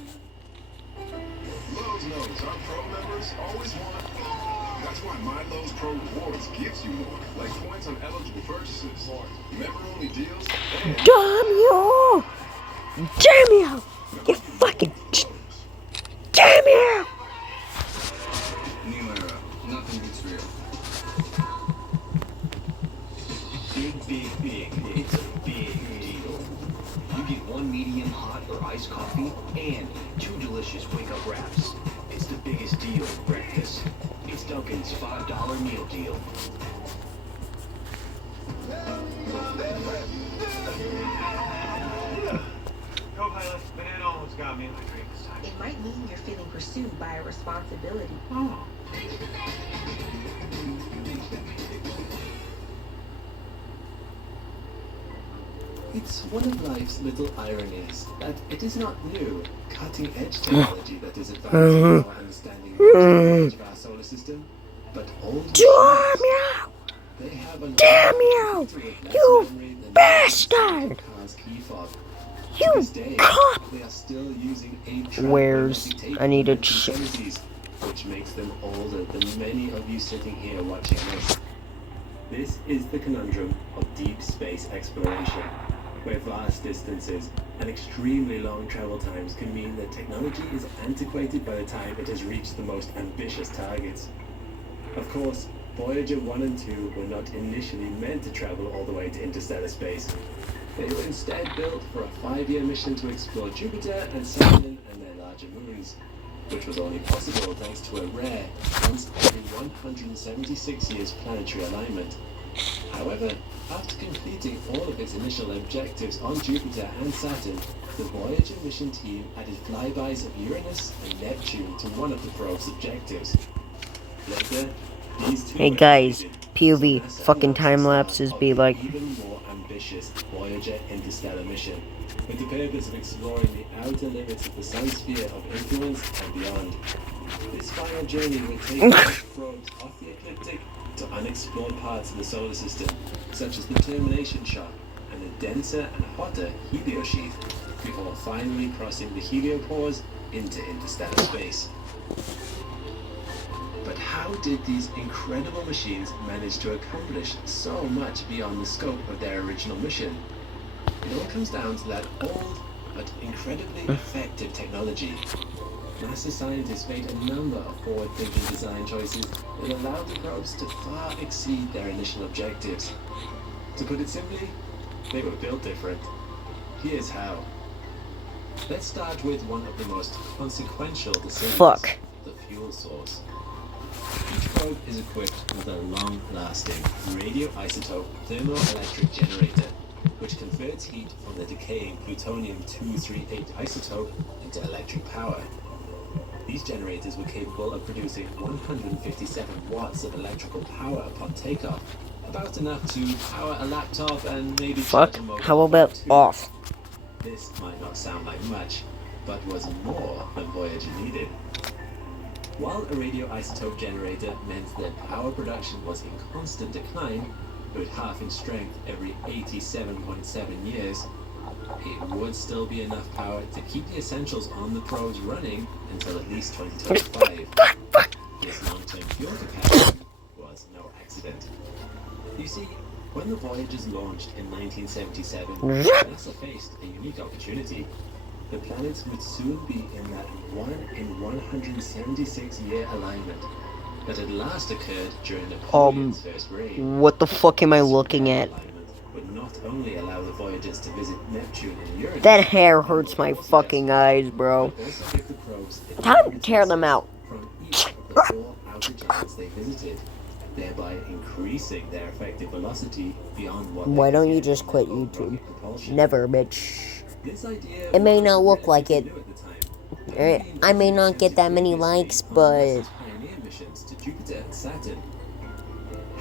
Lowe's knows our pro members always want more. That's why My Lowe's Pro Rewards gives you more, like points on eligible purchases, member-only deals, and Damn you! Damn you! You fucking... Damn you! New era. Nothing beats real. Big. It's a big deal. You get one medium hot or iced coffee and 2 delicious wake-up wraps. It's the biggest deal for breakfast. It's Dunkin's $5 meal deal. Co-pilot, banana almost got me in my drink this time. It might mean you're feeling pursued by a responsibility. Oh. It's one of life's little ironies that it is not new, cutting-edge technology that is advancing our understanding of our solar system, but old. Damn you! They have a Damn you! You bastard! You cop! They are still using Where's... I need a which makes them older than many of you sitting here watching this. This is the conundrum of deep space exploration, where vast distances and extremely long travel times can mean that technology is antiquated by the time it has reached the most ambitious targets. Of course, Voyager 1 and 2 were not initially meant to travel all the way to interstellar space. They were instead built for a 5-year mission to explore Jupiter and Saturn and their larger moons, which was only possible thanks to a rare, once every 176 years planetary alignment. However, after completing all of its initial objectives on Jupiter and Saturn, the Voyager mission team added flybys of Uranus and Neptune to one of the probe's objectives. Later, These two Hey guys, executed POV, NASA fucking launched time a lapses start be of like. an even more ambitious Voyager interstellar mission, with the purpose of exploring the outer limits of the sun's sphere of influence and beyond. This final journey will take these probes off the ecliptic to unexplored parts of the solar system, such as the termination shock and the denser and hotter heliosheath, before finally crossing the heliopause into interstellar space. But how did these incredible machines manage to accomplish so much beyond the scope of their original mission? It all comes down to that old but incredibly effective technology. NASA scientists made a number of forward-thinking design choices that allowed the probes to far exceed their initial objectives. To put it simply, they were built different. Here's how. Let's start with one of the most consequential decisions. Fuck. The fuel source. Each probe is equipped with a long-lasting radioisotope thermoelectric generator, which converts heat from the decaying plutonium-238 isotope into electric power. These generators were capable of producing 157 watts of electrical power upon takeoff, about enough to power a laptop and maybe Fuck. charge a mobile How phone about too. off? This might not sound like much, but was more than Voyager needed. While a radioisotope generator meant that power production was in constant decline, it would half in strength every 87.7 years, it would still be enough power to keep the essentials on the probes running until at least 2025. This long-term fuel capacity was no accident. You see, when the Voyagers launched in 1977, NASA faced a unique opportunity. The planets would soon be in that 1 in 176 year alignment that had last occurred during Napoleon's first reign. What the fuck am I looking at? Would not only allow the Voyagers to visit Neptune and Uranus, That hair hurts my fucking eyes, bro. but also give the probes Time to tear them out. from each of the 4 outer giants they visited, thereby increasing their effective velocity beyond what Why they don't could you get just in quit their YouTube? rocket propulsion. Never, bitch. This idea It may was not look like it. relatively new at the time. I may not get that many likes, but NASA's pioneer missions to Jupiter and Saturn.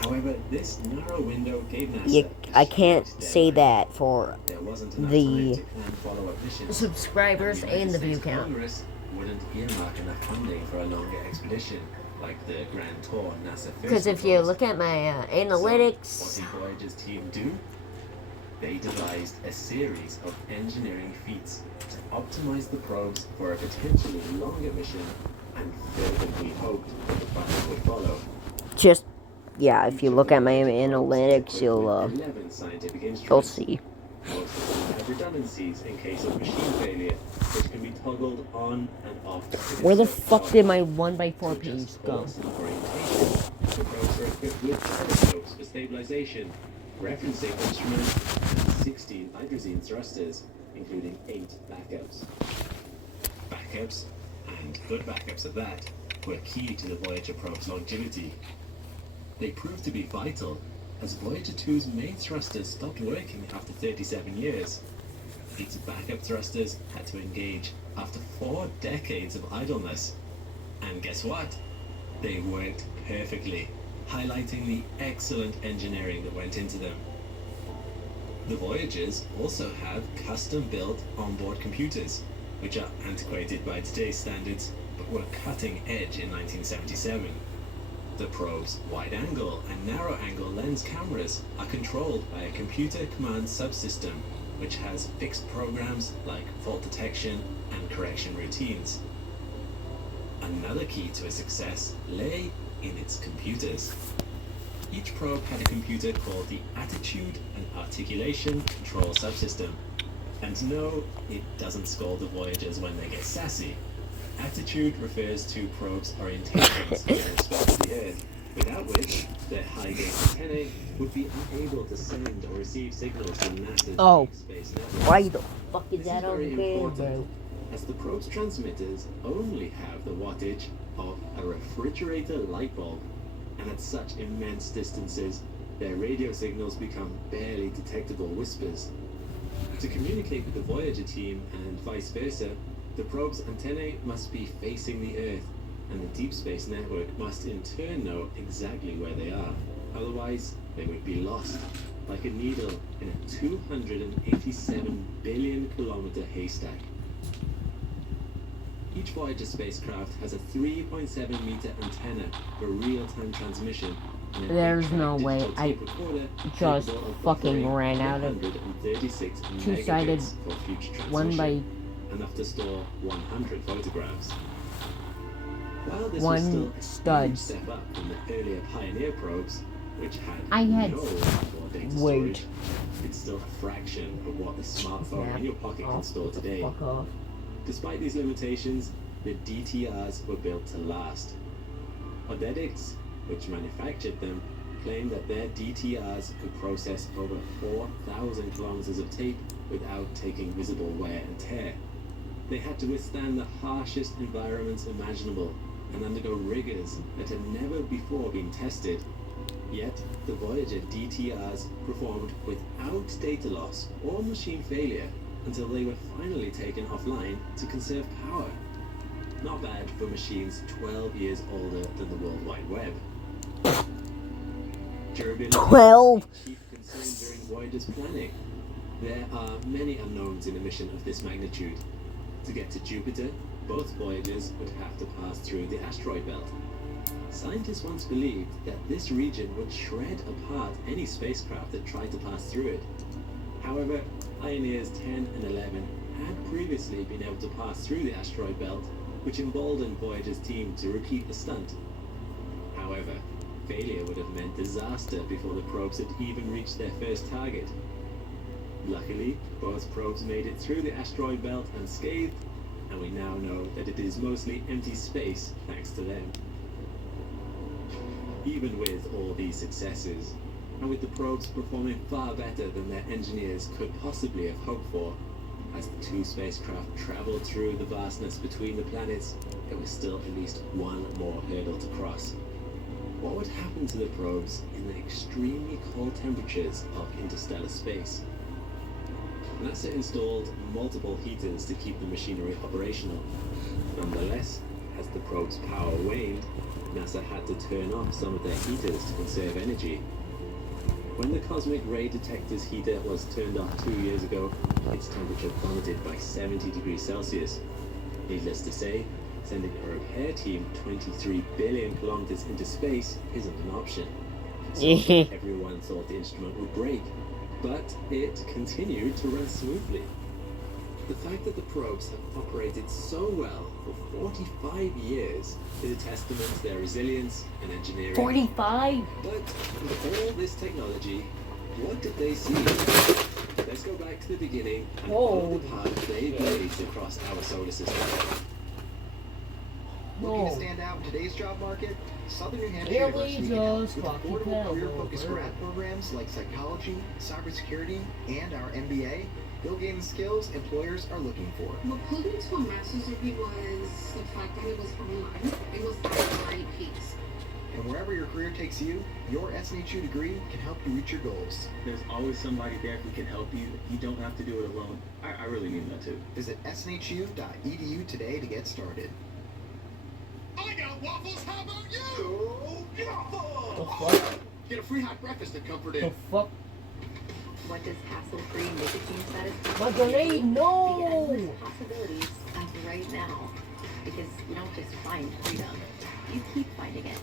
However, this narrow window gave NASA I can't say that for there wasn't enough the time to plan follow-up missions. subscribers The and United the view States count. Congress wouldn't earmark enough funding for a longer expedition, like the Grand Tour NASA first Because if you proposed. look at my So, what analytics, did Voyager's team do? They devised a series of engineering feats to optimize the probes for a potentially longer mission, and fervently hoped that the planet would follow. just yeah, if you look at my analytics, you'll 11 scientific you'll instruments. see. Most of them have redundancies in case of machine failure, which can be toggled on and off. Where the fuck did my 1x4 pins go? Course and orientation. The probes are equipped with telescopes for stabilization, referencing instruments, and 16 hydrazine thrusters, including 8 backups. Backups, and good backups at that, were key to the Voyager probe's longevity. They proved to be vital, as Voyager 2's main thrusters stopped working after 37 years. Its backup thrusters had to engage after 4 decades of idleness. And guess what? They worked perfectly, highlighting the excellent engineering that went into them. The Voyagers also have custom-built onboard computers, which are antiquated by today's standards, but were cutting edge in 1977. The probe's wide-angle and narrow-angle lens cameras are controlled by a computer command subsystem, which has fixed programs like fault detection and correction routines. Another key to its success lay in its computers. Each probe had a computer called the Attitude and Articulation Control Subsystem. And no, it doesn't scold the Voyagers when they get sassy. Attitude refers to probes' orientations in respect to the Earth, without which their high-gain antennae would be unable to send or receive signals from NASA's Oh, deep space network. why the fuck is This that on very the bed, important, bro? as the probe's transmitters only have the wattage of a refrigerator light bulb, and at such immense distances, their radio signals become barely detectable whispers. To communicate with the Voyager team and vice versa, the probe's antennae must be facing the Earth, and the Deep Space Network must in turn know exactly where they are. Otherwise, they would be lost, like a needle in a 287 billion kilometer haystack. Each Voyager spacecraft has a 3.7 meter antenna for real-time transmission. And an There's 8-track no way digital I tape recorder just capable of fucking buffering ran out of 136 two-sided megabits for future one by transmission, enough to store 100 photographs. While this was one still a stud. huge step up from the earlier Pioneer probes, which had I had no onboard data wait. storage, it's still a fraction of what the smartphone Snap in your pocket can off store the today. fuck off. Despite these limitations, the DTRs were built to last. Odetics, which manufactured them, claimed that their DTRs could process over 4,000 kilometers of tape without taking visible wear and tear. They had to withstand the harshest environments imaginable and undergo rigors that had never before been tested. Yet, the Voyager DTRs performed without data loss or machine failure until they were finally taken offline to conserve power. Not bad for machines 12 years older than the World Wide Web. Durability 12. was a chief concern during Voyager's planning. There are many unknowns in a mission of this magnitude. To get to Jupiter, both Voyagers would have to pass through the asteroid belt. Scientists once believed that this region would shred apart any spacecraft that tried to pass through it. However, Pioneers 10 and 11 had previously been able to pass through the asteroid belt, which emboldened Voyager's team to repeat the stunt. However, failure would have meant disaster before the probes had even reached their first target. Luckily, both probes made it through the asteroid belt unscathed, and we now know that it is mostly empty space thanks to them. Even with all these successes, and with the probes performing far better than their engineers could possibly have hoped for, as the two spacecraft traveled through the vastness between the planets, there was still at least one more hurdle to cross. What would happen to the probes in the extremely cold temperatures of interstellar space? NASA installed multiple heaters to keep the machinery operational. Nonetheless, as the probe's power waned, NASA had to turn off some of their heaters to conserve energy. When the cosmic ray detector's heater was turned off 2 years ago, its temperature plummeted by 70 degrees Celsius. Needless to say, sending a repair team 23 billion kilometers into space isn't an option. So everyone thought the instrument would break, but it continued to run smoothly. The fact that the probes have operated so well for 45 years is a testament to their resilience and engineering. 45? But with all this technology, what did they see? Let's go back to the beginning and follow the path they blazed across our solar system. Looking to stand out in today's job market? Southern New Hampshire Here University leads can help us, with fucking affordable hell, career-focused bro. grad programs like psychology, cybersecurity, and our MBA. You'll gain the skills employers are looking for. What pulled me to a master's degree was the fact that it was online. It was at a great pace. And wherever your career takes you, your SNHU degree can help you reach your goals. There's always somebody there who can help you. You don't have to do it alone. I really mean that too. Visit snhu.edu today to get started. I got waffles, how about you? The fuck? Get a free hot breakfast at Comfort The Inn. fuck? What does hassle-free nicotine status? My grenade, no! The endless possibilities of right now. Because you don't just find freedom, you keep finding it.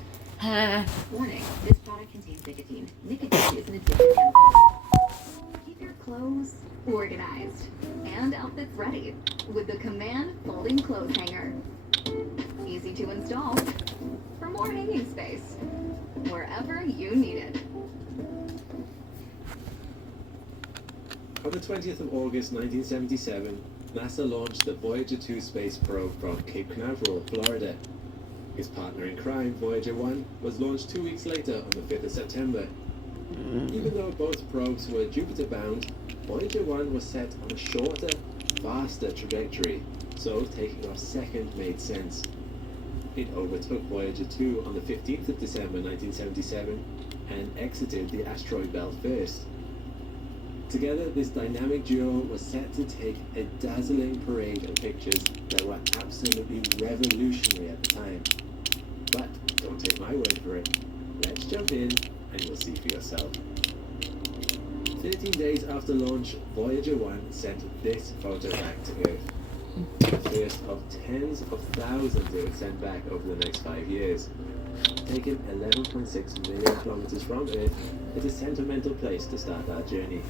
Warning, this product contains nicotine. Nicotine is an addictive chemical. Keep your clothes organized and outfits ready with the Command Folding Clothes Hanger. Easy to install for more hanging space wherever you need it. On the 20th of August 1977, NASA launched the Voyager 2 space probe from Cape Canaveral, Florida. His partner in crime, Voyager 1, was launched 2 weeks later on the 5th of September. Even though both probes were Jupiter-bound, Voyager 1 was set on a shorter, faster trajectory, so taking off second made sense. It overtook Voyager 2 on the 15th of December 1977 and exited the asteroid belt first. Together, this dynamic duo was set to take a dazzling parade of pictures that were absolutely revolutionary at the time. take my word for it. Let's jump in and you'll see for yourself. 13 days after launch, Voyager 1 sent this photo back to Earth. The first of tens of thousands it would send back over the next 5 years. Taken 11.6 million kilometers from Earth, it's a sentimental place to start our journey.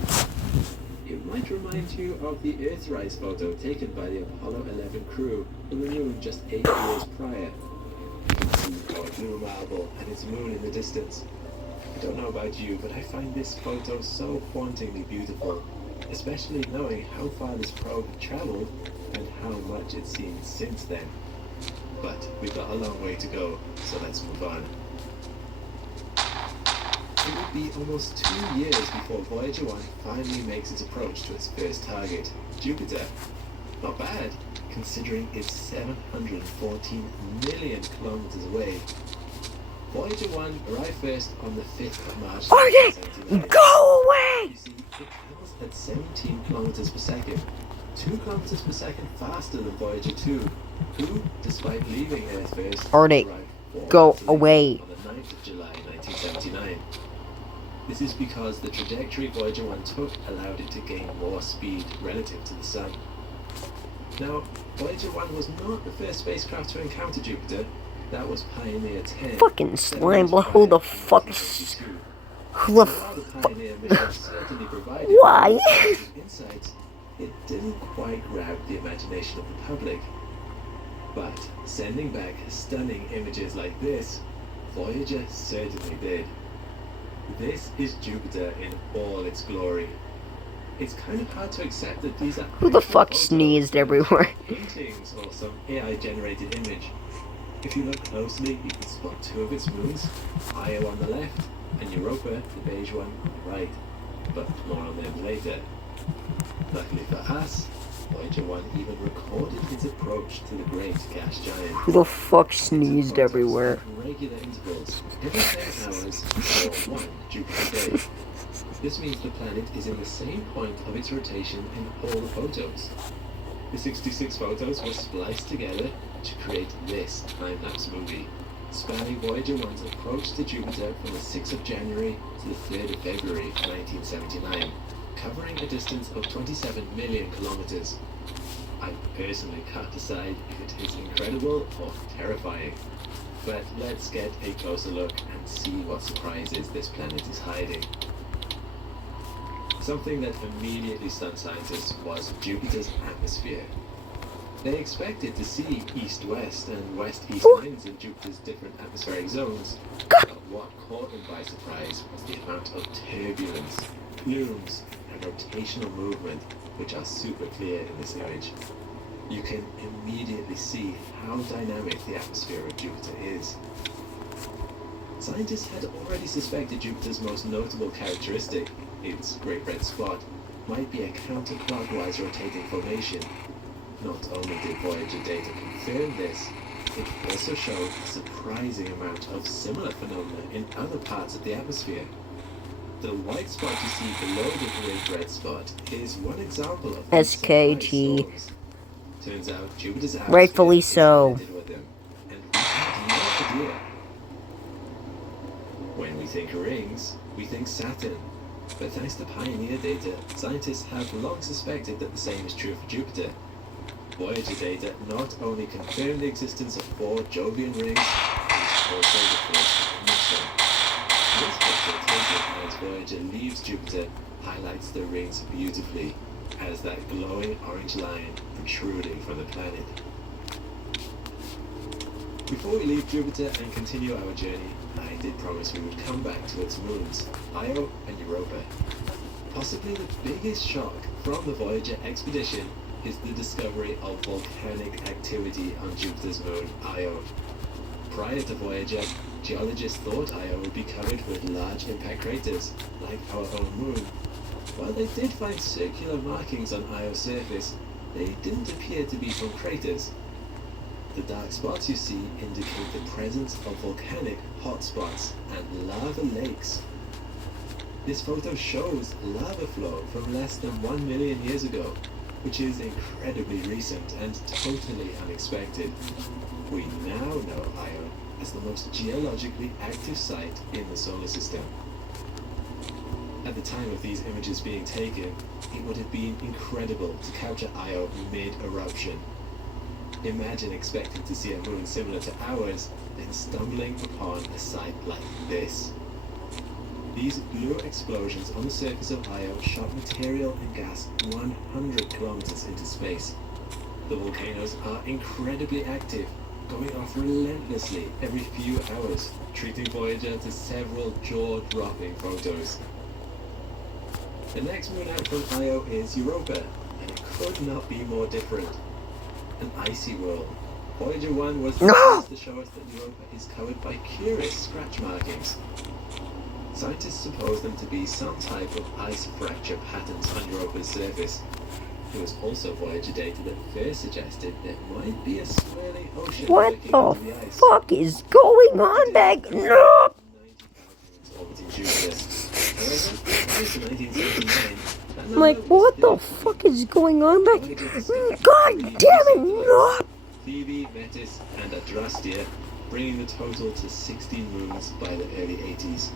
It might remind you of the Earthrise photo taken by the Apollo 11 crew from the moon just 8 years prior. You can see our blue marble and its moon in the distance. I don't know about you, but I find this photo so hauntingly beautiful, especially knowing how far this probe had traveled and how much it's seen since then. But we've got a long way to go, so let's move on. It would be almost 2 years before Voyager 1 finally makes its approach to its first target, Jupiter. Not bad, considering it's 714 million kilometers away. Voyager 1 arrived first on the 5th of March. Arden, go away! You see, it travels at 17 kilometers per second, 2 kilometers per second faster than Voyager 2, who, despite leaving Earth first, Arden, arrived go away. on the 9th of July 1979. This is because the trajectory Voyager 1 took allowed it to gain more speed relative to the Sun. Now, Voyager 1 was not the first spacecraft to encounter Jupiter. That was Pioneer 10. Fucking slime, but who the fuck? Who the fuck? Why? Insights, it didn't quite grab the imagination of the public. But sending back stunning images like this, Voyager certainly did. This is Jupiter in all its glory. It's kind of hard to accept that these are Who the fuck sneezed everywhere? paintings or some AI-generated image. If you look closely, you can spot 2 of its moons, Io on the left, and Europa, the beige one, on the right. But more on them later. Luckily for us, Voyager 1 even recorded its approach to the great gas giant. Who the fuck sneezed everywhere? Regular intervals, every 10 hours or 1 Jupiter day. This means the planet is in the same point of its rotation in all the photos. The 66 photos were spliced together to create this time-lapse movie, spanning Voyager 1's approach to Jupiter from the 6th of January to the 3rd of February 1979, covering a distance of 27 million kilometers. I personally can't decide if it is incredible or terrifying, but let's get a closer look and see what surprises this planet is hiding. Something that immediately stunned scientists was Jupiter's atmosphere. They expected to see east-west and west-east winds in Jupiter's different atmospheric zones, but what caught them by surprise was the amount of turbulence, plumes, and rotational movement, which are super clear in this image. You can immediately see how dynamic the atmosphere of Jupiter is. Scientists had already suspected Jupiter's most notable characteristic, its Great Red Spot, might be a counterclockwise rotating formation. Not only did Voyager data confirm this, it also showed a surprising amount of similar phenomena in other parts of the atmosphere. The white spot you see below the Great Red Spot is one example of SKG. Turns out Jupiter's atmosphere Rightfully so. is with them, and we had no idea. When we think rings, we think Saturn. But thanks to Pioneer data, scientists have long suspected that the same is true for Jupiter. Voyager data not only confirmed the existence of 4 Jovian rings, but also the first mission. This picture taken as Voyager leaves Jupiter highlights the rings beautifully, as that glowing orange line protruding from the planet. Before we leave Jupiter and continue our journey, I did promise we would come back to its moons, Io and Europa. Possibly the biggest shock from the Voyager expedition is the discovery of volcanic activity on Jupiter's moon, Io. Prior to Voyager, geologists thought Io would be covered with large impact craters, like our own moon. While they did find circular markings on Io's surface, they didn't appear to be from craters. The dark spots you see indicate the presence of volcanic hotspots and lava lakes. This photo shows lava flow from less than 1 million years ago, which is incredibly recent and totally unexpected. We now know Io as the most geologically active site in the solar system. At the time of these images being taken, it would have been incredible to capture Io mid-eruption. Imagine expecting to see a moon similar to ours, then stumbling upon a site like this. These blue explosions on the surface of Io shot material and gas 100 kilometers into space. The volcanoes are incredibly active, going off relentlessly every few hours, treating Voyager to several jaw-dropping photos. The next moon out from Io is Europa, and it could not be more different. An icy world. Voyager 1 was the first to show us that Europa is covered by curious scratch markings. Scientists suppose them to be some type of ice fracture patterns on Europa's surface. It was also Voyager data that first suggested there might be a swirling ocean. What the fuck is going on back? No! Like, what the fuck is going on back? God damn it, no! Phoebe, Metis, and Adrastea, bringing the total to 16 moons by the early 80s.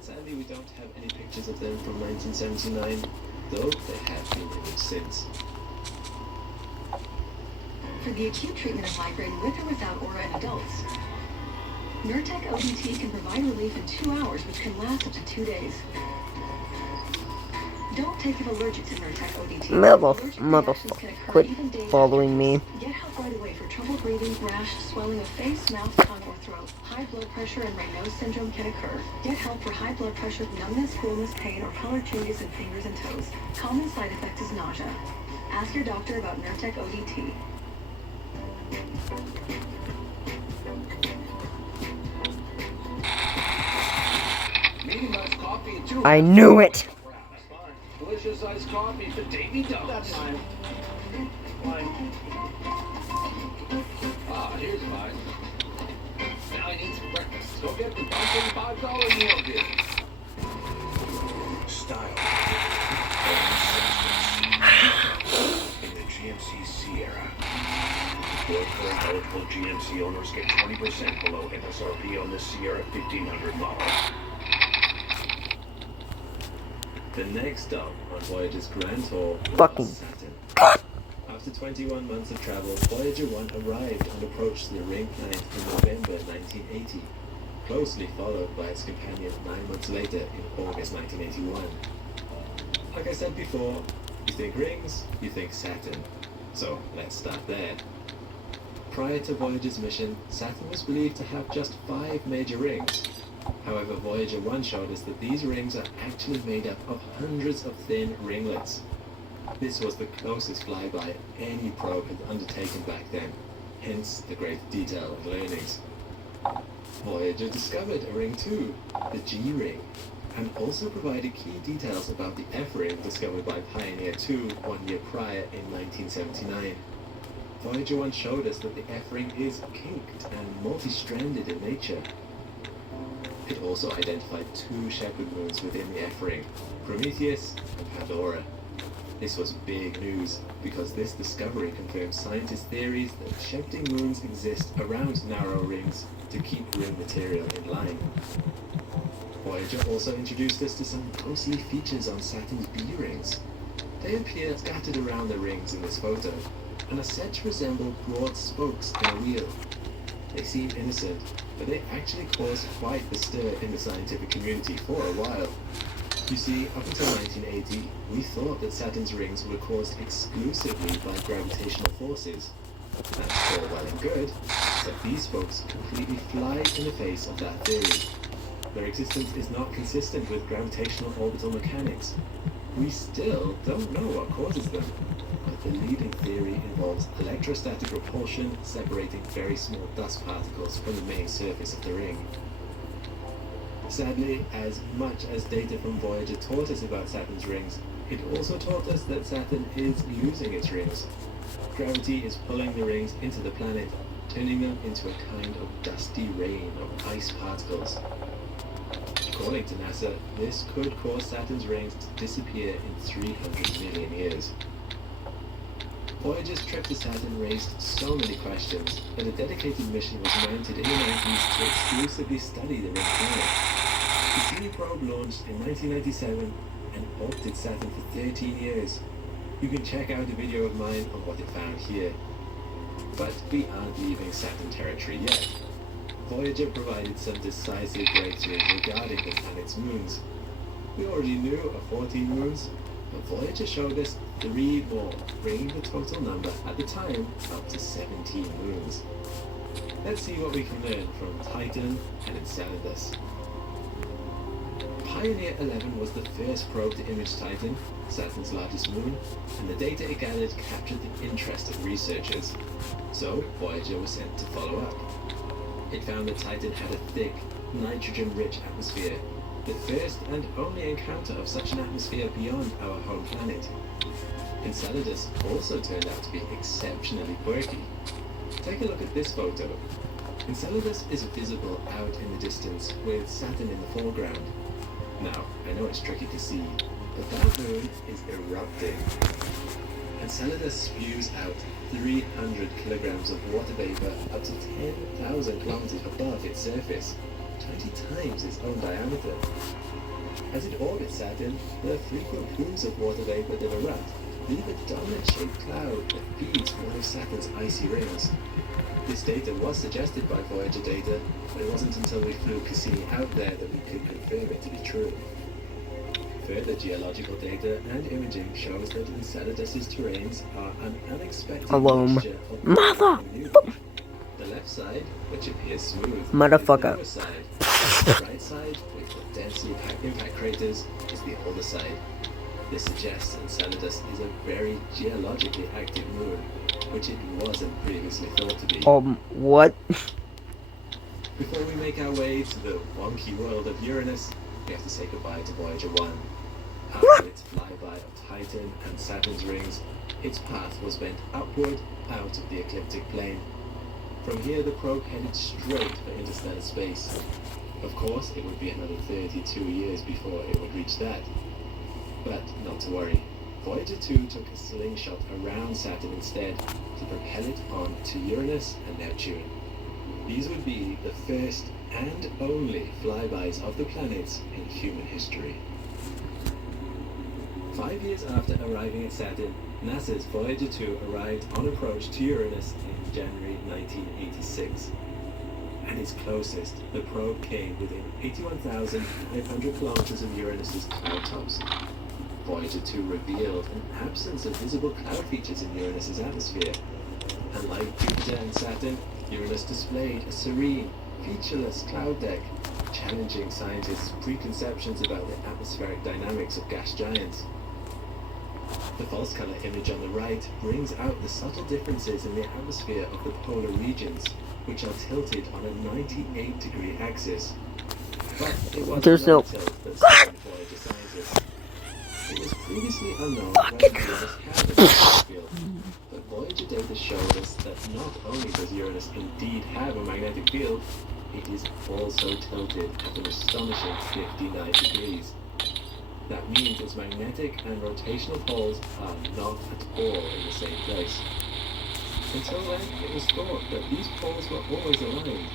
Sadly, we don't have any pictures of them from 1979, though they have been imaged since. For the acute treatment of migraine with or without aura in adults, Nurtec ODT can provide relief in 2 hours, which can last up to 2 days. Don't take it allergic to Nurtec ODT. Motherfucker, quit following me. Get help right away for trouble breathing, rash, swelling of face, mouth, tongue, or throat. High blood pressure and Raynaud's syndrome can occur. Get help for high blood pressure, numbness, coolness, pain, or color changes in fingers and toes. Common side effect is nausea. Ask your doctor about Nurtec ODT. I knew it! Delicious iced coffee for Davy Dogs. That's mine. Mine. Ah, here's mine. Now I need some breakfast. Go get the $1.5 meal deal. Style. In the GMC Sierra. Your current eligible GMC owners get 20% below MSRP on the Sierra 1500 model. The next stop on Voyager's grand tour Fucking was Saturn. After 21 months of travel, Voyager 1 arrived and approached the ring planet in November 1980, closely followed by its companion 9 months later in August 1981. Like I said before, you think rings, you think Saturn. So let's start there. Prior to Voyager's mission, Saturn was believed to have just 5 major rings. However, Voyager 1 showed us that these rings are actually made up of hundreds of thin ringlets. This was the closest flyby any probe had undertaken back then, hence the great detail and learnings. Voyager discovered a ring too, the G ring, and also provided key details about the F ring discovered by Pioneer 2 1 year prior in 1979. Voyager 1 showed us that the F ring is kinked and multi-stranded in nature. It also identified 2 shepherd moons within the F ring, Prometheus and Pandora. This was big news because this discovery confirmed scientists' theories that shepherding moons exist around narrow rings to keep ring material in line. Voyager also introduced us to some ghostly features on Saturn's B rings. They appear scattered around the rings in this photo and are said to resemble broad spokes in a wheel. They seem innocent, but they actually caused quite the stir in the scientific community for a while. You see, up until 1980, we thought that Saturn's rings were caused exclusively by gravitational forces. That's all well and good, but these spokes completely fly in the face of that theory. Their existence is not consistent with gravitational orbital mechanics. We still don't know what causes them, but the leading theory involves electrostatic repulsion separating very small dust particles from the main surface of the ring. Sadly, as much as data from Voyager taught us about Saturn's rings, it also taught us that Saturn is losing its rings. Gravity is pulling the rings into the planet, turning them into a kind of dusty rain of ice particles. According to NASA, this could cause Saturn's rings to disappear in 300 million years. Voyager's trip to Saturn raised so many questions that a dedicated mission was mounted in the 90s to exclusively study the red planet. The Cassini probe launched in 1997 and orbited Saturn for 13 years. You can check out a video of mine on what it found here. But we aren't leaving Saturn territory yet. Voyager provided some decisive breakthroughs regarding the planet's moons. We already knew of 14 moons, but Voyager showed us 3 more, bringing the total number at the time up to 17 moons. Let's see what we can learn from Titan and Enceladus. Pioneer 11 was the first probe to image Titan, Saturn's largest moon, and the data it gathered captured the interest of researchers. So Voyager was sent to follow up. It found that Titan had a thick, nitrogen-rich atmosphere, the first and only encounter of such an atmosphere beyond our home planet. Enceladus also turned out to be exceptionally quirky. Take a look at this photo. Enceladus is visible out in the distance, with Saturn in the foreground. Now, I know it's tricky to see, but that moon is erupting. Enceladus spews out 300 kilograms of water vapor up to 10,000 kilometers above its surface, 20 times its own diameter. As it orbits Saturn, the frequent plumes of water vapor that erupt leave a donut-shaped cloud that feeds one of Saturn's icy rings. This data was suggested by Voyager data, but it wasn't until we flew Cassini out there that we could confirm it to be true. Further geological data and imaging shows that Enceladus's terrains are an unexpected mixture of Mother! the left side, which appears smooth, Motherfucker. is the newer side. The right side, with the densely packed impact craters, is the older side. This suggests Enceladus is a very geologically active moon, which it wasn't previously thought to be. What? Before we make our way to the wonky world of Uranus, we have to say goodbye to Voyager 1. After its flyby of Titan and Saturn's rings, its path was bent upward out of the ecliptic plane. From here, the probe headed straight for interstellar space. Of course, it would be another 32 years before it would reach that. But not to worry. Voyager 2 took a slingshot around Saturn instead to propel it on to Uranus and Neptune. These would be the first and only flybys of the planets in human history. 5 years after arriving at Saturn, NASA's Voyager 2 arrived on approach to Uranus in January 1986. At its closest, the probe came within 81,500 kilometers of Uranus's cloud tops. Voyager 2 revealed an absence of visible cloud features in Uranus's atmosphere. Unlike Jupiter and Saturn, Uranus displayed a serene, featureless cloud deck, challenging scientists' preconceptions about the atmospheric dynamics of gas giants. The false color image on the right brings out the subtle differences in the atmosphere of the polar regions, which are tilted on a 98-degree axis. But it wasn't There's no tilt that stunned Voyager scientists. It was previously unknown whether Uranus had a magnetic field, but Voyager data showed us that not only does Uranus indeed have a magnetic field, it is also tilted at an astonishing 59 degrees. That means its magnetic and rotational poles are not at all in the same place. Until then, it was thought that these poles were always aligned.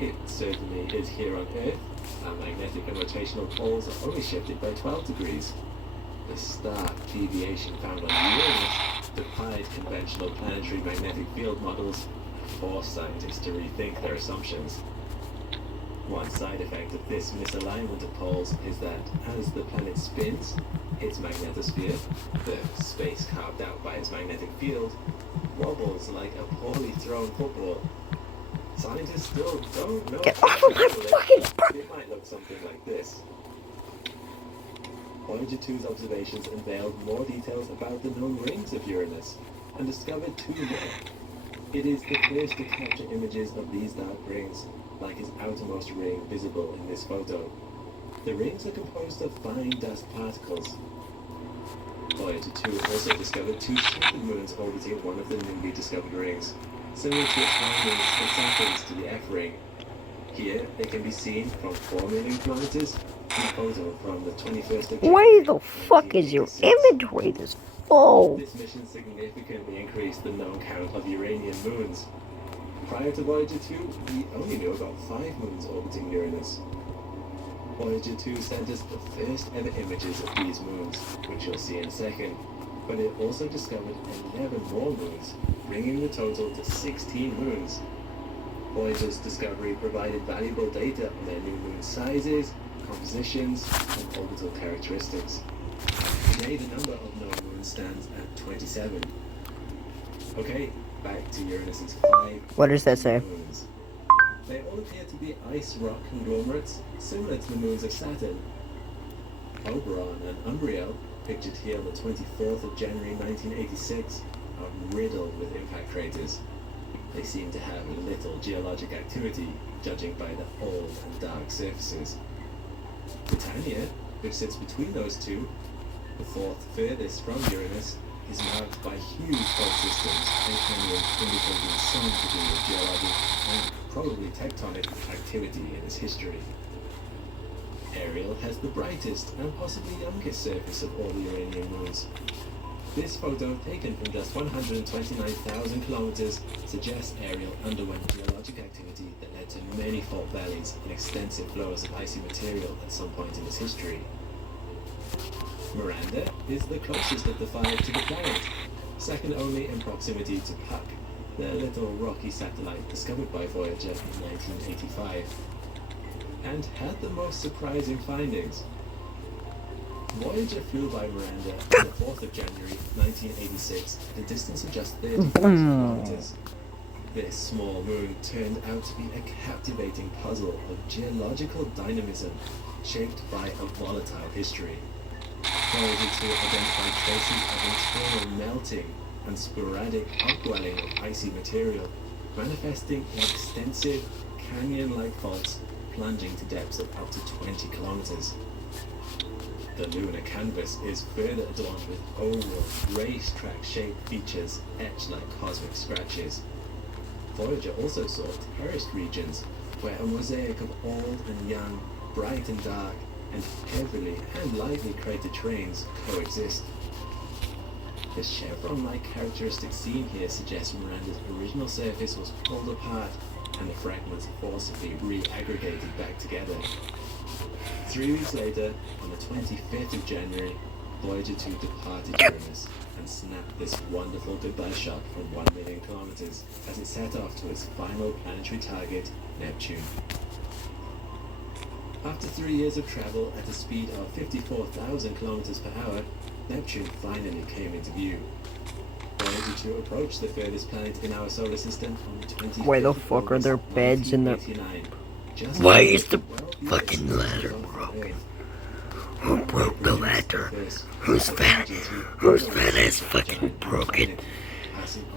It certainly is here on Earth. Our magnetic and rotational poles are only shifted by 12 degrees. The stark deviation found on Uranus defied conventional planetary magnetic field models and forced scientists to rethink their assumptions. One side effect of this misalignment of poles is that as the planet spins, its magnetosphere, the space carved out by its magnetic field, wobbles like a poorly thrown football. Scientists still don't know. Get off of my fucking It might look something like this. Voyager 2's observations unveiled more details about the known rings of Uranus and discovered 2 more. It is the first to capture images of these dark rings, like its outermost ring visible in this photo. The rings are composed of fine dust particles. Voyager 2 also discovered 2 supermoons orbiting one of the newly discovered rings, similar to its findings its happens to the F ring. Here, they can be seen from 4 million kilometers in a photo from the 21st of January. Why the fuck is your inventory this Oh. This mission significantly increased the known count of Uranian moons. Prior to Voyager 2, we only knew about 5 moons orbiting Uranus. Voyager 2 sent us the first ever images of these moons, which you'll see in a second, but it also discovered 11 more moons, bringing the total to 16 moons. Voyager's discovery provided valuable data on their new moon sizes, compositions, and orbital characteristics. Today, the number of known moons stands at 27. Okay, back to Uranus's 5 What does that say? moons. They all appear to be ice rock conglomerates, similar to the moons of Saturn. Oberon and Umbriel, pictured here on the 24th of January 1986, are riddled with impact craters. They seem to have little geologic activity, judging by the old and dark surfaces. Britannia, which sits between those two, the fourth furthest from Uranus, is marked by huge fault systems and canyons indicating some degree of geologic and probably tectonic activity in its history. Ariel has the brightest and possibly youngest surface of all the Uranian moons. This photo, taken from just 129,000 kilometers, suggests Ariel underwent geologic activity that led to many fault valleys and extensive flows of icy material at some point in its history. Miranda is the closest of the 5 to the planet, second only in proximity to Puck, the little rocky satellite discovered by Voyager in 1985, and had the most surprising findings. Voyager flew by Miranda on the 4th of January 1986 at a distance of just 30,000 kilometers. This small moon turned out to be a captivating puzzle of geological dynamism shaped by a volatile history. Voyager 2 identified traces of internal melting and sporadic upwelling of icy material, manifesting in extensive canyon-like faults plunging to depths of up to 20 kilometers. The lunar canvas is further adorned with oval, racetrack-shaped features etched like cosmic scratches. Voyager also saw terraced regions where a mosaic of old and young, bright and dark, and heavily and lightly cratered terrains coexist. The chevron-like characteristic seen here suggests Miranda's original surface was pulled apart and the fragments forcibly re-aggregated back together. 3 weeks later, on the 25th of January, Voyager 2 departed Uranus and snapped this wonderful goodbye shot from 1 million kilometers as it set off to its final planetary target, Neptune. After 3 years of travel at a speed of 54,000 kilometers per hour, Neptune finally came into view. Voyager 2 approached the furthest planet in our solar system on the 25th. Why the fuck are there beds in the... Why is the fucking ladder broken? Who broke the ladder? Who's fat ass fucking broken?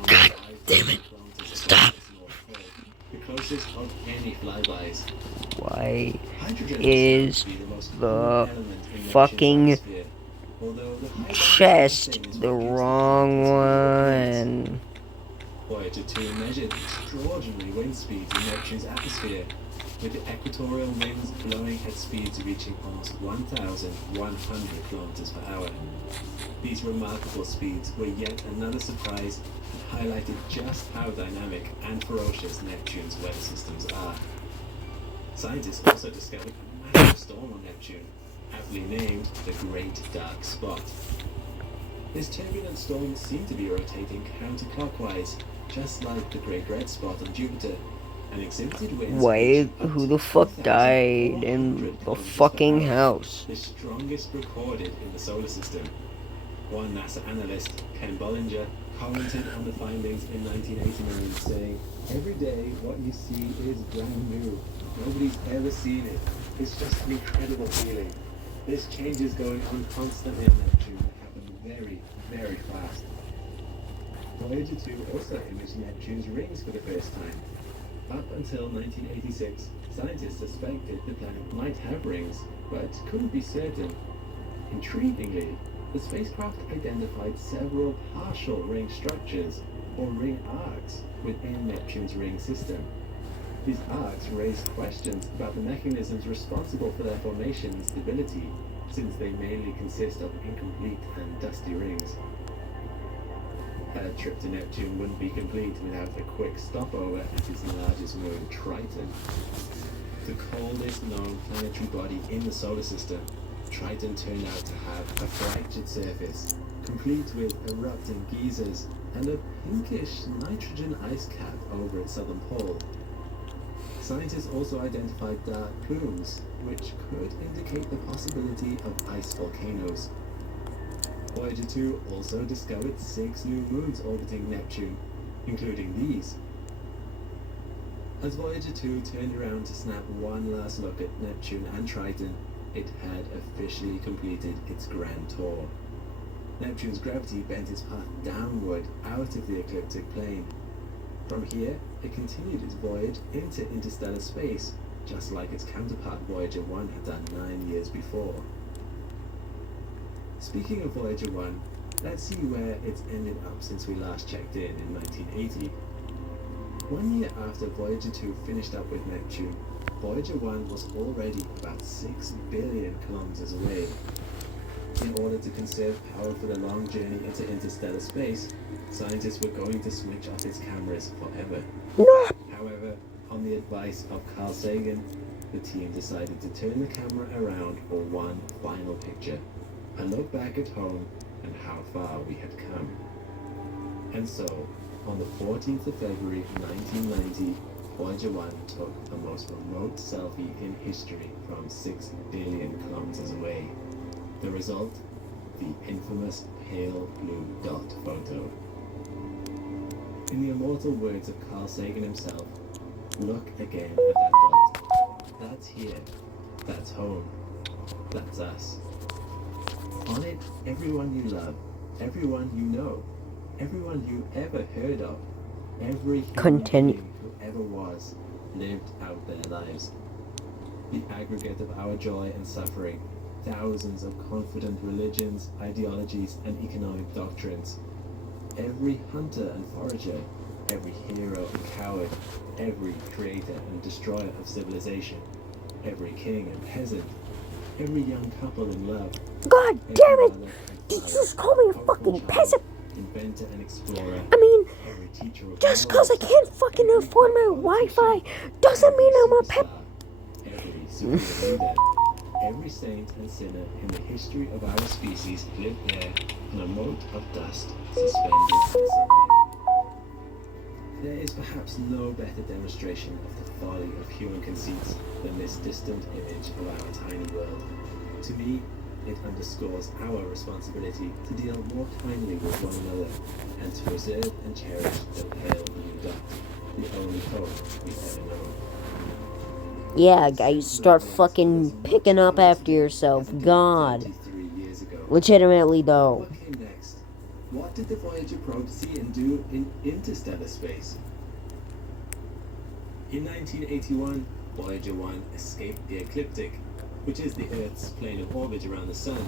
God damn it. Stop. The closest of any flybys. Why is the fucking chest the wrong one? Voyager 2 measured extraordinary wind speeds in Neptune's atmosphere, with the equatorial winds blowing at speeds reaching almost 1,100 kilometers per hour. These remarkable speeds were yet another surprise and highlighted just how dynamic and ferocious Neptune's weather systems are. Scientists also discovered a massive storm on Neptune, aptly named the Great Dark Spot. This turbulent storm seemed to be rotating counterclockwise, just like the Great Red Spot on Jupiter, and exhibited winds. Why? Who the fuck died in the fucking house? The strongest recorded in the solar system. One NASA analyst, Ken Bollinger, commented on the findings in 1989, saying, "Every day what you see is brand new. Nobody's ever seen it. It's just an incredible feeling. This change is going on constantly on Neptune that happened very, very fast." Voyager 2 also imaged Neptune's rings for the first time. Up until 1986, scientists suspected the planet might have rings, but couldn't be certain. Intriguingly, the spacecraft identified several partial ring structures, or ring arcs, within Neptune's ring system. These arcs raised questions about the mechanisms responsible for their formation and stability, since they mainly consist of incomplete and dusty rings. A trip to Neptune wouldn't be complete without a quick stopover at its largest moon, Triton. The coldest known planetary body in the solar system, Triton turned out to have a fractured surface, complete with erupting geysers and a pinkish nitrogen ice cap over its southern pole. Scientists also identified dark plumes, which could indicate the possibility of ice volcanoes. Voyager 2 also discovered 6 new moons orbiting Neptune, including these. As Voyager 2 turned around to snap one last look at Neptune and Triton, it had officially completed its grand tour. Neptune's gravity bent its path downward out of the ecliptic plane. From here, it continued its voyage into interstellar space, just like its counterpart Voyager 1 had done 9 years before. Speaking of Voyager 1, let's see where it's ended up since we last checked in 1980. 1 year after Voyager 2 finished up with Neptune, Voyager 1 was already about 6 billion kilometers away. In order to conserve power for the long journey into interstellar space, scientists were going to switch off its cameras forever. However, on the advice of Carl Sagan, the team decided to turn the camera around for one final picture, a look back at home and how far we had come. And so, on the 14th of February 1990, Voyager 1 took the most remote selfie in history from 6 billion kilometers away. The result? The infamous pale blue dot photo. In the immortal words of Carl Sagan himself, look again at that dot. That's here. That's home. That's us. On it, everyone you love, everyone you know, everyone you ever heard of, every human being who ever was, lived out their lives. The aggregate of our joy and suffering, thousands of confident religions, ideologies, and economic doctrines. Every hunter and forager, every hero and coward, every creator and destroyer of civilization, every king and peasant, every young couple in love. God damn it! Did you just call me a fucking peasant? Inventor and explorer. I mean, just cause I can't fucking afford my Wi-Fi doesn't mean I'm a pep. Every superior leader, every saint and sinner in the history of our species lived there on a mote of dust suspended in sunbeam. There is perhaps no better demonstration of the folly of human conceits than this distant image of our tiny world. To me, it underscores our responsibility to deal more kindly with one another and to preserve and cherish the pale blue dot, the only hope we've ever known. Yeah, guys, start fucking picking up after yourself. God. Legitimately, though. What came next? What did the Voyager probe see and do in interstellar space? In 1981, Voyager 1 escaped the ecliptic, which is the Earth's plane of orbit around the Sun,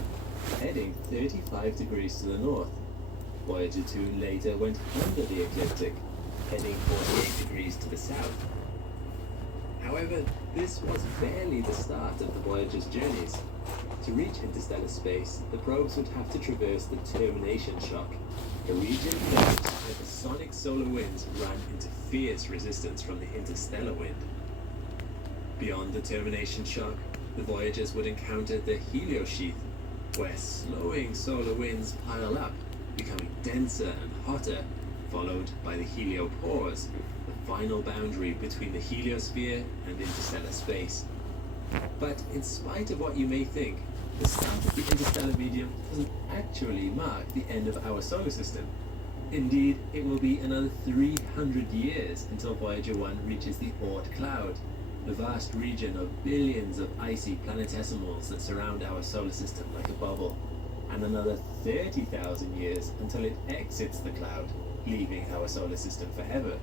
heading 35 degrees to the north. Voyager 2 later went under the ecliptic, heading 48 degrees to the south. However, this was barely the start of the Voyager's journeys. To reach interstellar space, the probes would have to traverse the termination shock, a region where the sonic solar winds ran into fierce resistance from the interstellar wind. Beyond the termination shock, the Voyagers would encounter the heliosheath, where slowing solar winds pile up, becoming denser and hotter, followed by the heliopause, the final boundary between the heliosphere and interstellar space. But in spite of what you may think, the start of the interstellar medium doesn't actually mark the end of our solar system. Indeed, it will be another 300 years until Voyager 1 reaches the Oort cloud, the vast region of billions of icy planetesimals that surround our solar system like a bubble, and another 30,000 years until it exits the cloud, leaving our solar system forever.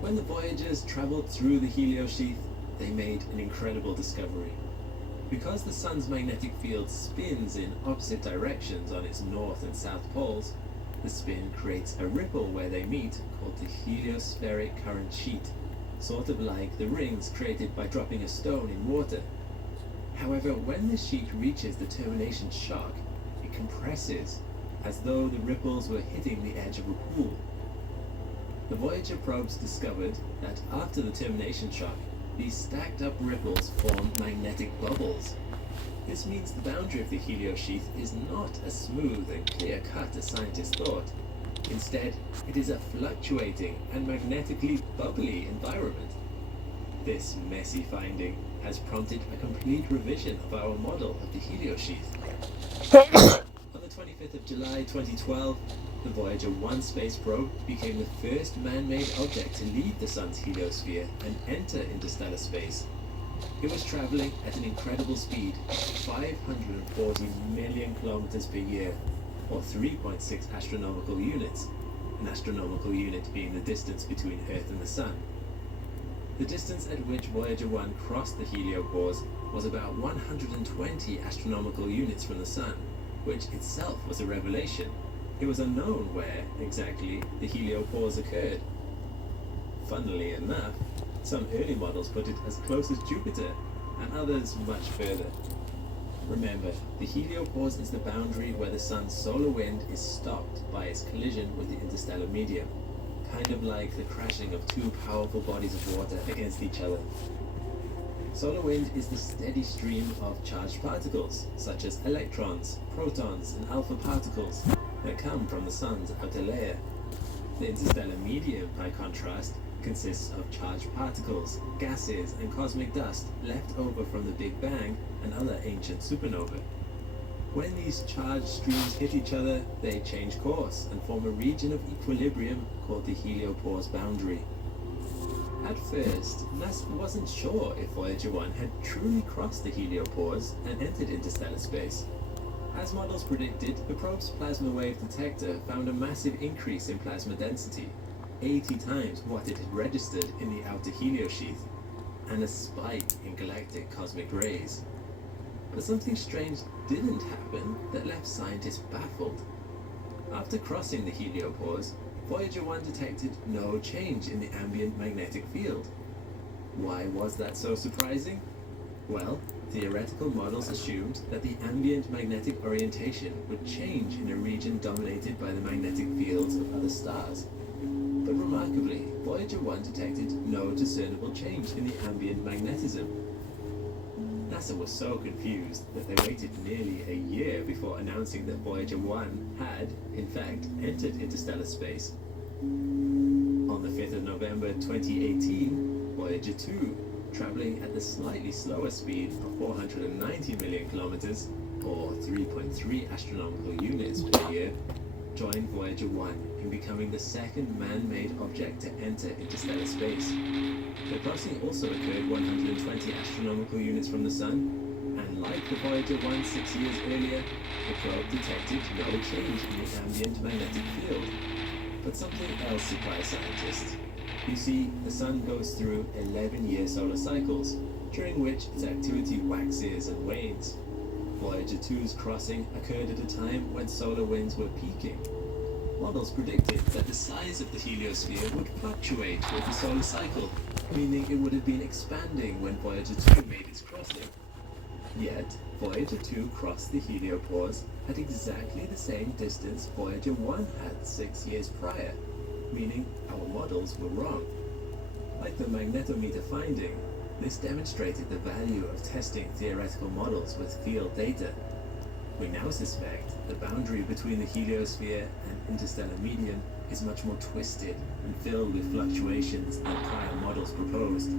When the Voyagers traveled through the heliosheath, they made an incredible discovery. Because the Sun's magnetic field spins in opposite directions on its north and south poles, the spin creates a ripple where they meet called the heliospheric current sheet, sort of like the rings created by dropping a stone in water. However, when the sheet reaches the termination shock, it compresses, as though the ripples were hitting the edge of a pool. The Voyager probes discovered that after the termination shock, these stacked up ripples formed magnetic bubbles. This means the boundary of the heliosheath is not as smooth and clear-cut as scientists thought. Instead, it is a fluctuating and magnetically bubbly environment. This messy finding has prompted a complete revision of our model of the heliosheath. On the 25th of July 2012, the Voyager 1 space probe became the first man-made object to leave the Sun's heliosphere and enter interstellar space. It was traveling at an incredible speed, 540 million kilometers per year, or 3.6 astronomical units, an astronomical unit being the distance between Earth and the Sun. The distance at which Voyager 1 crossed the heliopause was about 120 astronomical units from the Sun, which itself was a revelation. It was unknown where, exactly, the heliopause occurred. Funnily enough, some early models put it as close as Jupiter, and others much further. Remember, the heliopause is the boundary where the Sun's solar wind is stopped by its collision with the interstellar medium, kind of like the crashing of two powerful bodies of water against each other. Solar wind is the steady stream of charged particles, such as electrons, protons, and alpha particles, that come from the Sun's outer layer. The interstellar medium, by contrast, consists of charged particles, gases, and cosmic dust left over from the Big Bang and other ancient supernovae. When these charged streams hit each other, they change course and form a region of equilibrium called the heliopause boundary. At first, NASA wasn't sure if Voyager 1 had truly crossed the heliopause and entered interstellar space. As models predicted, the probe's plasma wave detector found a massive increase in plasma density, 80 times what it had registered in the outer heliosheath, and a spike in galactic cosmic rays. But something strange didn't happen that left scientists baffled. After crossing the heliopause, Voyager 1 detected no change in the ambient magnetic field. Why was that so surprising? Well, theoretical models assumed that the ambient magnetic orientation would change in a region dominated by the magnetic fields of other stars. But remarkably, Voyager 1 detected no discernible change in the ambient magnetism. NASA was so confused that they waited nearly a year before announcing that Voyager 1 had, in fact, entered interstellar space. On the 5th of November 2018, Voyager 2, traveling at the slightly slower speed of 490 million kilometers, or 3.3 astronomical units per year, joined Voyager 1 in becoming the second man-made object to enter interstellar space. The crossing also occurred 120 astronomical units from the Sun, and like the Voyager 1 6 years earlier, the probe detected no change in the ambient magnetic field. But something else surprised scientists. You see, the Sun goes through 11-year solar cycles, during which its activity waxes and wanes. Voyager 2's crossing occurred at a time when solar winds were peaking. Models predicted that the size of the heliosphere would fluctuate with the solar cycle, meaning it would have been expanding when Voyager 2 made its crossing. Yet, Voyager 2 crossed the heliopause at exactly the same distance Voyager 1 had 6 years prior, meaning our models were wrong. Like the magnetometer finding, this demonstrated the value of testing theoretical models with field data. We now suspect the boundary between the heliosphere and interstellar medium is much more twisted and filled with fluctuations than prior models proposed.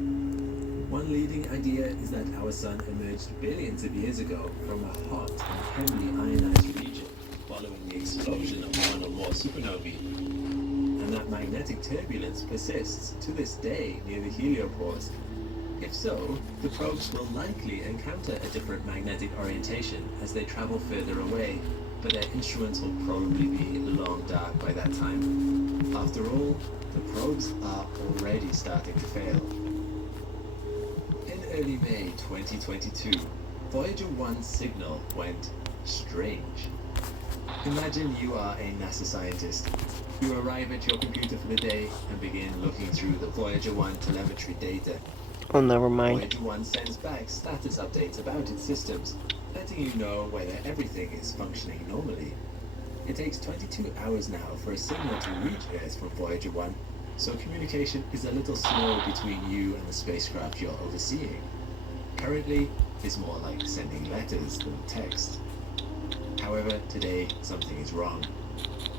One leading idea is that our Sun emerged billions of years ago from a hot and heavily ionized region following the explosion of one or more supernovae, and that magnetic turbulence persists to this day near the heliopause. If so, the probes will likely encounter a different magnetic orientation as they travel further away, but their instruments will probably be long dark by that time. After all, the probes are already starting to fail. In early May 2022, Voyager 1's signal went strange. Imagine you are a NASA scientist. You arrive at your computer for the day and begin looking through the Voyager 1 telemetry data. Oh, never mind. Voyager 1 sends back status updates about its systems, letting you know whether everything is functioning normally. It takes 22 hours now for a signal to reach Earth from Voyager 1, so communication is a little slow between you and the spacecraft you're overseeing. Currently, it's more like sending letters than text. However, today something is wrong.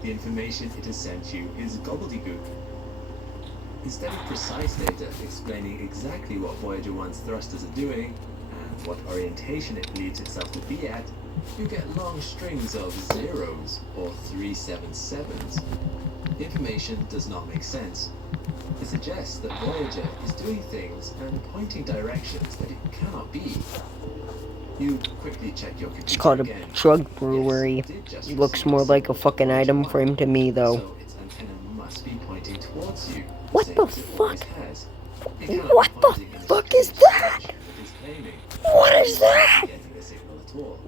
The information it has sent you is gobbledygook. Instead of precise data explaining exactly what Voyager 1's thrusters are doing and what orientation it believes itself to be at, you get long strings of zeros or 377s. The information does not make sense. It suggests that Voyager is doing things and pointing directions that it cannot be. You quickly check your computer. It's called a again. drug brewery. It looks more like a fucking item frame to me, though. So its antenna must be pointing towards you. What same the as it always fuck? has. What the fuck is that? What is that? Getting the signal at all.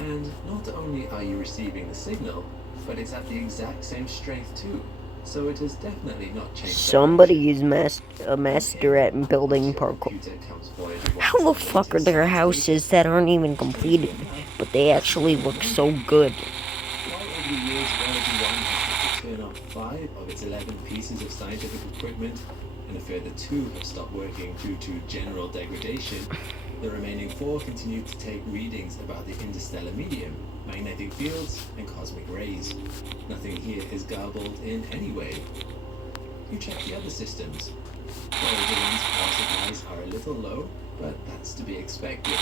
And not only are you receiving the signal, but it's at the exact same strength too. So it has definitely not changed. Somebody is a master at building parkour. How the fuck are there houses that aren't even completed, but they actually look so good? While over the years Voyager 1 has had to turn off 5 of its 11 pieces of scientific equipment, and a further 2 have stopped working due to general degradation, the remaining 4 continue to take readings about the interstellar medium, magnetic fields, and cosmic rays. Nothing here is garbled in any way. You check the other systems. Voyager 1's power supplies are a little low, but that's to be expected.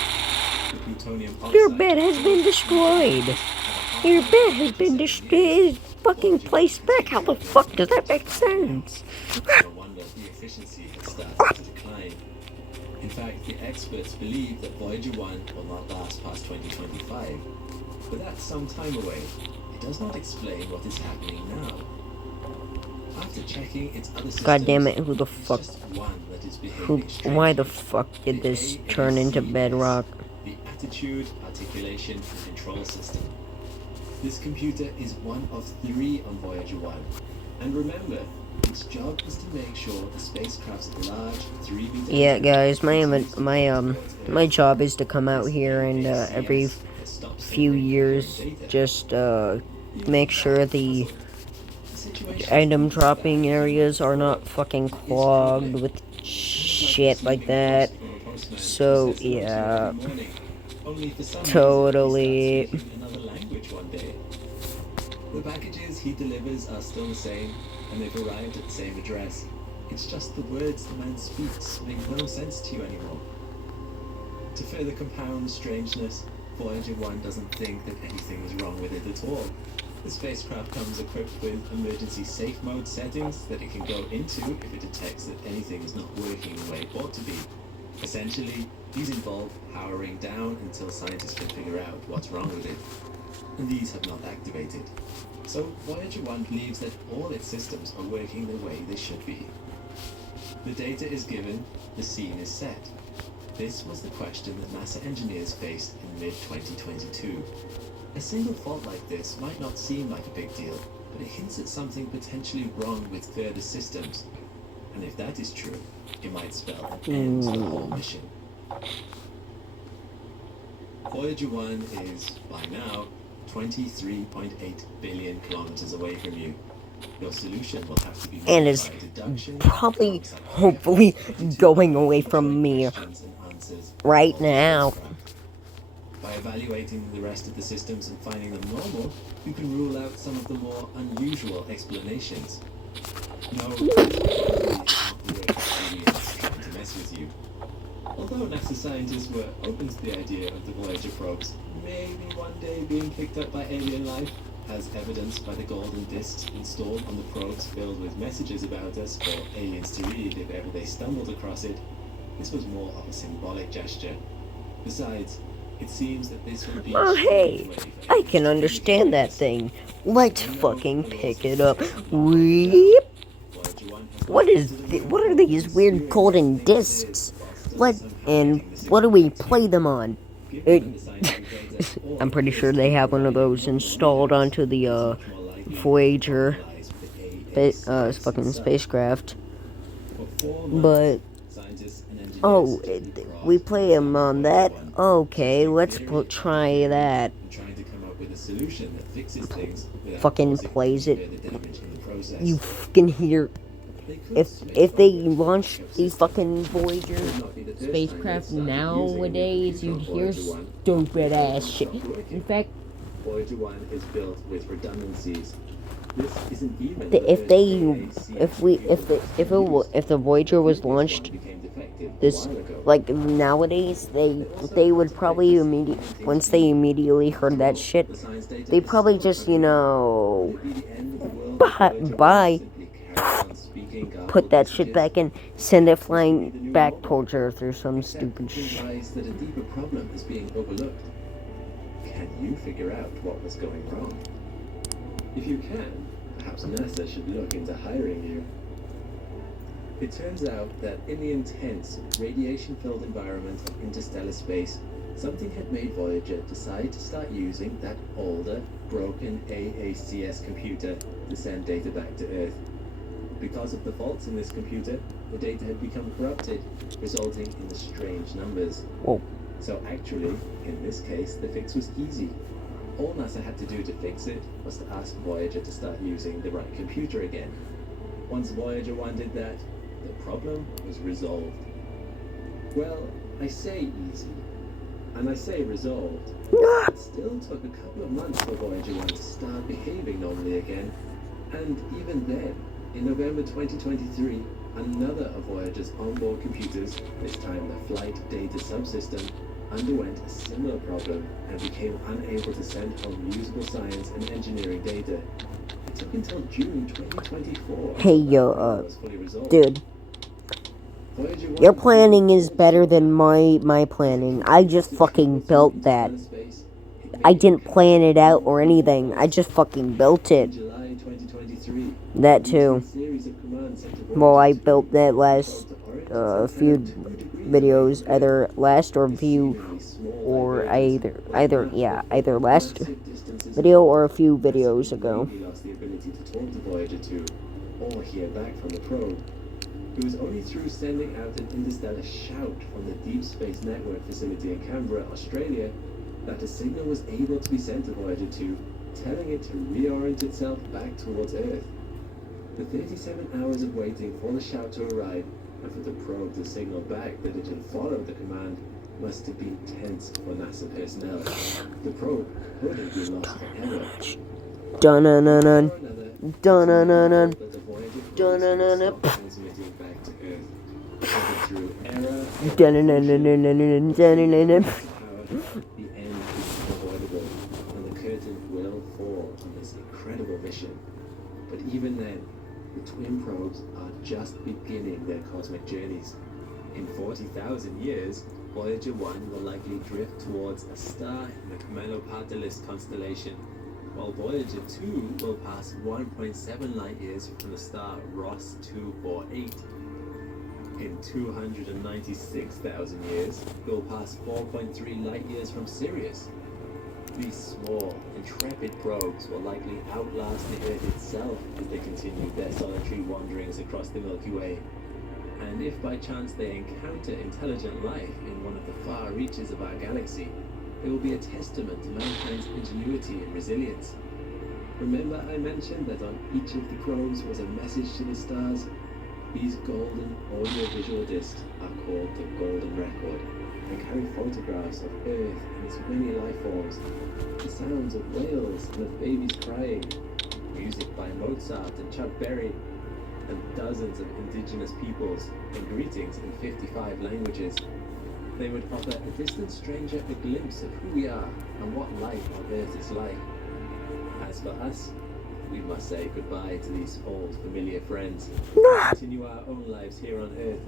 The plutonium Your oxide bed has been destroyed. Your bed has been destroyed. Fucking placed back. How the fuck does that make sense? No wonder the efficiency has started to decline. In fact, the experts believe that Voyager 1 will not last past 2025. But that's some time away. It does not explain what is happening now. After checking its other systems, God damn it, who the it's fuck? just one that is behaving Why the strangely. fuck did The this turn into AACS, bedrock? The Attitude, Articulation, and Control System. This computer is one of 3 on Voyager 1. And remember, its job is to make sure the spacecraft's large 3-meter... Yeah, guys, my job is to come out here and every few years just make sure the item dropping areas are not fucking clogged with shit like that. So yeah, totally. The packages he delivers are still the same, and they've arrived at the same address. It's just the words the man speaks make no sense to you anymore. To further compound the strangeness, Voyager 1 doesn't think that anything is wrong with it at all. The spacecraft comes equipped with emergency safe mode settings that it can go into if it detects that anything is not working the way it ought to be. Essentially, these involve powering down until scientists can figure out what's wrong with it. And these have not activated. So Voyager 1 believes that all its systems are working the way they should be. The data is given, the scene is set. This was the question that NASA engineers faced in mid-2022. A single fault like this might not seem like a big deal, but it hints at something potentially wrong with further systems. And if that is true, it might spell an end to the whole mission. Voyager 1 is, by now, 23.8 billion kilometers away from you. Your solution will have to be And is probably, hopefully, going away from me right now. By evaluating the rest of the systems and finding them normal, you can rule out some of the more unusual explanations. No, trying to mess with you. Although NASA scientists were open to the idea of the Voyager probes maybe one day being picked up by alien life, as evidenced by the golden discs installed on the probes filled with messages about us for aliens to read if ever they stumbled across it, this was more of a symbolic gesture. Besides, it seems that this would be... Oh hey, I can understand that thing. Let's fucking pick it up. Weep. What are these weird golden discs? And what do we play them on? I'm pretty sure they have one of those installed onto the Voyager fucking spacecraft. But oh, we play them on that. Okay, let's try that. with a solution that fixes things without fucking causing plays it, further damage in the process. you fucking hear. They could If switch they over to launched backup the systems. fucking Voyager It would not be the first time spacecraft they'd started nowadays, using you'd the hear Voyager 1 stupid ass before shit. it stopped working. In fact, Voyager 1 is built with redundancies. This isn't even if the Voyager was launched this, like nowadays, they would probably once they immediately heard that shit, they probably just, you know, put that shit back and send it flying back towards Earth or some stupid shit. that a deeper problem is being overlooked. Can you figure out what was going wrong? If you can, perhaps NASA should look into hiring you. It turns out that in the intense, radiation-filled environment of interstellar space, something had made Voyager decide to start using that older, broken AACS computer to send data back to Earth. Because of the faults in this computer, the data had become corrupted, resulting in the strange numbers. Whoa. So actually, in this case, the fix was easy. All NASA had to do to fix it was to ask Voyager to start using the right computer again. Once Voyager 1 did that, the problem was resolved. Well, I say easy, and I say resolved. It still took a couple of months for Voyager 1 to start behaving normally again, and even then, in November 2023, another of Voyager's onboard computers, this time the Flight Data Subsystem, underwent a similar problem and became unable to send home usable science and engineering data. It took until June 2024. Hey yo, dude, your planning is better than my planning. I just fucking built that. I didn't plan it out or anything. I just fucking built it. That too. Well, I built that last few videos, either last or either last video or a few videos ago. He lost the ability to talk to Voyager 2 or hear back from the probe. It was only through sending out an interstellar shout from the Deep Space Network facility in Canberra, Australia, that a signal was able to be sent to Voyager 2, telling it to reorient itself back towards Earth. The 37 hours of waiting for the shout to arrive and for the probe to signal back that it had followed the command must have been tense for NASA personnel. The probe couldn't be lost forever. Dun-dun-dun-dun. Dun-dun-dun-dun. Dun-dun-dun-dun. Transmitting back to Earth. Through error. Dun-dun-dun-dun-dun-dun-dun. The end is unavoidable, and the curtain will fall on this incredible mission. But even then, the twin probes are just beginning their cosmic journeys. In 40,000 years, Voyager 1 will likely drift towards a star in the Camelopardalis constellation, while Voyager 2 will pass 1.7 light-years from the star Ross 248. In 296,000 years, it will pass 4.3 light-years from Sirius. These small, intrepid probes will likely outlast the Earth itself as they continue their solitary wanderings across the Milky Way. And if by chance they encounter intelligent life in one of the far reaches of our galaxy, it will be a testament to mankind's ingenuity and resilience. Remember I mentioned that on each of the probes was a message to the stars? These golden audio-visual discs are called the Golden Record, and carry photographs of Earth and its many life forms, the sounds of whales and of babies crying, music by Mozart and Chuck Berry, and dozens of indigenous peoples, and greetings in 55 languages. They would offer a distant stranger a glimpse of who we are and what life on Earth is like. As for us, we must say goodbye to these old familiar friends and continue our own lives here on Earth.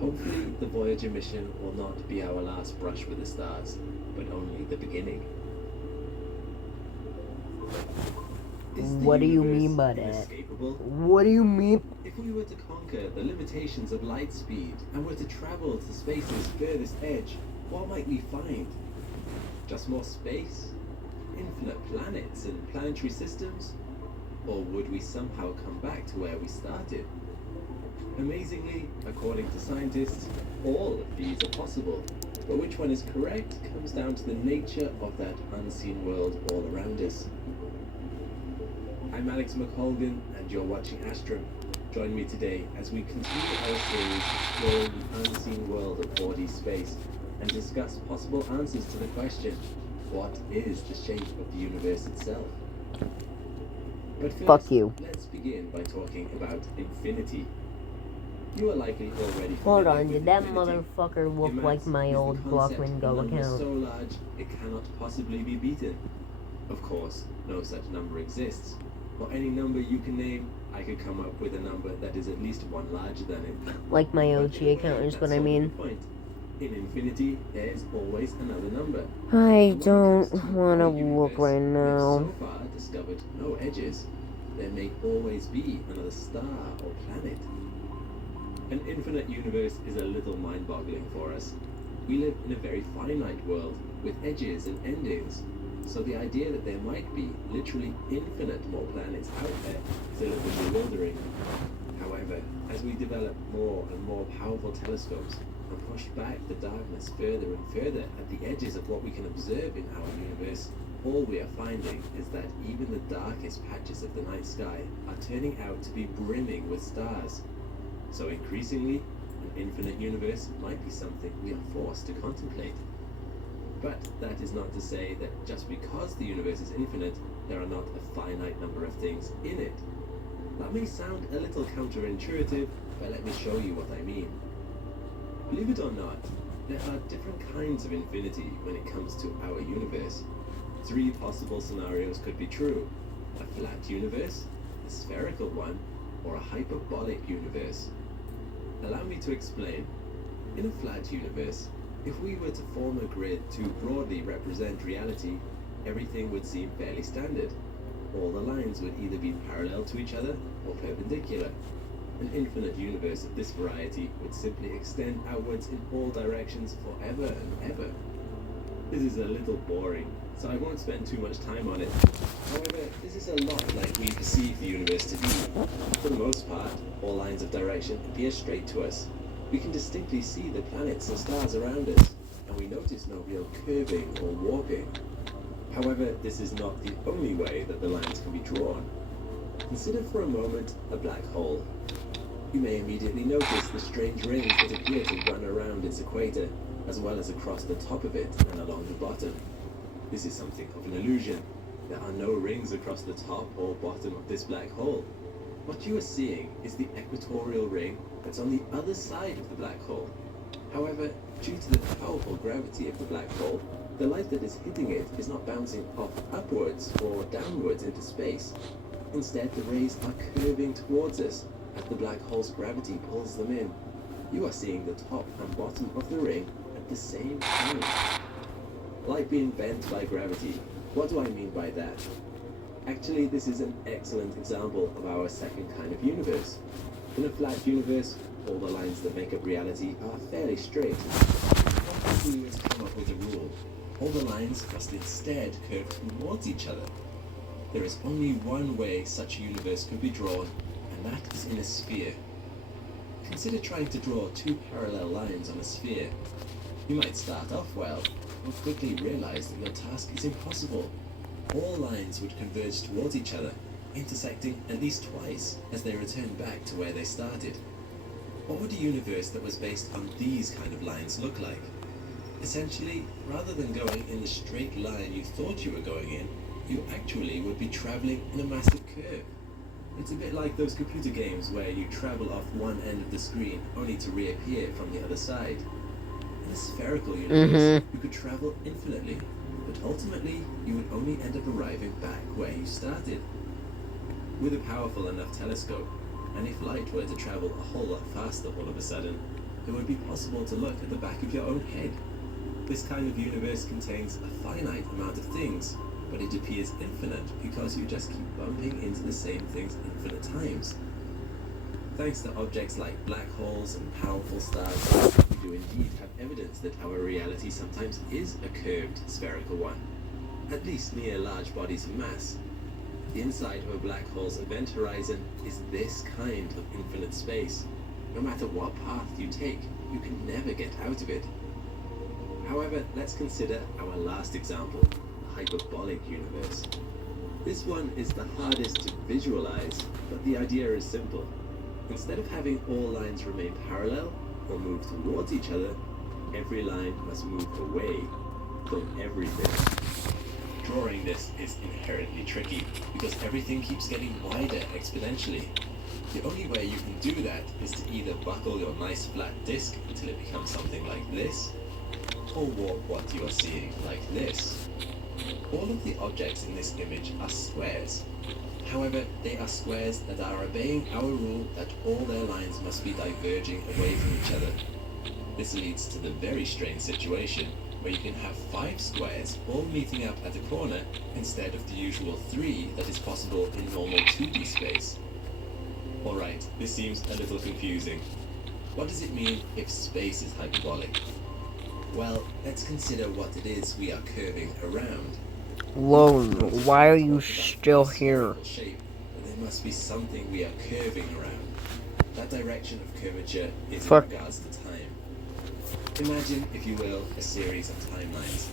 Hopefully, the Voyager mission will not be our last brush with the stars, but only the beginning. What do you mean by that? What do you mean? If we were to conquer the limitations of light speed and were to travel to space's furthest edge, what might we find? Just more space? Infinite planets and planetary systems? Or would we somehow come back to where we started? Amazingly, according to scientists, all of these are possible, but which one is correct comes down to the nature of that unseen world all around us. I'm Alex McColgan, and you're watching Astrum. Join me today as we continue our series exploring the unseen world of 4D space and discuss possible answers to the question, what is the shape of the universe itself? But first, Fuck you. let's begin by talking about infinity. You are likely already Hold familiar on, with did that infinity. motherfucker look In like maths, my is the old concept Blockman of Go a number account? so large it cannot possibly be beaten. Of course, no such number exists. For any number you can name, I could come up with a number that is at least one larger than it. Like my But OG in a way, account is that's what I sort of mean. the point. In infinity, there is always another number. I And when it don't comes to want to our look universe, right we have now. so far discovered no edges. There may always be another star or planet. An infinite universe is a little mind-boggling for us. We live in a very finite world with edges and endings. So the idea that there might be literally infinite more planets out there is a little bewildering. However, as we develop more and more powerful telescopes and push back the darkness further and further at the edges of what we can observe in our universe, all we are finding is that even the darkest patches of the night sky are turning out to be brimming with stars. So increasingly, an infinite universe might be something we are forced to contemplate. But that is not to say that just because the universe is infinite, there are not a finite number of things in it. That may sound a little counterintuitive, but let me show you what I mean. Believe it or not, there are different kinds of infinity when it comes to our universe. 3 possible scenarios could be true: a flat universe, a spherical one, or a hyperbolic universe. Allow me to explain. In a flat universe, if we were to form a grid to broadly represent reality, everything would seem fairly standard. All the lines would either be parallel to each other or perpendicular. An infinite universe of this variety would simply extend outwards in all directions forever and ever. This is a little boring, so I won't spend too much time on it. However, this is a lot like we perceive the universe to be. For the most part, all lines of direction appear straight to us. We can distinctly see the planets and stars around us, and we notice no real curving or warping. However, this is not the only way that the lines can be drawn. Consider for a moment a black hole. You may immediately notice the strange rings that appear to run around its equator, as well as across the top of it and along the bottom. This is something of an illusion. There are no rings across the top or bottom of this black hole. What you are seeing is the equatorial ring that's on the other side of the black hole. However, due to the powerful gravity of the black hole, the light that is hitting it is not bouncing off upwards or downwards into space. Instead, the rays are curving towards us as the black hole's gravity pulls them in. You are seeing the top and bottom of the ring at the same time. Light being bent by gravity. What do I mean by that? Actually, this is an excellent example of our second kind of universe. In a flat universe, all the lines that make up reality are fairly straight. What if we were to come up with a rule? All the lines must instead curve towards each other. There is only one way such a universe could be drawn, and that is in a sphere. Consider trying to draw 2 parallel lines on a sphere. You might start off well, but quickly realize that your task is impossible. All lines would converge towards each other, intersecting at least twice as they return back to where they started. What would a universe that was based on these kind of lines look like? Essentially, rather than going in the straight line you thought you were going in, you actually would be traveling in a massive curve. It's a bit like those computer games where you travel off one end of the screen only to reappear from the other side. In a spherical universe, you could travel infinitely, but ultimately you would only end up arriving back where you started. With a powerful enough telescope, and if light were to travel a whole lot faster all of a sudden, it would be possible to look at the back of your own head. This kind of universe contains a finite amount of things, but it appears infinite because you just keep bumping into the same things infinite times. Thanks to objects like black holes and powerful stars, we do indeed have evidence that our reality sometimes is a curved spherical one, at least near large bodies of mass. The inside of a black hole's event horizon is this kind of infinite space. No matter what path you take, you can never get out of it. However, let's consider our last example, the hyperbolic universe. This one is the hardest to visualize, but the idea is simple. Instead of having all lines remain parallel or move towards each other, every line must move away from everything. Drawing this is inherently tricky because everything keeps getting wider exponentially. The only way you can do that is to either buckle your nice flat disk until it becomes something like this, or warp what you are seeing like this. All of the objects in this image are squares. However, they are squares that are obeying our rule that all their lines must be diverging away from each other. This leads to the very strange situation where you can have 5 squares all meeting up at a corner instead of the usual 3 that is possible in normal 2D space. Alright, this seems a little confusing. What does it mean if space is hyperbolic? Well, let's consider what it is we are curving around. Lone, why are you still here? Shape, but there must be something we are curving around. That direction of curvature is in regards to time. Imagine, if you will, a series of timelines.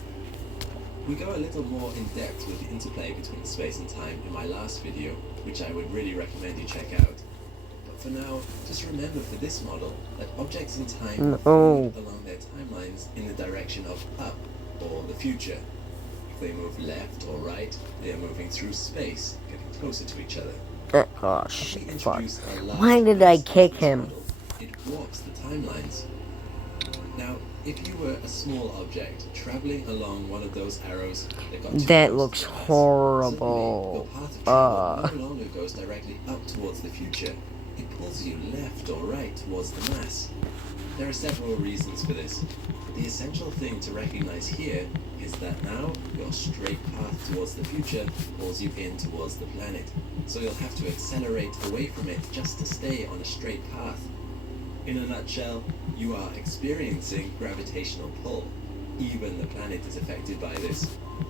We go a little more in depth with the interplay between space and time in my last video, which I would really recommend you check out. But for now, just remember for this model that objects in time move along their timelines in the direction of up, or the future. If they move left or right, they are moving through space, getting closer to each other. Oh shit, fuck. Why did I kick him? Model, it warps the timelines. Now, if you were a small object traveling along one of those arrows that looks horrible. Your path of travel no longer goes directly up towards the future. It pulls you left or right towards the mass. There are several reasons for this. The essential thing to recognize here is that now your straight path towards the future pulls you in towards the planet. So you'll have to accelerate away from it just to stay on a straight path. In a nutshell, you are experiencing gravitational pull. Even the planet is affected by this.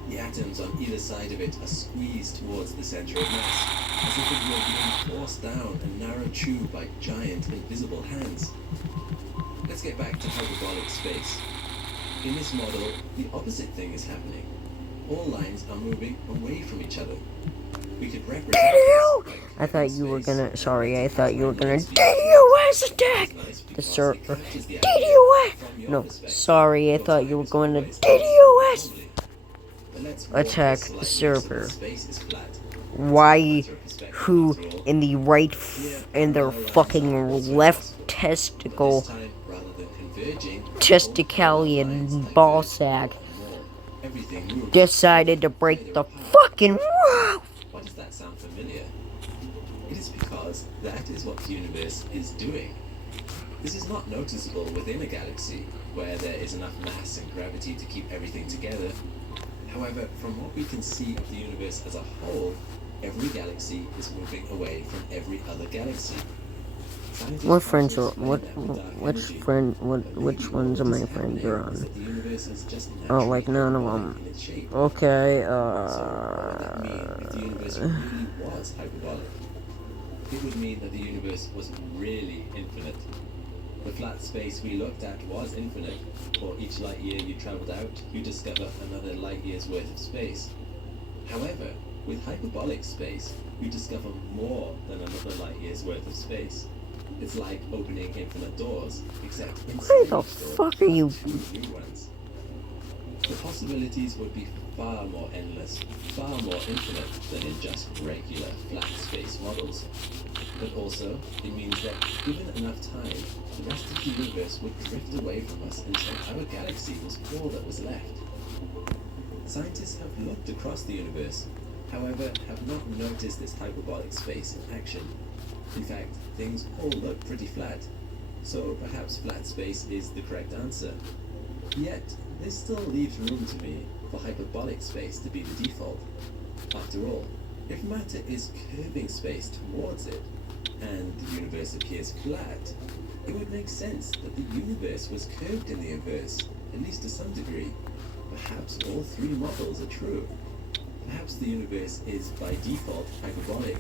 The atoms on either side of it are squeezed towards the center of mass, as if it were being forced down a narrow tube by giant invisible hands. Let's get back to hyperbolic space. In this model, the opposite thing is happening. All lines are moving away from each other. We could represent this. I thought you were gonna. Sorry, I thought you were gonna. DDoS attack the server. DDoS. No, sorry, I thought you were going to DDoS attack the server. Why? Who in the right in their fucking left testicle, testicalian ball sack decided to break the fucking roof? Why does that sound familiar? It is because that is what the universe is doing. This is not noticeable within a galaxy, where there is enough mass and gravity to keep everything together. However, from what we can see of the universe as a whole, every galaxy is moving away from every other galaxy. What friends are which ones of my friends are on? Oh, like none of them. Okay, It would mean that the universe was really infinite. The flat space we looked at was infinite. For each light year you traveled out, you discover another light year's worth of space. However, with hyperbolic space, you discover more than another light year's worth of space. It's like opening infinite doors, except why the fuck are you? New ones. The possibilities would be far more endless, far more infinite than in just regular flat space models. But also, it means that given enough time, the rest of the universe would drift away from us until our galaxy was all that was left. Scientists have looked across the universe, however, have not noticed this hyperbolic space in action. In fact, things all look pretty flat, so perhaps flat space is the correct answer. Yet, this still leaves room to me for hyperbolic space to be the default. After all, if matter is curving space towards it, and the universe appears flat, it would make sense that the universe was curved in the inverse, at least to some degree. Perhaps all three models are true. Perhaps the universe is by default hyperbolic,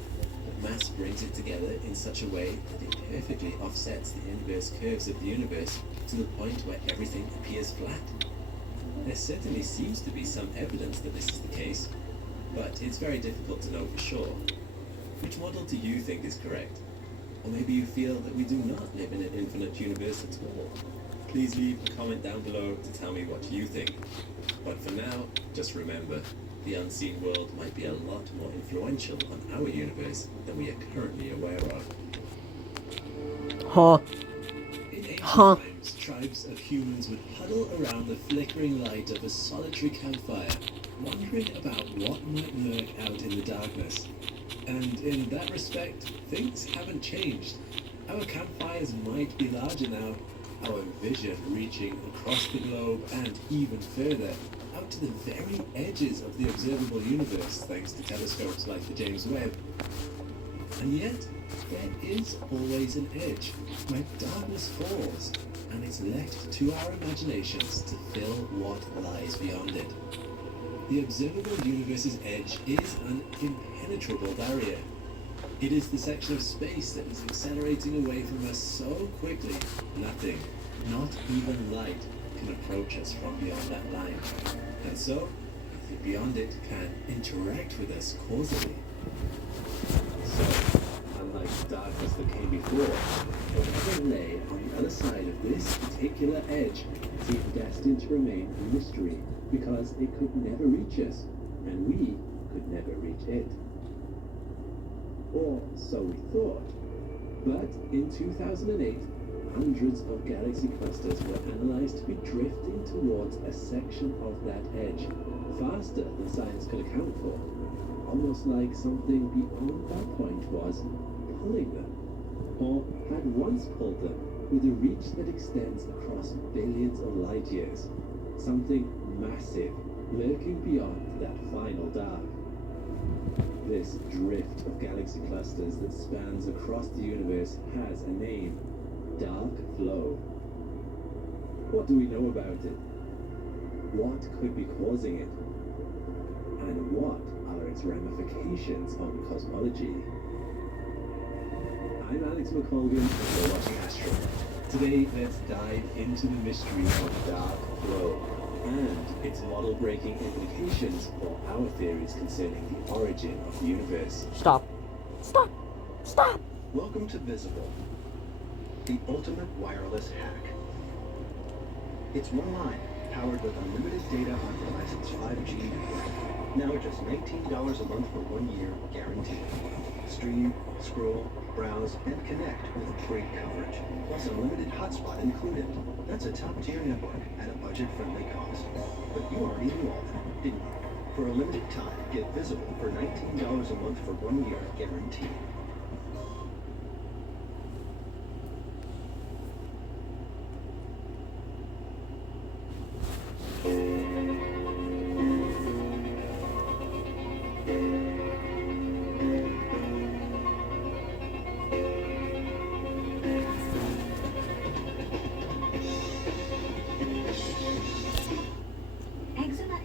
but mass brings it together in such a way that it perfectly offsets the inverse curves of the universe to the point where everything appears flat. There certainly seems to be some evidence that this is the case, but it's very difficult to know for sure. Which model do you think is correct? Or maybe you feel that we do not live in an infinite universe at all? Please leave a comment down below to tell me what you think. But for now, just remember, the unseen world might be a lot more influential on our universe than we are currently aware of. Huh. In ancient times, tribes of humans would huddle around the flickering light of a solitary campfire, wondering about what might lurk out in the darkness. And in that respect, things haven't changed. Our campfires might be larger now, our vision reaching across the globe and even further, out to the very edges of the observable universe thanks to telescopes like the James Webb. And yet, there is always an edge where darkness falls, and it's left to our imaginations to fill what lies beyond it. The observable universe's edge is an impenetrable barrier. It is the section of space that is accelerating away from us so quickly, nothing, not even light, can approach us from beyond that line. And so, nothing beyond it can interact with us causally. So, unlike the darkness that came before, whatever lay on the other side of this particular edge seemed destined to remain a mystery, because it could never reach us, and we could never reach it. Or so we thought. But in 2008, hundreds of galaxy clusters were analyzed to be drifting towards a section of that edge, faster than science could account for. Almost like something beyond that point was pulling them, or had once pulled them with a reach that extends across billions of light years. Something massive lurking beyond that final dark. This drift of galaxy clusters that spans across the universe has a name: Dark Flow. What do we know about it? What could be causing it? And what are its ramifications on cosmology? I'm Alex McColgan, and you're watching Astro. Today, let's dive into the mystery of Dark Flow and its model-breaking implications for our theories concerning the origin of the universe. Stop. Stop. Stop. Welcome to Visible, the ultimate wireless hack. It's one line, powered with unlimited data on Verizon's 5G network. Now just $19 a month for 1 year, guaranteed. Stream, scroll, browse, and connect with great coverage. Plus unlimited hotspot included. That's a top-tier network at a budget-friendly cost. But you already knew all that, didn't you? For a limited time, get Visible for $19 a month for 1 year, guaranteed.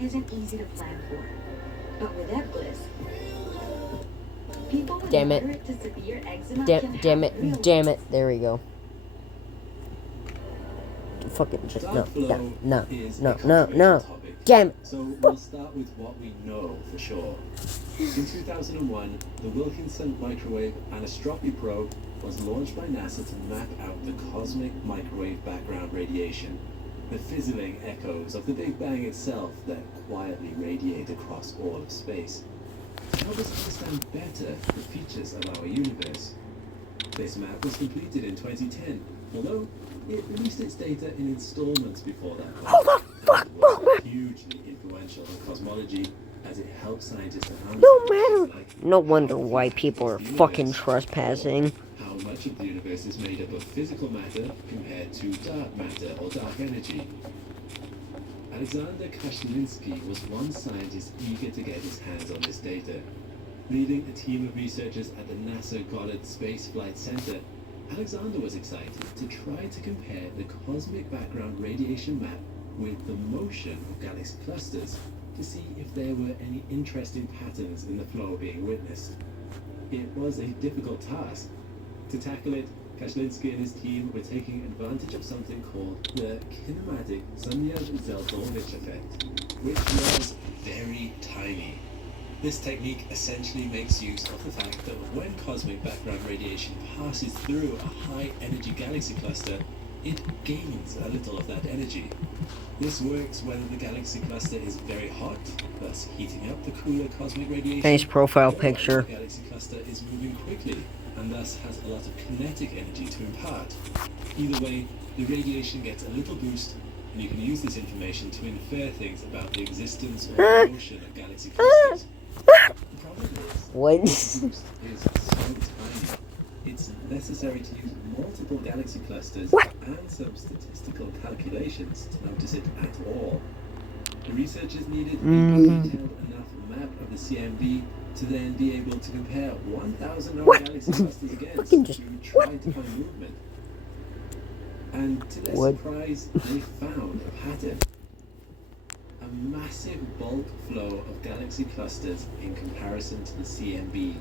Isn't easy to plan for, but with Ebglyss, people with Damn it. moderate to severe eczema Damn can it. have real Damn it. There we go. Fucking just no. Damn it. So we'll start with what we know for sure. In 2001, the Wilkinson Microwave Anisotropy Probe was launched by NASA to map out the cosmic microwave background radiation, the fizzling echoes of the Big Bang itself that quietly radiate across all of space, to help us understand better the features of our universe. This map was completed in 2010, although it released its data in installments before that point. Hold the fuck up! Hugely influential in cosmology, as it helps scientists to No matter. No wonder why people are fucking trespassing. How much of the universe is made up of physical matter compared to dark matter or dark energy. Alexander Kashlinsky was one scientist eager to get his hands on this data. Leading a team of researchers at the NASA Goddard Space Flight Center, Alexander was excited to try to compare the cosmic background radiation map with the motion of galaxy clusters to see if there were any interesting patterns in the flow being witnessed. it was a difficult task. To tackle it, Kashlinsky and his team were taking advantage of something called the kinematic Sunyaev-Zel'dovich effect, which was very tiny. This technique essentially makes use of the fact that when cosmic background radiation passes through a high-energy galaxy cluster, it gains a little of that energy. This works when the galaxy cluster is very hot, thus heating up the cooler cosmic radiation. Nice profile or picture. The galaxy cluster is moving quickly, and thus has a lot of kinetic energy to impart. Either way, the radiation gets a little boost, and you can use this information to infer things about the existence or motion of galaxy clusters. The problem is, What? this boost is so tiny. It's necessary to use multiple galaxy clusters and some statistical calculations to notice it at all. The researchers needed a detailed enough map of the CMB to then be able to compare 1,000 known galaxy clusters against to try to find movement. And to their surprise, they found a pattern. A massive bulk flow of galaxy clusters in comparison to the CMB,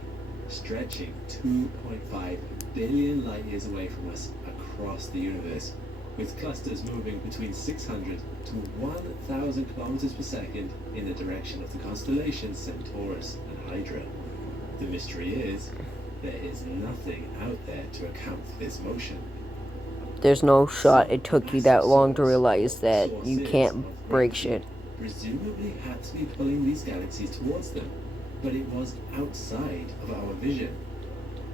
stretching 2.5 billion light years away from us across the universe, with clusters moving between 600 to 1,000 kilometers per second in the direction of the constellations Centaurus and Hydra. The mystery is, there is nothing out there to account for this motion. There's no shot it took you that long to realize that you can't break shit. Presumably had to be pulling these galaxies towards them, but it was outside of our vision,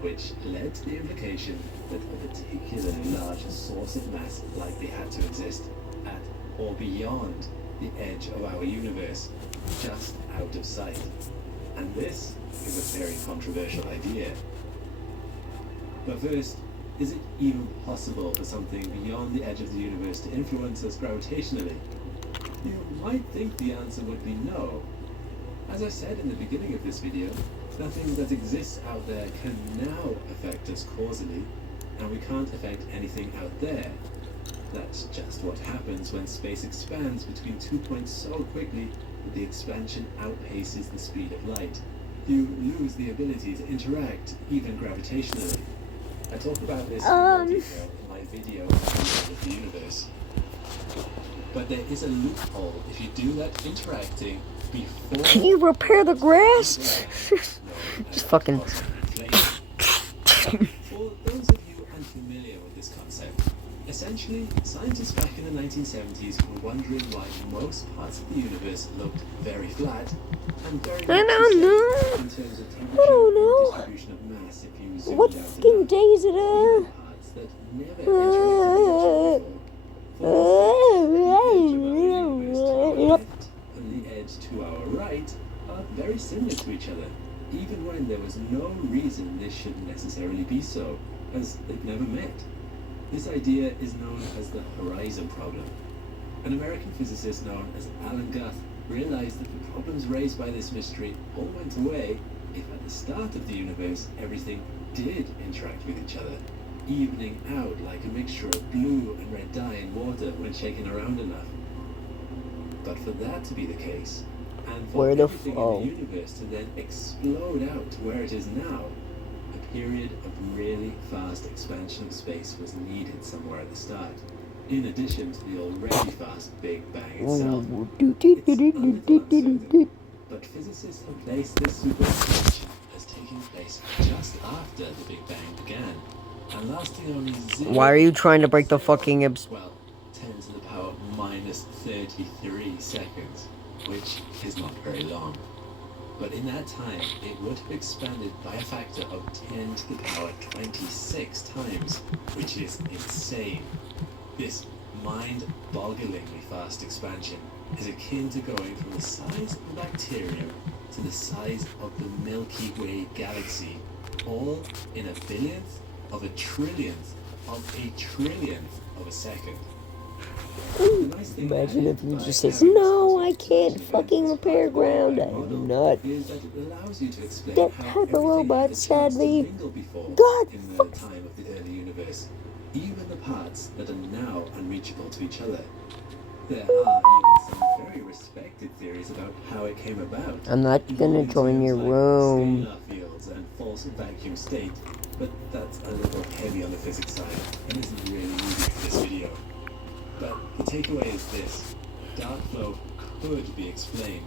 which led to the implication that a particularly large source of mass likely had to exist at or beyond the edge of our universe, just out of sight. And this is a very controversial idea. But first, is it even possible for something beyond the edge of the universe to influence us gravitationally? You might think the answer would be no. As I said in the beginning of this video, nothing that exists out there can now affect us causally, and we can't affect anything out there. That's just what happens when space expands between 2 points so quickly that the expansion outpaces the speed of light. You lose the ability to interact, even gravitationally. I talk about this in more detail in my video on the end of the universe. But there is a loophole if you do that interacting before... Can you repair the grass? Just fucking... For those of you unfamiliar with this concept, essentially, scientists back in the 1970s were wondering why most parts of the universe looked very flat and very I don't know. in terms of temperature I don't know. and distribution of mass if you zoomed What out fucking enough. day is it? Parts that never interacted with each other before. And the edge to our right are very similar to each other, even when there was no reason this should necessarily be so, as they've never met. This idea is known as the horizon problem. An American physicist known as Alan Guth realized that the problems raised by this mystery all went away if at the start of the universe everything did interact with each other, evening out like a mixture of blue and red dye in water when shaken around enough. But for that to be the case, and for everything in the universe to then explode out to where it is now, a period of really fast expansion of space was needed somewhere at the start, in addition to the already fast Big Bang itself. But physicists have placed this superexpansion as taking place just after the Big Bang began, and lasting only 0. Why are you trying to break the fucking... Well, 10 to the power minus 33 seconds, which is not very long. But in that time, it would have expanded by a factor of 10 to the power 26 times, which is insane. This mind-bogglingly fast expansion is akin to going from the size of a bacterium to the size of the Milky Way galaxy, all in a billionth of a trillionth of a trillionth of a second. Imagine if you just says, no, I can't fucking repair ground. I'm not that type of robot, sadly. God, fuck. Time of the early universe, even the parts that are now unreachable to each other. There are even some very respected theories about how it came about. I'm not gonna join your room. Scalar field, fields and false vacuum state, but that's a little heavy on the physics side and isn't really needed for this video. But the takeaway is this: dark flow could be explained.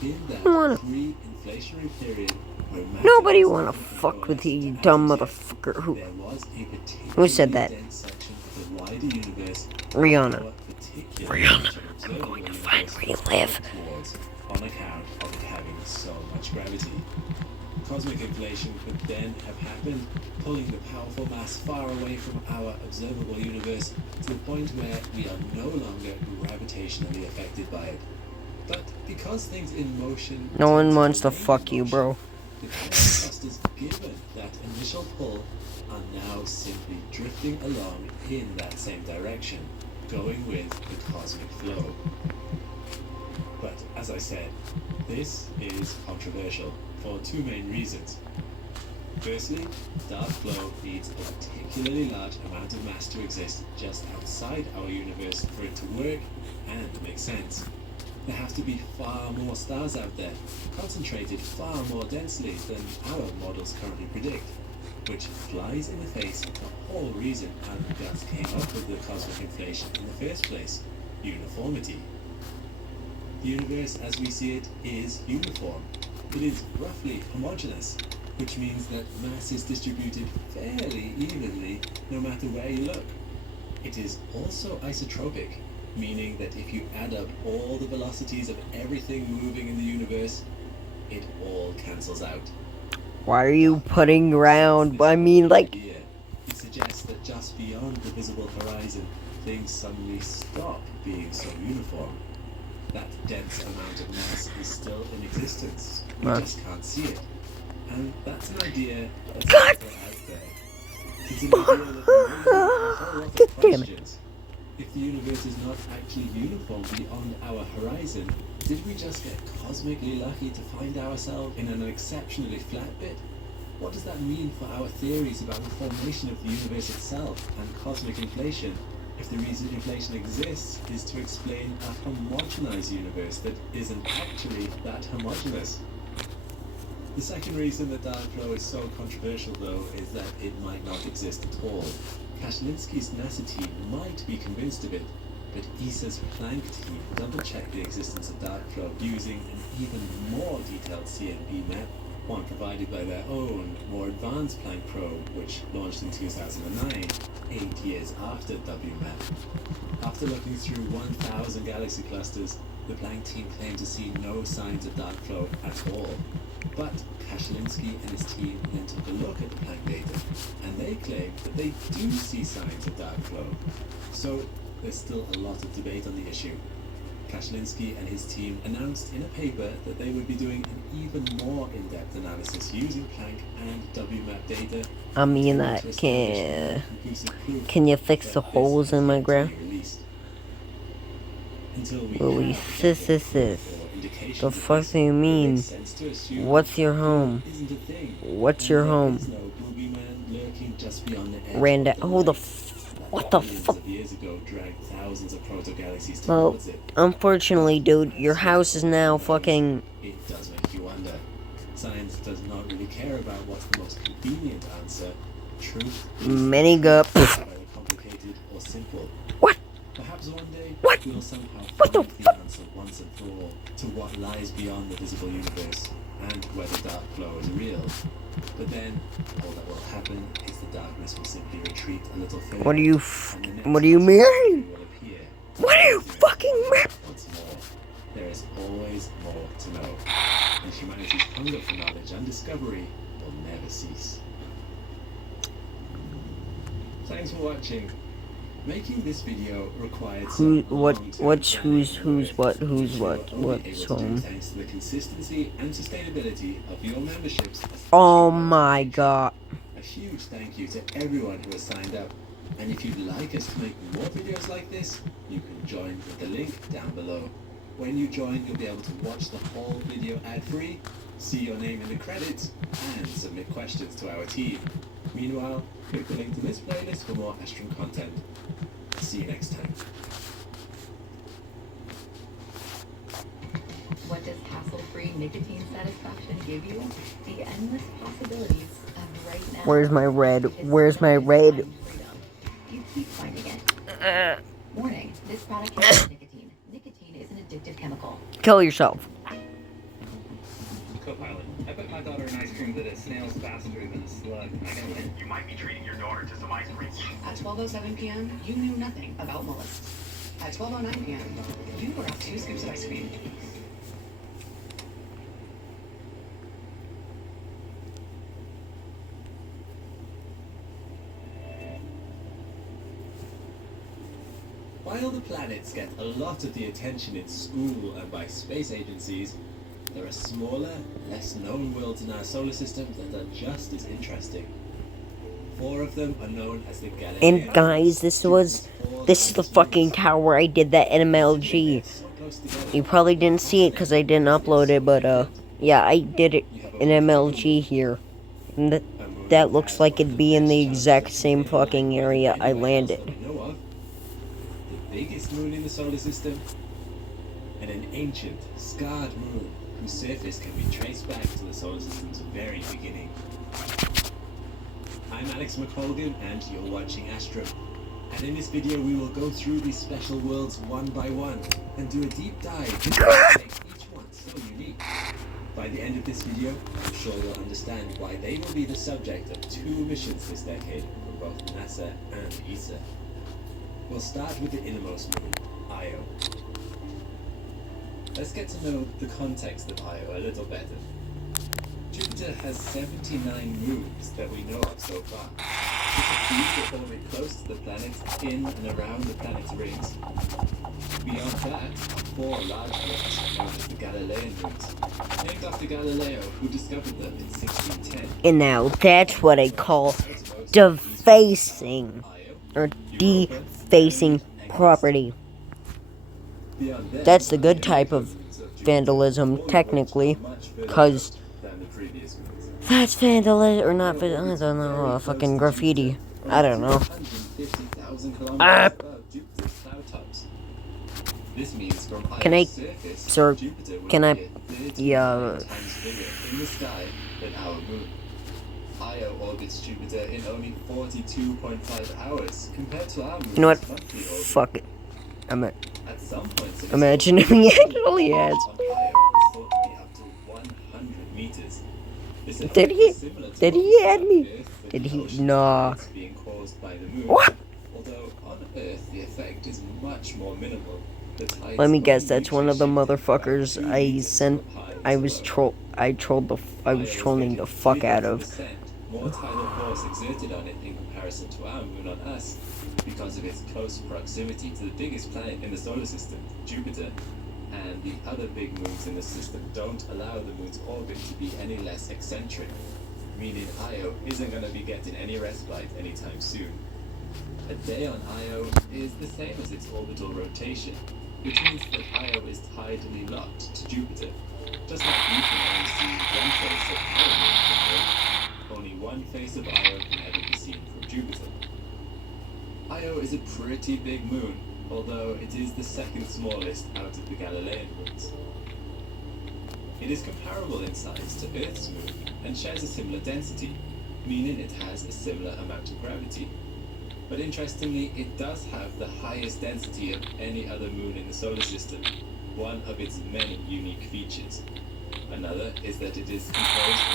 In that pre-inflationary period where Nobody wanna fuck with you, you dumb motherfucker. Who said that? Rihanna. Rihanna, I'm going to find where you live. On account of it having so much gravity. Cosmic inflation could then have happened, pulling the powerful mass far away from our observable universe to the point where we are no longer gravitationally affected by it. But because things in motion... No one wants to fuck you, bro. The clusters given that initial pull are now simply drifting along in that same direction, going with the cosmic flow. But as I said, this is controversial for two main reasons. Firstly, dark flow needs a particularly large amount of mass to exist just outside our universe for it to work and make sense. There have to be far more stars out there, concentrated far more densely than our models currently predict, which flies in the face of the whole reason Alan Guth came up with the cosmic inflation in the first place: uniformity. The universe as we see it is uniform. It is roughly homogeneous, which means that mass is distributed fairly evenly no matter where you look. It is also isotropic, meaning that if you add up all the velocities of everything moving in the universe, it all cancels out. Why are you putting around? I mean, like... It suggests that just beyond the visible horizon, things suddenly stop being so uniform. That dense amount of mass is still in existence. We just can't see it. And that's an idea that's out there. It's an idea that raises a whole lot of questions. If the universe is not actually uniform beyond our horizon, did we just get cosmically lucky to find ourselves in an exceptionally flat bit? What does that mean for our theories about the formation of the universe itself and cosmic inflation, if the reason inflation exists is to explain a homogenized universe that isn't actually that homogeneous? The second reason that dark flow is so controversial, though, is that it might not exist at all. Kashlinski's NASA team might be convinced of it, but ESA's Planck team double-checked the existence of dark flow using an even more detailed CMB map, one provided by their own, more advanced Planck probe, which launched in 2009, 8 years after WMAP. After looking through 1,000 galaxy clusters, the Planck team claimed to see no signs of dark flow at all. But Kashlinsky and his team then took a look at the Planck data, and they claim that they do see signs of dark flow. So there's still a lot of debate on the issue. Kashlinsky and his team announced in a paper that they would be doing an even more in-depth analysis using Planck and WMAP data. I mean, can you fix the holes in my ground? This. The fuck do you mean? What's your home? What's your home? Randa, who the what the fuck? Well, unfortunately, dude, your house is now fucking... It does make you wonder. Science does not really care about what's the most convenient answer. Truth many go... complicated or simple. What? Perhaps one day what? we'll somehow what the find the answer once and for all to what lies beyond the visible universe and whether dark flow is real. But then all that will happen is the darkness will simply retreat a little further. What do you mean? What do you fucking mean? Once more, there is always more to know, and humanity's hunger for knowledge and discovery will never cease. Thanks for watching. Making this video required who's what, what's home? Thanks to the consistency and sustainability of your memberships. Oh my god. A huge thank you to everyone who has signed up. And if you'd like us to make more videos like this, you can join with the link down below. When you join, you'll be able to watch the whole video ad-free, see your name in the credits, and submit questions to our team. Meanwhile, click the link to this playlist for more Astron content. See you next time. What does hassle-free extreme nicotine satisfaction give you? The endless possibilities of right now. Where's my red? Where's my red? You keep finding it. Warning, this product contains nicotine. Nicotine is an addictive chemical. Kill yourself. Co-pilot, I bet my daughter an ice cream that it snails faster than a slug. I can win. You might be treating your daughter to some ice cream. At 12:07 p.m., you knew nothing about mollusks. At 12:09 p.m., you were off 2 scoops of ice cream. While the planets get a lot of the attention in school and by space agencies, there are smaller, less known worlds in our solar system that are just as interesting. 4 of them are known as the Galileans. And guys, this is the fucking tower I did that NMLG. You probably didn't see it because I didn't upload it, but yeah, I did it in MLG here. And that looks like it'd be in the exact same fucking area I landed. The biggest moon in the solar system, and an ancient, scarred moon whose surface can be traced back to the solar system's very beginning. I'm Alex McColgan, and you're watching Astrum. And in this video we will go through these special worlds one by one, and do a deep dive into what makes each one so unique. By the end of this video, I'm sure you'll understand why they will be the subject of 2 missions this decade from both NASA and ESA. We'll start with the innermost moon, Io. Let's get to know the context of Io a little better. Jupiter has 79 moons that we know of so far. This is these that orbit close to the planets, in and around the planet's rings. Beyond that are 4 large moons, known as the Galilean moons, named after Galileo, who discovered them in 1610. And now that's what I call defacing, or defacing property. That's the good type of vandalism, technically, because that's vandalism, or not, I don't know, fucking graffiti. I don't know. Can I, sir, can I, yeah. In the sky than our moon. Io orbits Jupiter in only 42.5 hours, compared to our moon. You know what? Fuck it. Imagine if he actually has. Did he add me? Did he? Nah. What? Although on Earth the effect is much more minimal. Let me guess, that's one of the motherfuckers I sent. I was trolling the fuck out of. More tidal force exerted on it in comparison to our moon on us, because of its close proximity to the biggest planet in the solar system, Jupiter, and the other big moons in the system don't allow the moon's orbit to be any less eccentric, meaning Io isn't going to be getting any respite anytime soon. A day on Io is the same as its orbital rotation, which means that Io is tidally locked to Jupiter. Just like you can only see one face of our moon from Earth, only one face of Io can ever be seen from Jupiter. Io is a pretty big moon, although it is the second smallest out of the Galilean moons. It is comparable in size to Earth's moon and shares a similar density, meaning it has a similar amount of gravity. But interestingly, it does have the highest density of any other moon in the solar system, one of its many unique features. Another is that it is composed of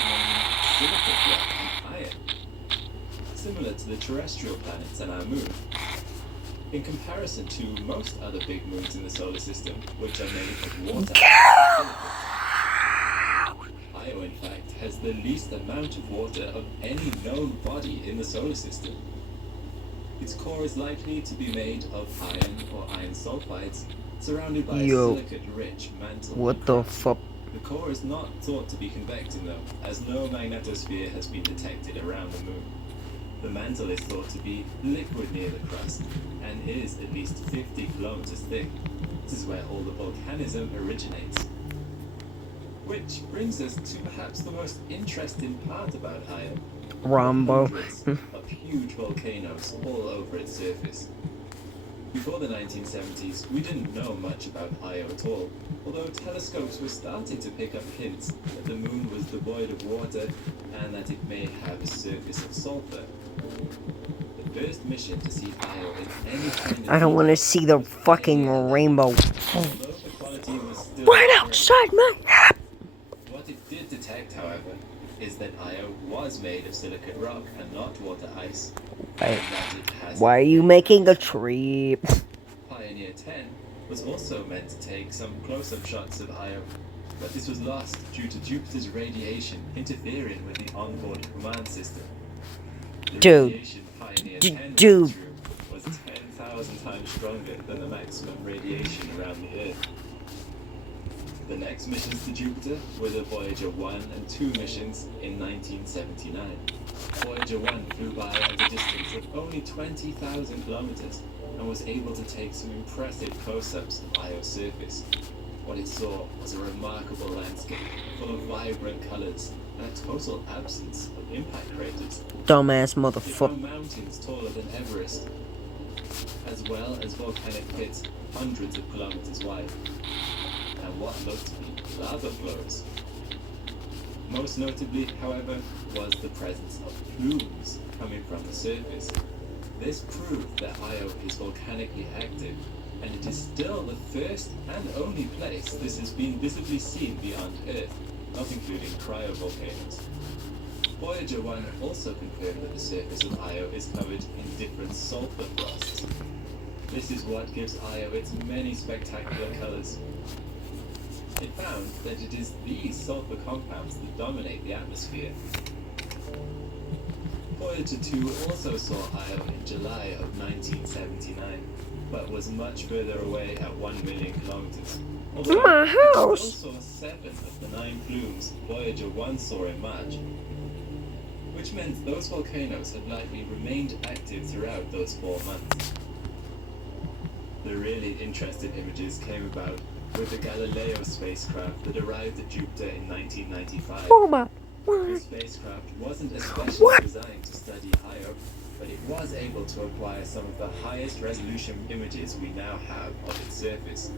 silica rock and iron, similar to the terrestrial planets and our moon. In comparison to most other big moons in the solar system, which are made of water, Io in fact has the least amount of water of any known body in the solar system. Its core is likely to be made of iron or iron sulfides, surrounded by a silicate-rich mantle. What the fuck? The core is not thought to be convecting though, as no magnetosphere has been detected around the moon. The mantle is thought to be liquid near the crust, and is at least 50 kilometers thick. This is where all the volcanism originates. Which brings us to perhaps the most interesting part about Io. Rambo. Of huge volcanoes all over its surface. Before the 1970s, we didn't know much about Io at all, although telescopes were starting to pick up hints that the moon was devoid of water and that it may have a surface of sulfur. The first mission to see Io in any kind of I don't want to see the fucking rainbow. although the quality was still Right outside my head. What it did detect, however, is that Io was made of silicate rock and not water ice. Right. Why are you making a tree? Pioneer 10 was also meant to take some close-up shots of Io, but this was lost due to Jupiter's radiation interfering with the onboard command system. The Dude. radiation Pioneer 10 Dude. went through was 10,000 times stronger than the maximum radiation around the Earth. The next missions to Jupiter were the Voyager 1 and 2 missions in 1979. Voyager 1 flew by at a distance of only 20,000 kilometers and was able to take some impressive close-ups of Io's surface. What it saw was a remarkable landscape full of vibrant colors and a total absence of impact craters. Dumbass It found motherfucker. mountains taller than Everest, as well as volcanic pits hundreds of kilometers wide, and what looked to be lava flows. Most notably, however, was the presence of plumes coming from the surface. This proved that Io is volcanically active, and it is still the first and only place this has been visibly seen beyond Earth, not including cryovolcanoes. Voyager 1 also confirmed that the surface of Io is covered in different sulfur frosts. This is what gives Io its many spectacular colors. It found that it is these sulfur compounds that dominate the atmosphere. Voyager 2 also saw Io in July of 1979, but was much further away at 1 million kilometers. Although My it house. still saw 7 of the 9 plumes Voyager 1 saw in March, which meant those volcanoes had likely remained active throughout those 4 months. The really interesting images came about with the Galileo spacecraft that arrived at Jupiter in 1995. Oh my. This spacecraft wasn't especially designed to study Io, but it was able to acquire some of the highest resolution images we now have of its surface.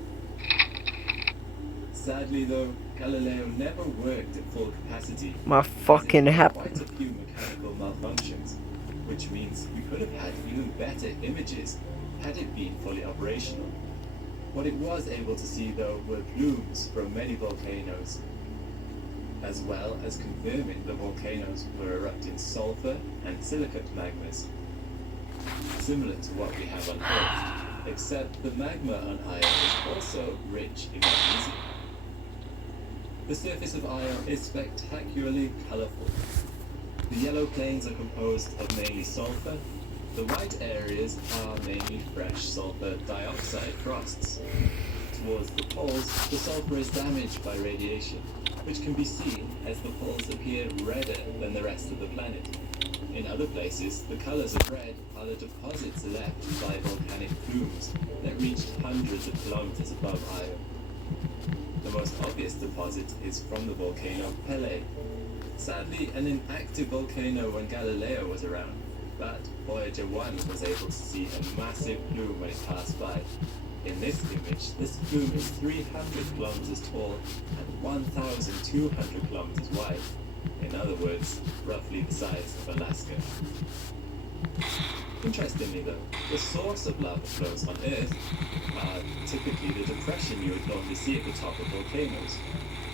Sadly though, Galileo never worked at full capacity. My fucking Quite happened. a few mechanical malfunctions, which means we could have had even better images had it been fully operational. What it was able to see though were plumes from many volcanoes, as well as confirming the volcanoes were erupting sulfur and silicate magmas, similar to what we have on Earth, except the magma on Io is also rich in magnesium. The surface of Io is spectacularly colorful. The yellow plains are composed of mainly sulfur. The white areas are mainly fresh sulfur dioxide frosts. Towards the poles, the sulfur is damaged by radiation, which can be seen as the poles appear redder than the rest of the planet. In other places, the colors of red are the deposits left by volcanic plumes that reached hundreds of kilometers above Io. The most obvious deposit is from the volcano Pelee. Sadly, an inactive volcano when Galileo was around, but Voyager 1 was able to see a massive plume when it passed by. In this image, this plume is 300 kilometers tall and 1,200 kilometers wide. In other words, roughly the size of Alaska. Interestingly though, the source of lava flows on Earth are typically the depression you would normally see at the top of volcanoes.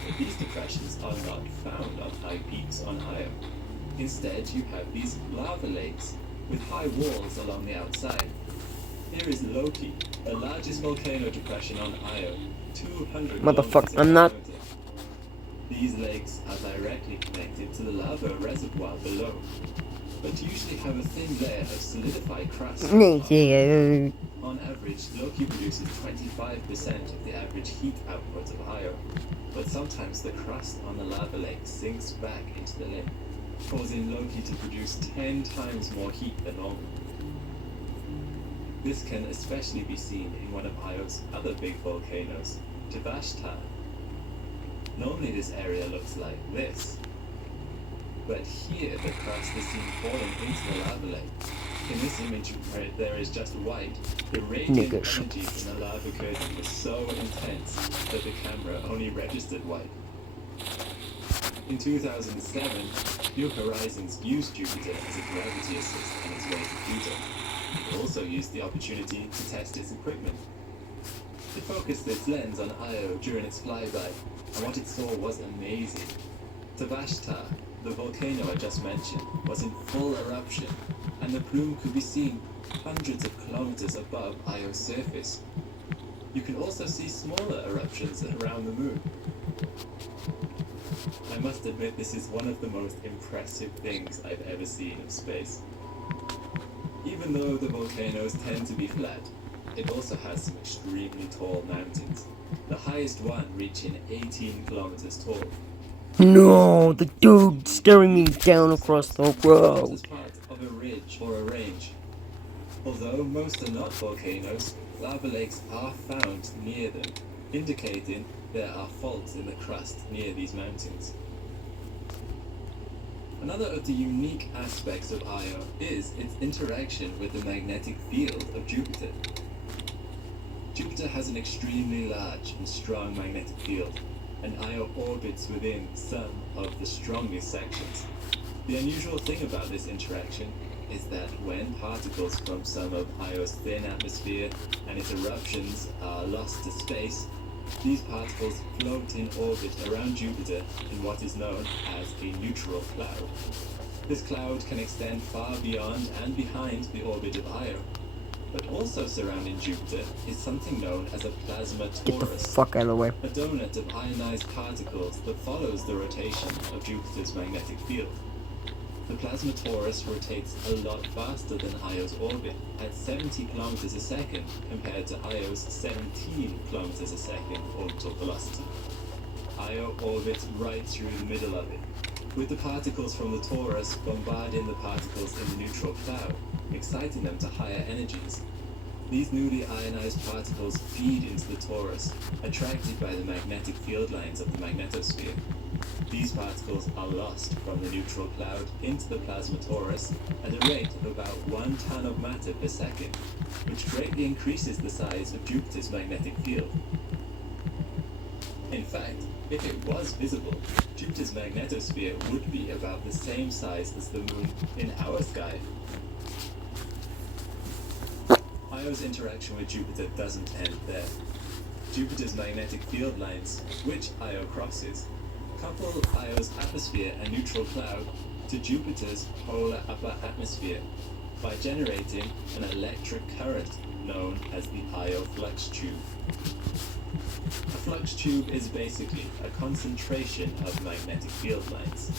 But these depressions are not found on high peaks on Io. Instead, you have these lava lakes with high walls along the outside. Here is Loki, the largest volcano depression on Io, 200 Motherfucker, kilometers I'm not. in diameter. These lakes are directly connected to the lava reservoir below, but usually have a thin layer of solidified crust. On average, Loki produces 25% of the average heat output of Io, but sometimes the crust on the lava lake sinks back into the lake, causing Loki to produce 10 times more heat than normal. This can especially be seen in one of Io's other big volcanoes, Tvashta. Normally this area looks like this, but here the crust is seen falling into the lava lake, In this image where there is just white, the radiant Nigga, energy from the lava curtain was so intense that the camera only registered white. In 2007, New Horizons used Jupiter as a gravity assist on its way to Pluto. It also used the opportunity to test its equipment. It focused its lens on Io during its flyby, and what it saw was amazing. Tavashtar, the volcano I just mentioned, was in full eruption, and the plume could be seen hundreds of kilometers above Io's surface. You can also see smaller eruptions around the moon. I must admit this is one of the most impressive things I've ever seen in space. Even though the volcanoes tend to be flat, it also has some extremely tall mountains, the highest one reaching 18 kilometers tall. No, the dude staring me down across the road. As part of a ridge or a range. Although most are not volcanoes, lava lakes are found near them, indicating there are faults in the crust near these mountains. Another of the unique aspects of Io is its interaction with the magnetic field of Jupiter. Jupiter has an extremely large and strong magnetic field, and Io orbits within some of the strongest sections. The unusual thing about this interaction is that when particles from some of Io's thin atmosphere and its eruptions are lost to space, these particles float in orbit around Jupiter in what is known as a neutral cloud. This cloud can extend far beyond and behind the orbit of Io. But also surrounding Jupiter is something known as a plasma torus. Get the fuck out of the way. A donut of ionized particles that follows the rotation of Jupiter's magnetic field. The plasma torus rotates a lot faster than Io's orbit, at 70 kilometers a second compared to Io's 17 kilometers a second orbital velocity. Io orbits right through the middle of it, with the particles from the torus bombarding the particles in the neutral cloud, exciting them to higher energies. These newly ionized particles feed into the torus, attracted by the magnetic field lines of the magnetosphere. These particles are lost from the neutral cloud into the plasma torus at a rate of about 1 ton of matter per second, which greatly increases the size of Jupiter's magnetic field. In fact, if it was visible, Jupiter's magnetosphere would be about the same size as the moon in our sky. Io's interaction with Jupiter doesn't end there. Jupiter's magnetic field lines, which Io crosses, couple Io's atmosphere and neutral cloud to Jupiter's polar upper atmosphere by generating an electric current known as the Io flux tube. A flux tube is basically a concentration of magnetic field lines.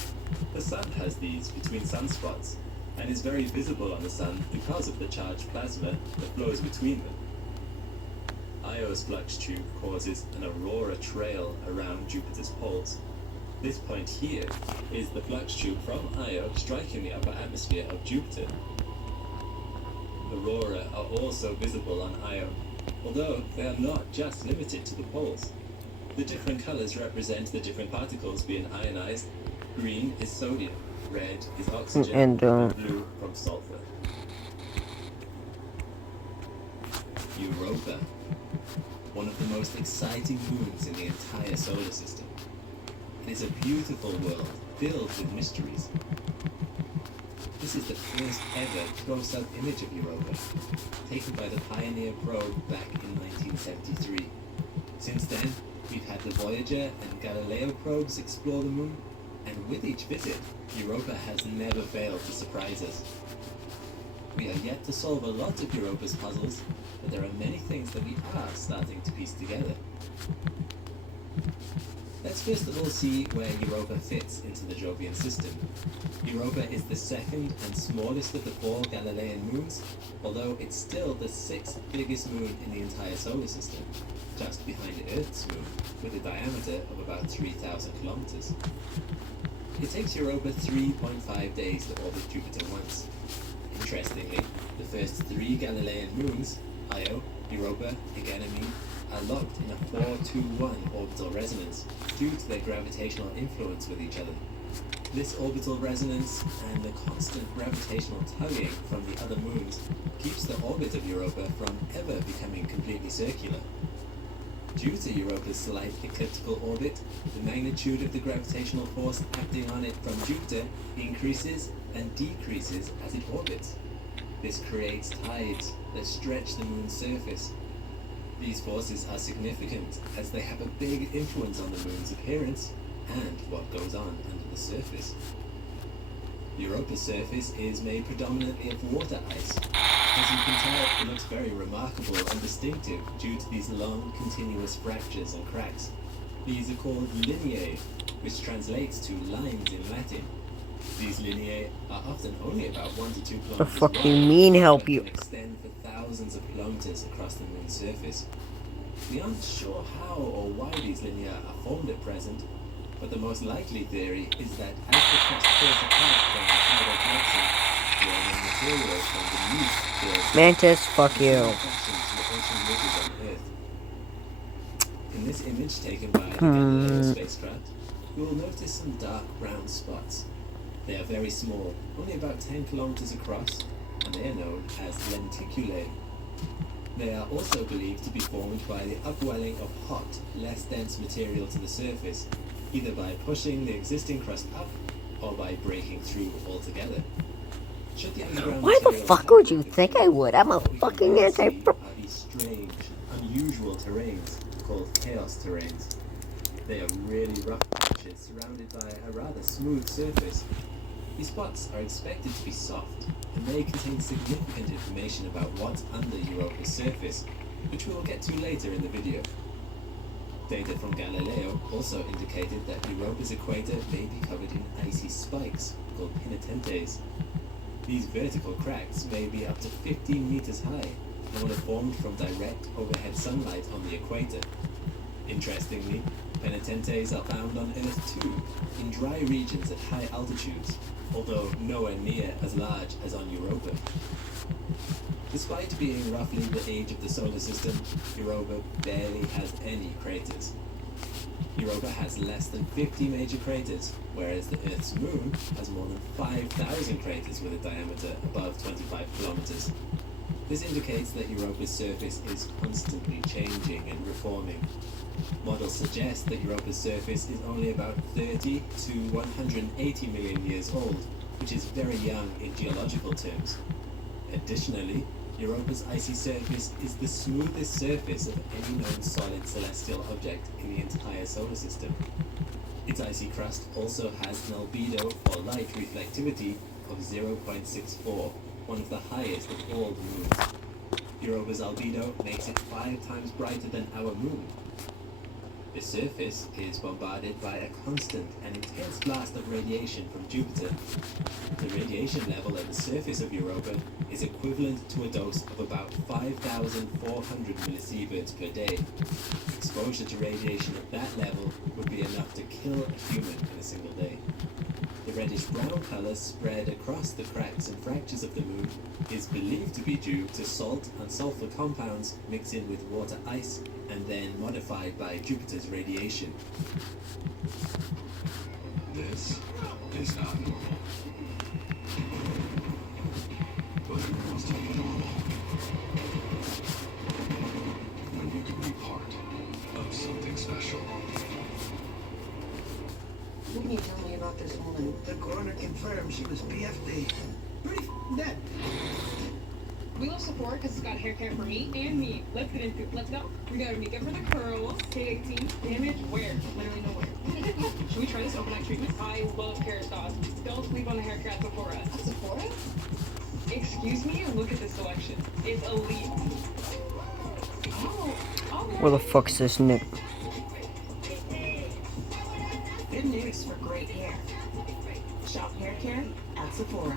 The Sun has these between sunspots, and is very visible on the Sun because of the charged plasma that flows between them. Io's flux tube causes an aurora trail around Jupiter's poles. This point here is the flux tube from Io striking the upper atmosphere of Jupiter. Aurora are also visible on Io, although they are not just limited to the poles. The different colors represent the different particles being ionized. Green is sodium, red is oxygen, and blue from sulfur. Europa, one of the most exciting moons in the entire solar system. It is a beautiful world filled with mysteries. This is the first ever close-up image of Europa, taken by the Pioneer probe back in 1973. Since then, we've had the Voyager and Galileo probes explore the moon, and with each visit, Europa has never failed to surprise us. We are yet to solve a lot of Europa's puzzles, but there are many things that we are starting to piece together. Let's first of all see where Europa fits into the Jovian system. Europa is the second and smallest of the 4 Galilean moons, although it's still the 6th biggest moon in the entire solar system, just behind Earth's moon, with a diameter of about 3,000 kilometers. It takes Europa 3.5 days to orbit Jupiter once. Interestingly, the first 3 Galilean moons, Io, Europa, and Ganymede, are locked in a 4-2-1 orbital resonance due to their gravitational influence with each other. This orbital resonance and the constant gravitational tugging from the other moons keeps the orbit of Europa from ever becoming completely circular. Due to Europa's slight ecliptical orbit, the magnitude of the gravitational force acting on it from Jupiter increases and decreases as it orbits. This creates tides that stretch the moon's surface. These forces are significant as they have a big influence on the moon's appearance and what goes on under the surface. Europa's surface is made predominantly of water ice. As you can tell, it looks very remarkable and distinctive due to these long, continuous fractures and cracks. These are called lineae, which translates to lines in Latin. These lineae are often only about 1 to 2 kilometers The fuck wide, do you mean help but you? can extend for thousands of kilometers across the moon's surface. We aren't sure how or why these lineae are formed at present, but the most likely theory is that as the crust falls apart from the tidal galaxy, the alien material from beneath builds Mantis, fuck you. reflections to the ocean ridges on Earth. In this image taken by the Galileo spacecraft, you will notice some dark brown spots. They are very small, only about 10 kilometers across, and they are known as lenticulae. They are also believed to be formed by the upwelling of hot, less dense material to the surface, either by pushing the existing crust up or by breaking through altogether. Should the underground Why the material fuck would you think I would? I'm a fucking are anti. these strange, unusual terrains called chaos terrains. They are really rough patches surrounded by a rather smooth surface. These spots are expected to be soft, and they contain significant information about what's under Europa's surface, which we will get to later in the video. Data from Galileo also indicated that Europa's equator may be covered in icy spikes called penitentes. These vertical cracks may be up to 15 meters high and will have formed from direct overhead sunlight on the equator. Interestingly, penitentes are found on Earth too, in dry regions at high altitudes, although nowhere near as large as on Europa. Despite being roughly the age of the solar system, Europa barely has any craters. Europa has less than 50 major craters, whereas the Earth's moon has more than 5,000 craters with a diameter above 25 kilometers. This indicates that Europa's surface is constantly changing and reforming. Models suggest that Europa's surface is only about 30 to 180 million years old, which is very young in geological terms. Additionally, Europa's icy surface is the smoothest surface of any known solid celestial object in the entire solar system. Its icy crust also has an albedo or light reflectivity of 0.64, one of the highest of all the moons. Europa's albedo makes it 5 times brighter than our moon. The surface is bombarded by a constant and intense blast of radiation from Jupiter. The radiation level at the surface of Europa is equivalent to a dose of about 5,400 millisieverts per day. Exposure to radiation at that level would be enough to kill a human in a single day. The reddish-brown color spread across the cracks and fractures of the moon is believed to be due to salt and sulfur compounds mixing with water ice and then modified by Jupiter's radiation. This is not normal. But it must be normal. When you can be part of something special. What can you tell me about this woman? The coroner confirmed she was PFD. Pretty dead. We love Sephora because it's got hair care for me and me. Let's get into it. Let's go. We got our makeup for the curls. K18. Damage where? Literally nowhere. Should we try this overnight treatment? I love Kerastase. Don't sleep on the hair care at Sephora. At Sephora? Excuse me and look at this selection. It's elite. Where the fuck's this Nick? Good news for great hair. Shop hair care at Sephora.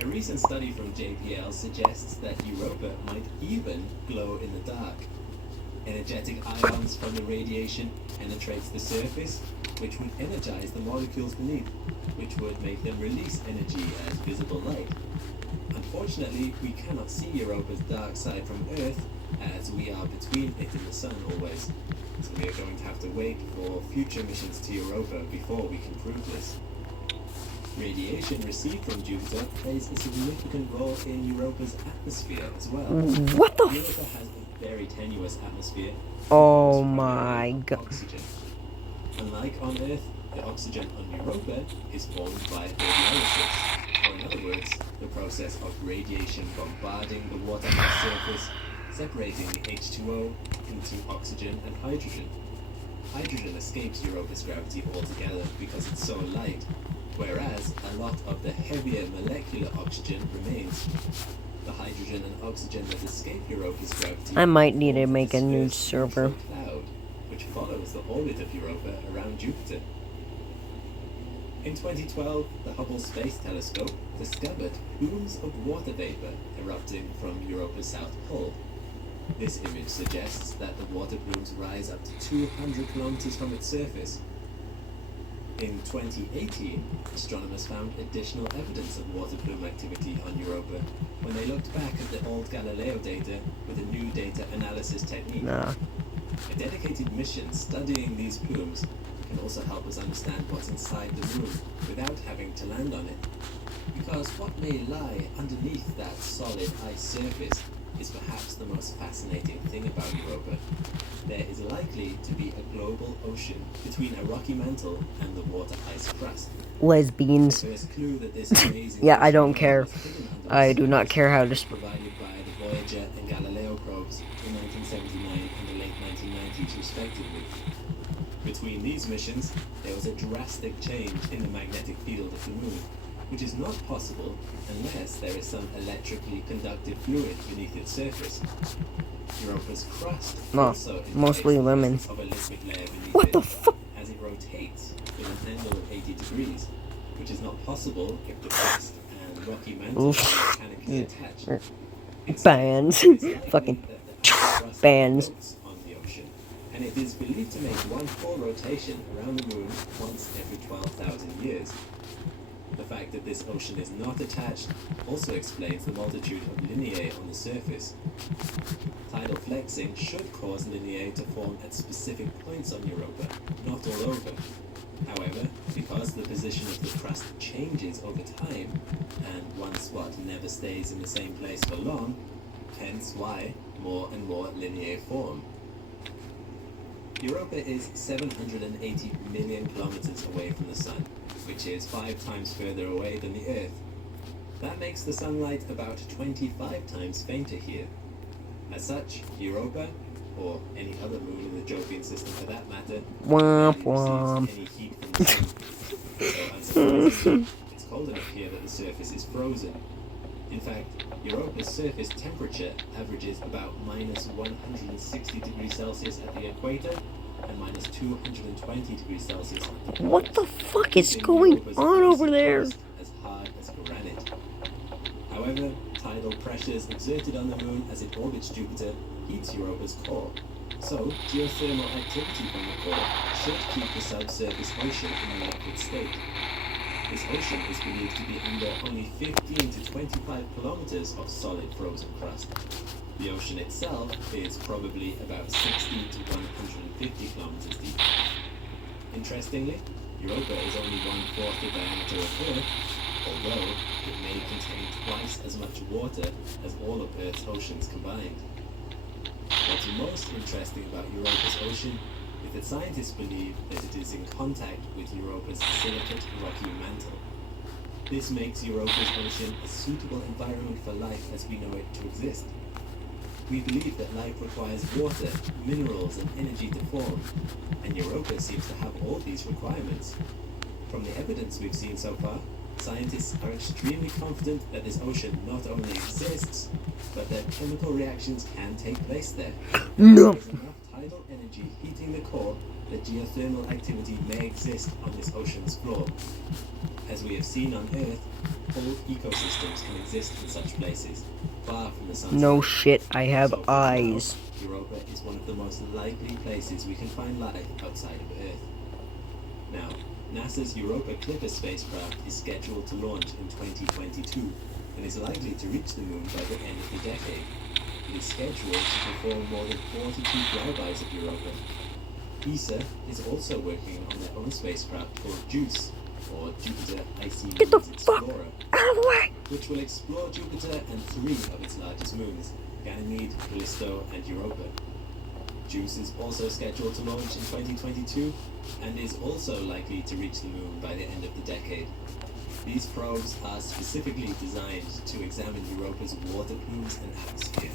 A recent study from JPL suggests that Europa might even glow in the dark. Energetic ions from the radiation penetrates the surface, which would energize the molecules beneath, which would make them release energy as visible light. Unfortunately, we cannot see Europa's dark side from Earth, as we are between it and the Sun always. So we are going to have to wait for future missions to Europa before we can prove this. Radiation received from Jupiter plays a significant role in Europa's atmosphere as well. What the Europa has a very tenuous atmosphere. Oh my god. Oxygen. Unlike on Earth, the oxygen on Europa is formed by radiolysis, or in other words, the process of radiation bombarding the water ice surface, separating the H2O into oxygen and hydrogen. Hydrogen escapes Europa's gravity altogether because it's so light, whereas a lot of the heavier molecular oxygen remains. The hydrogen and oxygen that escape Europa's gravity I might need to make a new server. cloud, which follows the orbit of Europa around Jupiter. In 2012, the Hubble Space Telescope discovered plumes of water vapor erupting from Europa's south pole. This image suggests that the water plumes rise up to 200 kilometers from its surface. In 2018, astronomers found additional evidence of water plume activity on Europa when they looked back at the old Galileo data with a new data analysis technique. A dedicated mission studying these plumes can also help us understand what's inside the moon without having to land on it. Because what may lie underneath that solid ice surface is perhaps the most fascinating thing about Europa. There is likely to be a global ocean between a rocky mantle and the water ice crust. Lesbians. The first clue that this amazing Yeah, I don't ocean care. is hidden under the I do not surface care how to was provided by the Voyager and Galileo probes in 1979 and the late 1990s respectively. Between these missions, there was a drastic change in the magnetic field of the moon, which is not possible unless there is some electrically conductive fluid beneath its surface. Europa's crust also mostly indicates the women. presence of a liquid layer beneath What it, the fuck? as it rotates with an angle of 80 degrees, which is not possible if the crust and rocky mantle are mechanically attached. Bands. Fucking bands. On the ocean, and it is believed to make one full rotation around the moon once every 12,000 years. The fact that this ocean is not attached also explains the multitude of lineae on the surface. Tidal flexing should cause lineae to form at specific points on Europa, not all over. However, because the position of the crust changes over time, and one spot never stays in the same place for long, hence why more and more lineae form. Europa is 780 million kilometers away from the Sun, which is 5 times further away than the Earth. That makes the sunlight about 25 times fainter here. As such, Europa, or any other moon in the Jovian system for that matter, Womp rarely womp. receives any heat from the sun. So unsurprisingly, it's cold enough here that the surface is frozen. In fact, Europa's surface temperature averages about minus 160 degrees Celsius at the equator and minus 220 degrees Celsius at the poles. What the fuck is going on over there? As hard as granite. However, tidal pressures exerted on the moon as it orbits Jupiter heats Europa's core. So, geothermal activity from the core should keep the subsurface ocean in a liquid state. This ocean is believed to be under only 15 to 25 kilometers of solid frozen crust. The ocean itself is probably about 60 to 150 kilometers deep. Interestingly, Europa is only 1/4 the diameter of Earth, although it may contain twice as much water as all of Earth's oceans combined. What's most interesting about Europa's ocean is that scientists believe that it is in contact with Europa's silicate rocky mantle. This makes Europa's ocean a suitable environment for life as we know it to exist. We believe that life requires water, minerals, and energy to form, and Europa seems to have all these requirements. From the evidence we've seen so far, scientists are extremely confident that this ocean not only exists, but that chemical reactions can take place there. No. There is enough tidal energy heating the core that geothermal activity may exist on this ocean's floor. As we have seen on Earth, whole ecosystems can exist in such places. far from the sun's No light. shit, I have So for now, eyes. Europa is one of the most likely places we can find life outside of Earth. Now, NASA's Europa Clipper spacecraft is scheduled to launch in 2022 and is likely to reach the moon by the end of the decade. It is scheduled to perform more than 42 flybys of Europa. ESA is also working on their own spacecraft called JUICE, or Jupiter Icy Moons Explorer, out of the way, which will explore Jupiter and 3 of its largest moons, Ganymede, Callisto, and Europa. JUICE is also scheduled to launch in 2022 and is also likely to reach the moon by the end of the decade. These probes are specifically designed to examine Europa's water plumes and atmosphere.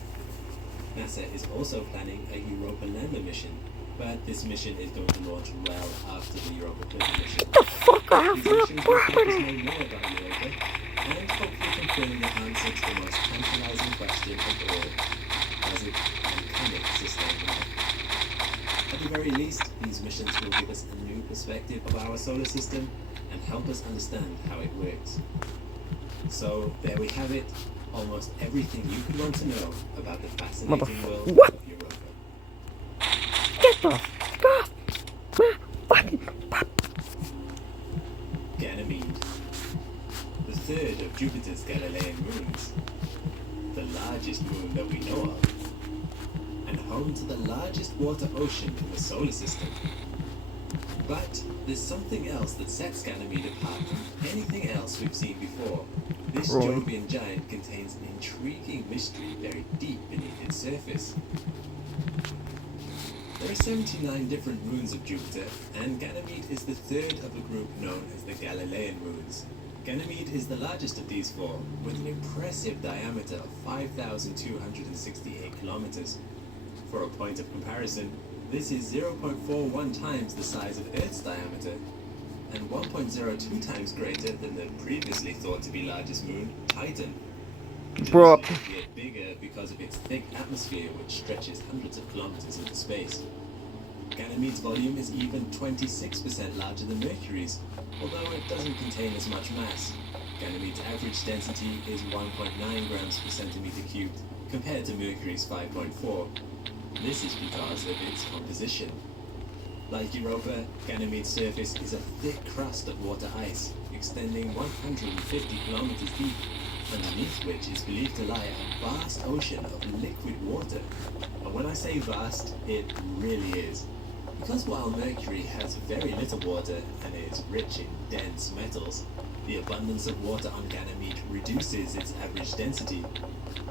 NASA is also planning a Europa Lander mission, but this mission is going to launch well after the Europa Clipper mission. Get the fuck off These my missions will help us property! know more about Europa and hopefully confirm the answer to the most tantalizing question of all: does it and can it sustain life? At the very least, these missions will give us a new perspective of our solar system and help us understand how it works. So there we have it, almost everything you could want to know about the fascinating world What? of Europa. Get the fuck off my fucking Ganymede, the third of Jupiter's Galilean moons, the largest moon that we know of, and home to the largest water ocean in the solar system. But there's something else that sets Ganymede apart from anything else we've seen before. This Roy. Jovian giant contains an intriguing mystery buried deep beneath its surface. There are 79 different moons of Jupiter, and Ganymede is the third of a group known as the Galilean moons. Ganymede is the largest of these four, with an impressive diameter of 5,268 kilometers. For a point of comparison, this is 0.41 times the size of Earth's diameter, and 1.02 times greater than the previously thought to be largest moon, Titan. It Bro. also appears bigger because of its thick atmosphere, which stretches hundreds of kilometers into space. Ganymede's volume is even 26% larger than Mercury's, although it doesn't contain as much mass. Ganymede's average density is 1.9 grams per centimeter cubed, compared to Mercury's 5.4. This is because of its composition. Like Europa, Ganymede's surface is a thick crust of water ice, extending 150 kilometers deep, underneath which is believed to lie a vast ocean of liquid water. And when I say vast, it really is. Because while Mercury has very little water and is rich in dense metals, the abundance of water on Ganymede reduces its average density.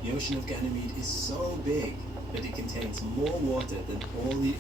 The ocean of Ganymede is so big that it contains more water than all the